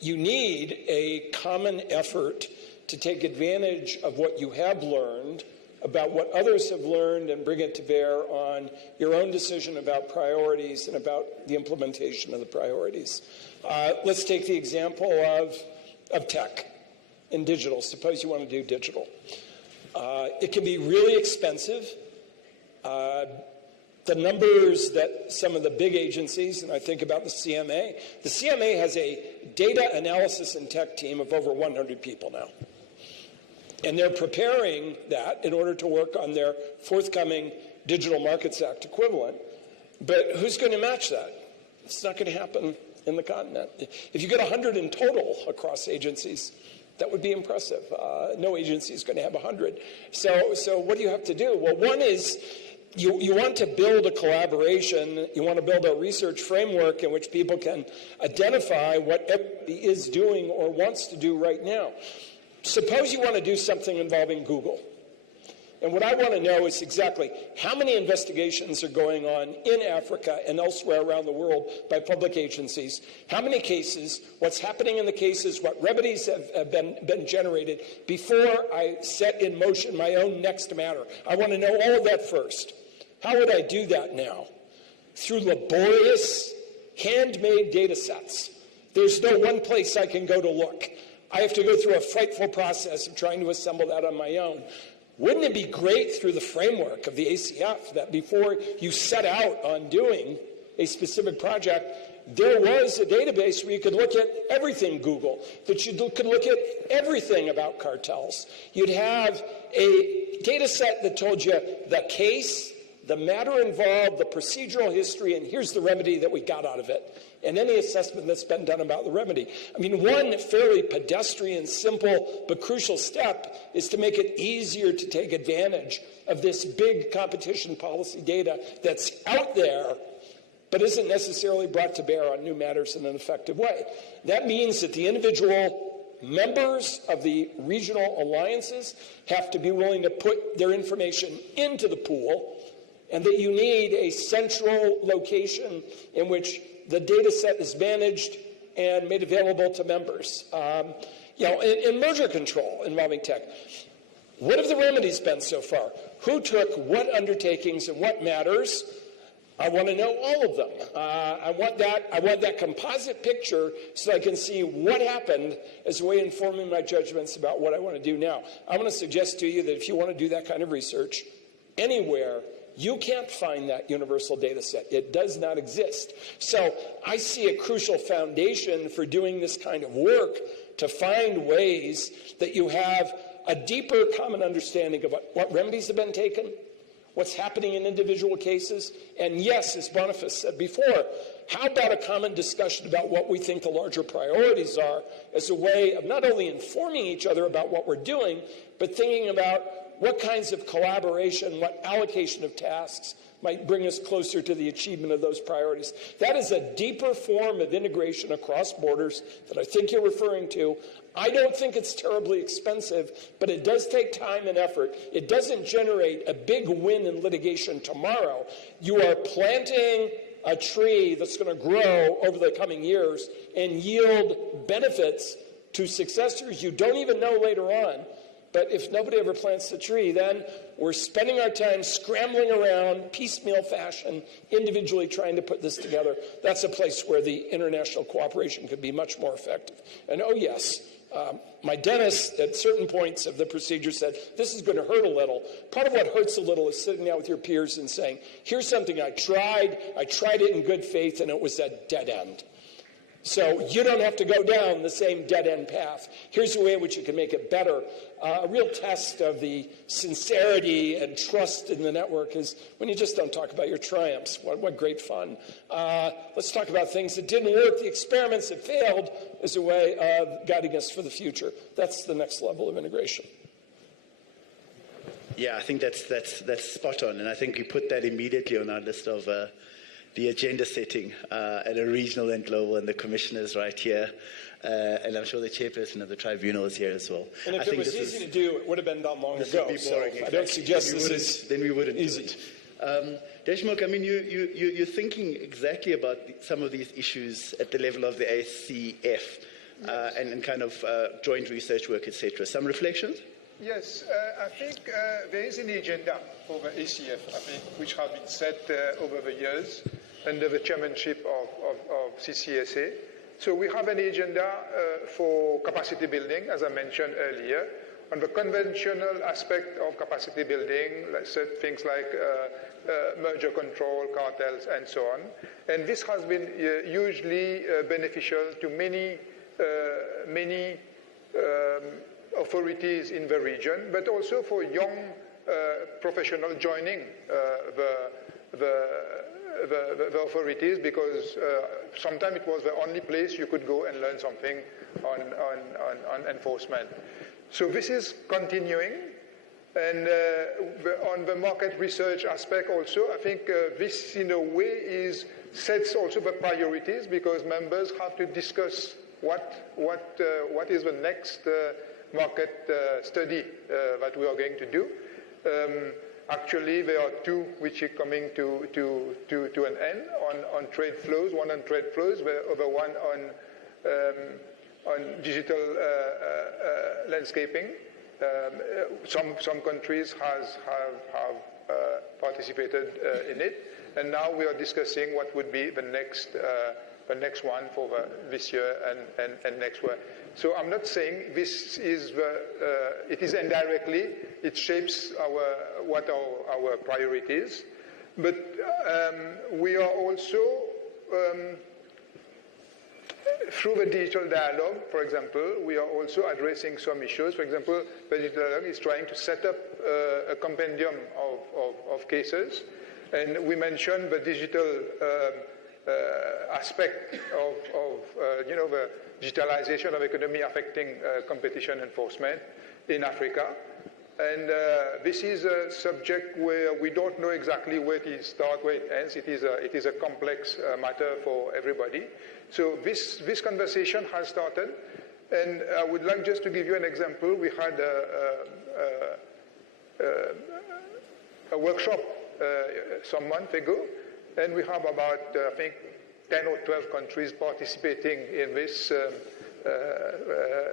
You need a common effort to take advantage of what you have learned about what others have learned and bring it to bear on your own decision about priorities and about the implementation of the priorities. Let's take the example of tech and digital. Suppose you want to do digital. It can be really expensive. The numbers that some of the big agencies, and I think about the CMA has a data analysis and tech team of over 100 people now. And they're preparing that in order to work on their forthcoming Digital Markets Act equivalent. But who's going to match that? It's not going to happen in the continent. If you get 100 in total across agencies, that would be impressive. No agency is going to have 100. So what do you have to do? Well, one is you want to build a collaboration. You want to build a research framework in which people can identify what everybody is doing or wants to do right now. Suppose you want to do something involving Google. And what I want to know is exactly how many investigations are going on in Africa and elsewhere around the world by public agencies, how many cases, what's happening in the cases, what remedies have been generated before I set in motion my own next matter. I want to know all of that first. How would I do that now? Through laborious, handmade data sets. There's no one place I can go to look. I have to go through a frightful process of trying to assemble that on my own. Wouldn't it be great through the framework of the ACF that before you set out on doing a specific project, there was a database where you could look at everything Google, that you could look at everything about cartels. You'd have a data set that told you the case, the matter involved, the procedural history, and here's the remedy that we got out of it, and any assessment that's been done about the remedy. I mean, one fairly pedestrian, simple, but crucial step is to make it easier to take advantage of this big competition policy data that's out there, but isn't necessarily brought to bear on new matters in an effective way. That means that the individual members of the regional alliances have to be willing to put their information into the pool, and that you need a central location in which the data set is managed and made available to members. In merger control involving tech, what have the remedies been so far? Who took what undertakings and what matters? I want to know all of them. I want that composite picture so I can see what happened as a way of informing my judgments about what I want to do now. I want to suggest to you that if you want to do that kind of research anywhere, you can't find that universal data set. It does not exist. So I see a crucial foundation for doing this kind of work to find ways that you have a deeper common understanding of what remedies have been taken, what's happening in individual cases, and yes, as Boniface said before, how about a common discussion about what we think the larger priorities are as a way of not only informing each other about what we're doing, but thinking about what kinds of collaboration, what allocation of tasks might bring us closer to the achievement of those priorities. That is a deeper form of integration across borders that I think you're referring to. I don't think it's terribly expensive, but it does take time and effort. It doesn't generate a big win in litigation tomorrow. You are planting a tree that's going to grow over the coming years and yield benefits to successors you don't even know later on. But if nobody ever plants the tree, then we're spending our time scrambling around, piecemeal fashion, individually trying to put this together. That's a place where the international cooperation could be much more effective. And oh yes, my dentist at certain points of the procedure said, this is going to hurt a little. Part of what hurts a little is sitting down with your peers and saying, here's something I tried it in good faith, and it was a dead end. So you don't have to go down the same dead-end path. Here's a way in which you can make it better. A real test of the sincerity and trust in the network is when you just don't talk about your triumphs. What great fun. Let's talk about things that didn't work. The experiments that failed as a way of guiding us for the future. That's the next level of integration. Yeah, I think that's spot on. And I think we put that immediately on our list of the agenda setting at a regional and global, and the commissioners right here, and I'm sure the chairperson of the tribunal is here as well. And if it was easy to do, it would have been done long ago. Exactly. I don't suggest then we wouldn't easy. Deshmukh, I mean, you're thinking exactly about some of these issues at the level of the ACF and kind of joint research work, etc. Some reflections? Yes, I think there is an agenda for the ACF, I think, which has been set over the years under the chairmanship of CCSA. So we have an agenda for capacity building, as I mentioned earlier, on the conventional aspect of capacity building, let's say things like merger control, cartels, and so on. And this has been hugely beneficial to many authorities in the region, but also for young professionals joining the authorities, because sometimes it was the only place you could go and learn something on enforcement. So this is continuing. And on the market research aspect also, I think this in a way sets also the priorities, because members have to discuss what is the next market study that we are going to do. Actually, there are two which are coming to an end on trade flows. One on trade flows, the other one on digital landscaping. Some countries have participated in it, and now we are discussing what would be the next one for this year and next year. So I'm not saying this is it is indirectly, it shapes what our priorities, but we are also through the digital dialogue, for example, we are also addressing some issues. For example, the digital dialogue is trying to set up a compendium of cases, and we mentioned the digital aspect of the digitalization of economy affecting competition enforcement in Africa. And this is a subject where we don't know exactly where it starts, where it ends. It is a complex matter for everybody. So this conversation has started, and I would like just to give you an example. We had a workshop some month ago, and we have about, I think, 10 or 12 countries participating in this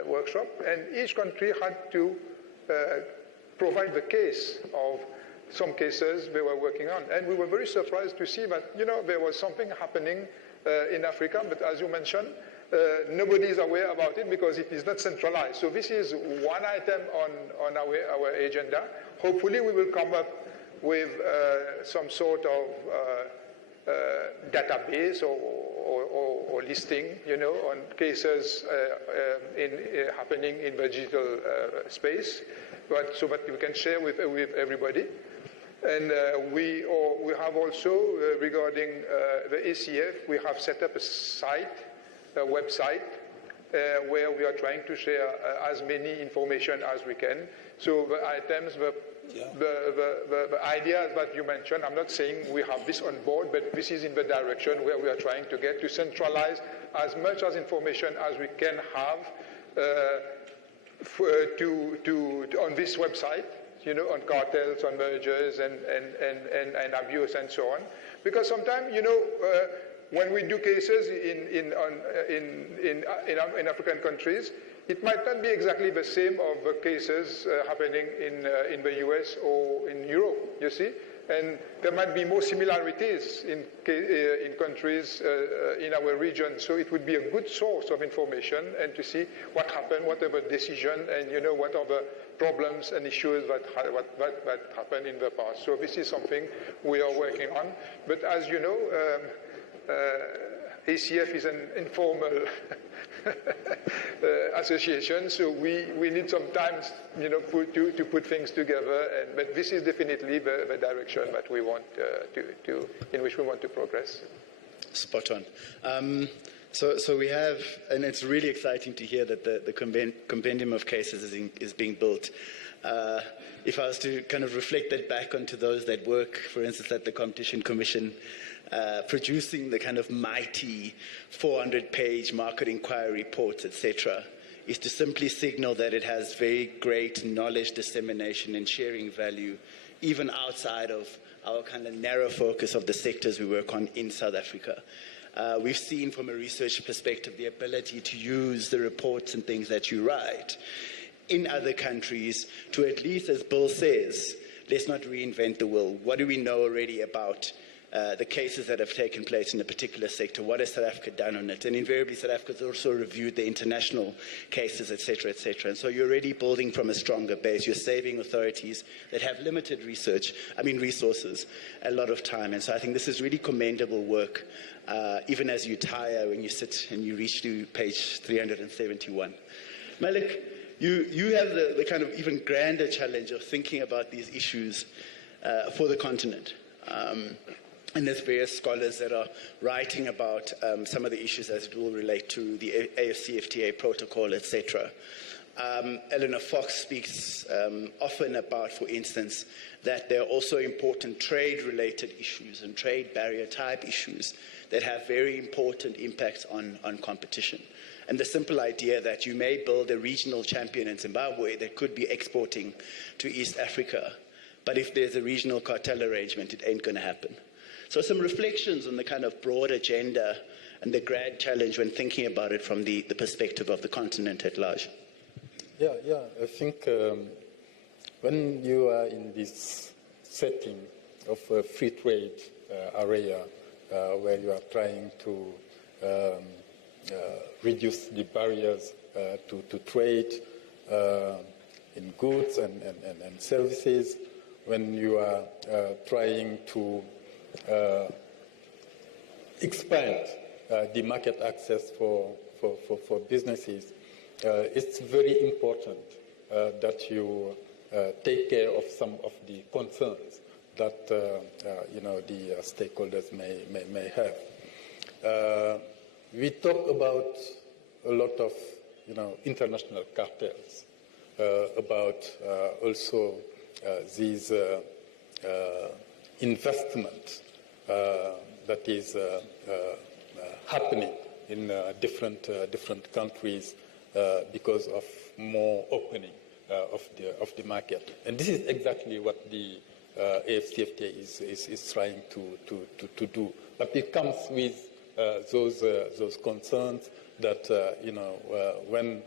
workshop, and each country had to provide the case of some cases they were working on. And we were very surprised to see that, there was something happening in Africa, but as you mentioned, nobody is aware about it because it is not centralized. So this is one item on our agenda. Hopefully we will come up with some sort of database or listing, on cases happening in the digital space, so that we can share with everybody. And we have also, regarding the ACF, we have set up a website, where we are trying to share as many information as we can. So the items, the the ideas that you mentioned. I'm not saying we have this on board, but this is in the direction where we are trying to get, to centralize as much as information as we can have on this website, on cartels, on mergers and abuse and so on. Because sometimes, when we do cases in African countries, it might not be exactly the same of the cases happening in the US or in Europe, you see? And there might be more similarities in countries in our region. So it would be a good source of information and to see what happened, what are the decisions, and what are the problems and issues that happened in the past. So this is something we are working on. But as you know, ACF is an informal association, so we need some time, to put things together. But this is definitely the direction that we want in which we want to progress. Spot on. So we have, and it's really exciting to hear that the compendium of cases is being built. If I was to kind of reflect that back onto those that work, for instance, at the Competition Commission, producing the kind of mighty 400-page market inquiry reports, etc., is to simply signal that it has very great knowledge dissemination and sharing value, even outside of our kind of narrow focus of the sectors we work on in South Africa. We've seen from a research perspective the ability to use the reports and things that you write in other countries to, at least as Bill says, let's not reinvent the wheel. What do we know already about the cases that have taken place in a particular sector? What has South Africa done on it? And invariably, South Africa has also reviewed the international cases, etc., etc. And so you're already building from a stronger base. You're saving authorities that have limited resources, a lot of time. And so I think this is really commendable work, even as you tire when you sit and you reach to page 371. Malik, you have the kind of even grander challenge of thinking about these issues for the continent. And there's various scholars that are writing about some of the issues as it will relate to the AFCFTA protocol, etc. Eleanor Fox speaks often about, for instance, that there are also important trade-related issues and trade barrier-type issues that have very important impacts on competition. And the simple idea that you may build a regional champion in Zimbabwe that could be exporting to East Africa, but if there's a regional cartel arrangement, it ain't going to happen. So some reflections on the kind of broad agenda and the grand challenge when thinking about it from the perspective of the continent at large. Yeah, I think when you are in this setting of a free trade area where you are trying to reduce the barriers to trade in goods and services, when you are trying to expand the market access for businesses, it's very important that you take care of some of the concerns that the stakeholders may have. We talk about a lot of international cartels, about also these investment that is happening in different countries because of more opening of the market. And this is exactly what the AFCFTA is trying to do. But it comes with those concerns that when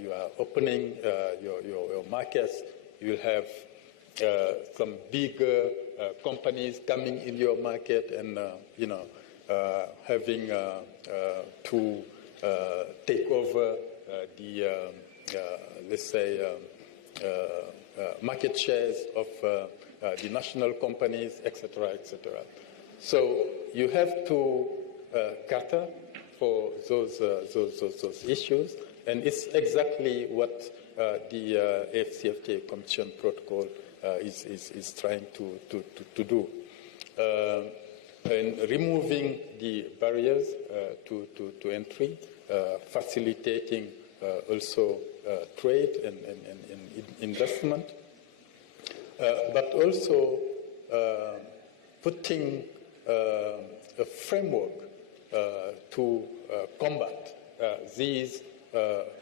you are opening your markets, you have some bigger companies coming in your market and having to take over the let's say market shares of the national companies, etc., etc. So you have to cater for those issues, and it's exactly what the AFCFTA Competition Protocol is trying to do. And removing the barriers to entry, facilitating also trade and investment. but also putting a framework to combat these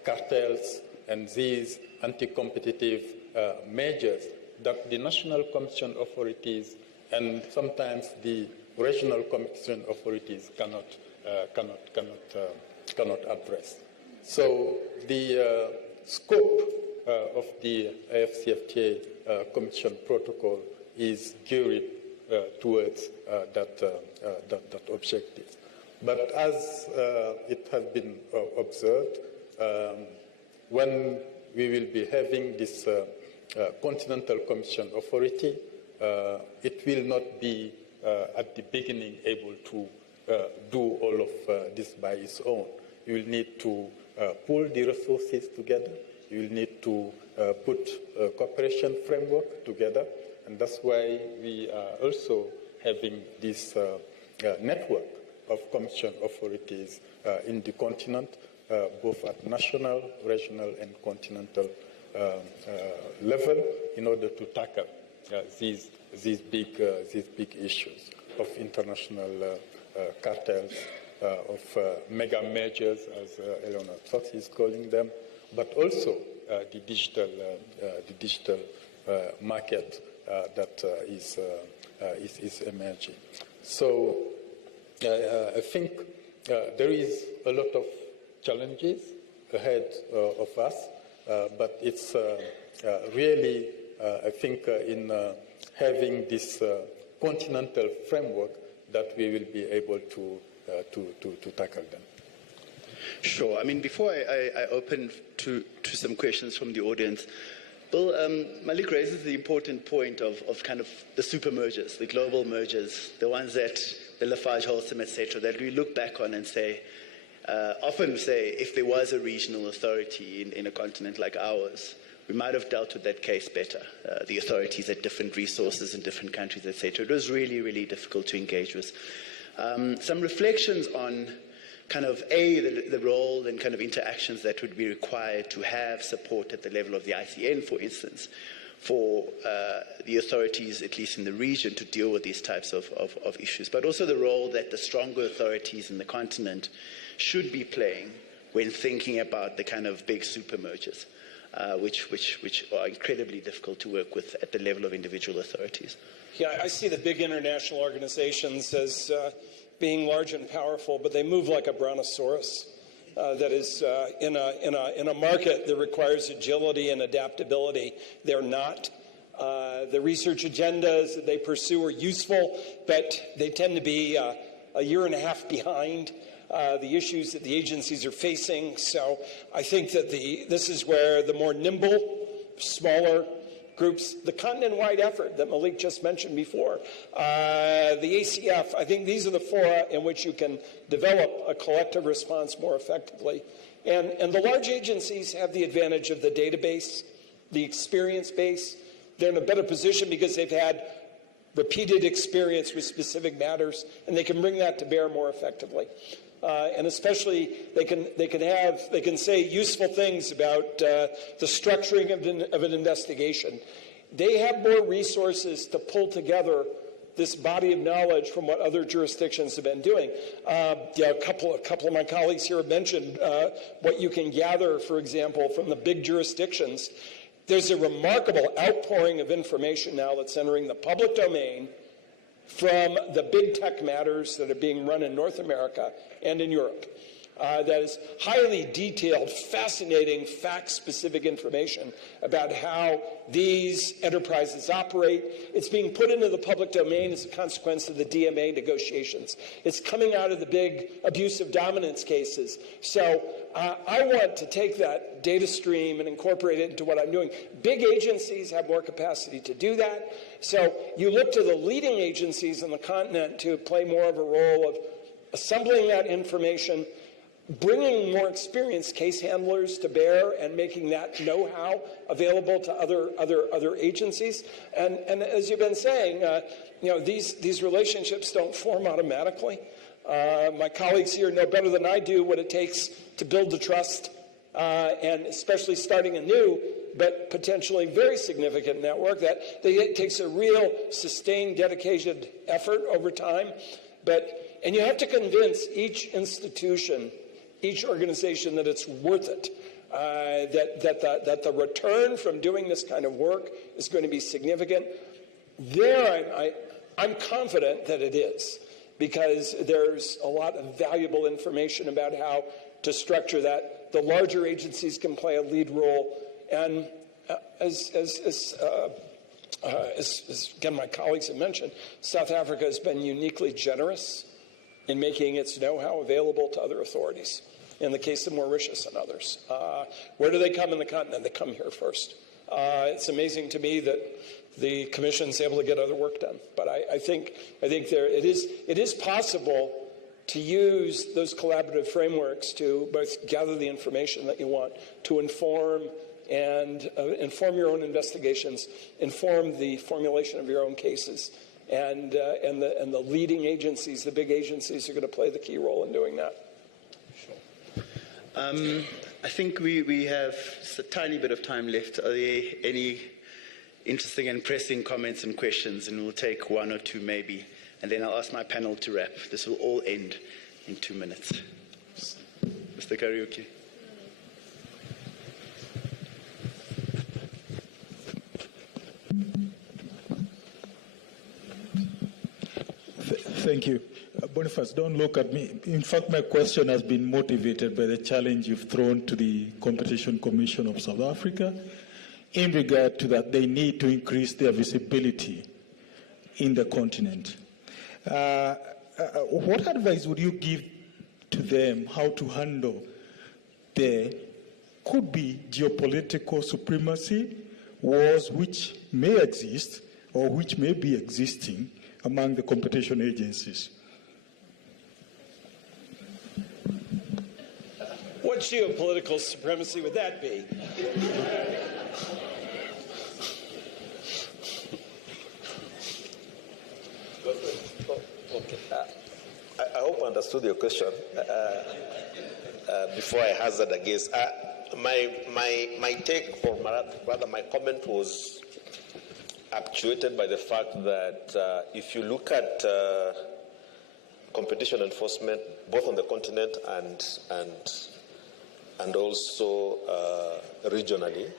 cartels and these anti-competitive measures that the national competition authorities and sometimes the regional competition authorities cannot address. So the scope of the AFCFTA competition protocol is geared towards that objective. But as it has been observed, when we will be having this Continental Commission Authority, it will not be at the beginning able to do all of this by its own. You will need to pull the resources together. You will need to put a cooperation framework together. And that's why we are also having this network of commission authorities in the continent, both at national, regional, and continental level, in order to tackle these big issues of international cartels, of mega mergers, as Eleanor Toth is calling them, but also the digital market that is emerging. So I think there is a lot of challenges ahead of us, but it's really, I think, in having this continental framework that we will be able to tackle them. Sure. I mean, before I open to some questions from the audience, Bill, Malik raises the important point of kind of the super mergers, the global mergers, the ones that the Lafarge, Holcim, etc., that we look back on and say, often say, if there was a regional authority in a continent like ours, we might have dealt with that case better. The authorities had different resources in different countries, etc. It was really, really difficult to engage with. Some reflections on kind of the role and kind of interactions that would be required to have support at the level of the ICN, for instance, for the authorities, at least in the region, to deal with these types of issues, but also the role that the stronger authorities in the continent should be playing when thinking about the kind of big super mergers, which are incredibly difficult to work with at the level of individual authorities. Yeah, I see the big international organizations as being large and powerful, but they move like a brontosaurus. That is, in a market that requires agility and adaptability, they're not. The research agendas that they pursue are useful, but they tend to be a year and a half behind the issues that the agencies are facing. So I think that this is where the more nimble, smaller groups, the continent-wide effort that Malik just mentioned before, the ACF, I think these are the fora in which you can develop a collective response more effectively. And the large agencies have the advantage of the database, the experience base. They're in a better position because they've had repeated experience with specific matters, and they can bring that to bear more effectively. And especially, they can say useful things about the structuring of an investigation. They have more resources to pull together this body of knowledge from what other jurisdictions have been doing. A couple of my colleagues here have mentioned what you can gather, for example, from the big jurisdictions. There's a remarkable outpouring of information now that's entering the public domain from the big tech matters that are being run in North America and in Europe. That is highly detailed, fascinating, fact-specific information about how these enterprises operate. It's being put into the public domain as a consequence of the DMA negotiations. It's coming out of the big abusive dominance cases. So I want to take that data stream and incorporate it into what I'm doing. Big agencies have more capacity to do that. So you look to the leading agencies on the continent to play more of a role of assembling that information, bringing more experienced case handlers to bear and making that know-how available to other agencies. And as you've been saying, these relationships don't form automatically. My colleagues here know better than I do what it takes to build the trust, and especially starting anew, but potentially very significant network that it takes a real sustained, dedicated effort over time. And you have to convince each institution, each organization that it's worth it, that the return from doing this kind of work is going to be significant. I'm confident that it is, because there's a lot of valuable information about how to structure that. The larger agencies can play a lead role, and as again my colleagues have mentioned, South Africa has been uniquely generous in making its know-how available to other authorities. In the case of Mauritius and others, where do they come in the continent? They come here first. It's amazing to me that the Commission's able to get other work done, but I think it is possible to use those collaborative frameworks to both gather the information that you want, to inform inform your own investigations, inform the formulation of your own cases, and the leading agencies, the big agencies, are going to play the key role in doing that. I think we have just a tiny bit of time left. Are there any interesting and pressing comments and questions? And we'll take one or two maybe, and then I'll ask my panel to wrap. This will all end in 2 minutes. Mr. Kariuki. Thank you. Boniface, don't look at me. In fact, my question has been motivated by the challenge you've thrown to the Competition Commission of South Africa in regard to that they need to increase their visibility in the continent. What advice would you give to them how to handle the could be geopolitical supremacy wars which may exist or which may be existing among the competition agencies? What geopolitical supremacy would that be? Okay. I hope I understood your question. Before I hazard a guess, my take, or rather my comment, was actuated by the fact that if you look at competition enforcement, both on the continent and also regionally,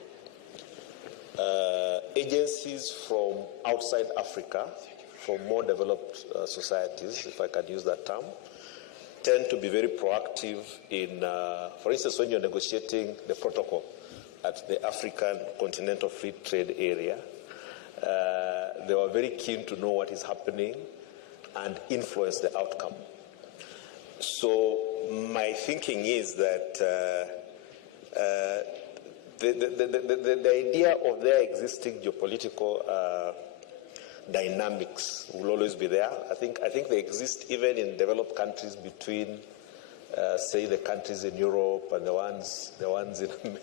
agencies from outside Africa, from more developed societies, if I can use that term, tend to be very proactive in, for instance, when you're negotiating the protocol at the African Continental Free Trade Area, they were very keen to know what is happening and influence the outcome. So my thinking is that the idea of their existing geopolitical dynamics will always be there. I think they exist even in developed countries between, say, the countries in Europe and the ones in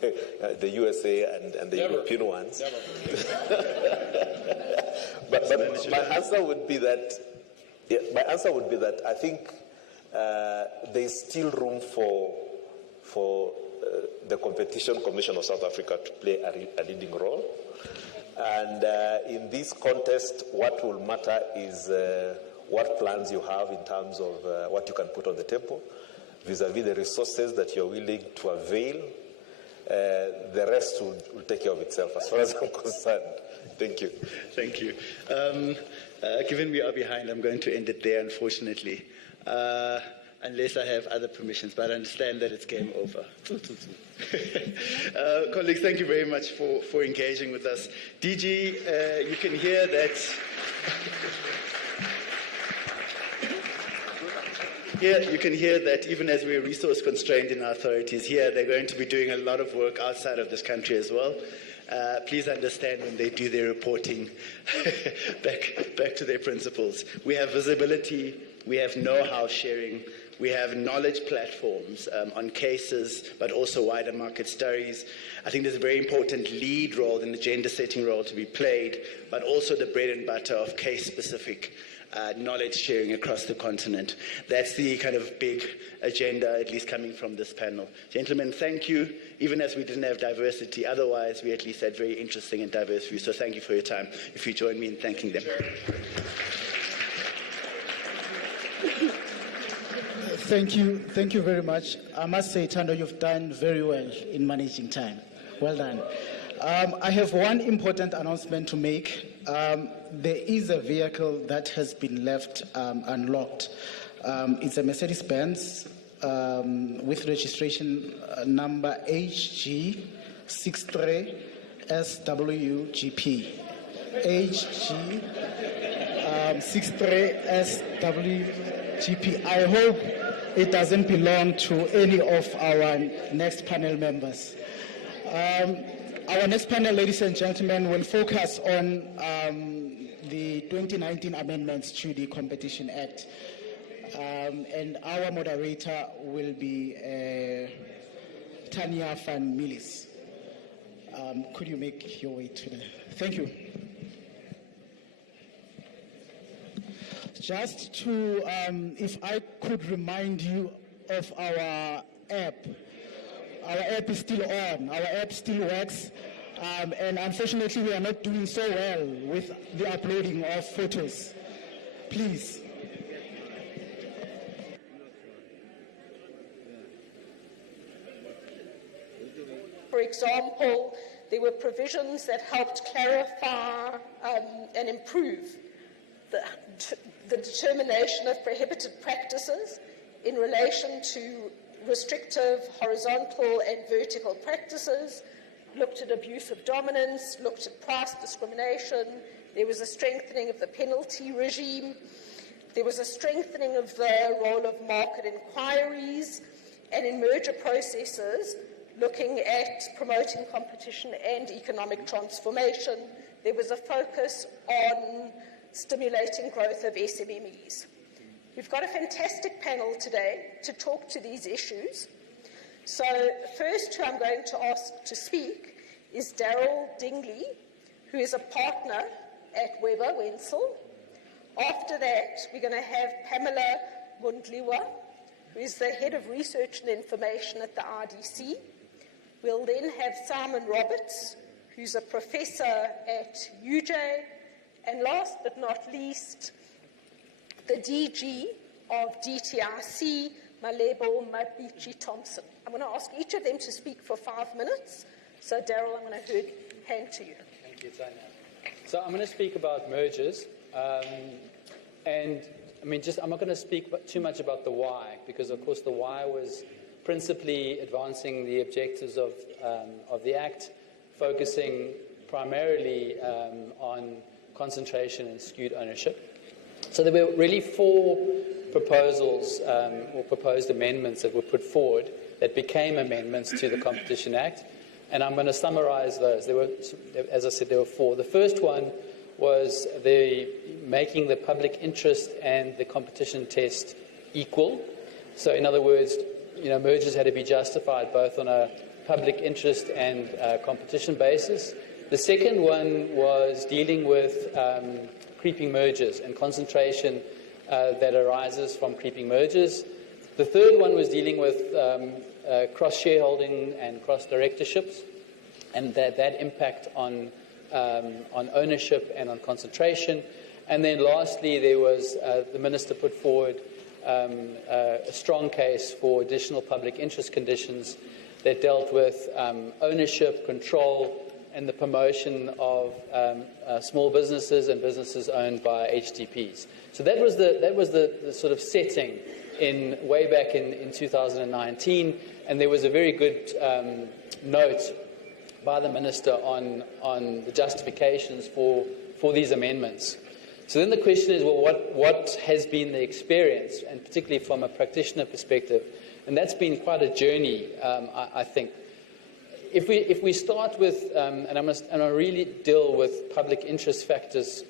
the USA and the European ones. But my answer would be that I think there's still room for the Competition Commission of South Africa to play a leading role. And in this contest, what will matter is what plans you have in terms of what you can put on the table, vis-a-vis the resources that you're willing to avail. The rest will take care of itself, as far as I'm concerned. Thank you. Thank you. Given we are behind, I'm going to end it there, unfortunately. Unless I have other permissions, but I understand that it's game over. Colleagues, thank you very much for engaging with us. DG, you can hear that... You can hear that even as we're resource constrained in our authorities here, they're going to be doing a lot of work outside of this country as well. Please understand when they do their reporting back to their principles. We have visibility, we have know-how sharing, we have knowledge platforms on cases, but also wider market studies. I think there's a very important lead role in the gender setting role to be played, but also the bread and butter of case-specific knowledge sharing across the continent. That's the kind of big agenda, at least coming from this panel. Gentlemen, thank you. Even as we didn't have diversity, otherwise we at least had very interesting and diverse views. So thank you for your time. If you join me in thanking them. Thank you very much. I must say, Thando, you've done very well in managing time. Well done. I have one important announcement to make. There is a vehicle that has been left unlocked. It's a Mercedes-Benz with registration number HG63SWGP. HG63SWGP. I hope it doesn't belong to any of our next panel members. Our next panel, ladies and gentlemen, will focus on the 2019 amendments to the Competition Act. And our moderator will be Tanya van Millis. Could you make your way to the... Thank you. Just to, if I could remind you of our app. Our app is still on. Our app still works. And unfortunately, we are not doing so well with the uploading of photos. Please. For example, there were provisions that helped clarify and improve the determination of prohibited practices in relation to restrictive horizontal and vertical practices, looked at abuse of dominance, looked at price discrimination. There was a strengthening of the penalty regime. There was a strengthening of the role of market inquiries, and in merger processes, looking at promoting competition and economic transformation, there was a focus on stimulating growth of SMMEs. We've got a fantastic panel today to talk to these issues. So first who I'm going to ask to speak is Daryl Dingley, who is a partner at Weber Wenzel. After that, we're going to have Pamela Mundliwa, who is the head of research and information at the RDC. We'll then have Simon Roberts, who's a professor at UJ. And last but not least, the DG of DTRC, Malebo Mabichi Thompson. I'm going to ask each of them to speak for 5 minutes. So, Daryl, I'm going to hand to you. Thank you, Tanya. So I'm going to speak about mergers. And, I mean, I'm not going to speak too much about the why, because, of course, the why was principally advancing the objectives of the Act, focusing primarily on concentration and skewed ownership. So there were really 4 proposals or proposed amendments that were put forward that became amendments to the Competition Act, and I'm going to summarize those. There were, as I said, there were 4. The first one was making the public interest and the competition test equal. So in other words, mergers had to be justified both on a public interest and competition basis. The second one was dealing with creeping mergers and concentration that arises from creeping mergers. The third one was dealing with cross-shareholding and cross-directorships and that impact on ownership and on concentration. And then lastly, there was the Minister put forward a strong case for additional public interest conditions that dealt with ownership, control, and the promotion of small businesses and businesses owned by HTPs. So that was the sort of setting way back in 2019, and there was a very good note by the Minister on the justifications for these amendments. So then the question is, well, what has been the experience, and particularly from a practitioner perspective? And that's been quite a journey, I think. If we start with, and I really deal with public interest factors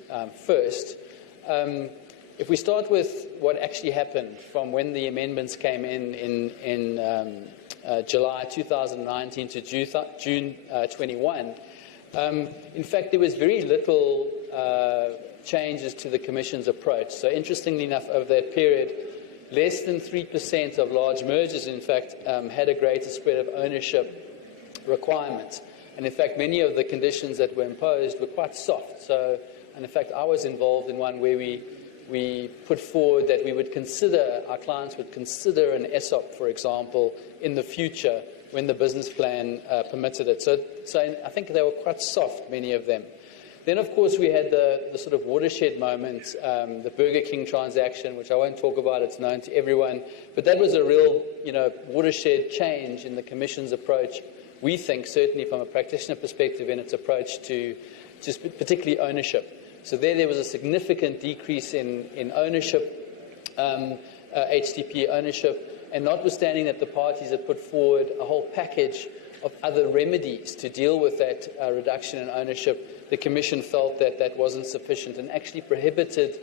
first, if we start with what actually happened from when the amendments came in July 2019 to June 21, In fact, there was very little changes to the Commission's approach. So interestingly enough, over that period, less than 3% of large mergers, in fact, had a greater spread of ownership requirements. And in fact, many of the conditions that were imposed were quite soft. So, and in fact, I was involved in one where we put forward that we would consider, our clients would consider an ESOP, for example, in the future when the business plan permitted it. So I think they were quite soft, many of them. Then, of course, we had the sort of watershed moment, the Burger King transaction, which I won't talk about. It's known to everyone. But that was a real, watershed change in the Commission's approach, we think, certainly from a practitioner perspective, in its approach to just particularly ownership. So there was a significant decrease in ownership, HDP ownership, and notwithstanding that the parties had put forward a whole package of other remedies to deal with that reduction in ownership, the Commission felt that that wasn't sufficient and actually prohibited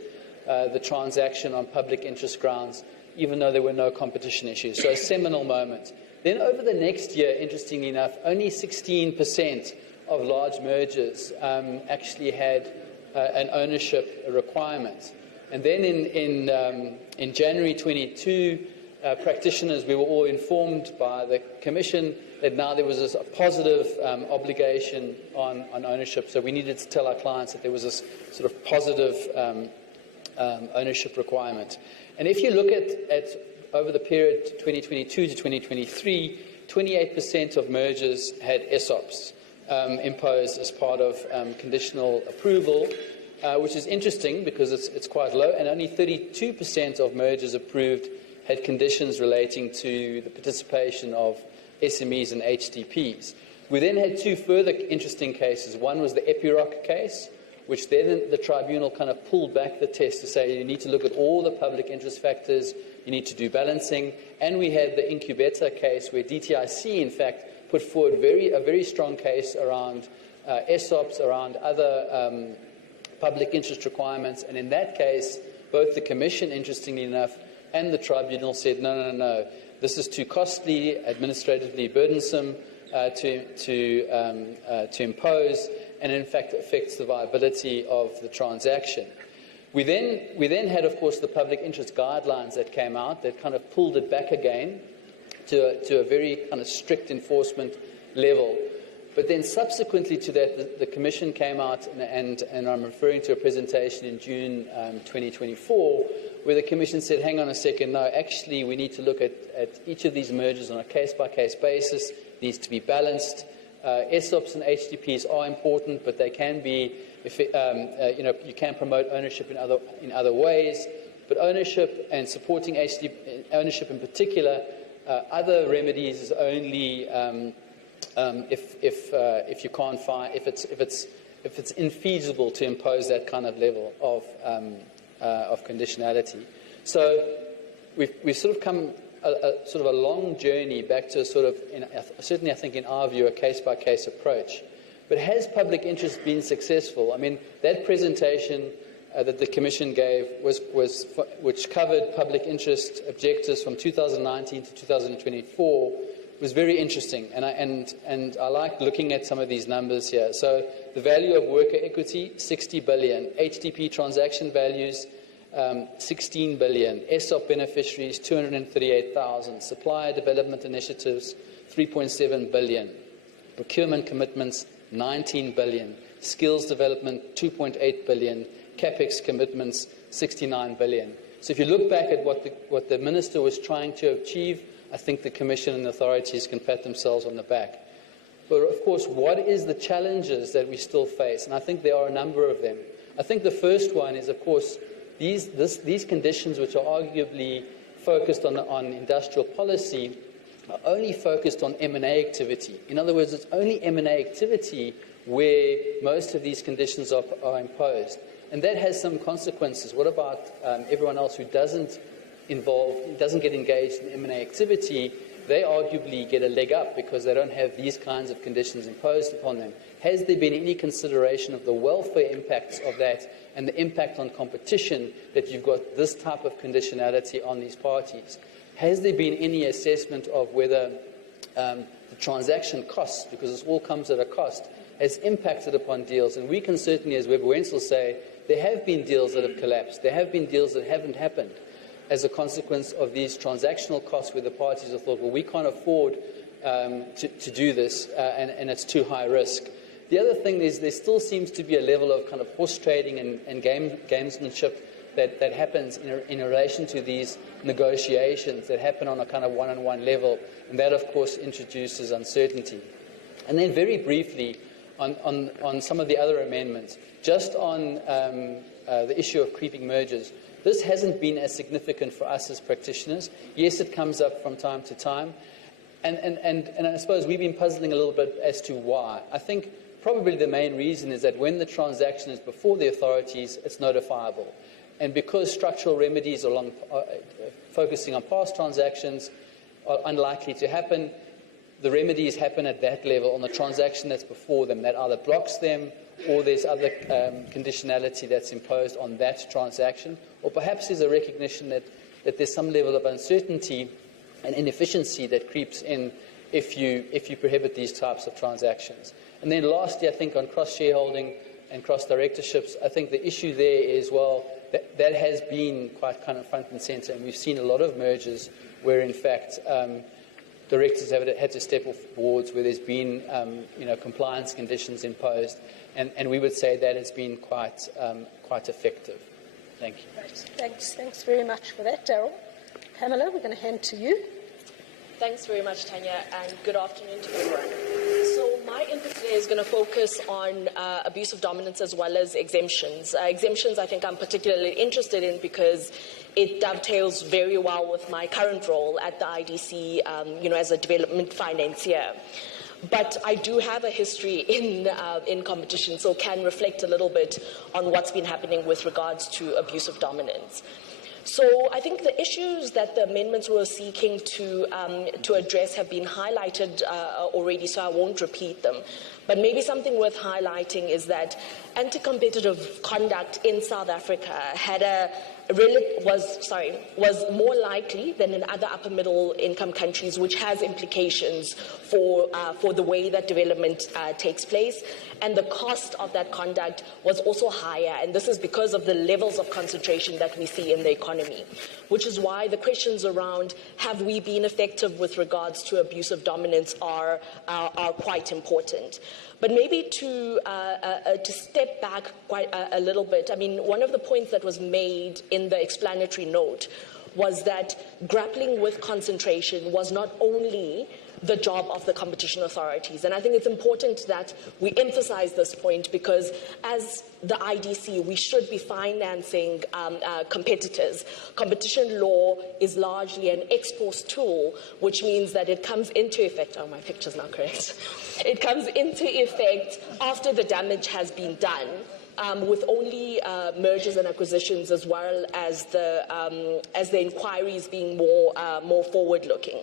the transaction on public interest grounds, even though there were no competition issues. So a seminal moment. Then over the next year, interestingly enough, only 16% of large mergers actually had an ownership requirement. And then in January 22, practitioners, we were all informed by the Commission that now there was a positive obligation on ownership. So we needed to tell our clients that there was this sort of positive ownership requirement. And if you look at over the period 2022 to 2023, 28% of mergers had ESOPs imposed as part of conditional approval, which is interesting because it's quite low, and only 32% of mergers approved had conditions relating to the participation of SMEs and HDPs. We then had two further interesting cases. One was the Epiroc case, which then the tribunal kind of pulled back the test to say you need to look at all the public interest factors, you need to do balancing. And we had the Incubator case where DTIC, in fact, put forward a very strong case around ESOPs, around other public interest requirements. And in that case, both the Commission, interestingly enough, and the tribunal said, no, this is too costly, administratively burdensome to impose, and in fact affects the viability of the transaction. We then had, of course, the public interest guidelines that came out that kind of pulled it back again to a very kind of strict enforcement level. But then subsequently to that, the Commission came out, and I'm referring to a presentation in June 2024, where the Commission said, hang on a second, no, actually we need to look at each of these mergers on a case-by-case basis. It needs to be balanced. ESOPs and HDPs are important, but they can be, you can promote ownership in other ways. But ownership and supporting ownership in particular, other remedies is only if you can't find, if it's infeasible to impose that kind of level of conditionality. So we've sort of come sort of a long journey back to sort of, certainly I think in our view, a case-by-case approach. But has public interest been successful? I mean, that presentation that the Commission gave which covered public interest objectives from 2019 to 2024 was very interesting, and I like looking at some of these numbers here. So the value of worker equity, 60 billion. HDP transaction values, 16 billion. ESOP beneficiaries, 238,000. Supplier development initiatives, 3.7 billion. Procurement commitments, 19 billion. Skills development, 2.8 billion. CapEx commitments, 69 billion. So if you look back at what the Minister was trying to achieve, I think the Commission and authorities can pat themselves on the back. But of course, what is the challenges that we still face? And I think there are a number of them. I think the first one is, of course, these conditions which are arguably focused on industrial policy are only focused on M&A activity. In other words, it's only M&A activity where most of these conditions are imposed. And that has some consequences. What about everyone else who doesn't get engaged in M&A activity? They arguably get a leg up because they don't have these kinds of conditions imposed upon them. Has there been any consideration of the welfare impacts of that and the impact on competition that you've got this type of conditionality on these parties? Has there been any assessment of whether the transaction costs, because this all comes at a cost, has impacted upon deals. And we can certainly, as Webber Wentzel, say there have been deals that have collapsed. There have been deals that haven't happened as a consequence of these transactional costs where the parties have thought, well, we can't afford to do this and it's too high risk. The other thing is there still seems to be a level of kind of horse trading and gamesmanship that happens in relation to these negotiations that happen on a kind of one-on-one level, and that, of course, introduces uncertainty. And then very briefly, on some of the other amendments, just on the issue of creeping mergers, this hasn't been as significant for us as practitioners. Yes, it comes up from time to time, and I suppose we've been puzzling a little bit as to why. I think probably the main reason is that when the transaction is before the authorities, it's notifiable. And because structural remedies focusing on past transactions are unlikely to happen, the remedies happen at that level on the transaction that's before them. That either blocks them or there's other conditionality that's imposed on that transaction, or perhaps there's a recognition that there's some level of uncertainty and inefficiency that creeps in if you prohibit these types of transactions. And then lastly, I think on cross-shareholding and cross-directorships, I think the issue there is, well, that has been quite kind of front and center, and we've seen a lot of mergers where, in fact, directors have had to step off boards where there's been compliance conditions imposed, and we would say that has been quite effective. Thank you. Right. Thanks very much for that, Daryl. Pamela, we're going to hand to you. Thanks very much, Tanya, and good afternoon to everyone. So my input today is going to focus on abuse of dominance as well as exemptions. Exemptions I think I'm particularly interested in because it dovetails very well with my current role at the IDC, as a development financier. But I do have a history in competition, so can reflect a little bit on what's been happening with regards to abuse of dominance. So I think the issues that the amendments were seeking to address have been highlighted already, so I won't repeat them. But maybe something worth highlighting is that anti-competitive conduct in South Africa was more likely than in other upper middle income countries, which has implications for the way that development takes place. And the cost of that conduct was also higher, and this is because of the levels of concentration that we see in the economy, which is why the questions around have we been effective with regards to abuse of dominance are quite important. But maybe to step back quite a little bit, I mean, one of the points that was made in the explanatory note was that grappling with concentration was not only the job of the competition authorities. And I think it's important that we emphasize this point because as the IDC, we should be financing competitors. Competition law is largely an ex post tool, which means that it comes into effect, oh, my picture's not correct. It comes into effect after the damage has been done. With only mergers and acquisitions, as well as the inquiries being more forward-looking.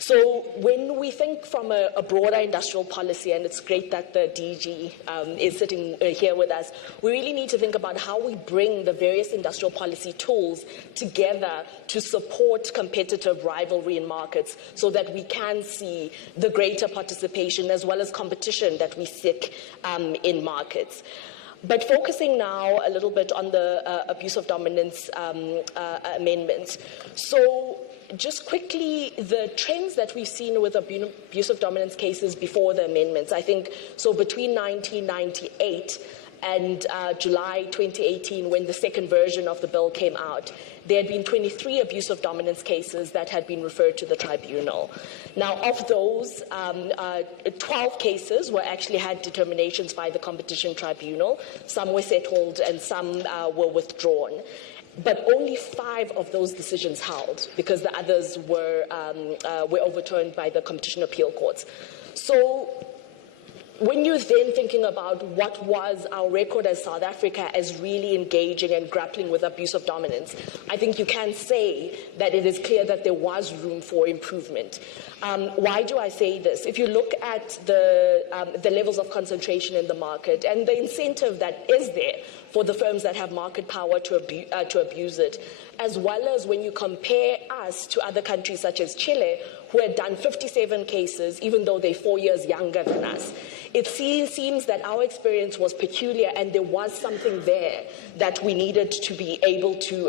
So when we think from a broader industrial policy, and it's great that the DG is sitting here with us, we really need to think about how we bring the various industrial policy tools together to support competitive rivalry in markets so that we can see the greater participation as well as competition that we seek in markets. But focusing now a little bit on the abuse of dominance amendments. So just quickly, the trends that we've seen with abuse of dominance cases before the amendments, I think, so between 1998 and July 2018, when the second version of the bill came out, there had been 23 abuse of dominance cases that had been referred to the tribunal. Now, of those, 12 cases were actually had determinations by the competition tribunal. Some were settled and some were withdrawn. But only 5 of those decisions held because the others were overturned by the competition appeal courts. So when you're then thinking about what was our record as South Africa as really engaging and grappling with abuse of dominance, I think you can say that it is clear that there was room for improvement. Why do I say this? If you look at the levels of concentration in the market and the incentive that is there for the firms that have market power to abuse it, as well as when you compare us to other countries such as Chile, who had done 57 cases, even though they're 4 years younger than us. It seems that our experience was peculiar, and there was something there that we needed to be able to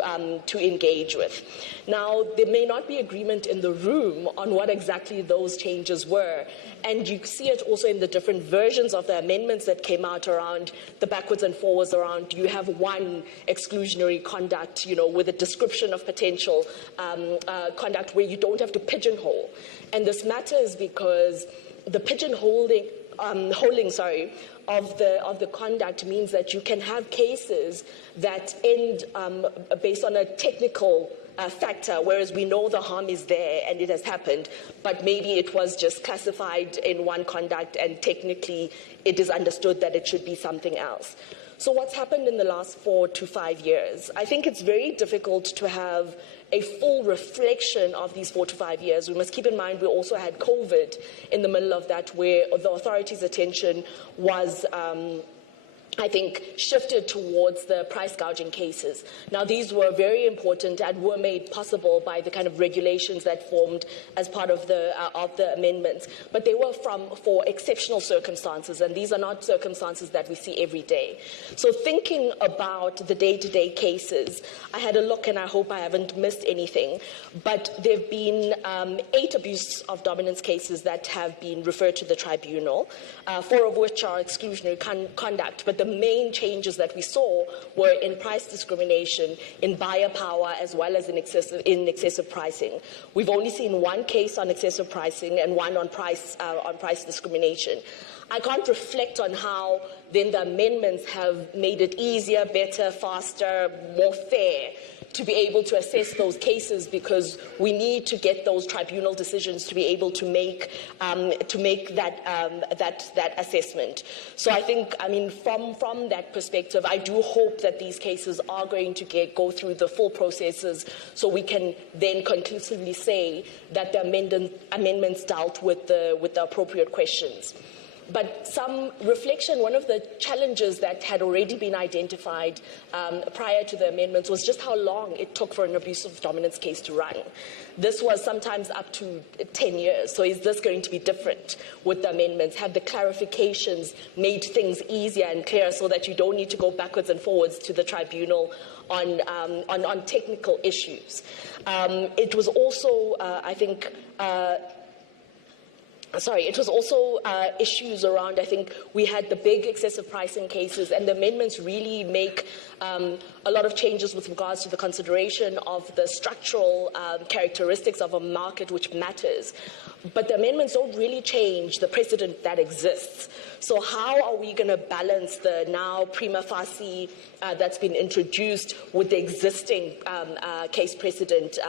engage with. Now, there may not be agreement in the room on what exactly those changes were, and you see it also in the different versions of the amendments that came out around the backwards and forwards around, do you have one exclusionary conduct, with a description of potential conduct where you don't have to pigeonhole. And this matters because the pigeonholing of the conduct means that you can have cases that end based on a technical factor, whereas we know the harm is there and it has happened, but maybe it was just classified in one conduct and technically it is understood that it should be something else. So what's happened in the last 4 to 5 years? I think it's very difficult to have a full reflection of these 4 to 5 years. We must keep in mind we also had COVID in the middle of that, where the authorities' attention was I think, shifted towards the price gouging cases. Now, these were very important and were made possible by the kind of regulations that formed as part of the amendments. But they were for exceptional circumstances, and these are not circumstances that we see every day. So thinking about the day-to-day cases, I had a look, and I hope I haven't missed anything, but there have been 8 abuse of dominance cases that have been referred to the tribunal, 4 of which are exclusionary conduct. But the main changes that we saw were in price discrimination, in buyer power, as well as in excessive pricing. We've only seen 1 case on excessive pricing and 1 on price discrimination. I can't reflect on how then the amendments have made it easier, better, faster, more fair to be able to assess those cases, because we need to get those tribunal decisions to be able to make that assessment. So I think, from that perspective, I do hope that these cases are going to go through the full processes, so we can then conclusively say that the amendments dealt with the appropriate questions. But some reflection, one of the challenges that had already been identified prior to the amendments was just how long it took for an abuse of dominance case to run. This was sometimes up to 10 years. So is this going to be different with the amendments? Have the clarifications made things easier and clearer so that you don't need to go backwards and forwards to the tribunal on technical issues? It was also, it was also issues around, I think, we had the big excessive pricing cases, and the amendments really make a lot of changes with regards to the consideration of the structural characteristics of a market, which matters. But the amendments don't really change the precedent that exists. So how are we going to balance the now prima facie that's been introduced with the existing case precedent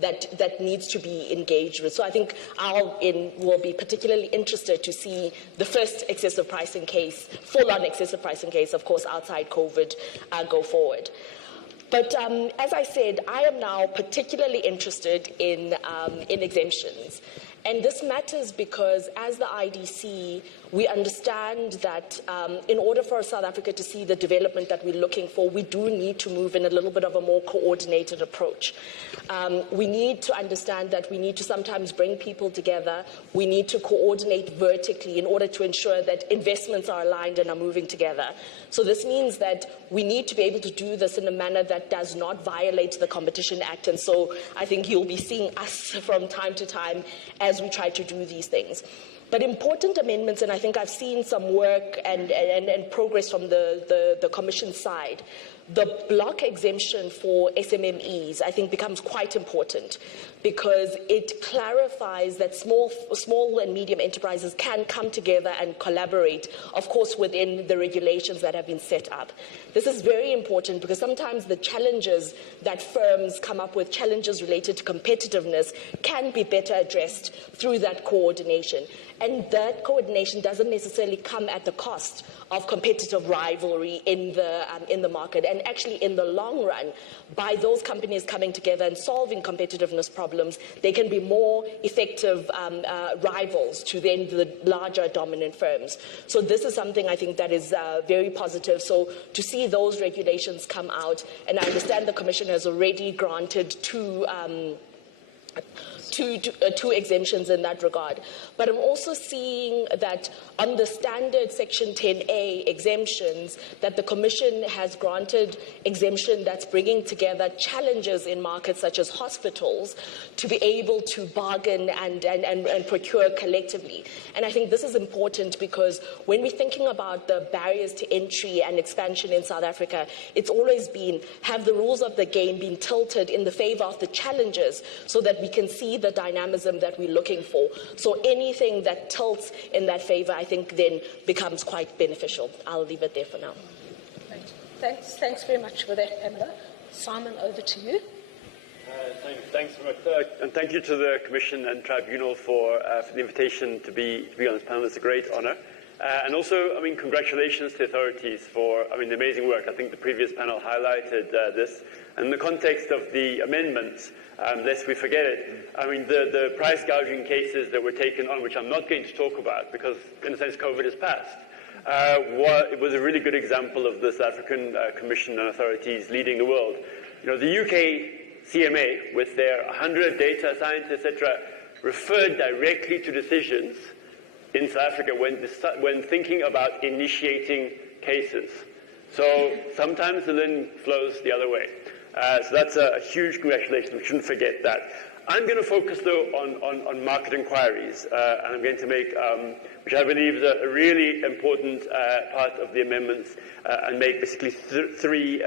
that needs to be engaged with? So I think will be particularly interested to see the first excessive pricing case, full-on excessive pricing case, of course, outside COVID, go forward. But as I said, I am now particularly interested in exemptions. And this matters because, as the IDC, we understand that in order for South Africa to see the development that we're looking for, we do need to move in a little bit of a more coordinated approach. We need to understand that we need to sometimes bring people together. We need to coordinate vertically in order to ensure that investments are aligned and are moving together. So this means that we need to be able to do this in a manner that does not violate the Competition Act. And so I think you'll be seeing us from time to time as we try to do these things. But important amendments, and I think I've seen some work and progress from the Commission side. The block exemption for SMMEs, I think, becomes quite important because it clarifies that small and medium enterprises can come together and collaborate, of course, within the regulations that have been set up. This is very important because sometimes the challenges that firms come up with, challenges related to competitiveness, can be better addressed through that coordination. And that coordination doesn't necessarily come at the cost of competitive rivalry in the market. And actually, in the long run, by those companies coming together and solving competitiveness problems, they can be more effective rivals to then the larger dominant firms. So this is something I think that is very positive. So to see those regulations come out, and I understand the Commission has already granted two two exemptions in that regard. But I'm also seeing that on the standard Section 10A exemptions, that the Commission has granted exemption that's bringing together challenges in markets such as hospitals to be able to bargain and procure collectively. And I think this is important because when we're thinking about the barriers to entry and expansion in South Africa, it's always been, have the rules of the game been tilted in the favor of the challengers so that we can see the dynamism that we're looking for. So anything that tilts in that favor, I think then becomes quite beneficial. I'll leave it there for now. Thanks very much for that, Pamela. Simon, over to you. Thanks very much, and thank you to the Commission and Tribunal for the invitation to be on this panel. It's a great honour. And also, congratulations to authorities for, the amazing work. I think the previous panel highlighted this. And in the context of the amendments, lest we forget it, the price gouging cases that were taken on, which I'm not going to talk about because, in a sense, COVID has passed, it was a really good example of the South African Commission and authorities leading the world. The UK CMA, with their 100 data scientists, etc., referred directly to decisions in South Africa when thinking about initiating cases. So sometimes the linen flows the other way. So that's a huge congratulations. We shouldn't forget that. I'm going to focus, though, on market inquiries, and I'm going to make, which I believe is a really important part of the amendments, and make basically three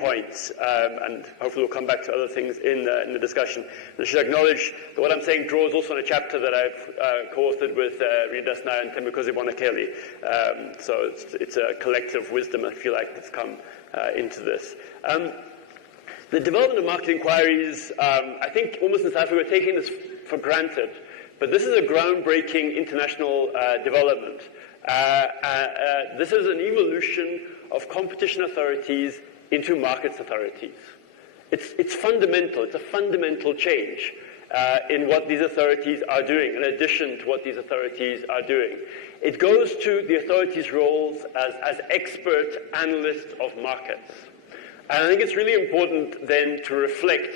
points, and hopefully we'll come back to other things in the discussion. And I should acknowledge that what I'm saying draws also on a chapter that I've co-authored with Rita Dasnaya and Thembekhosi Bonakeli. So it's a collective wisdom, I feel like, that's come into this. The development of market inquiries, I think almost in South Africa we're taking this for granted, but this is a groundbreaking international development. This is an evolution of competition authorities into markets authorities. It's fundamental. It's a fundamental change in what these authorities are doing, in addition to what these authorities are doing. It goes to the authorities' roles as expert analysts of markets. And I think it's really important then to reflect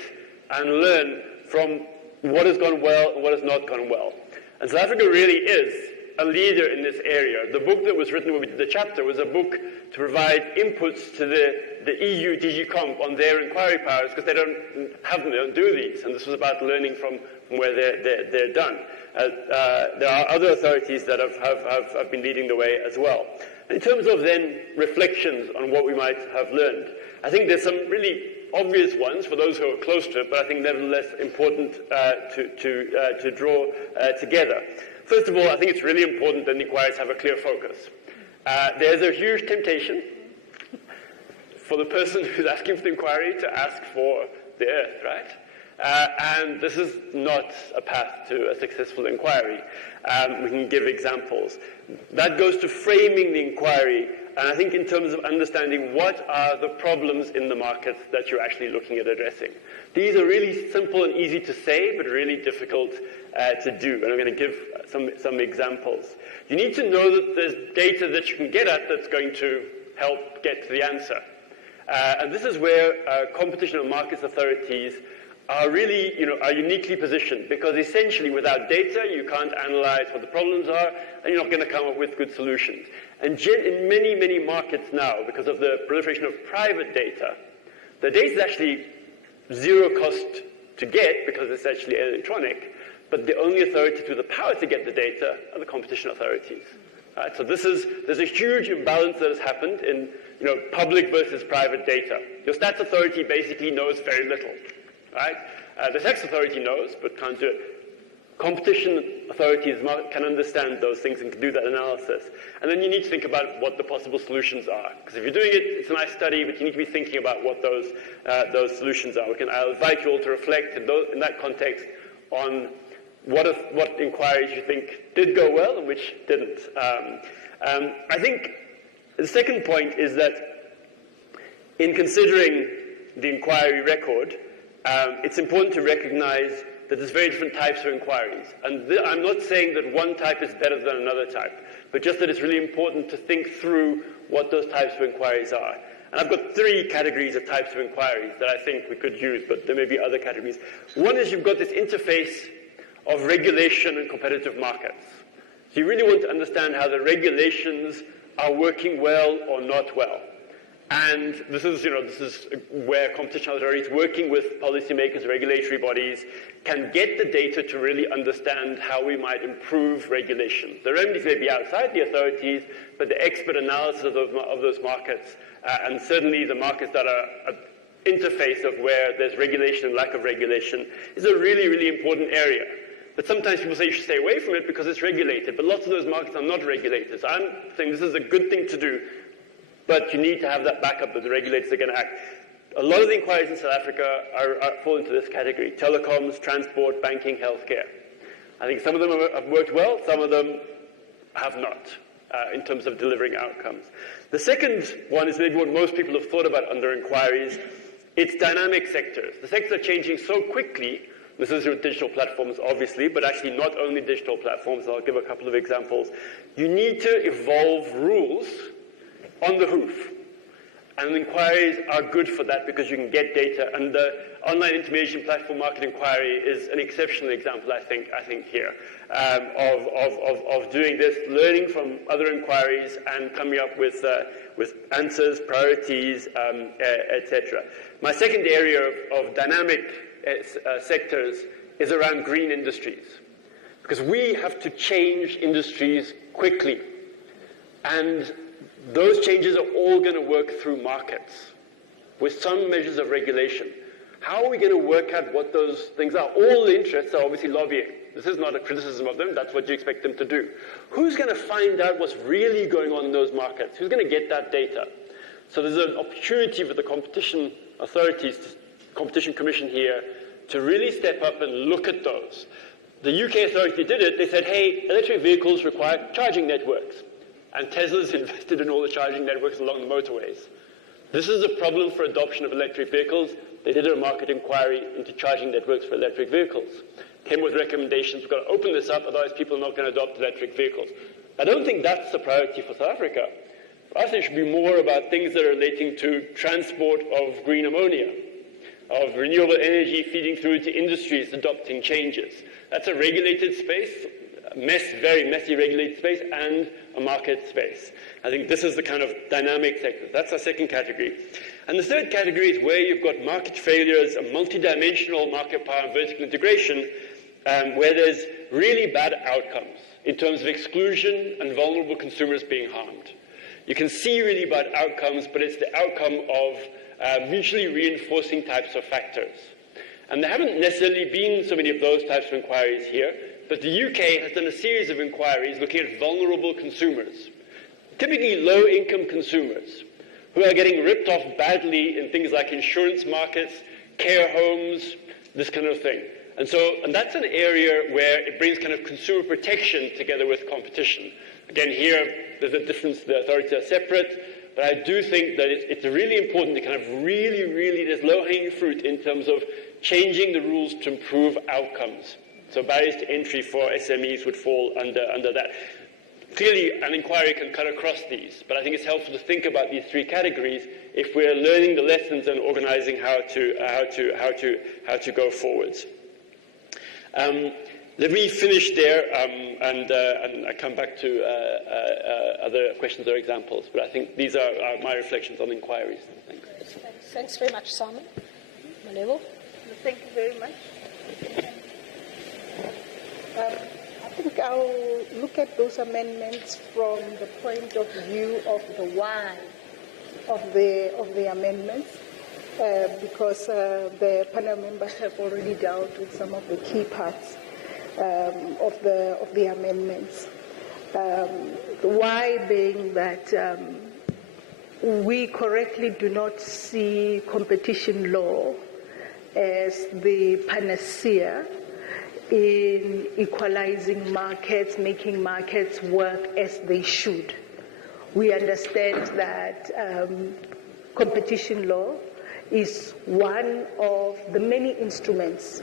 and learn from what has gone well and what has not gone well. And South Africa really is a leader in this area. The book that was written when we did the chapter was a book to provide inputs to the EU DG Comp on their inquiry powers, because they don't do these. And this was about learning from where they're done. There are other authorities that have been leading the way as well. In terms of then reflections on what we might have learned, I think there's some really obvious ones for those who are close to it, but I think nevertheless important to draw together. First of all, I think it's really important that the inquiries have a clear focus. There's a huge temptation for the person who's asking for the inquiry to ask for the earth, right? And this is not a path to a successful inquiry. We can give examples. That goes to framing the inquiry, and I think in terms of understanding what are the problems in the markets that you're actually looking at addressing. These are really simple and easy to say, but really difficult to do, and I'm going to give some examples. You need to know that there's data that you can get at that's going to help get to the answer. And this is where competition and markets authorities are really, are uniquely positioned, because essentially without data you can't analyze what the problems are, and you're not going to come up with good solutions. And in many, many markets now, because of the proliferation of private data, the data is actually zero cost to get because it's actually electronic, but the only authorities with the power to get the data are the competition authorities. Right? So there's a huge imbalance that has happened in public versus private data. Your stats authority basically knows very little. Right? The tax authority knows, but can't do it. Competition authorities can understand those things and can do that analysis. And then you need to think about what the possible solutions are. Because if you're doing it, it's a nice study, but you need to be thinking about what those solutions are. I'll invite you all to reflect in that context on what inquiries you think did go well and which didn't. I think the second point is that in considering the inquiry record, it's important to recognize that there's very different types of inquiries. And I'm not saying that one type is better than another type, but just that it's really important to think through what those types of inquiries are. And I've got three categories of types of inquiries that I think we could use, but there may be other categories. One is you've got this interface of regulation and competitive markets. So you really want to understand how the regulations are working well or not well. And this is where competition authorities working with policymakers, regulatory bodies, can get the data to really understand how we might improve regulation. The remedies may be outside the authorities, but the expert analysis of those markets, and certainly the markets that are an interface of where there's regulation and lack of regulation, is a really, really important area. But sometimes people say you should stay away from it because it's regulated, but lots of those markets are not regulated. So I'm saying this is a good thing to do, but you need to have that backup that the regulators are going to act. A lot of the inquiries in South Africa fall into this category: telecoms, transport, banking, healthcare. I think some of them have worked well, some of them have not, in terms of delivering outcomes. The second one is maybe what most people have thought about under inquiries. It's dynamic sectors. The sectors are changing so quickly. This is with digital platforms, obviously, but actually not only digital platforms. I'll give a couple of examples. You need to evolve rules on the hoof. And inquiries are good for that because you can get data. And the online intermediation platform market inquiry is an exceptional example, I think here, of doing this, learning from other inquiries and coming up with answers, priorities, etc. My second area of dynamic sectors is around green industries, because we have to change industries quickly. And those changes are all going to work through markets with some measures of regulation. How are we going to work out what those things are? All the interests are obviously lobbying. This is not a criticism of them. That's what you expect them to do. Who's going to find out what's really going on in those markets? Who's going to get that data? So there's an opportunity for the competition authorities, Competition Commission here, to really step up and look at those. The UK authority did it. They said, hey, electric vehicles require charging networks. And Tesla's invested in all the charging networks along the motorways. This is a problem for adoption of electric vehicles. They did a market inquiry into charging networks for electric vehicles. Came with recommendations, we've got to open this up, otherwise people are not going to adopt electric vehicles. I don't think that's the priority for South Africa. For us, it should be more about things that are relating to transport of green ammonia, of renewable energy feeding through to industries adopting changes. That's a regulated space, very messy regulated space, and a market space. I think this is the kind of dynamic sector. That's our second category. And the third category is where you've got market failures, a multidimensional market power and vertical integration, where there's really bad outcomes in terms of exclusion and vulnerable consumers being harmed. You can see really bad outcomes, but it's the outcome of mutually reinforcing types of factors. And there haven't necessarily been so many of those types of inquiries here, but the UK has done a series of inquiries looking at vulnerable consumers, typically low-income consumers, who are getting ripped off badly in things like insurance markets, care homes, this kind of thing. And that's an area where it brings kind of consumer protection together with competition. Again, here, there's a difference. The authorities are separate, but I do think that it's really important to kind of really, there's low-hanging fruit in terms of changing the rules to improve outcomes. So barriers to entry for SMEs would fall under that. Clearly, an inquiry can cut across these, but I think it's helpful to think about these three categories if we're learning the lessons and organizing how to go forwards. Let me finish there, and I come back to other questions or examples. But I think these are my reflections on inquiries. Thanks. Thanks very much, Simon. Malebo? Thank you very much. I think I'll look at those amendments from the point of view of the why of the amendments, because the panel members have already dealt with some of the key parts of the amendments. The why being that we correctly do not see competition law as the panacea in equalizing markets, making markets work as they should. We understand that competition law is one of the many instruments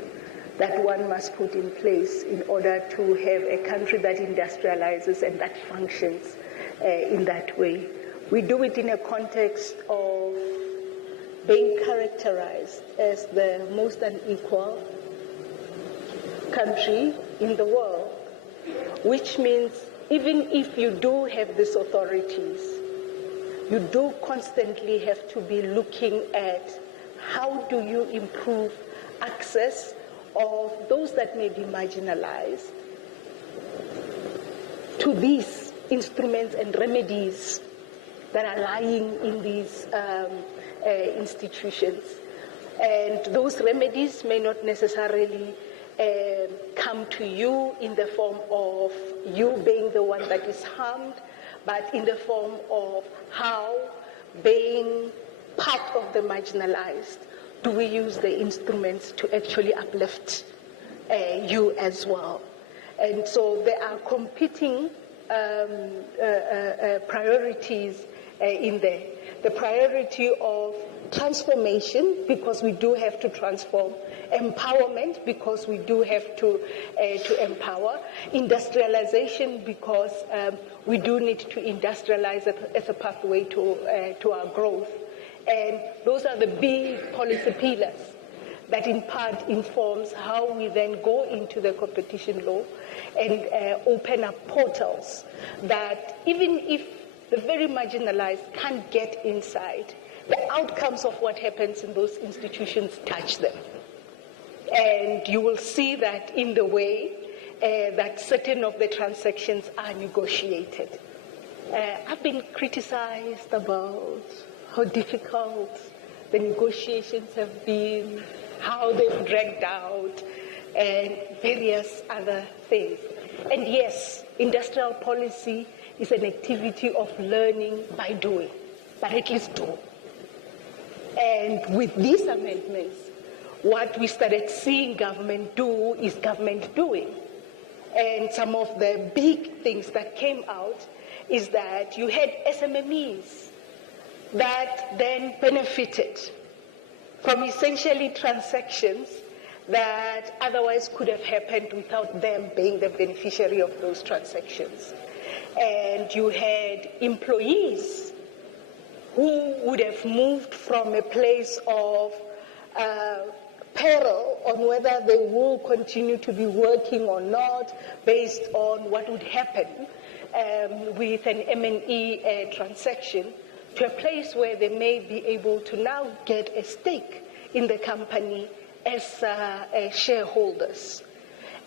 that one must put in place in order to have a country that industrializes and that functions in that way. we do it in a context of being characterized as the most unequal country in the world, which means even if you do have these authorities, you do constantly have to be looking at how do you improve access of those that may be marginalized to these instruments and remedies that are lying in these institutions. And those remedies may not necessarily come to you in the form of you being the one that is harmed, but in the form of how, being part of the marginalized, do we use the instruments to actually uplift you as well. And so there are competing priorities in there. The priority of transformation, because we do have to transform; empowerment, because we do have to empower; industrialization, because we do need to industrialize as a pathway to our growth. And those are the big policy pillars that in part informs how we then go into the competition law and open up portals that even if the very marginalized can't get inside, the outcomes of what happens in those institutions touch them. And you will see that in the way that certain of the transactions are negotiated. I've been criticized about how difficult the negotiations have been, how they've dragged out, and various other things. And yes, industrial policy is an activity of learning by doing, but at least do. And with these amendments, what we started seeing government do is government doing. And some of the big things that came out is that you had SMMEs that then benefited from essentially transactions that otherwise could have happened without them being the beneficiary of those transactions. And you had employees who would have moved from a place of peril on whether they will continue to be working or not based on what would happen with an M&E transaction, to a place where they may be able to now get a stake in the company as shareholders.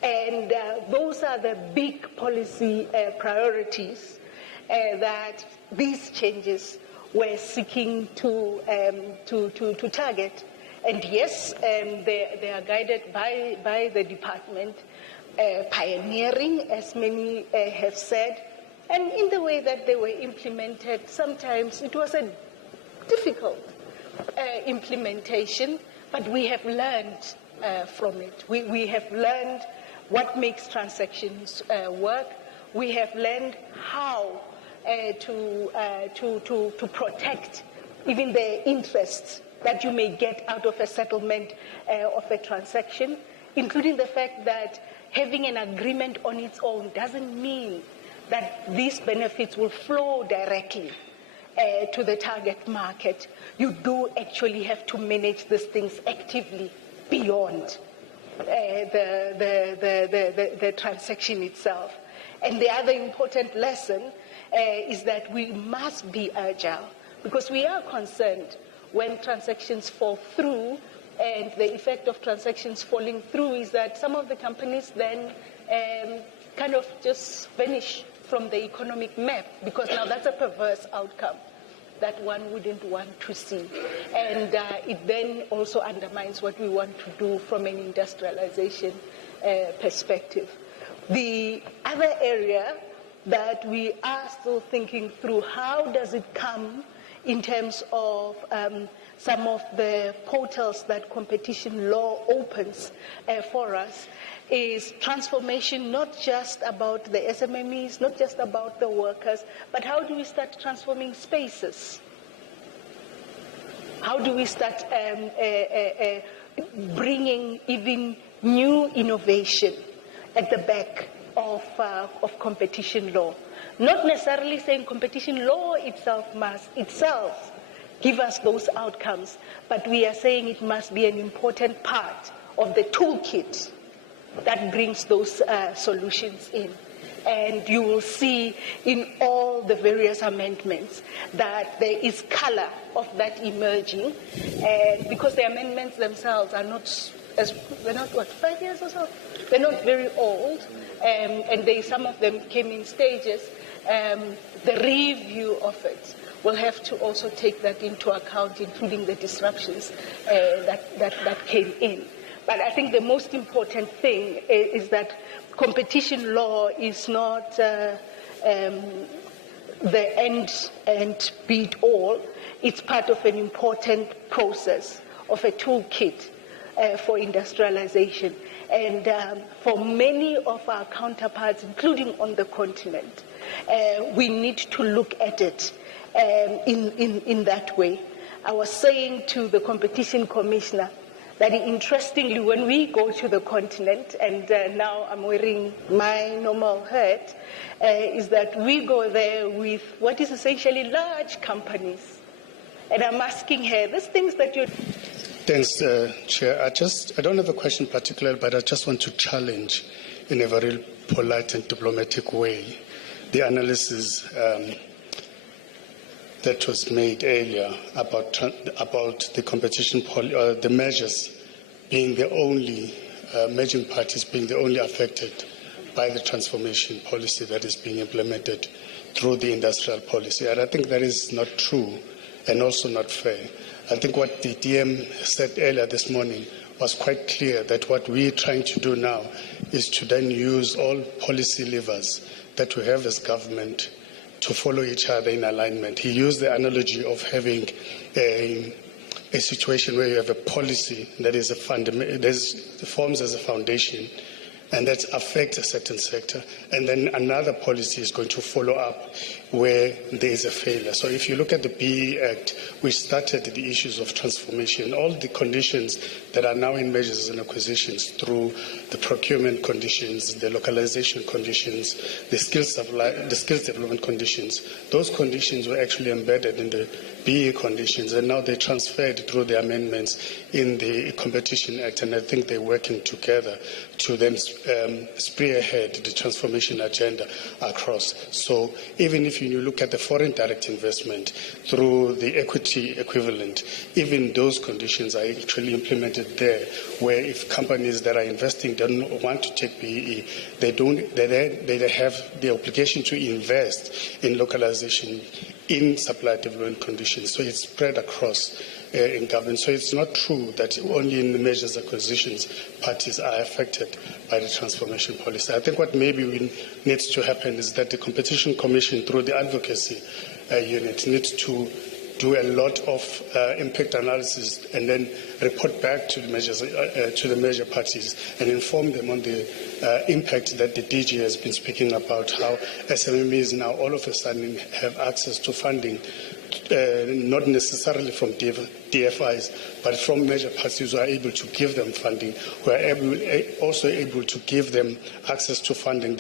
And those are the big policy priorities that these changes were seeking to target. And yes, they are guided by the department, pioneering, as many have said. And in the way that they were implemented, sometimes it was a difficult implementation, but we have learned from it. We have learned what makes transactions work. We have learned how to protect even the interests that you may get out of a settlement of a transaction, including the fact that having an agreement on its own doesn't mean that these benefits will flow directly to the target market. You do actually have to manage these things actively beyond the transaction itself. And the other important lesson is that we must be agile, because we are concerned when transactions fall through, and the effect of transactions falling through is that some of the companies then kind of just vanish from the economic map, because now that's a perverse outcome that one wouldn't want to see. And it then also undermines what we want to do from an industrialization perspective. The other area that we are still thinking through, how does it come in terms of some of the portals that competition law opens for us, is transformation, not just about the SMMEs, not just about the workers, but how do we start transforming spaces? How do we start bringing even new innovation at the back of competition law. Not necessarily saying competition law itself must give us those outcomes, but we are saying it must be an important part of the toolkit that brings those solutions in. And you will see in all the various amendments that there is color of that emerging, and because the amendments themselves are they're not 5 years or so? They're not very old, and some of them came in stages. The review of it will have to also take that into account, including the disruptions that came in. But I think the most important thing is that competition law is not the end and be all. It's part of an important process of a toolkit for industrialization. And for many of our counterparts, including on the continent, we need to look at it in that way. I was saying to the competition commissioner that interestingly, when we go to the continent, and now I'm wearing my normal hat, is that we go there with what is essentially large companies. And I'm asking her, these things that you're... Thanks, Chair. I don't have a question particular, but I just want to challenge in a very polite and diplomatic way the analysis that was made earlier about the competition the measures being the only merging parties being the only affected by the transformation policy that is being implemented through the industrial policy. And I think that is not true and also not fair. I think what the DM said earlier this morning was quite clear, that what we're trying to do now is to then use all policy levers that we have as government to follow each other in alignment. He used the analogy of having a situation where you have a policy that is forms as a foundation and that affects a certain sector, and then another policy is going to follow up where there is a failure. So if you look at the BEE Act, which started the issues of transformation, all the conditions that are now in measures and acquisitions through the procurement conditions, the localization conditions, the skills development conditions, those conditions were actually embedded in the BEE conditions, and now they're transferred through the amendments in the Competition Act, and I think they're working together to then spearhead the transformation agenda across. So even if you look at the foreign direct investment through the equity equivalent, even those conditions are actually implemented there, where if companies that are investing don't want to take BEE, they have the obligation to invest in localization in supply development conditions. So it's spread across in government. So it's not true that only in the measures acquisitions parties are affected by the transformation policy. I think what maybe needs to happen is that the Competition Commission, through the advocacy unit, needs to do a lot of impact analysis and then report back to the measure parties and inform them on the impact that the DG has been speaking about, how SMMEs now all of a sudden have access to funding, not necessarily from DFIs, but from measure parties who are able to give them funding, who are also able to give them access to funding,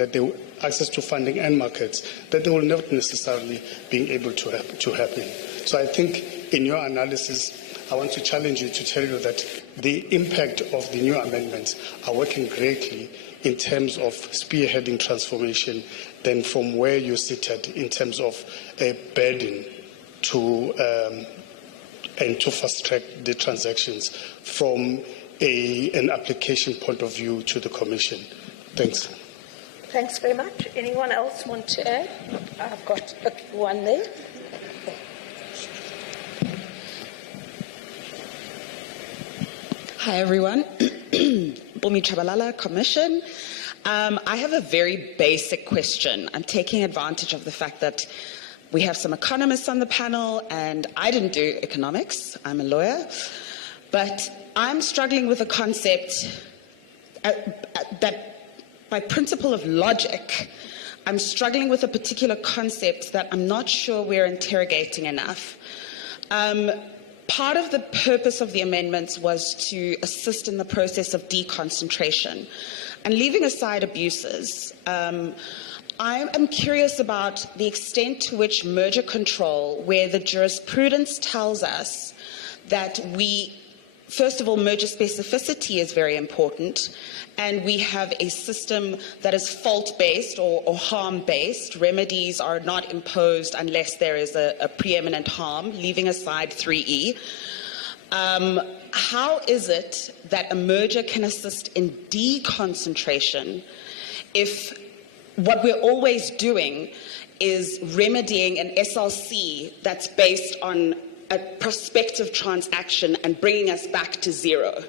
access to funding and markets that they will not necessarily be able to happen. So I think in your analysis, I want to challenge you to tell you that the impact of the new amendments are working greatly in terms of spearheading transformation than from where you sit in terms of a burden to and to fast track the transactions from an application point of view to the Commission. Thanks. Thanks very much. Anyone else want to add? I've got one there. Hi, everyone. Bumi Chabalala, Commission. I have a very basic question. I'm taking advantage of the fact that we have some economists on the panel, and I didn't do economics. I'm a lawyer. But I'm struggling with a concept that, by principle of logic, I'm struggling with a particular concept that I'm not sure we're interrogating enough. Part of the purpose of the amendments was to assist in the process of deconcentration. And leaving aside abuses, I am curious about the extent to which merger control, where the jurisprudence tells us that first of all, merger specificity is very important, and we have a system that is fault-based or harm-based. Remedies are not imposed unless there is a preeminent harm, leaving aside 3E. How is it that a merger can assist in deconcentration if what we're always doing is remedying an SLC that's based on a prospective transaction and bringing us back to zero?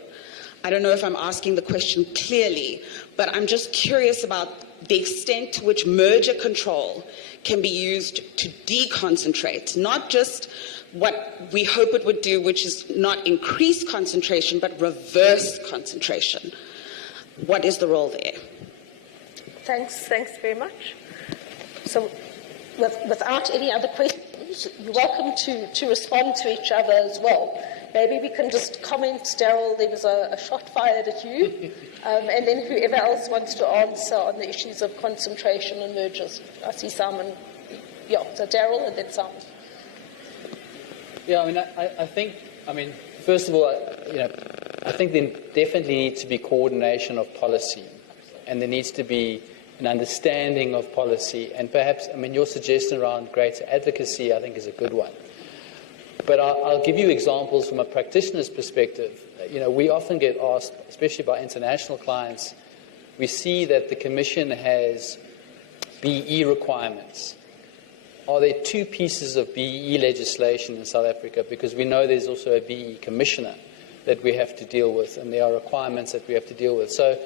I don't know if I'm asking the question clearly, but I'm just curious about the extent to which merger control can be used to deconcentrate, not just what we hope it would do, which is not increase concentration, but reverse concentration. What is the role there? Thanks very much. So, without any other questions, you're welcome to respond to each other as well. Maybe we can just comment, Daryl, there was a shot fired at you, and then whoever else wants to answer on the issues of concentration and mergers. I see Simon. Yeah, so Daryl and then Simon. Yeah, I think, first of all, I think there definitely needs to be coordination of policy, and there needs to be an understanding of policy, and perhaps, your suggestion around greater advocacy, I think, is a good one. But I'll give you examples from a practitioner's perspective. We often get asked, especially by international clients, we see that the Commission has BE requirements. Are there two pieces of BE legislation in South Africa? Because we know there's also a BE commissioner that we have to deal with, and there are requirements that we have to deal with. So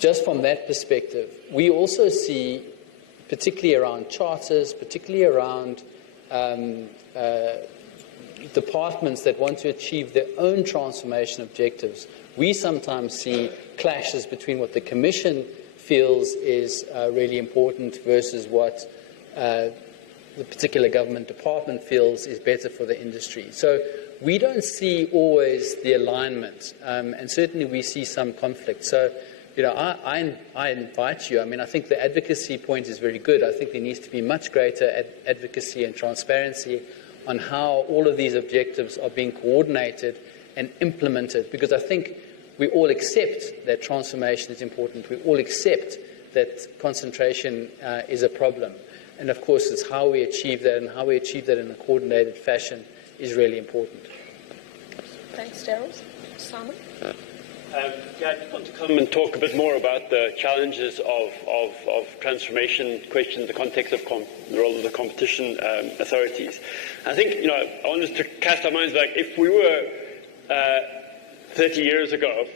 just from that perspective, we also see, particularly around charters, particularly around departments that want to achieve their own transformation objectives, we sometimes see clashes between what the Commission feels is really important versus what the particular government department feels is better for the industry. So we don't see always the alignment, and certainly we see some conflict. So, I invite you. I think the advocacy point is very good. I think there needs to be much greater advocacy and transparency on how all of these objectives are being coordinated and implemented, because I think we all accept that transformation is important. We all accept that concentration is a problem. And of course, it's how we achieve that, and how we achieve that in a coordinated fashion is really important. Thanks, Daryl. Simon? I just want to come and talk a bit more about the challenges of transformation questions in the context of the role of the competition authorities. I think, I want us to cast our minds back. If we were 30 years ago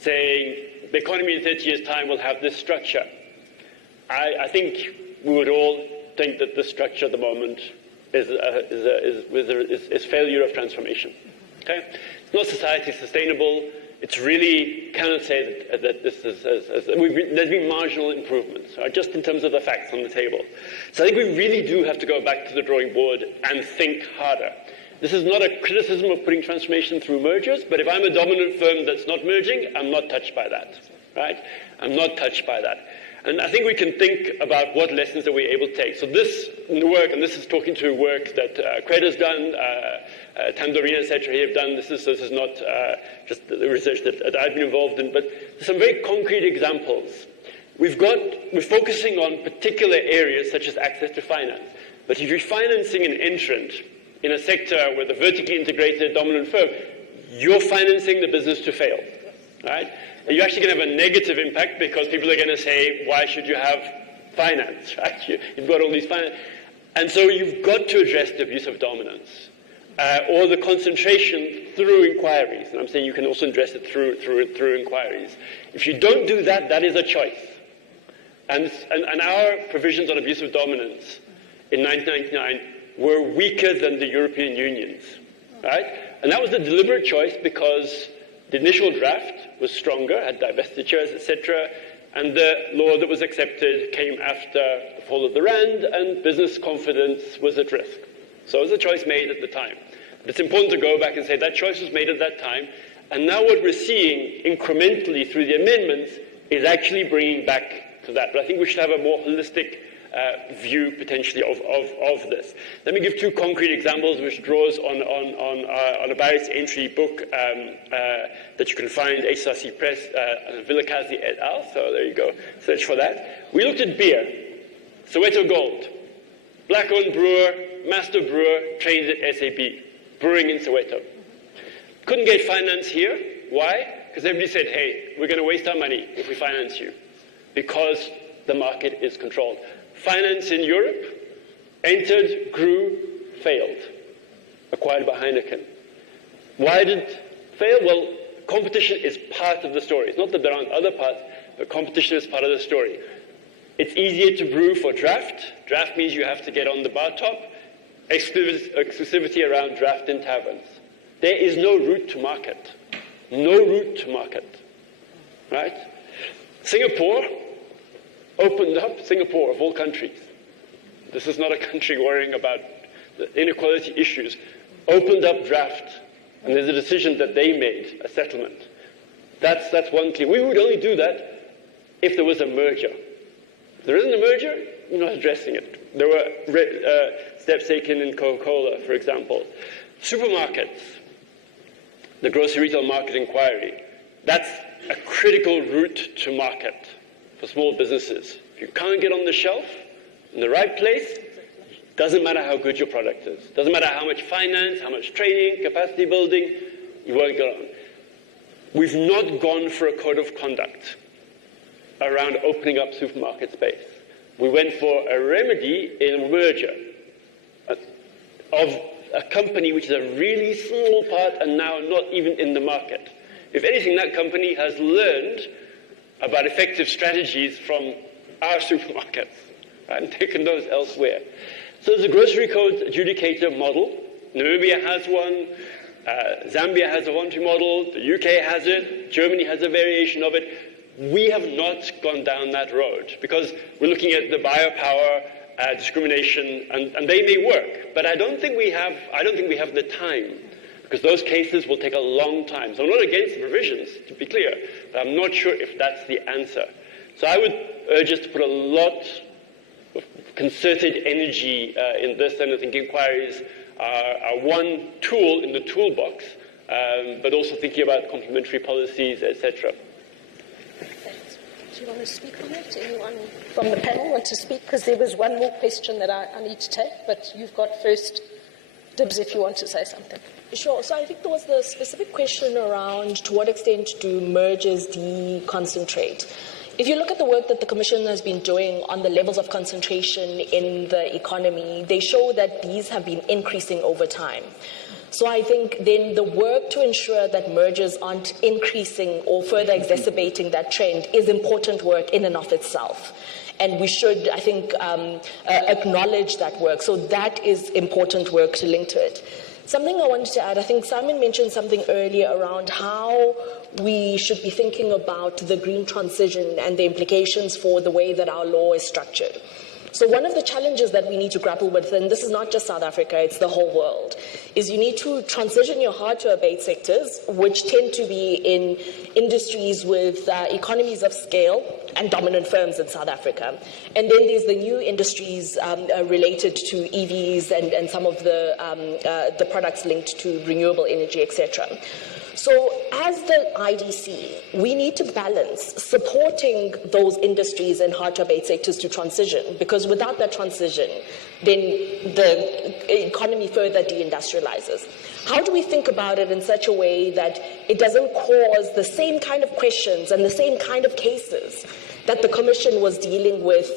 saying the economy in 30 years' time will have this structure, I think we would all think that the structure at the moment is failure of transformation. Okay? It's not society sustainable. It's really cannot say that this is there's been marginal improvements, right? Just in terms of the facts on the table. So I think we really do have to go back to the drawing board and think harder. This is not a criticism of putting transformation through mergers, but if I'm a dominant firm that's not merging, I'm not touched by that, right? I'm not touched by that. And I think we can think about what lessons are we able to take. So this work, and this is talking to work that Creda's done, Tamdorina, etc. have done. This is not just the research that I've been involved in, but some very concrete examples. We're focusing on particular areas such as access to finance. But if you're financing an entrant in a sector with a vertically integrated dominant firm, you're financing the business to fail, right? And you're actually going to have a negative impact because people are going to say, why should you have finance, right? You've got all these finance. And so you've got to address the abuse of dominance or the concentration through inquiries. And I'm saying you can also address it through inquiries. If you don't do that, that is a choice. And our provisions on abuse of dominance in 1999 were weaker than the European Union's, right? And that was a deliberate choice because the initial draft was stronger, had divestitures, etc., and the law that was accepted came after the fall of the Rand, and business confidence was at risk. So it was a choice made at the time. But it's important to go back and say that choice was made at that time, and now what we're seeing incrementally through the amendments is actually bringing back to that. But I think we should have a more holistic view potentially of this. Let me give two concrete examples which draws on a barriers to entry book that you can find, HRC Press, Villakazi et al. So there you go, search for that. We looked at beer, Soweto Gold, black-owned brewer, master brewer, trained at SAP, brewing in Soweto. Couldn't get finance here. Why? Because everybody said, hey, we're going to waste our money if we finance you, because the market is controlled. Finance in Europe, entered, grew, failed, acquired by Heineken. Why did it fail? Well, competition is part of the story. It's not that there aren't other parts, but competition is part of the story. It's easier to brew for draft. Draft means you have to get on the bar top. Exclusivity around draft in taverns. There is no route to market. No route to market. Right? Singapore opened up, Singapore of all countries. This is not a country worrying about the inequality issues. Opened up draft. And there's a decision that they made, a settlement. That's one thing. We would only do that if there was a merger. If there isn't a merger, we're not addressing it. There were steps taken in Coca-Cola, for example. Supermarkets, the grocery retail market inquiry, that's a critical route to market for small businesses. If you can't get on the shelf in the right place, doesn't matter how good your product is. Doesn't matter how much finance, how much training, capacity building, you won't get on. We've not gone for a code of conduct around opening up supermarket space. We went for a remedy in a merger of a company which is a really small part and now not even in the market. If anything, that company has learned about effective strategies from our supermarkets, right, and taken those elsewhere. So there's a grocery code adjudicator model. Namibia has one. Zambia has a voluntary model. The UK has it. Germany has a variation of it. We have not gone down that road because we're looking at the buyer power, discrimination, and they may work. But I don't think we have the time, because those cases will take a long time. So I'm not against the provisions, to be clear, but I'm not sure if that's the answer. So I would urge us to put a lot of concerted energy in this, and I think inquiries are one tool in the toolbox, but also thinking about complementary policies, etc. Do you want to speak on it? Anyone from the panel want to speak? Because there was one more question that I need to take, but you've got first dibs if you want to say something. Sure. So I think there was the specific question around to what extent do mergers deconcentrate. If you look at the work that the Commission has been doing on the levels of concentration in the economy, they show that these have been increasing over time. So I think then the work to ensure that mergers aren't increasing or further exacerbating that trend is important work in and of itself. And we should, I think, acknowledge that work. So that is important work to link to it. Something I wanted to add, I think Simon mentioned something earlier around how we should be thinking about the green transition and the implications for the way that our law is structured. So one of the challenges that we need to grapple with, and this is not just South Africa, it's the whole world, is you need to transition your hard-to-abate sectors, which tend to be in industries with economies of scale and dominant firms in South Africa. And then there's the new industries related to EVs and some of the products linked to renewable energy, etc. So as the IDC, we need to balance supporting those industries and hard-to-abate sectors to transition, because without that transition, then the economy further deindustrializes. How do we think about it in such a way that it doesn't cause the same kind of questions and the same kind of cases that the Commission was dealing with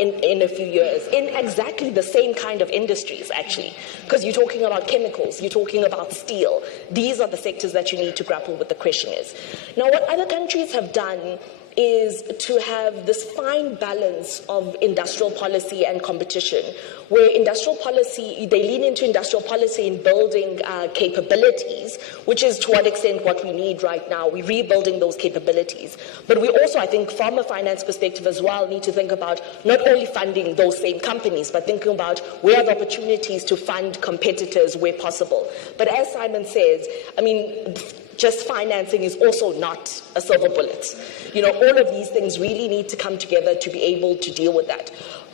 in a few years, in exactly the same kind of industries, actually, because you're talking about chemicals, you're talking about steel. These are the sectors that you need to grapple with the question is. Now, what other countries have done is to have this fine balance of industrial policy and competition, where industrial policy, they lean into industrial policy in building capabilities, which is to what extent what we need right now. We're rebuilding those capabilities. But we also, I think, from a finance perspective as well, need to think about not only funding those same companies, but thinking about where are the opportunities to fund competitors where possible. But as Simon says, I mean, just financing is also not a silver bullet. You know, all of these things really need to come together to be able to deal with that.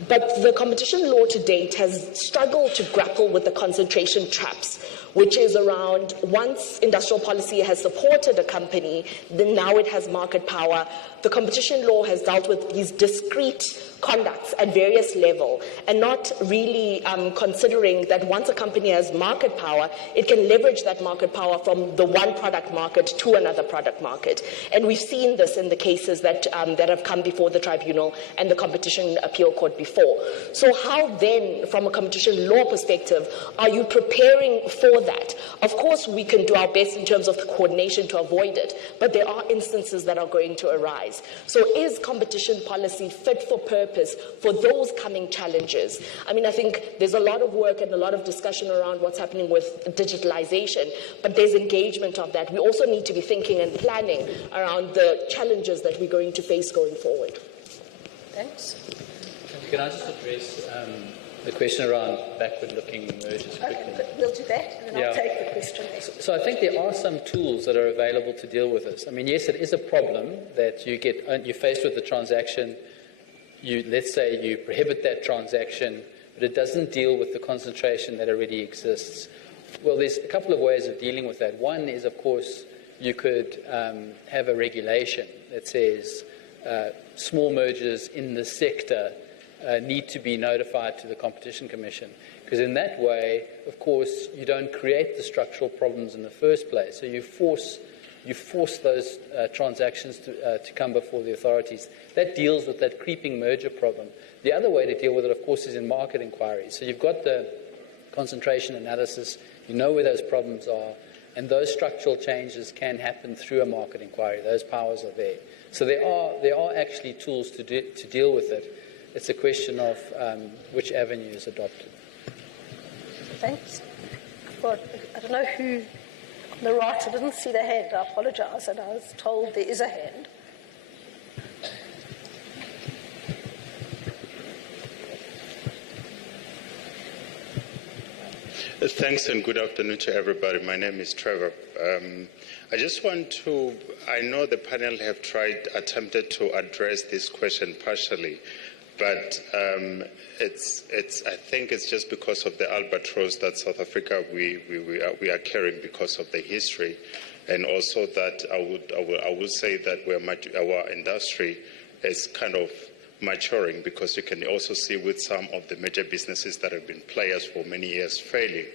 But the competition law to date has struggled to grapple with the concentration traps, which is around once industrial policy has supported a company, then now it has market power. The competition law has dealt with these discrete conducts at various levels and not really considering that once a company has market power, it can leverage that market power from the one product market to another product market. And we've seen this in the cases that have come before the tribunal and the Competition Appeal Court before. So how then, from a competition law perspective, are you preparing for that? Of course, we can do our best in terms of the coordination to avoid it, but there are instances that are going to arise. So is competition policy fit for purpose for those coming challenges? I mean, I think there's a lot of work and a lot of discussion around what's happening with digitalization, but there's engagement of that. We also need to be thinking and planning around the challenges that we're going to face going forward. Thanks. Can I just address the question around backward-looking mergers quickly? Okay, we'll do that, and then I'll take the question next. So I think there are some tools that are available to deal with this. I mean, yes, it is a problem that you're faced with the transaction. Let's say you prohibit that transaction, but it doesn't deal with the concentration that already exists. Well, there's a couple of ways of dealing with that. One is, of course, you could have a regulation that says small mergers in the sector need to be notified to the Competition Commission, because in that way, of course, you don't create the structural problems in the first place. So you force those transactions to come before the authorities. That deals with that creeping merger problem. The other way to deal with it, of course, is in market inquiries. So you've got the concentration analysis, you know where those problems are, and those structural changes can happen through a market inquiry. Those powers are there. So there are actually tools to deal with it. It's a question of which avenue is adopted. Thanks. God, I don't know who on the right, I didn't see the hand. I apologise, and I was told there is a hand. Thanks and good afternoon to everybody. My name is Trevor. I just want to, I know the panel have attempted to address this question partially, but I think it's just because of the albatross that South Africa we are carrying because of the history, and also that I would say that our industry is kind of maturing, because you can also see with some of the major businesses that have been players for many years failing.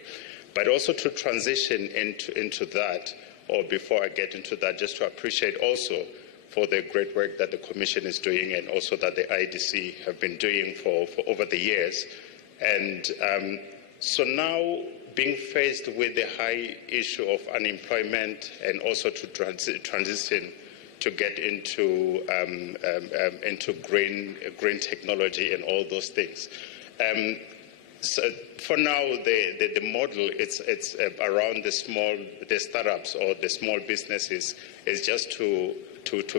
But also to transition into that, or before I get into that, just to appreciate also for the great work that the Commission is doing, and also that the IDC have been doing for over the years. And so now being faced with the high issue of unemployment, and also to transition to get into green technology and all those things. So for now, the model it's around the startups or the small businesses is just to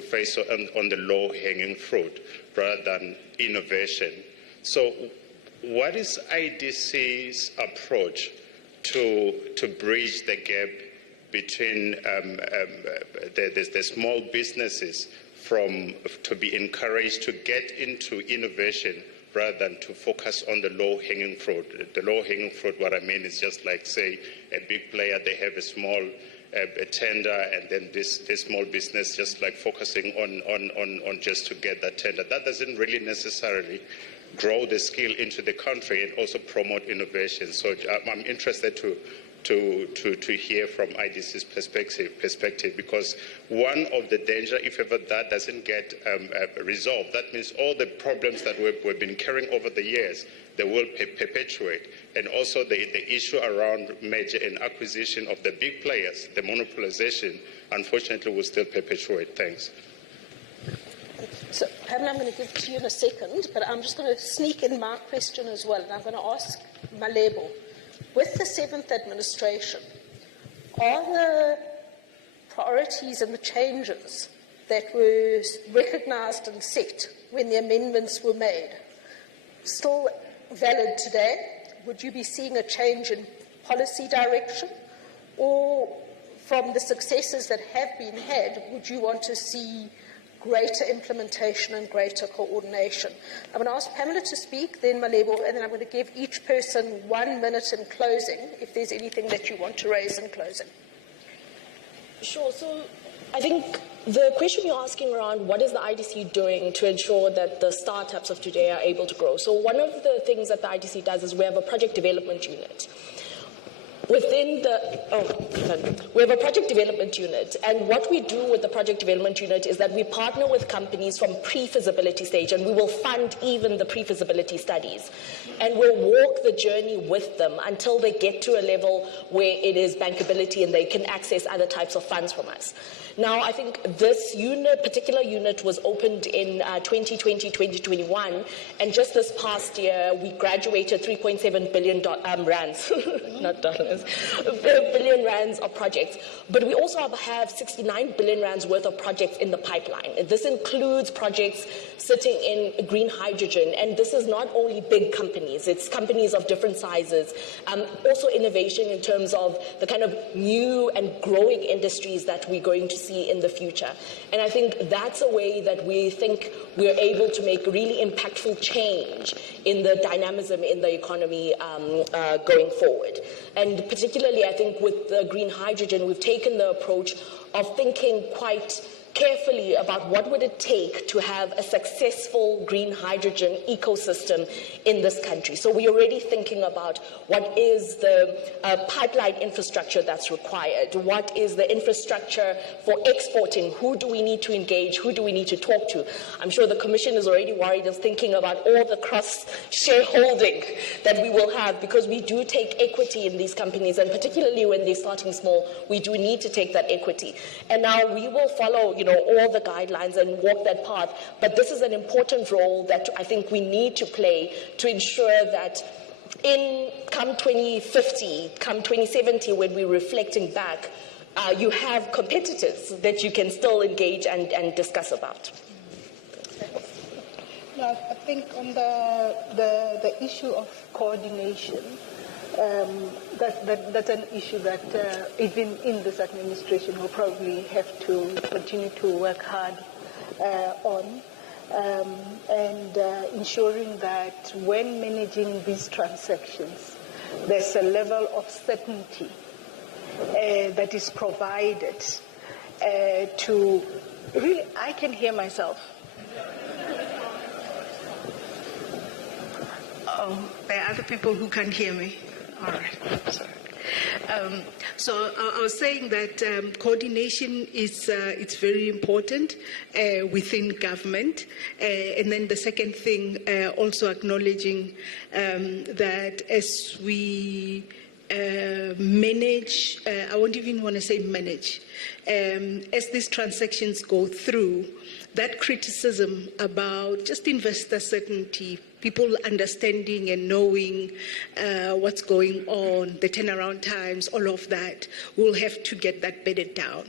face on the low-hanging fruit rather than innovation. So what is IDC's approach to bridge the gap between the small businesses to be encouraged to get into innovation rather than to focus on the low-hanging fruit? The low-hanging fruit, what I mean is just like, say, a big player, they have a small a tender, and then this small business just like focusing on just to get that tender. That doesn't really necessarily grow the skill into the country and also promote innovation. So I'm interested to hear from IDC's perspective, because one of the danger, if ever that doesn't get resolved, that means all the problems that we've been carrying over the years, they will perpetuate. And also the issue around merger and acquisition of the big players, the monopolization, unfortunately will still perpetuate. Thanks. So, Pamela, I'm going to give to you in a second, but I'm just going to sneak in my question as well, and I'm going to ask Malebo. With the 7th administration, are the priorities and the changes that were recognised and set when the amendments were made still valid today? Would you be seeing a change in policy direction? Or from the successes that have been had, would you want to see greater implementation and greater coordination? I'm going to ask Pamela to speak, then Malebo, and then I'm going to give each person 1 minute in closing, if there's anything that you want to raise in closing. Sure. So I think the question you're asking around what is the IDC doing to ensure that the startups of today are able to grow. So one of the things that the IDC does is we have a project development unit. Within we have a project development unit, and what we do with the project development unit is that we partner with companies from pre-feasibility stage, and we will fund even the pre-feasibility studies. And we'll walk the journey with them until they get to a level where it is bankability and they can access other types of funds from us. Now, I think this particular unit was opened in 2020, 2021, and just this past year, we graduated 3.7 billion rands, not dollars, billion rands of projects. But we also have 69 billion rands worth of projects in the pipeline. And this includes projects sitting in green hydrogen, and this is not only big companies, it's companies of different sizes, also innovation in terms of the kind of new and growing industries that we're going to see in the future. And I think that's a way that we think we're able to make really impactful change in the dynamism in the economy going forward. And particularly, I think with the green hydrogen, we've taken the approach of thinking quite carefully about what would it take to have a successful green hydrogen ecosystem in this country. So we're already thinking about what is the pipeline infrastructure that's required, what is the infrastructure for exporting, who do we need to engage, who do we need to talk to. I'm sure the Commission is already worried and thinking about all the cross-shareholding that we will have, because we do take equity in these companies, and particularly when they're starting small, we do need to take that equity. And now we will follow all the guidelines and walk that path. But this is an important role that I think we need to play to ensure that come 2050, come 2070, when we're reflecting back, you have competitors that you can still engage and discuss about. Now, I think on the issue of coordination, that's an issue that even in this administration we'll probably have to continue to work hard on, and ensuring that when managing these transactions, there's a level of certainty that is provided to really, I can hear myself. Oh, there are other people who can't hear me. All right, sorry. So I was saying that coordination is it's very important within government, and then the second thing, also acknowledging that as we manage, I won't even want to say manage, as these transactions go through, that criticism about just investor certainty, people understanding and knowing what's going on, the turnaround times, all of that, we'll have to get that bedded down.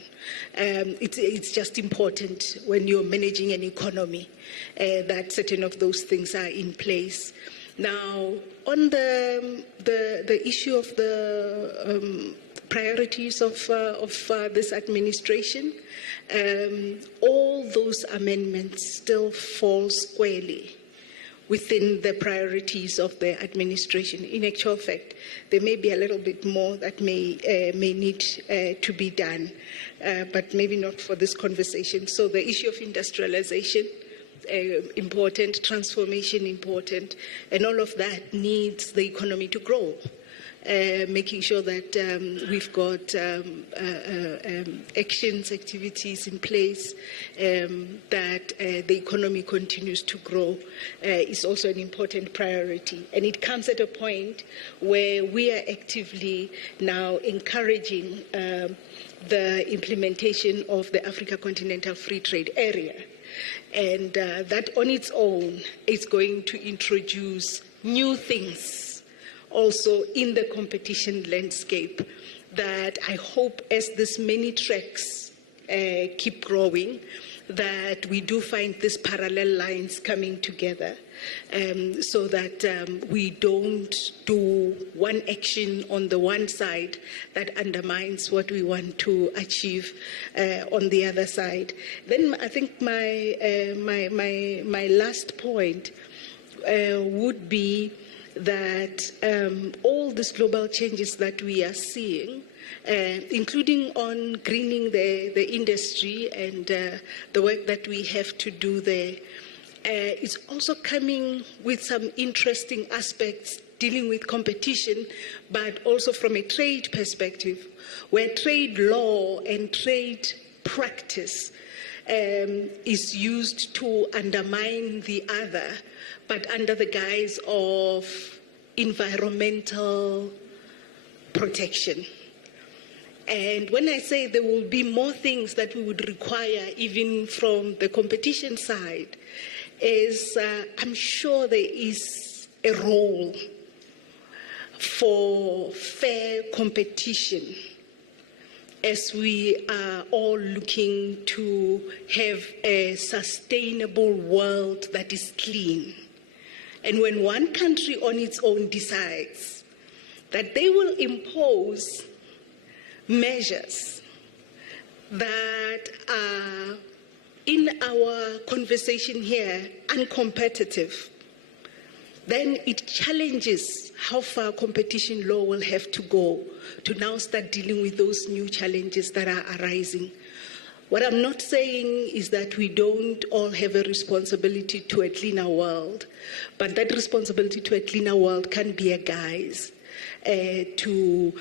It's just important when you're managing an economy that certain of those things are in place. Now, on the issue of the priorities of this administration, all those amendments still fall squarely within the priorities of the administration. In actual fact, there may be a little bit more that may need to be done, but maybe not for this conversation. So the issue of industrialization, important, transformation important, and all of that needs the economy to grow. Making sure that we've got actions, activities in place, that the economy continues to grow is also an important priority. And it comes at a point where we are actively now encouraging the implementation of the Africa Continental Free Trade Area. And that on its own is going to introduce new things also in the competition landscape, that I hope as these many tracks keep growing, that we do find these parallel lines coming together, so that we don't do one action on the one side that undermines what we want to achieve on the other side. Then I think my last point would be that all these global changes that we are seeing, including on greening the industry and the work that we have to do there, is also coming with some interesting aspects dealing with competition, but also from a trade perspective, where trade law and trade practice is used to undermine the other, but under the guise of environmental protection. And when I say there will be more things that we would require even from the competition side, is I'm sure there is a role for fair competition as we are all looking to have a sustainable world that is clean. And when one country on its own decides that they will impose measures that are, in our conversation here, uncompetitive, then it challenges how far competition law will have to go to now start dealing with those new challenges that are arising. What I'm not saying is that we don't all have a responsibility to a cleaner world, but that responsibility to a cleaner world can be a guise to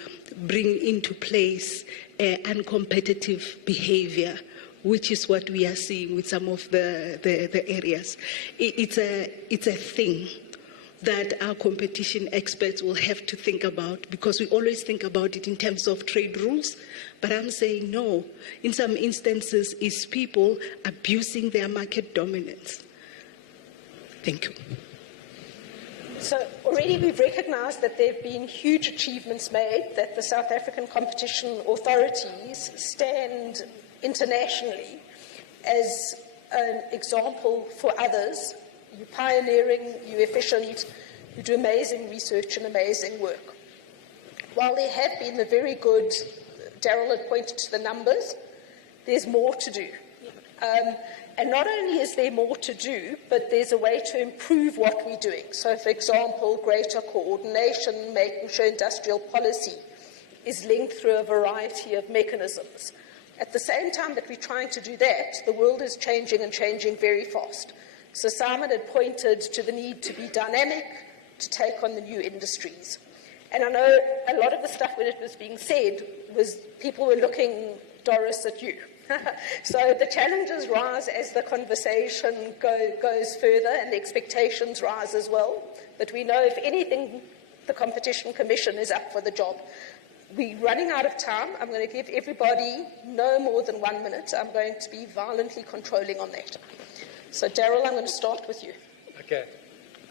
bring into place uncompetitive behavior, which is what we are seeing with some of the areas. It's a thing that our competition experts will have to think about, because we always think about it in terms of trade rules. But I'm saying no. In some instances, it's people abusing their market dominance. Thank you. So already we've recognized that there have been huge achievements made, that the South African competition authorities stand internationally as an example for others. You're pioneering, you're efficient, you do amazing research and amazing work. While there have been the very good, Daryl had pointed to the numbers, there's more to do. And not only is there more to do, but there's a way to improve what we're doing. So, for example, greater coordination, making sure industrial policy is linked through a variety of mechanisms. At the same time that we're trying to do that, the world is changing and changing very fast. So Simon had pointed to the need to be dynamic, to take on the new industries. And I know a lot of the stuff when it was being said was people were looking, Doris, at you. So the challenges rise as the conversation goes further, and the expectations rise as well. But we know, if anything, the Competition Commission is up for the job. We're running out of time. I'm going to give everybody no more than 1 minute. I'm going to be violently controlling on that. So, Daryl, I'm going to start with you. Okay.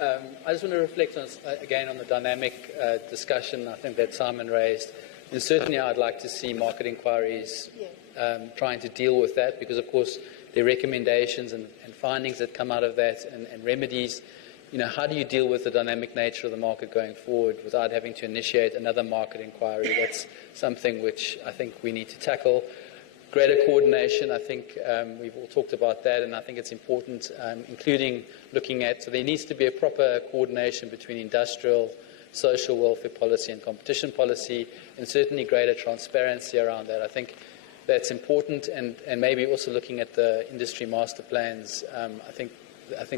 I just want to reflect on, again on the dynamic discussion I think that Simon raised. And certainly I'd like to see market inquiries trying to deal with that, because, of course, there are recommendations and findings that come out of that, and remedies. You know, how do you deal with the dynamic nature of the market going forward without having to initiate another market inquiry? That's something which I think we need to tackle. Greater coordination, I think we've all talked about that, and I think it's important, including looking at, so there needs to be a proper coordination between industrial, social welfare policy and competition policy, and certainly greater transparency around that. I think that's important, and maybe also looking at the industry master plans. I think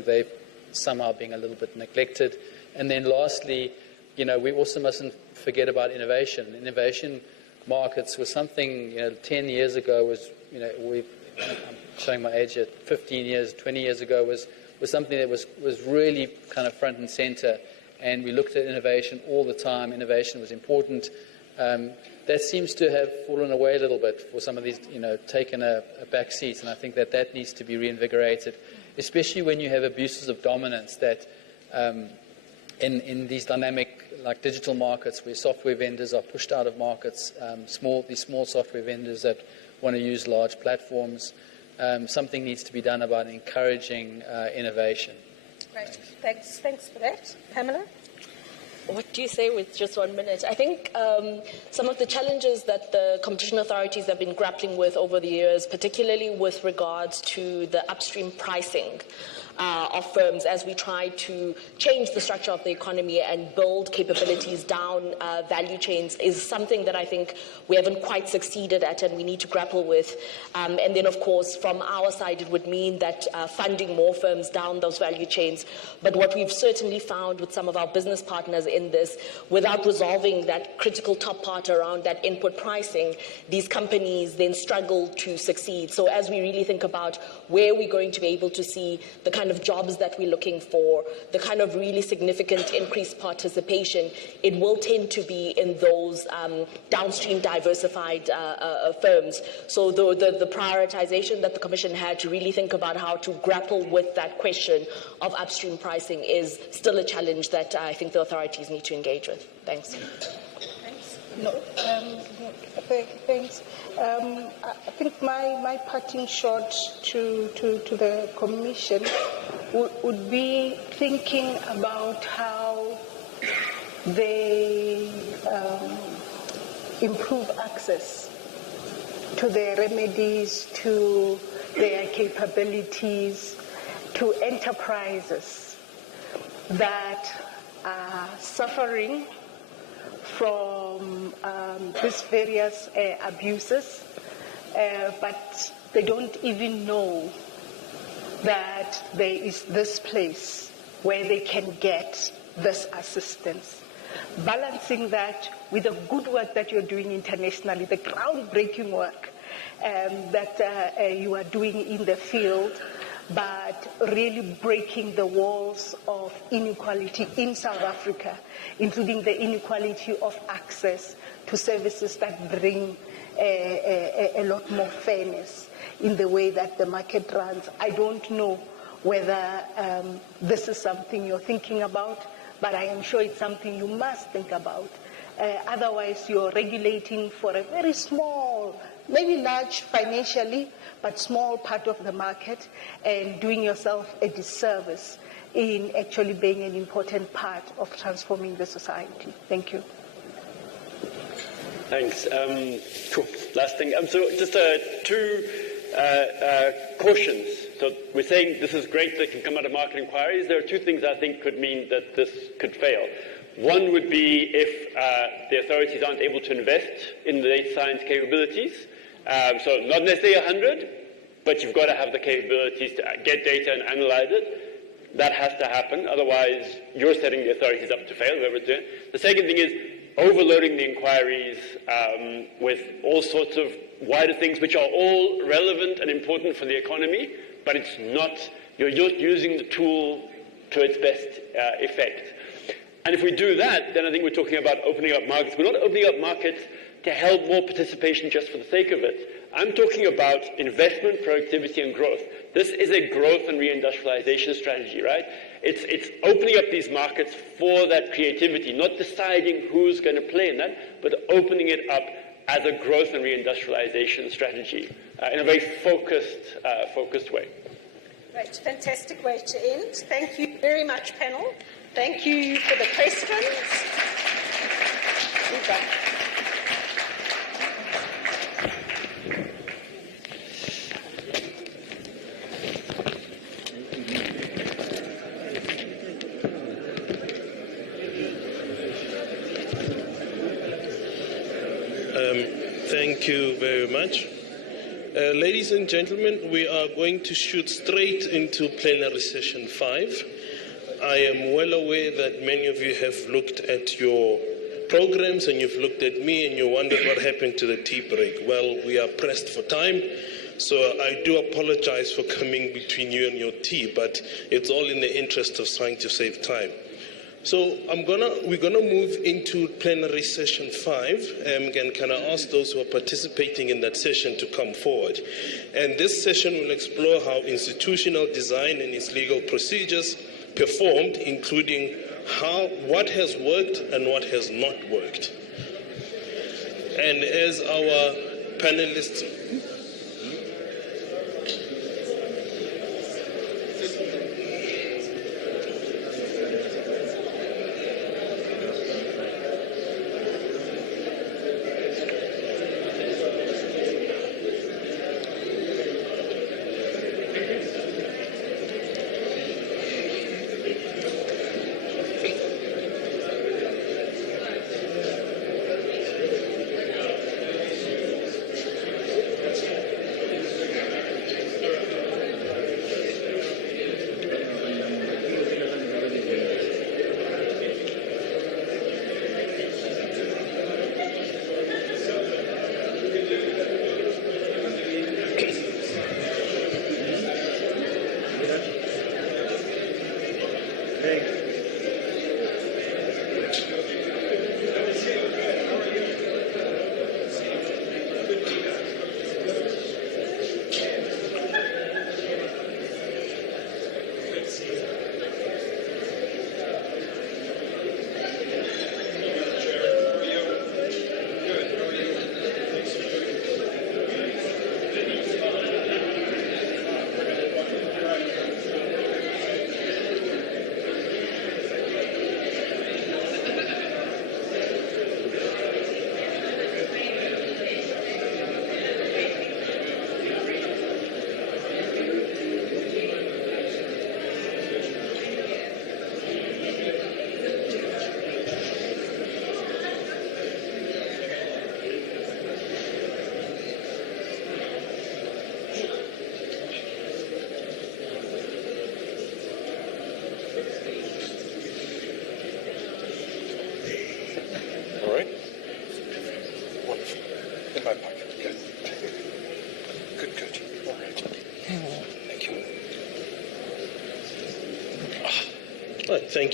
they're somehow being a little bit neglected. And then lastly, you know, we also mustn't forget about innovation. Innovation markets was something, 10 years ago was, I'm showing my age at 15 years, 20 years ago was something that was really kind of front and center. And we looked at innovation all the time. Innovation was important. That seems to have fallen away a little bit for some of these, taken a back seat. And I think that needs to be reinvigorated, especially when you have abuses of dominance that in these dynamic, like digital markets, where software vendors are pushed out of markets, these small software vendors that want to use large platforms. something needs to be done about encouraging innovation. Right. Thanks for that. Pamela? What do you say with just 1 minute? I think some of the challenges that the competition authorities have been grappling with over the years, particularly with regards to the upstream pricing of firms as we try to change the structure of the economy and build capabilities down value chains, is something that I think we haven't quite succeeded at and we need to grapple with. And then, of course, from our side, it would mean that funding more firms down those value chains. But what we've certainly found with some of our business partners in this, without resolving that critical top part around that input pricing, these companies then struggle to succeed. So as we really think about where we're going to be able to see the kind of jobs that we're looking for, the kind of really significant increased participation, it will tend to be in those downstream diversified firms. So the prioritization that the Commission had to really think about how to grapple with that question of upstream pricing is still a challenge that I think the authorities need to engage with. Thanks. No, thanks. I think my parting shot to the Commission would be thinking about how they improve access to their remedies, to their capabilities, to enterprises that are suffering from these various abuses, but they don't even know that there is this place where they can get this assistance. Balancing that with the good work that you're doing internationally, the groundbreaking work that you are doing in the field, but really breaking the walls of inequality in South Africa, including the inequality of access to services that bring a lot more fairness in the way that the market runs. I don't know whether this is something you're thinking about, but I am sure it's something you must think about. Otherwise, you're regulating for a very small, maybe large financially, but small part of the market, and doing yourself a disservice in actually being an important part of transforming the society. Thank you. Thanks. Cool. Last thing. So just two cautions. So we're saying this is great that can come out of market inquiries. There are two things I think could mean that this could fail. One would be if the authorities aren't able to invest in the data science capabilities. So not necessarily 100, but you've got to have the capabilities to get data and analyze it. That has to happen. Otherwise, you're setting the authorities up to fail, whoever's doing it. The second thing is overloading the inquiries with all sorts of wider things which are all relevant and important for the economy, but it's not, you're just using the tool to its best effect. And if we do that, then I think we're talking about opening up markets. We're not opening up markets to help more participation just for the sake of it. I'm talking about investment, productivity, and growth. This is a growth and reindustrialization strategy, right? It's opening up these markets for that creativity, not deciding who's going to play in that, but opening it up as a growth and reindustrialization strategy in a very focused way. Right, fantastic way to end. Thank you very much, panel. Thank you for the questions. Super. Thank you very much. Ladies and gentlemen, we are going to shoot straight into plenary session 5. I am well aware that many of you have looked at your programs and you've looked at me and you wondered what happened to the tea break. Well, we are pressed for time, so I do apologize for coming between you and your tea, but it's all in the interest of trying to save time. So we're gonna move into plenary session 5. And can I ask those who are participating in that session to come forward? And this session will explore how institutional design and its legal procedures performed, including what has worked and what has not worked. And as our panelists Thank you.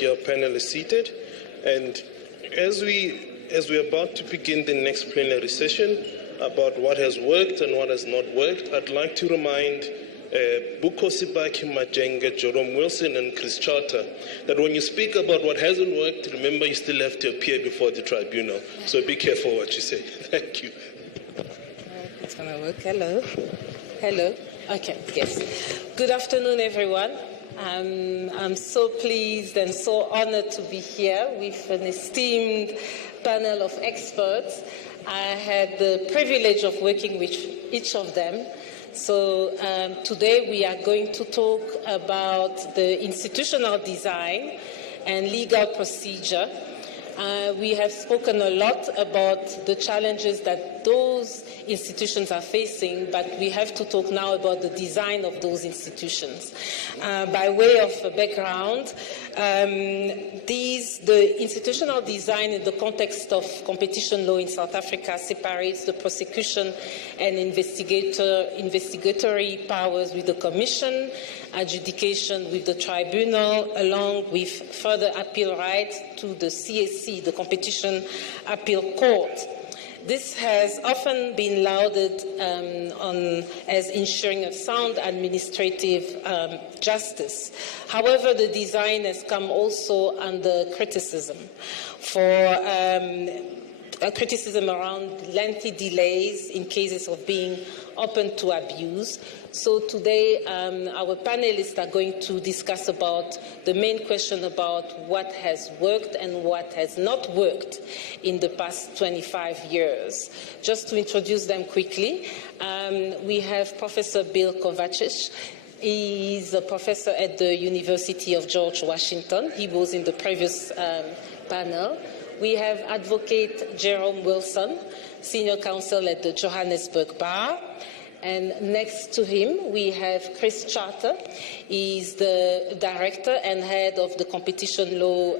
Our panel is seated. And as we're about to begin the next plenary session about what has worked and what has not worked, I'd like to remind Bukhosi Baki Majenga, Jerome Wilson, and Chris Charter that when you speak about what hasn't worked, remember you still have to appear before the tribunal. So be careful what you say. Thank you. It's going to work. Hello. Hello. Okay, yes. Good afternoon, everyone. I'm so pleased and so honored to be here with an esteemed panel of experts. I had the privilege of working with each of them. So today we are going to talk about the institutional design and legal procedure. We have spoken a lot about the challenges that those institutions are facing, but we have to talk now about the design of those institutions. By way of background, the institutional design in the context of competition law in South Africa separates the prosecution and investigatory powers with the Commission, adjudication with the tribunal, along with further appeal rights to the CAC, the Competition Appeal Court. This has often been lauded as ensuring a sound administrative justice. However, the design has come also under criticism for criticism around lengthy delays in cases of being open to abuse. So today, our panelists are going to discuss about the main question about what has worked and what has not worked in the past 25 years. Just to introduce them quickly, we have Professor Bill Kovacic. He is a professor at the University of George Washington. He was in the previous panel. We have Advocate Jerome Wilson, Senior Counsel at the Johannesburg Bar. And next to him, we have Chris Charter. He is the Director and Head of the Competition Law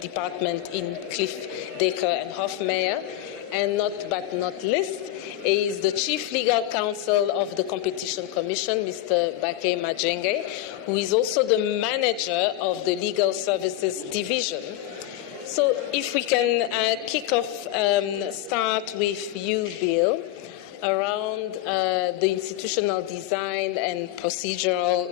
Department in Cliff Decker and Hofmeyr. And not but not least, he is the Chief Legal Counsel of the Competition Commission, Mr. Bake Majenge, who is also the Manager of the Legal Services Division. So if we can kick off, start with you, Bill, around the institutional design and procedural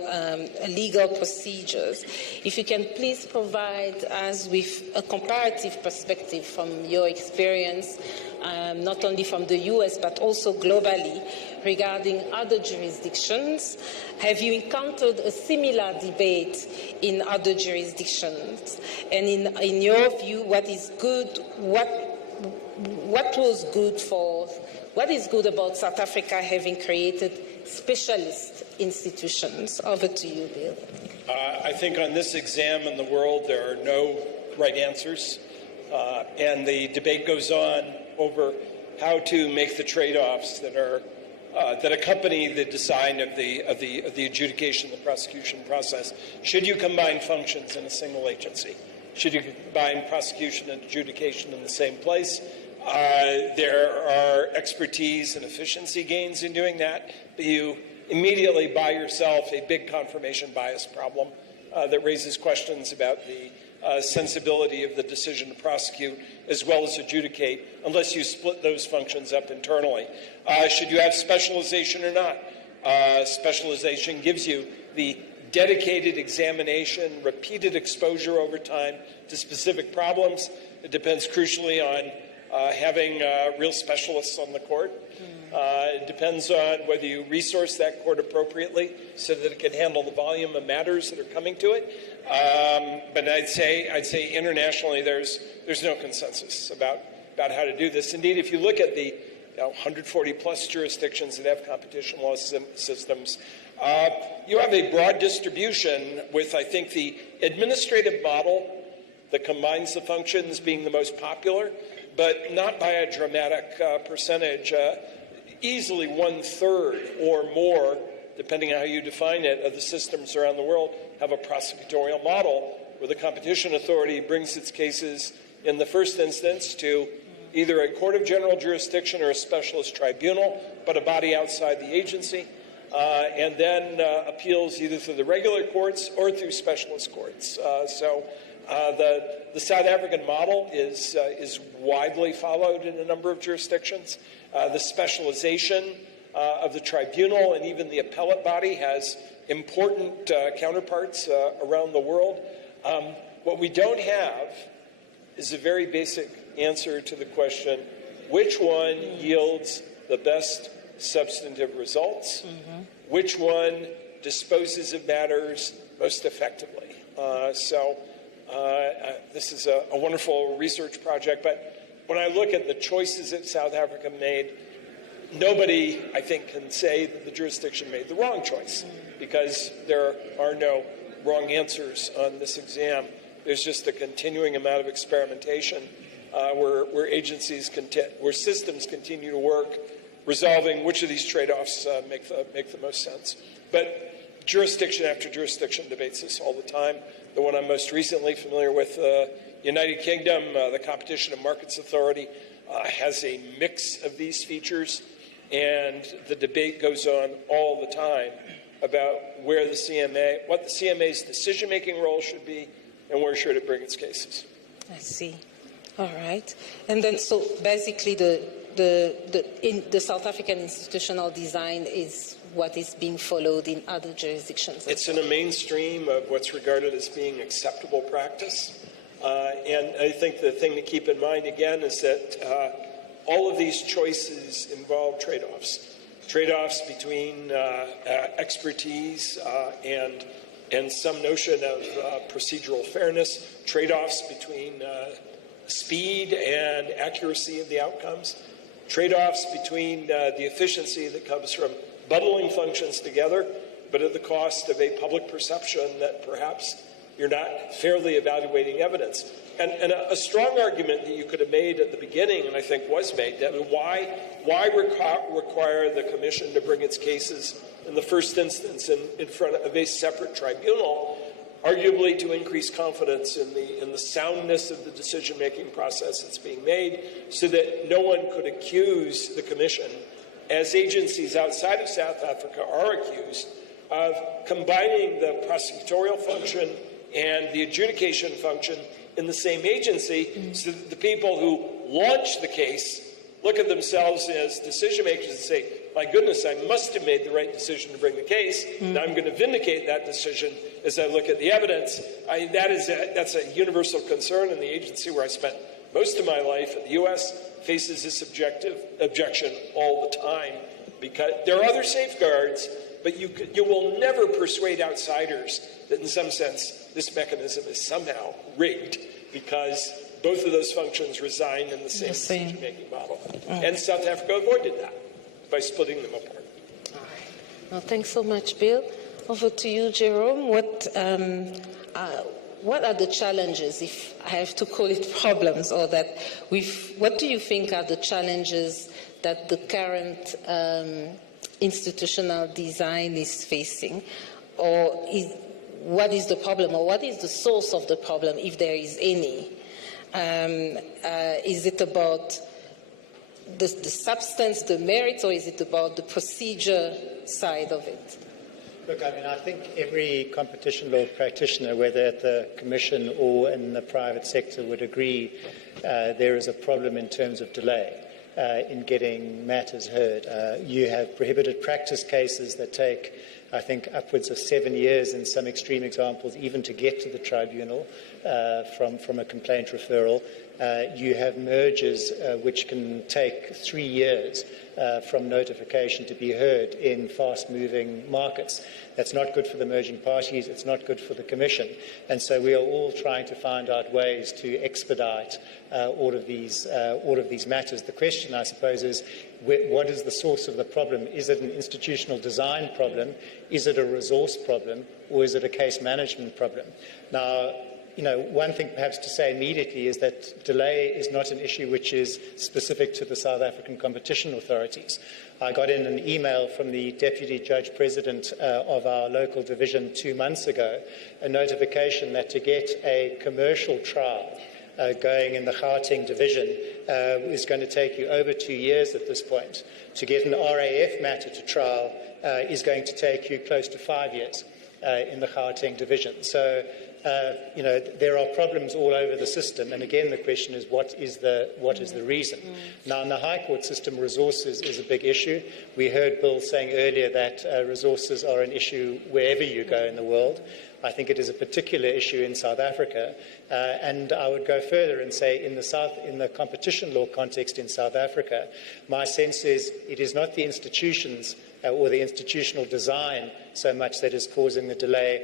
legal procedures. If you can please provide us with a comparative perspective from your experience, not only from the US but also globally, regarding other jurisdictions. Have you encountered a similar debate in other jurisdictions? And in your view, what is good, what was good for, what is good about South Africa having created specialist institutions? Over to you, Bill. I think on this exam in the world, there are no right answers. And the debate goes on over how to make the trade-offs that are that accompany the design of the adjudication, the prosecution process. Should you combine functions in a single agency? Should you combine prosecution and adjudication in the same place? There are expertise and efficiency gains in doing that, but you immediately buy yourself a big confirmation bias problem that raises questions about the sensibility of the decision to prosecute as well as adjudicate, unless you split those functions up internally. Should you have specialization or not? Specialization gives you the dedicated examination, repeated exposure over time to specific problems. It depends crucially on having real specialists on the court. It depends on whether you resource that court appropriately so that it can handle the volume of matters that are coming to it. But I'd say internationally there's no consensus about how to do this. Indeed, if you look at the 140 plus jurisdictions that have competition law systems, you have a broad distribution with, I think, the administrative model that combines the functions being the most popular, but not by a dramatic percentage. Easily 1/3 or more, depending on how you define it, of the systems around the world have a prosecutorial model where the competition authority brings its cases in the first instance to either a court of general jurisdiction or a specialist tribunal, but a body outside the agency, and then appeals either through the regular courts or through specialist courts. The South African model is widely followed in a number of jurisdictions. The specialization of the tribunal and even the appellate body has important counterparts around the world. What we don't have is a very basic answer to the question, which one yields the best substantive results? Which one disposes of matters most effectively? This is a wonderful research project, but when I look at the choices that South Africa made, nobody, I think, can say that the jurisdiction made the wrong choice, because there are no wrong answers on this exam. There's just a continuing amount of experimentation where systems continue to work, resolving which of these trade-offs make the most sense. But jurisdiction after jurisdiction debates this all the time. The one I'm most recently familiar with, United Kingdom, the Competition and Markets Authority, has a mix of these features, and the debate goes on all the time about where the CMA, what the CMA's decision-making role should be, and where should it bring its cases. I see. All right. And then, so basically, the South African institutional design is what is being followed in other jurisdictions. It's in a mainstream of what's regarded as being acceptable practice. And I think the thing to keep in mind, again, is that all of these choices involve trade-offs. Trade-offs between expertise and some notion of procedural fairness. Trade-offs between speed and accuracy of the outcomes. Trade-offs between the efficiency that comes from bundling functions together, but at the cost of a public perception that perhaps you're not fairly evaluating evidence. And a strong argument that you could have made at the beginning, and I think was made, that why require the Commission to bring its cases in the first instance in front of a separate tribunal, arguably to increase confidence in the soundness of the decision-making process that's being made, so that no one could accuse the Commission, as agencies outside of South Africa are accused, of combining the prosecutorial function and the adjudication function in the same agency, so that the people who launch the case look at themselves as decision makers and say, my goodness, I must have made the right decision to bring the case, and I'm going to vindicate that decision as I look at the evidence. That's a universal concern, and the agency where I spent most of my life in the U.S. faces this objection all the time, because there are other safeguards, but you will never persuade outsiders that in some sense this mechanism is somehow rigged, because both of those functions reside in the same decision-making model. And South Africa avoided that by splitting them apart. All right. Well, thanks so much, Bill. Over to you, Jerome. What are the challenges, if I have to call it problems, or that what do you think are the challenges that the current institutional design is facing? Or what is the problem, or what is the source of the problem, if there is any? Is it about the substance, the merits, or is it about the procedure side of it? Look, I mean, I think every competition law practitioner, whether at the Commission or in the private sector, would agree there is a problem in terms of delay in getting matters heard. You have prohibited practice cases that take, I think, upwards of 7 years in some extreme examples, even to get to the tribunal from a complaint referral. You have mergers which can take 3 years from notification to be heard in fast-moving markets. That's not good for the merging parties. It's not good for the Commission. And so we are all trying to find out ways to expedite all of these matters. The question, I suppose, is what is the source of the problem? Is it an institutional design problem? Is it a resource problem? Or is it a case management problem? Now, one thing perhaps to say immediately is that delay is not an issue which is specific to the South African competition authorities. I got in an email from the Deputy Judge President of our local division 2 months ago, a notification that to get a commercial trial going in the Gauteng division is going to take you over 2 years at this point. To get an RAF matter to trial is going to take you close to 5 years in the Gauteng division. So there are problems all over the system, and again the question is what is the reason? Now in the High Court system, resources is a big issue. We heard Bill saying earlier that resources are an issue wherever you go in the world. I think it is a particular issue in South Africa, and I would go further and say in the competition law context in South Africa, my sense is it is not the institutions or the institutional design so much that is causing the delay,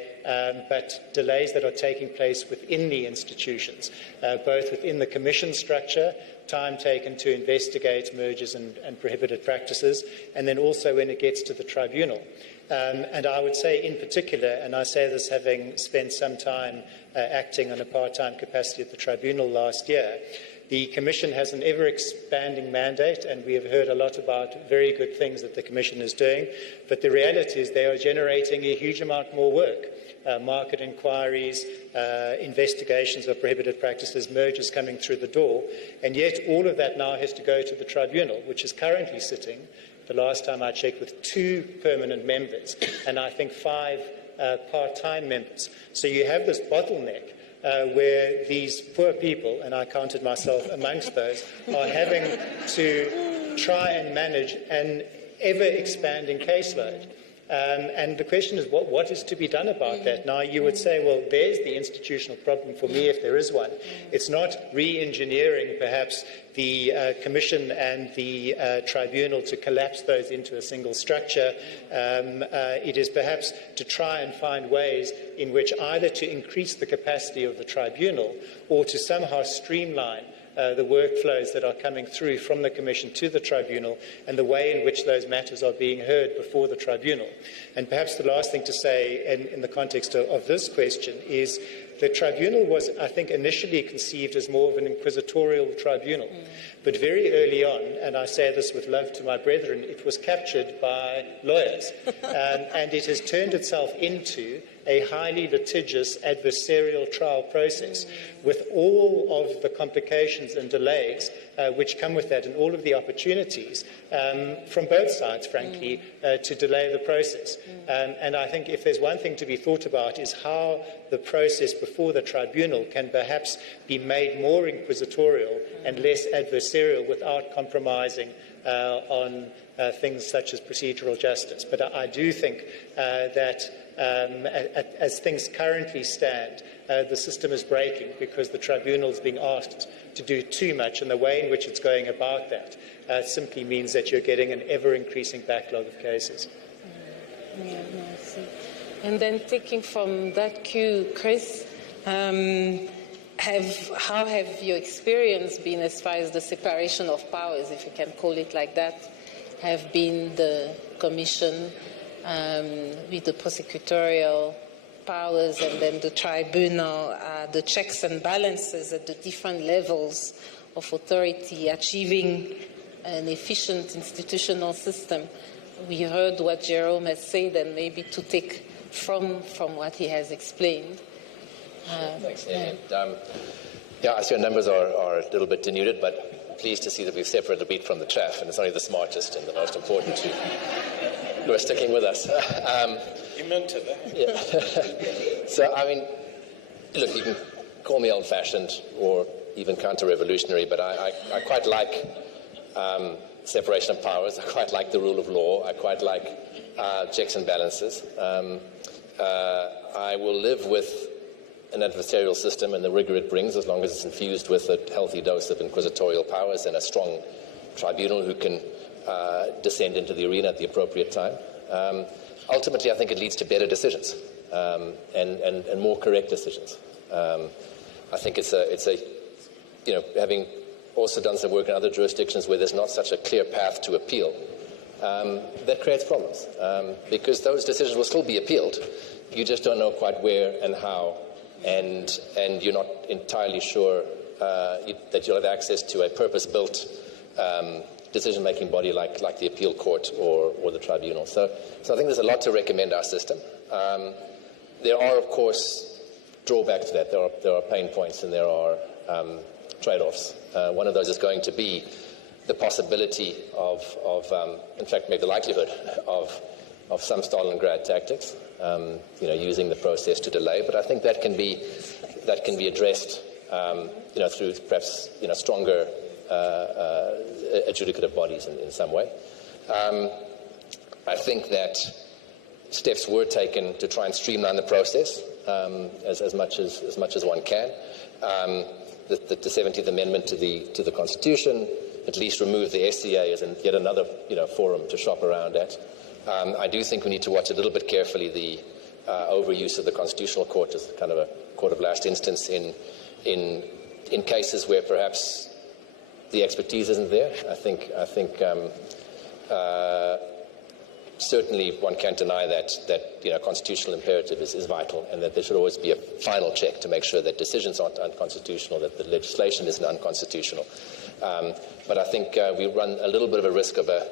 but delays that are taking place within the institutions, both within the Commission structure, time taken to investigate mergers and prohibited practices, and then also when it gets to the tribunal. And I would say in particular, and I say this having spent some time acting on a part-time capacity at the tribunal last year, the Commission has an ever-expanding mandate, and we have heard a lot about very good things that the Commission is doing, but the reality is they are generating a huge amount more work. Market inquiries, investigations of prohibited practices, mergers coming through the door, and yet all of that now has to go to the tribunal, which is currently sitting, the last time I checked, with 2 permanent members and I think 5 part-time members. So you have this bottleneck where these poor people, and I counted myself amongst those, are having to try and manage an ever-expanding caseload. And the question is, what is to be done about that? Now, you would say, well, there's the institutional problem for me, if there is one. It's not re-engineering, perhaps, the Commission and the tribunal to collapse those into a single structure. It is perhaps to try and find ways in which either to increase the capacity of the tribunal or to somehow streamline the workflows that are coming through from the Commission to the tribunal and the way in which those matters are being heard before the tribunal. And perhaps the last thing to say in the context of this question is the tribunal was, I think, initially conceived as more of an inquisitorial tribunal. But very early on, and I say this with love to my brethren, it was captured by lawyers. And it has turned itself into a highly litigious adversarial trial process with all of the complications and delays which come with that and all of the opportunities from both sides, frankly, to delay the process. And I think if there's one thing to be thought about is how the process before the tribunal can perhaps be made more inquisitorial and less adversarial without compromising on things such as procedural justice. But I do think that as things currently stand, the system is breaking because the tribunal is being asked to do too much, and the way in which it's going about that simply means that you're getting an ever-increasing backlog of cases. Yeah, I see. And then taking from that cue, Chris, how have your experience been as far as the separation of powers, if you can call it like that, have been the Commission with the prosecutorial powers and then the tribunal, the checks and balances at the different levels of authority, achieving an efficient institutional system? We heard what Jerome has said, and maybe to take from what he has explained. Thanks, Amy. I see our numbers are a little bit denuded, but pleased to see that we've separated the wheat from the chaff, and it's only the smartest and the most important to who are sticking with us. You meant it, eh? Yeah. So, I mean, look, you can call me old-fashioned or even counter-revolutionary, but I quite like separation of powers. I quite like the rule of law. I quite like checks and balances. I will live with an adversarial system and the rigor it brings, as long as it's infused with a healthy dose of inquisitorial powers and a strong tribunal who can descend into the arena at the appropriate time. Ultimately, I think it leads to better decisions and more correct decisions. I think it's a having also done some work in other jurisdictions where there's not such a clear path to appeal, that creates problems because those decisions will still be appealed. You just don't know quite where and how, and you're not entirely sure that you'll have access to a purpose-built decision-making body like the appeal court or the tribunal. So I think there's a lot to recommend our system. There are, of course, drawbacks to that. There are pain points and there are trade-offs. One of those is going to be the possibility of in fact, maybe the likelihood of some Stalingrad tactics, using the process to delay. But I think that can be addressed, through perhaps stronger adjudicative bodies in some way. I think that steps were taken to try and streamline the process as much as one can. The 17th Amendment to the Constitution at least removed the SCA as yet another forum to shop around at. I do think we need to watch a little bit carefully the overuse of the Constitutional Court as kind of a court of last instance in cases where perhaps the expertise isn't there. I think certainly one can't deny that constitutional imperative is vital, and that there should always be a final check to make sure that decisions aren't unconstitutional, that the legislation isn't unconstitutional. But I think we run a little bit of a risk of a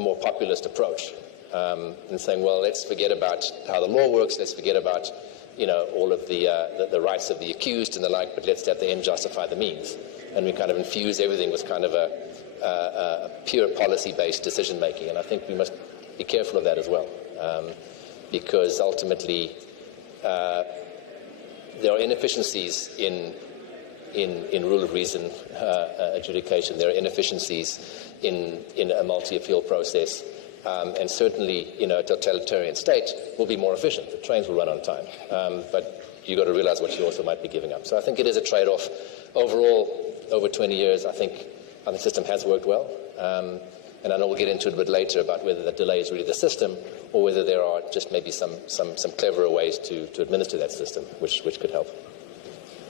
more populist approach, and saying, well, let's forget about how the law works, let's forget about all of the rights of the accused and the like, but let's at the end justify the means. And we kind of infuse everything with kind of a pure policy-based decision-making. And I think we must be careful of that as well, because ultimately there are inefficiencies in rule of reason adjudication. There are inefficiencies in a multi-appeal process. And certainly, a totalitarian state will be more efficient. The trains will run on time. But you've got to realize what you also might be giving up. So I think it is a trade-off. Overall, over 20 years, I think the system has worked well. And I know we'll get into it a bit later about whether the delay is really the system or whether there are just maybe some cleverer ways to administer that system, which could help.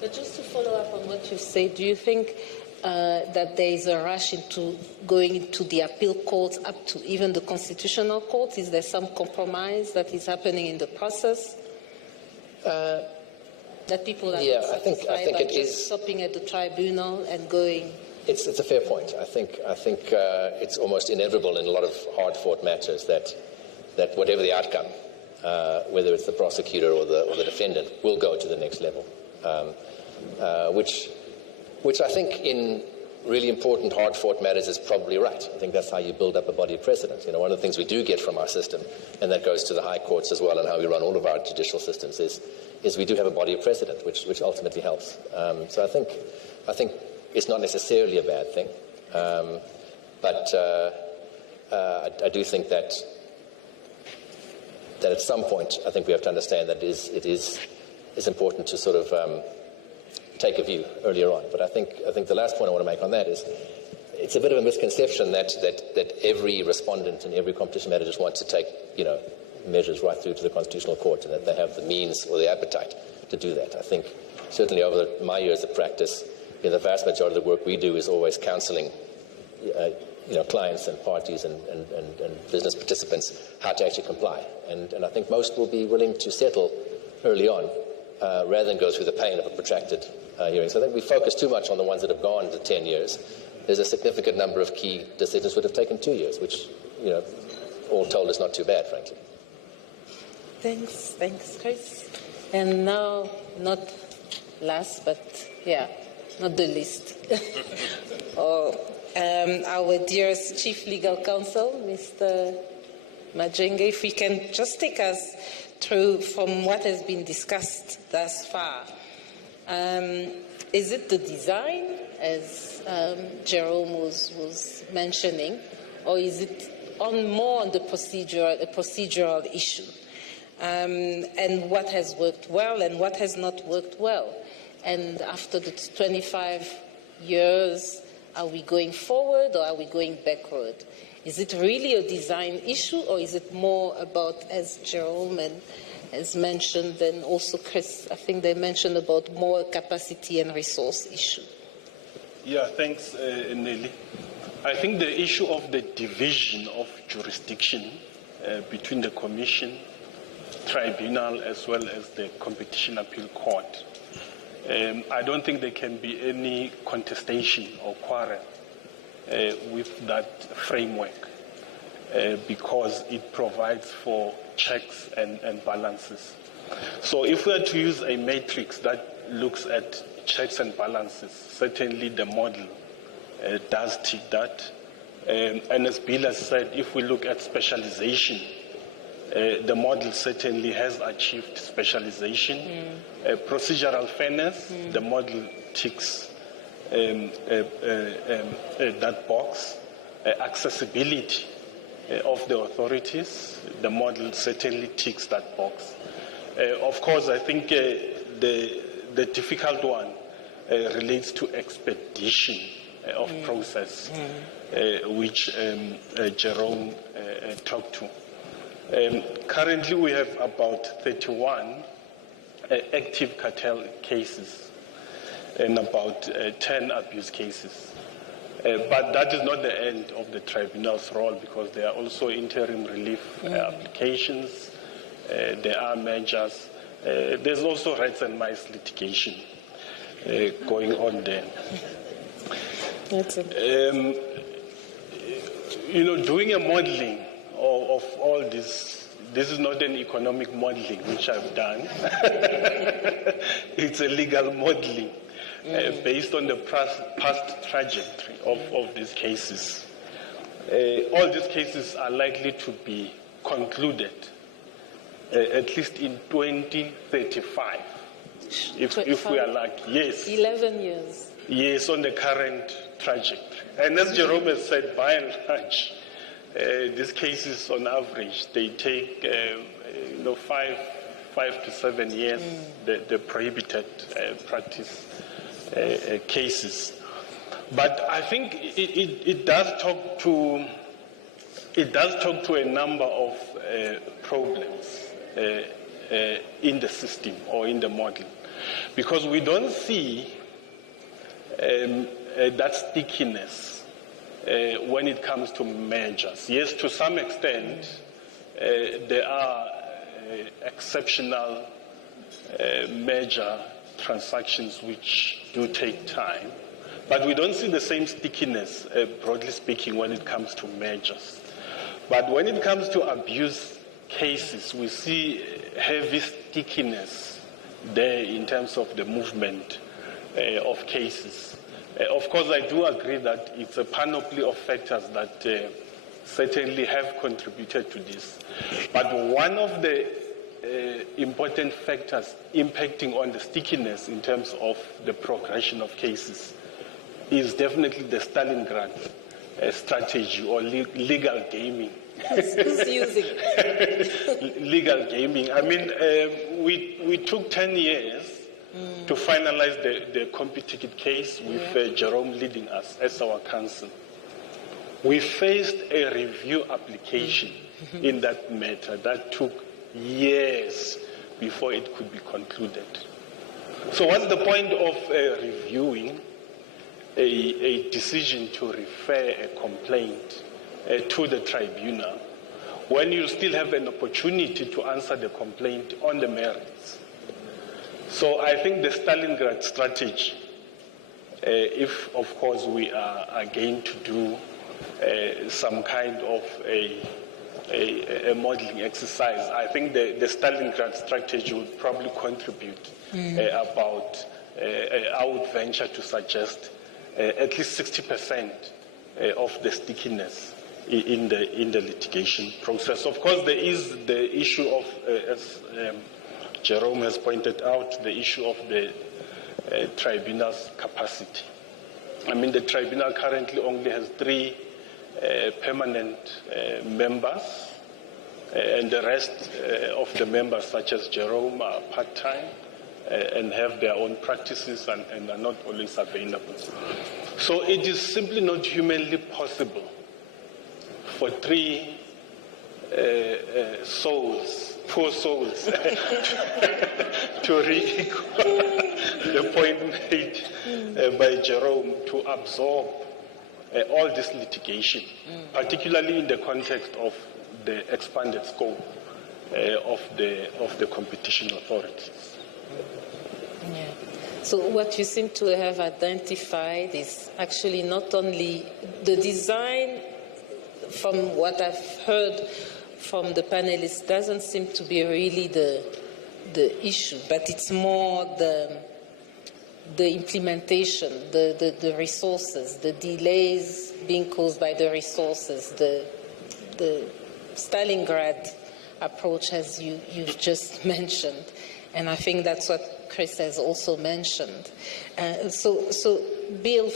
But just to follow up on what you say, do you think that there is a rush into going into the appeal courts up to even the constitutional courts? Is there some compromise that is happening in the process? That people are not satisfied by just stopping at the tribunal and going? It's a fair point. I think it's almost inevitable in a lot of hard-fought matters that whatever the outcome, whether it's the prosecutor or the defendant, will go to the next level, which I think in really important hard-fought matters is probably right. I think that's how you build up a body of precedent. One of the things we do get from our system, and that goes to the high courts as well and how we run all of our judicial systems, is we do have a body of precedent, which ultimately helps. So I think it's not necessarily a bad thing, but I do think that at some point, I think we have to understand that it is important to sort of take a view earlier on. But I think the last point I want to make on that is it's a bit of a misconception that every respondent in every competition matter just wants to take measures right through to the Constitutional Court, and that they have the means or the appetite to do that. I think certainly over my years of practice, the vast majority of the work we do is always counseling clients and parties and business participants how to actually comply. And I think most will be willing to settle early on rather than go through the pain of a protracted hearing. So I think we focus too much on the ones that have gone to 10 years. There's a significant number of key decisions that have taken 2 years, which, all told is not too bad, frankly. Thanks, Chris. And now, not last, but not the least. our dearest Chief Legal Counsel, Mr. Majenge, if we can just take us through from what has been discussed thus far. Is it the design, as Jerome was mentioning, or is it more on the procedural issue? And what has worked well and what has not worked well? And after the 25 years, are we going forward or are we going backward? Is it really a design issue, or is it more about, as Jerome has mentioned, and also Chris, I think they mentioned about more capacity and resource issue? Yeah, thanks, Nelly. I think the issue of the division of jurisdiction between the Commission, Tribunal, as well as the Competition Appeal Court, I don't think there can be any contestation or quarrel with that framework because it provides for checks and balances. So if we are to use a matrix that looks at checks and balances, certainly the model does tick that. And as Bill has said, if we look at specialization, the model certainly has achieved specialization. Procedural fairness, the model ticks that box. Accessibility of the authorities, the model certainly ticks that box. Of course, I think the difficult one relates to expedition of process, which Jerome talked to. Currently, we have about 31 active cartel cases and about 10 abuse cases. But that is not the end of the tribunal's role, because there are also interim relief applications, there are measures, there's also rights and mice litigation going on there. Doing a modeling of all this is not an economic modeling, which I've done. It's a legal modeling based on the past trajectory of these cases. All these cases are likely to be concluded at least in 2035, if we are lucky. Yes. 11 years. Yes, on the current trajectory. And as Jerome has said, by and large, these cases, on average, they take 5 to 7 years. The prohibited practice cases. But I think it does talk to a number of problems in the system or in the model, because we don't see that stickiness when it comes to mergers. Yes, to some extent, there are exceptional merger transactions which do take time, but we don't see the same stickiness, broadly speaking, when it comes to mergers. But when it comes to abuse cases, we see heavy stickiness there in terms of the movement of cases. Of course, I do agree that it's a panoply of factors that certainly have contributed to this. But one of the important factors impacting on the stickiness in terms of the progression of cases is definitely the Stalingrad strategy or legal gaming. Who's using it? Legal gaming. I mean, we took 10 years to finalize the CompuTicket case with Jerome leading us as our counsel. We faced a review application in that matter that took years before it could be concluded. So what's the point of reviewing a decision to refer a complaint to the tribunal when you still have an opportunity to answer the complaint on the merits? So I think the Stalingrad strategy, if of course we are going to do some kind of a modeling exercise, I think the Stalingrad strategy would probably contribute about, I would venture to suggest, at least 60% of the stickiness in the litigation process. Of course, there is the issue of, as Jerome has pointed out, the issue of the tribunal's capacity. I mean, the tribunal currently only has 3 permanent members, and the rest of the members, such as Jerome, are part-time and have their own practices and are not always available. So it is simply not humanly possible for 3 poor souls, to re-equal the point made by Jerome, to absorb all this litigation, particularly in the context of the expanded scope of the competition authorities. Yeah. So what you seem to have identified is actually not only the design. From what I've heard from the panelists, doesn't seem to be really the issue, but it's more the implementation, the resources, the delays being caused by the resources, the Stalingrad approach, as you've just mentioned, and I think that's what Chris has also mentioned. So Bill,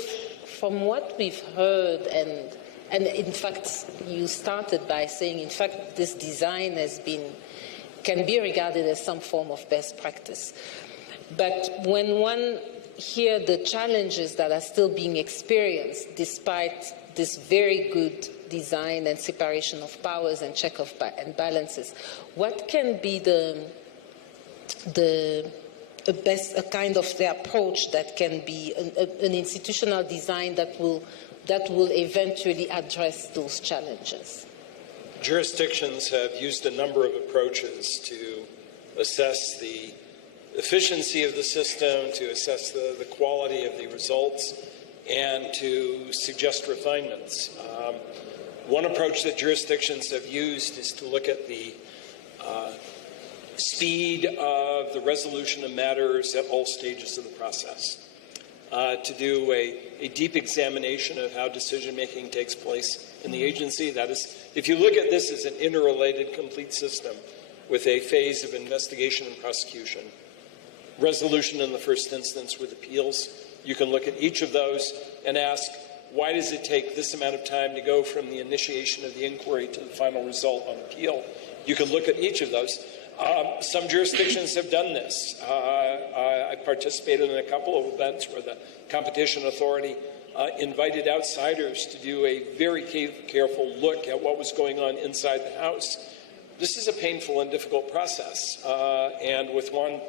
from what we've heard, and in fact, you started by saying, in fact, this design can be regarded as some form of best practice. But when one hears the challenges that are still being experienced, despite this very good design and separation of powers and check and balances, what can be the kind of the approach that can be an institutional design that will eventually address those challenges? Jurisdictions have used a number of approaches to assess the efficiency of the system, to assess the quality of the results, and to suggest refinements. One approach that jurisdictions have used is to look at the speed of the resolution of matters at all stages of the process. To do a deep examination of how decision-making takes place in the agency. That is, if you look at this as an interrelated, complete system with a phase of investigation and prosecution, resolution in the first instance with appeals, you can look at each of those and ask, why does it take this amount of time to go from the initiation of the inquiry to the final result on appeal? You can look at each of those. Some jurisdictions have done this. I participated in a couple of events where the competition authority invited outsiders to do a very careful look at what was going on inside the house. This is a painful and difficult process. And with one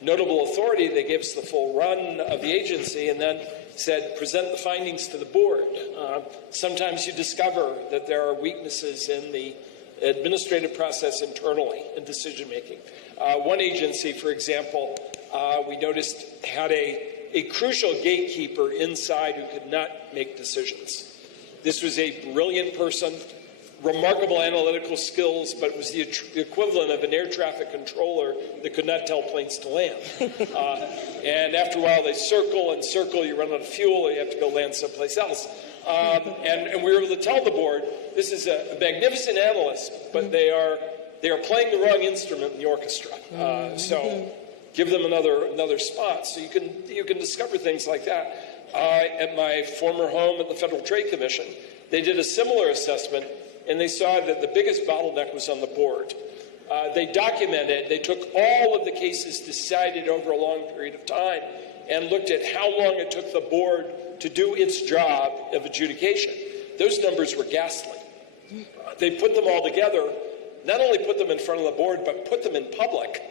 notable authority, they gave us the full run of the agency and then said, present the findings to the board. Sometimes you discover that there are weaknesses in the administrative process internally in decision-making. One agency, for example, we noticed had a crucial gatekeeper inside who could not make decisions. This was a brilliant person, remarkable analytical skills, but was the equivalent of an air traffic controller that could not tell planes to land. And after a while, they circle and circle, you run out of fuel, and you have to go land someplace else. And we were able to tell the board, this is a magnificent analyst, but they are playing the wrong instrument in the orchestra. So give them another spot. So you can discover things like that. At my former home at the Federal Trade Commission, they did a similar assessment, and they saw that the biggest bottleneck was on the board. They documented, they took all of the cases decided over a long period of time and looked at how long it took the board to do its job of adjudication. Those numbers were ghastly. They put them all together, not only put them in front of the board, but put them in public,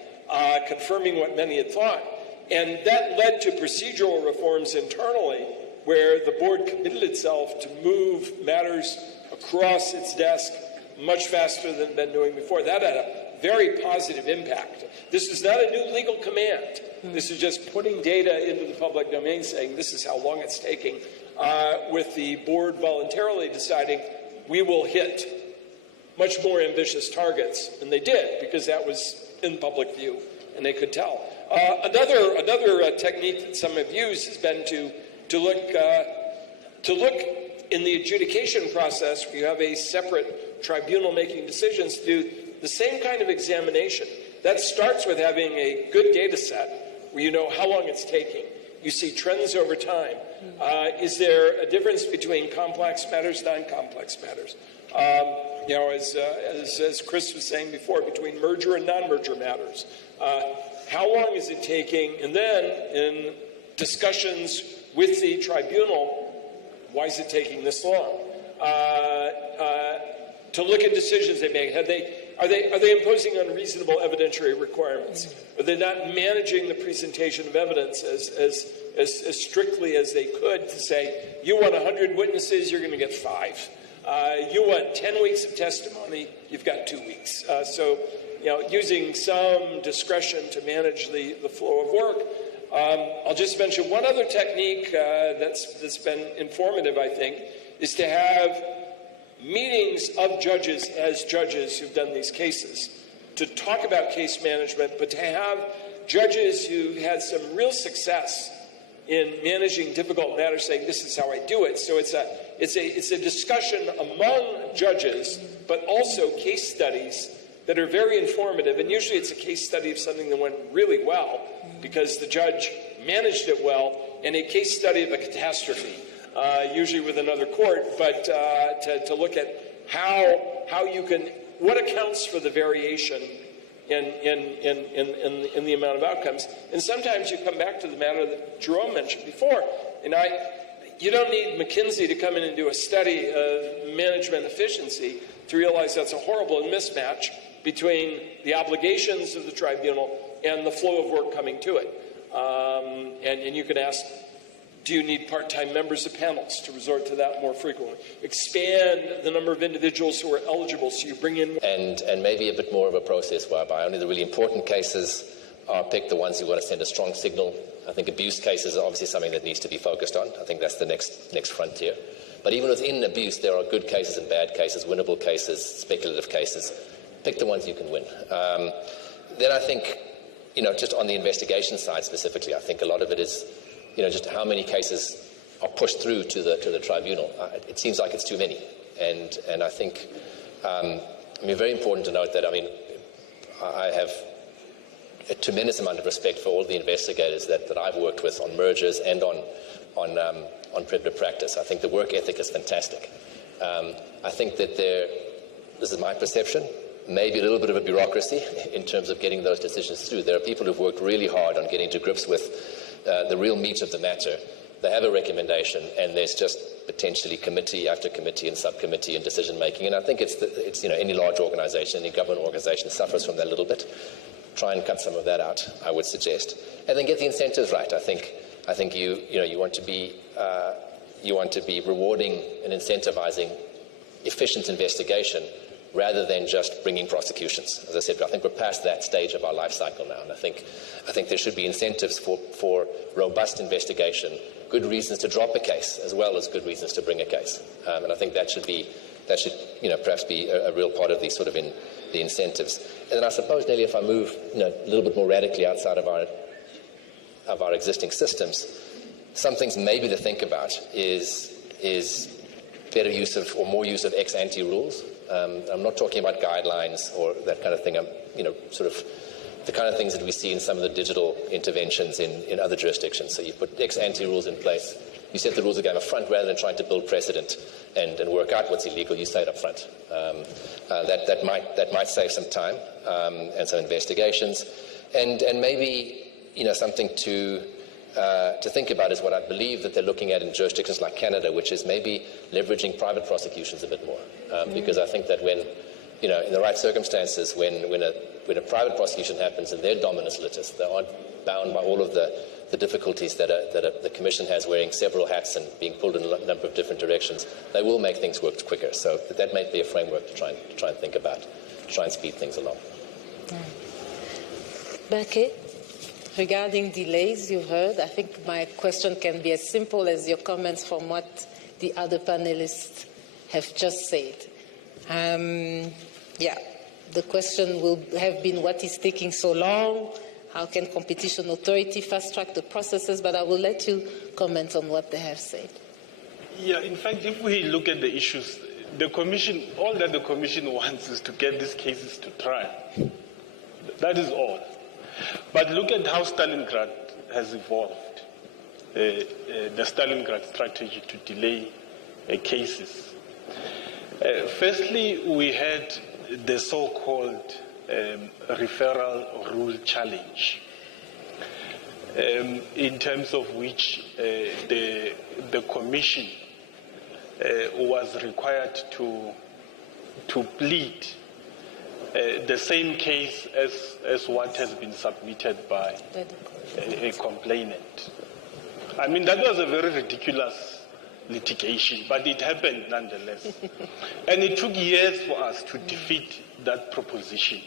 confirming what many had thought. And that led to procedural reforms internally, where the board committed itself to move matters across its desk much faster than been doing before. That had a very positive impact. This is not a new legal command. This is just putting data into the public domain, saying this is how long it's taking, with the board voluntarily deciding we will hit much more ambitious targets. And they did, because that was in public view, and they could tell. Another technique that some have used has been to look in the adjudication process, where you have a separate tribunal making decisions, do the same kind of examination. That starts with having a good data set where you know how long it's taking. You see trends over time. Is there a difference between complex matters, non-complex matters? You know, as Chris was saying before, between merger and non-merger matters. How long is it taking? And then in discussions with the tribunal, why is it taking this long? To look at decisions they make. Are they imposing unreasonable evidentiary requirements? Are they not managing the presentation of evidence as strictly as they could to say, you want 100 witnesses, you're going to get 5. You want 10 weeks of testimony, you've got 2 weeks. So, you know, using some discretion to manage the flow of work. I'll just mention one other technique that's been informative, I think, is to have meetings of judges as judges who've done these cases to talk about case management, but to have judges who had some real success in managing difficult matters saying, this is how I do it. So it's a discussion among judges, but also case studies that are very informative. And usually it's a case study of something that went really well because the judge managed it well, and a case study of a catastrophe, usually with another court, but to look at how you can, what accounts for the variation in the amount of outcomes. And sometimes you come back to the matter that Jerome mentioned before. And you don't need McKinsey to come in and do a study of management efficiency to realize that's a horrible mismatch between the obligations of the tribunal and the flow of work coming to it. And you can ask, do you need part-time members of panels to resort to that more frequently? Expand the number of individuals who are eligible so you bring in... And maybe a bit more of a process whereby only the really important cases are picked, the ones you want to send a strong signal. I think abuse cases are obviously something that needs to be focused on. I think that's the next frontier. But even within abuse, there are good cases and bad cases, winnable cases, speculative cases. Pick the ones you can win. Then I think, you know, just on the investigation side specifically, I think a lot of it is, you know, just how many cases are pushed through to the tribunal. It seems like it's too many. And I think, very important to note that, I have a tremendous amount of respect for all the investigators that I've worked with on mergers and on predator practice. I think the work ethic is fantastic. I think that this is my perception, maybe a little bit of a bureaucracy in terms of getting those decisions through. There are people who've worked really hard on getting to grips with the real meat of the matter. They have a recommendation, and there's just potentially committee after committee and subcommittee and decision making. And I think it's any large organization, any government organization suffers from that a little bit. Try and cut some of that out, I would suggest, and then get the incentives right. I think you want to be rewarding and incentivizing efficient investigation rather than just bringing prosecutions. As I said, I think we're past that stage of our life cycle now, and I think there should be incentives for robust investigation, good reasons to drop a case as well as good reasons to bring a case, and I think that should perhaps be a real part of the sort of the incentives. And then I suppose, Nelly, if I move a little bit more radically outside of our existing systems, some things maybe to think about is better use of or more use of ex ante rules. I'm not talking about guidelines or that kind of thing. Sort of the kind of things that we see in some of the digital interventions in other jurisdictions. So you put ex ante rules in place. You set the rules of the game up front rather than trying to build precedent and work out what's illegal. You say it up front. That might save some time and some investigations, and maybe something to think about is what I believe that they're looking at in jurisdictions like Canada, which is maybe leveraging private prosecutions a bit more, because I think that when in the right circumstances, when a private prosecution happens and they're dominus litis, they aren't bound by all of the difficulties that the Commission has, wearing several hats and being pulled in a number of different directions, they will make things work quicker. So that might be a framework to try and think about, to try and speed things along. Becky, regarding delays, you've heard. I think my question can be as simple as your comments from what the other panelists have just said. The question will have been, what is taking so long? How can competition authority fast-track the processes? But I will let you comment on what they have said. Yeah, in fact, if we look at the issues, the Commission, all that the Commission wants is to get these cases to trial. That is all. But look at how Stalingrad has evolved, the Stalingrad strategy to delay cases. Firstly, we had the so-called referral rule challenge, in terms of which the Commission was required to plead the same case as what has been submitted by a complainant. I mean, that was a very ridiculous litigation, but it happened nonetheless. And it took years for us to defeat that proposition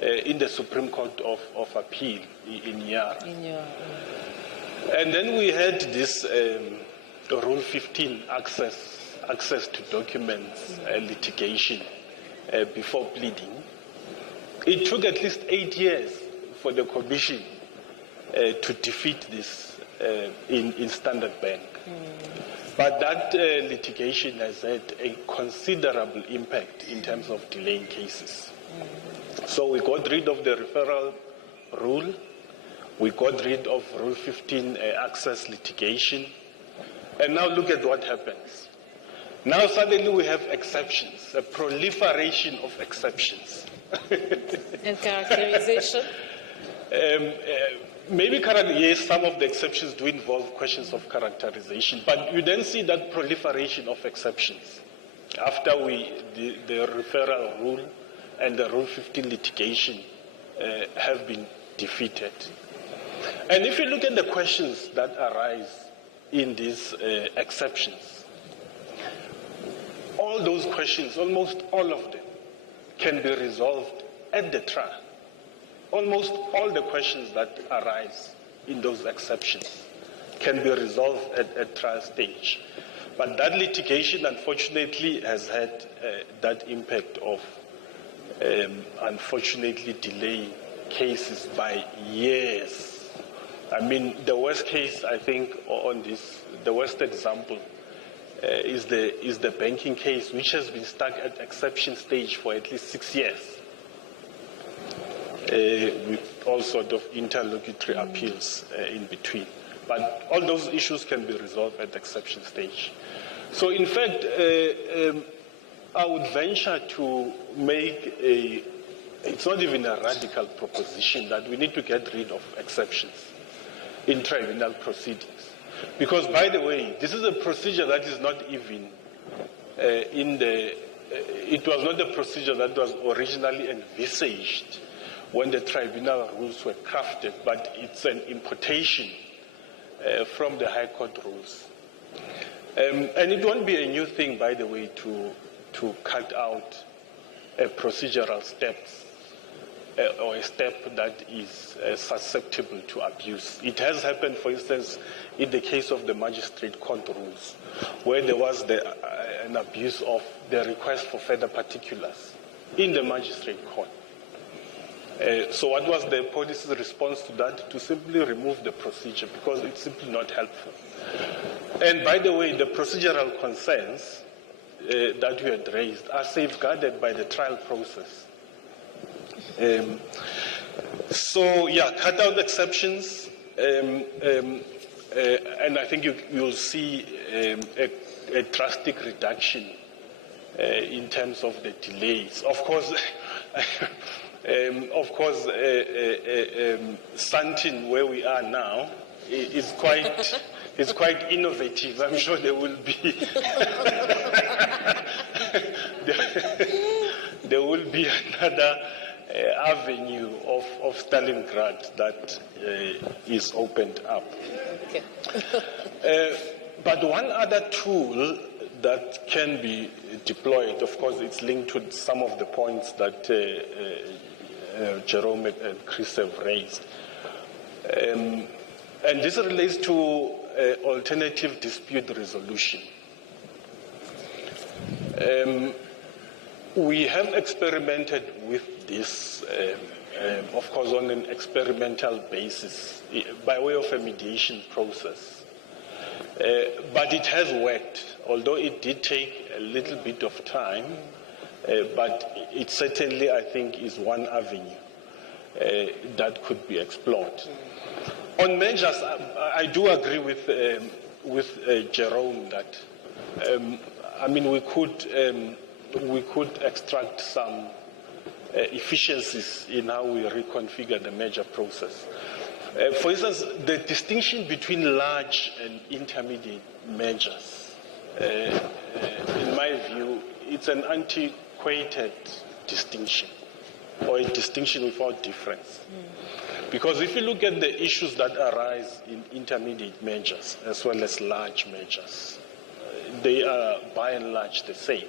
in the Supreme Court of Appeal in Yara. And then we had this Rule 15 access to documents litigation before pleading. It took at least 8 years for the Commission to defeat this in Standard Bank. But that litigation has had a considerable impact in terms of delaying cases. So we got rid of the referral rule. We got rid of Rule 15 access litigation. And now look at what happens. Now suddenly we have exceptions, a proliferation of exceptions. And characterization? Maybe yes, some of the exceptions do involve questions of characterization, but you then see that proliferation of exceptions after the referral rule and the Rule 15 litigation have been defeated. And if you look at the questions that arise in these exceptions, all those questions, almost all of them, can be resolved at the trial. Almost all the questions that arise in those exceptions can be resolved at trial stage. But that litigation, unfortunately, has had that impact of, unfortunately, delaying cases by years. I mean, the worst case, I think, on this, the worst example is the banking case, which has been stuck at exception stage for at least 6 years. With all sorts of interlocutory appeals in between. But all those issues can be resolved at the exception stage. So in fact, I would venture to make it's not even a radical proposition that we need to get rid of exceptions in tribunal proceedings. Because, by the way, this is a procedure that is not even it was not a procedure that was originally envisaged when the tribunal rules were crafted, but it's an importation from the High Court rules. And it won't be a new thing, by the way, to cut out procedural steps or a step that is susceptible to abuse. It has happened, for instance, in the case of the magistrate court rules, where there was an abuse of the request for further particulars in the magistrate court. So what was the police's response to that? To simply remove the procedure because it's simply not helpful. And by the way, the procedural concerns that we had raised are safeguarded by the trial process. So yeah, cut out exceptions, and I think you'll see a drastic reduction in terms of the delays. Of course, Sandton, where we are now, is quite innovative. I'm sure there will be there will be another avenue of Stalingrad that is opened up. Okay. But one other tool that can be deployed, of course, it's linked to some of the points that Jerome and Chris have raised. And this relates to alternative dispute resolution. We have experimented with this, of course, on an experimental basis by way of a mediation process. But it has worked, although it did take a little bit of time, but it certainly, I think, is one avenue that could be explored. On measures, I do agree with Jerome that, we could extract some efficiencies in how we reconfigure the measure process. For instance, the distinction between large and intermediate measures, in my view, it's an antiquated distinction, or a distinction without difference. Because if you look at the issues that arise in intermediate measures as well as large measures, they are by and large the same.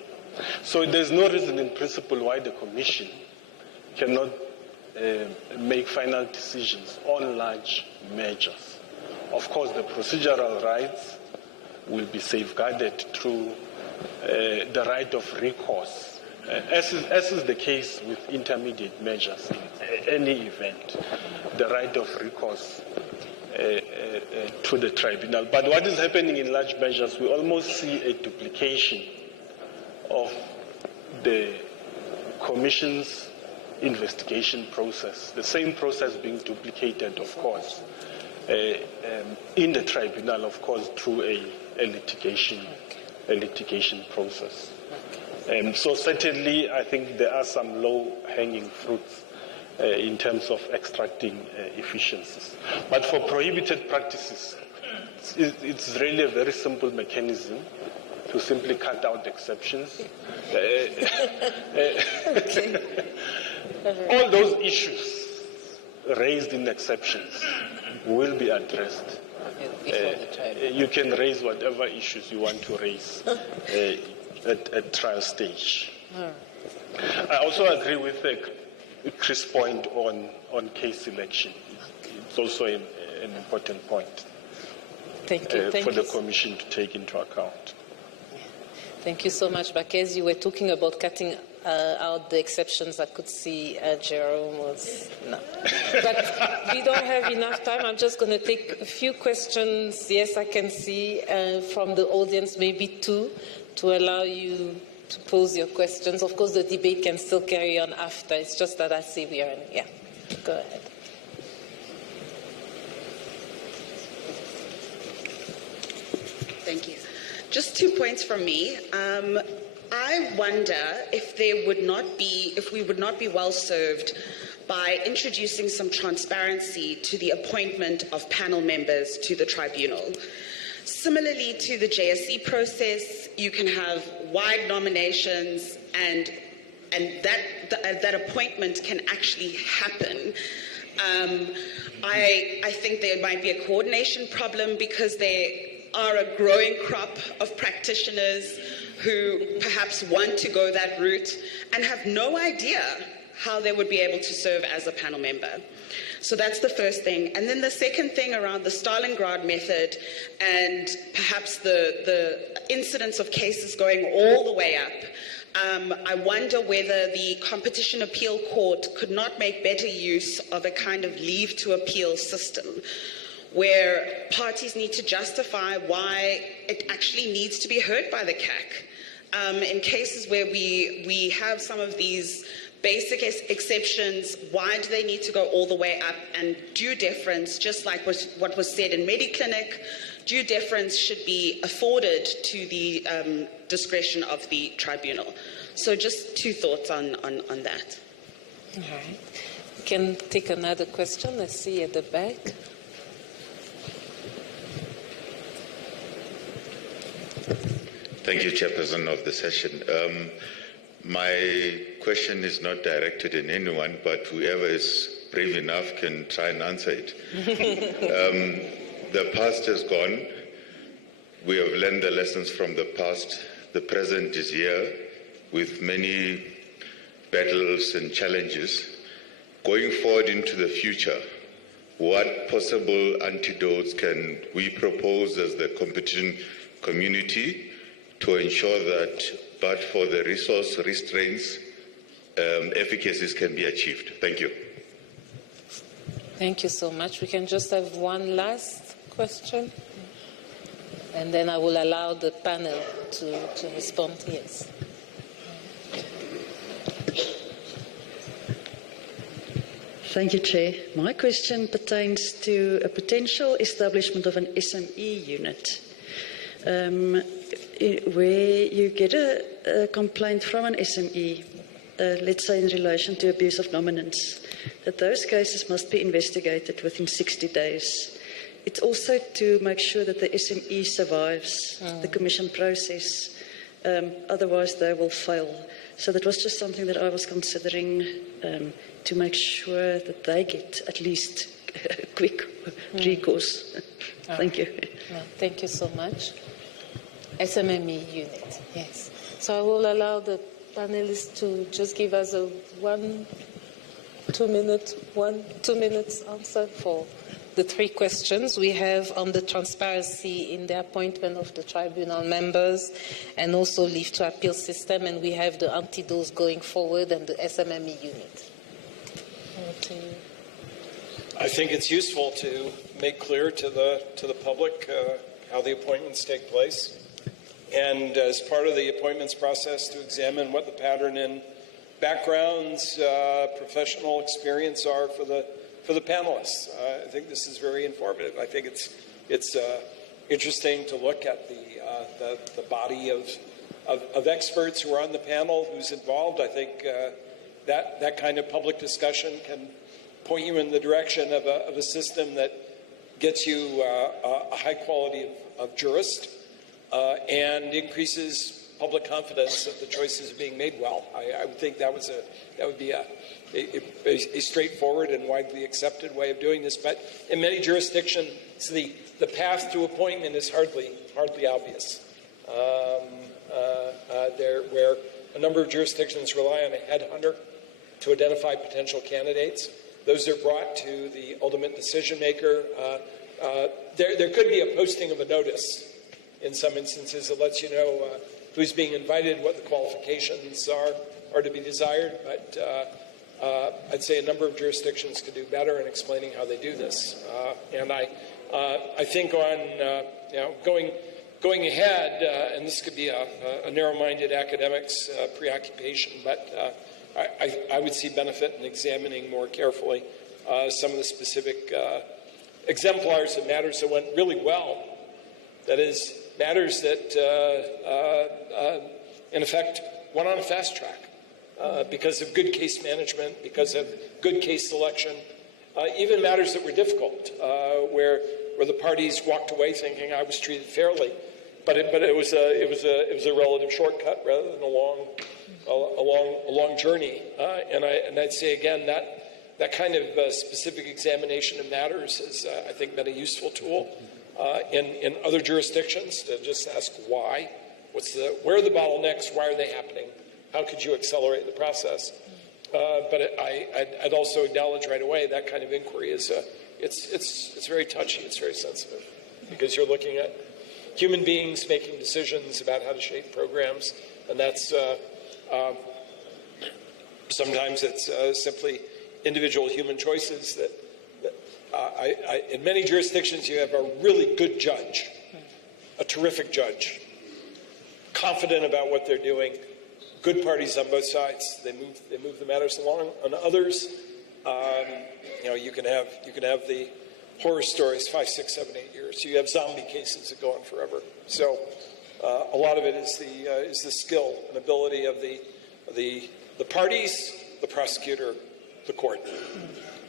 So there's no reason in principle why the Commission cannot make final decisions on large measures. Of course, the procedural rights will be safeguarded through the right of recourse, as is the case with intermediate measures in any event, the right of recourse to the tribunal. But what is happening in large measures, we almost see a duplication of the Commission's investigation process, the same process being duplicated, of course, in the tribunal, of course, through a litigation process. So certainly, I think there are some low-hanging fruits in terms of extracting efficiencies. But for prohibited practices, it's really a very simple mechanism to simply cut out exceptions. All those issues raised in exceptions will be addressed. You can raise whatever issues you want to raise at trial stage. I also agree with Chris' point on case selection. It's also an important point for the Commission to take into account. Thank you so much, Bakez. You were talking about cutting out the exceptions. I could see Jerome was... No. But we don't have enough time. I'm just going to take a few questions. Yes, I can see from the audience, maybe two, to allow you to pose your questions. Of course, the debate can still carry on after. It's just that I see we are in... Yeah, go ahead. Thank you. Just 2 points from me. I wonder if we would not be well served by introducing some transparency to the appointment of panel members to the tribunal. Similarly to the JSE process, you can have wide nominations and that appointment can actually happen. I think there might be a coordination problem because there are a growing crop of practitioners who perhaps want to go that route and have no idea how they would be able to serve as a panel member. So that's the first thing. And then the second thing around the Stalingrad method and perhaps the incidence of cases going all the way up, I wonder whether the Competition Appeal Court could not make better use of a kind of leave to appeal system where parties need to justify why it actually needs to be heard by the CAC. In cases where we have some of these basic exceptions, why do they need to go all the way up? And due deference, just like what was said in Mediclinic, due deference should be afforded to the discretion of the tribunal. So just 2 thoughts on that. All right. We can take another question. Let's see at the back. Thank you, Chairperson of the session. My question is not directed at anyone, but whoever is brave enough can try and answer it. The past has gone. We have learned the lessons from the past. The present is here with many battles and challenges. Going forward into the future, what possible antidotes can we propose as the competition community to ensure that, but for the resource restraints, efficacies can be achieved? Thank you. Thank you so much. We can just have one last question. And then I will allow the panel to respond. Yes. Thank you, Chair. My question pertains to a potential establishment of an SME unit. Where you get a complaint from an SME, let's say in relation to abuse of dominance, that those cases must be investigated within 60 days. It's also to make sure that the SME survives the commission process, otherwise they will fail. So that was just something that I was considering to make sure that they get at least quick recourse. Thank you. Thank you so much. SMME unit, yes. So I will allow the panelists to just give us a 2 minutes answer for the 3 questions we have on the transparency in the appointment of the tribunal members and also leave to appeal system, and we have the anti-dose going forward and the SMME unit. I think it's useful to make clear to the public how the appointments take place, and as part of the appointments process to examine what the pattern in backgrounds, professional experience are for the panelists. I think this is very informative. I think it's interesting to look at the body of experts who are on the panel, who's involved. I think that kind of public discussion can point you in the direction of a system that gets you a high quality of jurist and increases public confidence that the choices are being made well. I would think that would be a straightforward and widely accepted way of doing this. But in many jurisdictions, the path to appointment is hardly obvious. Where a number of jurisdictions rely on a headhunter to identify potential candidates. Those are brought to the ultimate decision maker. There could be a posting of a notice in some instances that lets you know who's being invited, what the qualifications are to be desired. But I'd say a number of jurisdictions could do better in explaining how they do this. And I think on going ahead, and this could be a narrow-minded academic's preoccupation, but I would see benefit in examining more carefully some of the specific exemplars of matters that went really well. That is, matters that, in effect, went on a fast track because of good case management, because of good case selection, even matters that were difficult, where the parties walked away thinking I was treated fairly, but it was a relative shortcut rather than a long journey. And I'd say again that kind of specific examination of matters has, I think, been a useful tool in other jurisdictions to just ask why, where are the bottlenecks, why are they happening, how could you accelerate the process? But I'd also acknowledge right away that kind of inquiry is it's very touchy, it's very sensitive, because you're looking at human beings making decisions about how to shape programs, and that's sometimes it's simply individual human choices that in many jurisdictions you have a really good judge, a terrific judge, confident about what they're doing, good parties on both sides. They move the matters along. On others, you can have the horror stories 5, 6, 7, 8 years. You have zombie cases that go on forever. So a lot of it is the skill and ability of the parties, the prosecutor, the court.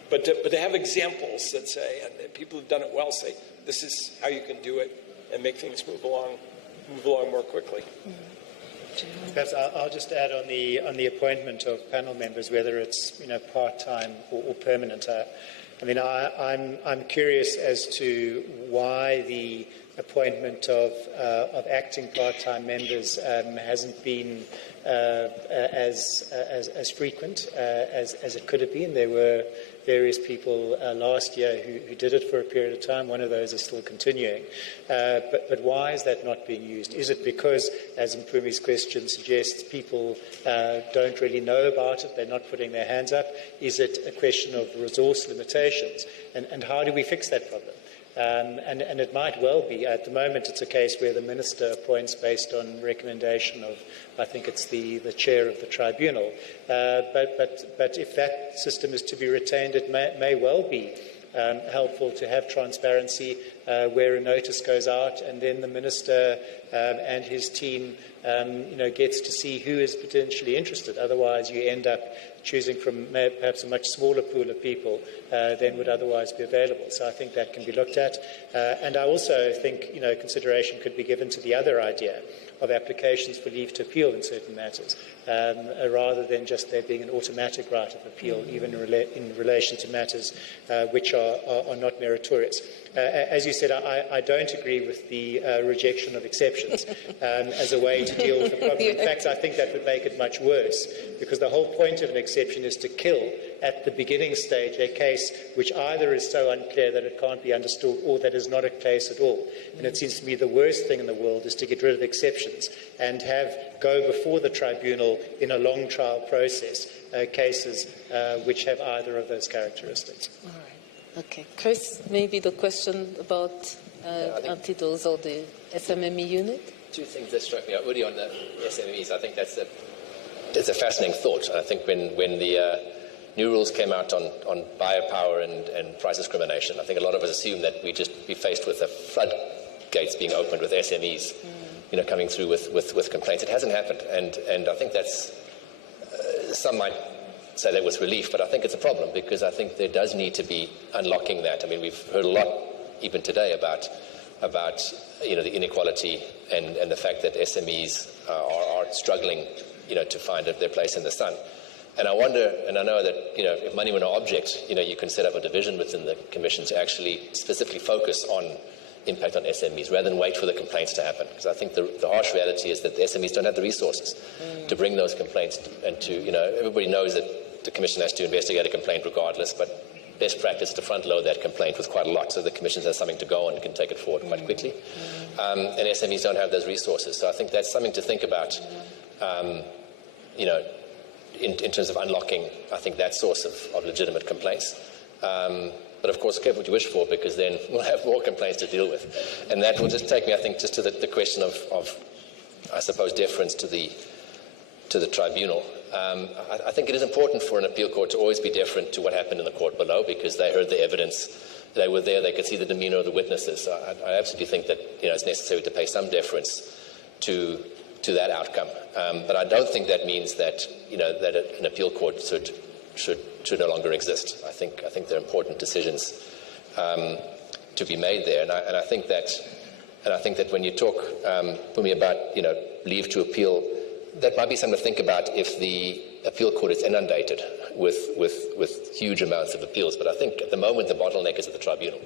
But to have examples that say, and people who've done it well say, this is how you can do it and make things move along more quickly. Perhaps I'll just add on the appointment of panel members, whether it's part-time or permanent. I'm curious as to why the appointment of acting part-time members hasn't been as frequent as it could have been. There were various people last year who did it for a period of time. One of those is still continuing. But why is that not being used? Is it because, as Mpumi's question suggests, people don't really know about it, they're not putting their hands up? Is it a question of resource limitations? And how do we fix that problem? And it might well be. At the moment, it's a case where the minister appoints based on recommendation of, I think it's the chair of the tribunal. But if that system is to be retained, it may well be helpful to have transparency where a notice goes out, and then the minister and his team gets to see who is potentially interested. Otherwise, you end up choosing from perhaps a much smaller pool of people than would otherwise be available. So I think that can be looked at. And I also think consideration could be given to the other idea of applications for leave to appeal in certain matters, rather than just there being an automatic right of appeal, even in relation to matters which are not meritorious. As you said, I don't agree with the rejection of exceptions as a way to deal with the problem. In fact, I think that would make it much worse, because the whole point of an exception is to kill at the beginning stage a case which either is so unclear that it can't be understood or that is not a case at all. And it seems to me the worst thing in the world is to get rid of exceptions and go before the tribunal in a long trial process cases which have either of those characteristics. All right. Okay. Chris, maybe the question about anti-dose or the SMME unit? Two things that struck me out, Udi, on the SMEs. I think it's a fascinating thought. I think when the new rules came out on biopower and price discrimination, I think a lot of us assumed that we'd just be faced with the floodgates being opened with SMEs, coming through with complaints. It hasn't happened, and I think that's some might say that was relief, but I think it's a problem, because I think there does need to be unlocking that. I mean, we've heard a lot even today about the inequality and the fact that SMEs are struggling to find their place in the sun. And I wonder, and I know that if money were no object, you can set up a division within the Commission to actually specifically focus on impact on SMEs rather than wait for the complaints to happen. Because I think the harsh reality is that the SMEs don't have the resources to bring those complaints and to, everybody knows that the Commission has to investigate a complaint regardless, but best practice is to front load that complaint with quite a lot so the Commission has something to go on and can take it forward quite quickly. And SMEs don't have those resources. So I think that's something to think about, in terms of unlocking, I think, that source of legitimate complaints. But of course, careful what you wish for, because then we'll have more complaints to deal with. And that will just take me, I think, just to the question of I suppose, deference to the tribunal. I think it is important for an appeal court to always be deferent to what happened in the court below, because they heard the evidence, they were there, they could see the demeanour of the witnesses. So I absolutely think that it's necessary to pay some deference to that outcome. But I don't think that means that that an appeal court should no longer exist. I think there are important decisions to be made there, and I think that when you talk for me about leave to appeal, that might be something to think about if the appeal court is inundated with huge amounts of appeals. But I think at the moment the bottleneck is at the tribunal,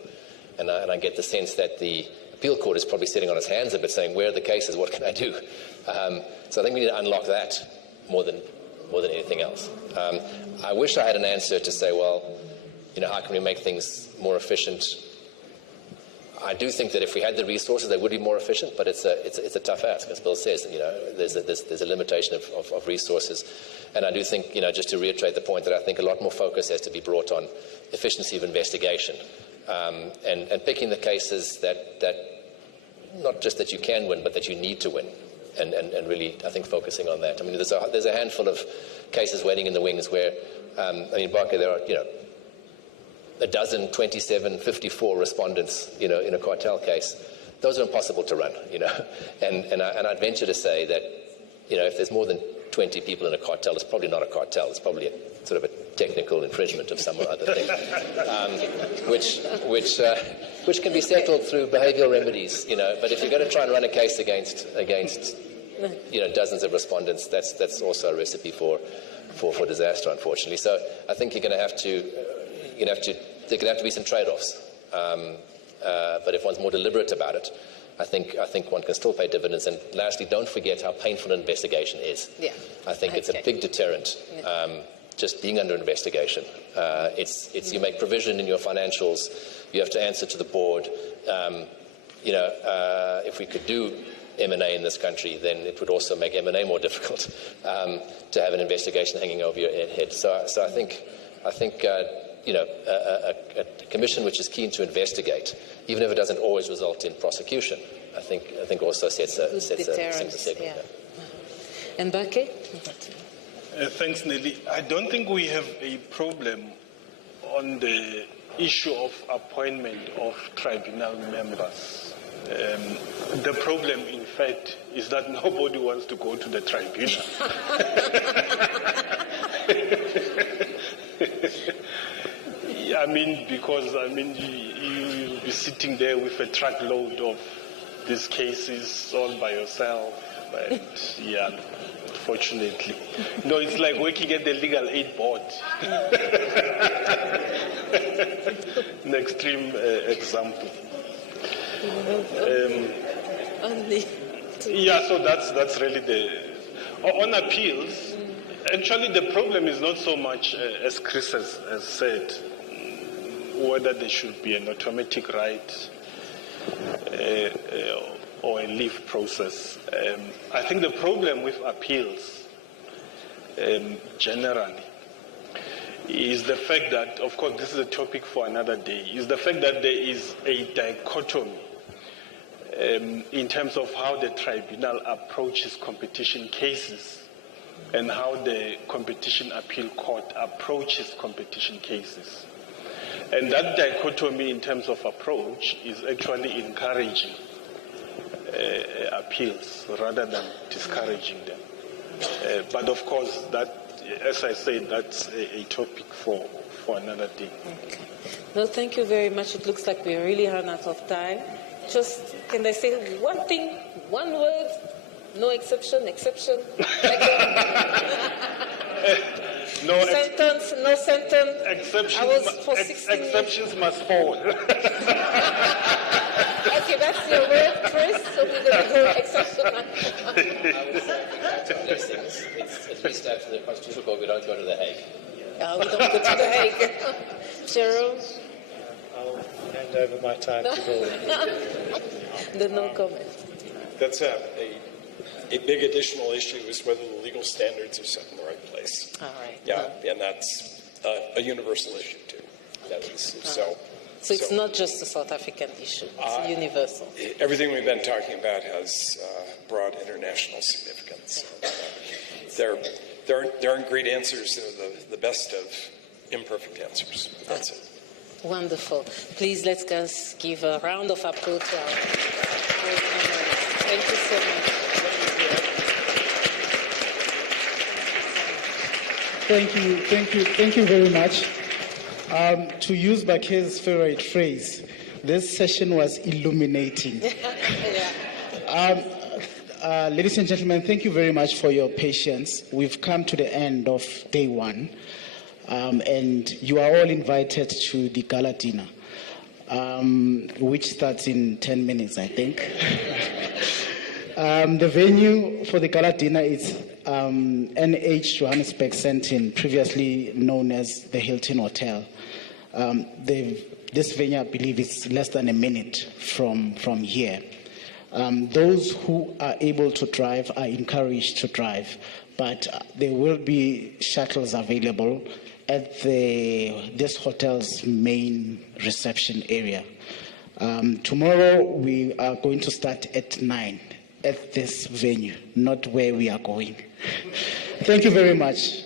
and I get the sense that the appeal court is probably sitting on its hands a bit, saying, "Where are the cases? What can I do?" So I think we need to unlock that more than anything else. I wish I had an answer to say, well, how can we make things more efficient? I do think that if we had the resources, they would be more efficient, but it's a tough ask, as Bill says. There's a limitation of resources, and I do think, just to reiterate the point, that I think a lot more focus has to be brought on efficiency of investigation, and picking the cases that not just that you can win, but that you need to win, and really, I think, focusing on that. I mean, there's a handful of cases waiting in the wings where, Barker, there are, 12, 27, 54 respondents, in a cartel case. Those are impossible to run, and I'd venture to say that, if there's more than 20 people in a cartel, it's probably not a cartel. It's probably a sort of a technical infringement of some other thing, which can be settled through behavioural remedies, But if you're going to try and run a case against dozens of respondents, that's also a recipe for disaster, unfortunately. So I think there are going to have to be some trade-offs. But if one's more deliberate about it, I think one can still pay dividends. And lastly, don't forget how painful an investigation is. Yeah. I think it's a big deterrent. Just being under investigation. You make provision in your financials. You have to answer to the board. If we could do M&A in this country, then it would also make M&A more difficult to have an investigation hanging over your head. So I think a commission which is keen to investigate, even if it doesn't always result in prosecution, I think also sets a signal. Yeah. And Bake? Thanks, Nelly. I don't think we have a problem on the issue of appointment of tribunal members. The problem, in fact, is that nobody wants to go to the tribunal. Because you'll be sitting there with a truckload of these cases all by yourself, and unfortunately, it's like working at the legal aid board. An extreme example. So that's really on appeals. Actually, the problem is not so much, as Chris has said, whether there should be an automatic right or a leave process. I think the problem with appeals generally is the fact that, of course, this is a topic for another day, is the fact that there is a dichotomy in terms of how the tribunal approaches competition cases and how the Competition Appeal Court approaches competition cases. And that dichotomy in terms of approach is actually encouraging appeals rather than discouraging them. But of course, that, as I said, that's a topic for another day. Okay. No, thank you very much. It looks like we really run out of time. Just, can I say one thing, one word? No exception. No sentence, no sentence. Exceptions must fall. Okay, that's your word, Chris. So we're going to go exceptional. It's at least after the Constitutional Court, we don't go to The Hague. We don't go to The Hague. Jerome? I'll hand over my time to Bill. No comment. That's a big additional issue is whether the legal standards are set in the right place. All right. Yeah, and that's a universal issue too. So it's not just a South African issue; it's universal. Everything we've been talking about has broad international significance. There aren't great answers. They're the best of imperfect answers. That's it. Wonderful. Please let's just give a round of applause to our panelists. Thank you so much. Thank you very much. To use Bake's favorite phrase, this session was illuminating. Ladies and gentlemen, thank you very much for your patience. We've come to the end of day one, and you are all invited to the gala dinner, which starts in 10 minutes, I think. The venue for the gala dinner is NH Johannesburg Sentin, previously known as the Hilton Hotel. This venue, I believe, is less than a minute from here. Those who are able to drive are encouraged to drive, but there will be shuttles available at this hotel's main reception area. Tomorrow we are going to start at 9 at this venue, not where we are going. Thank you very much.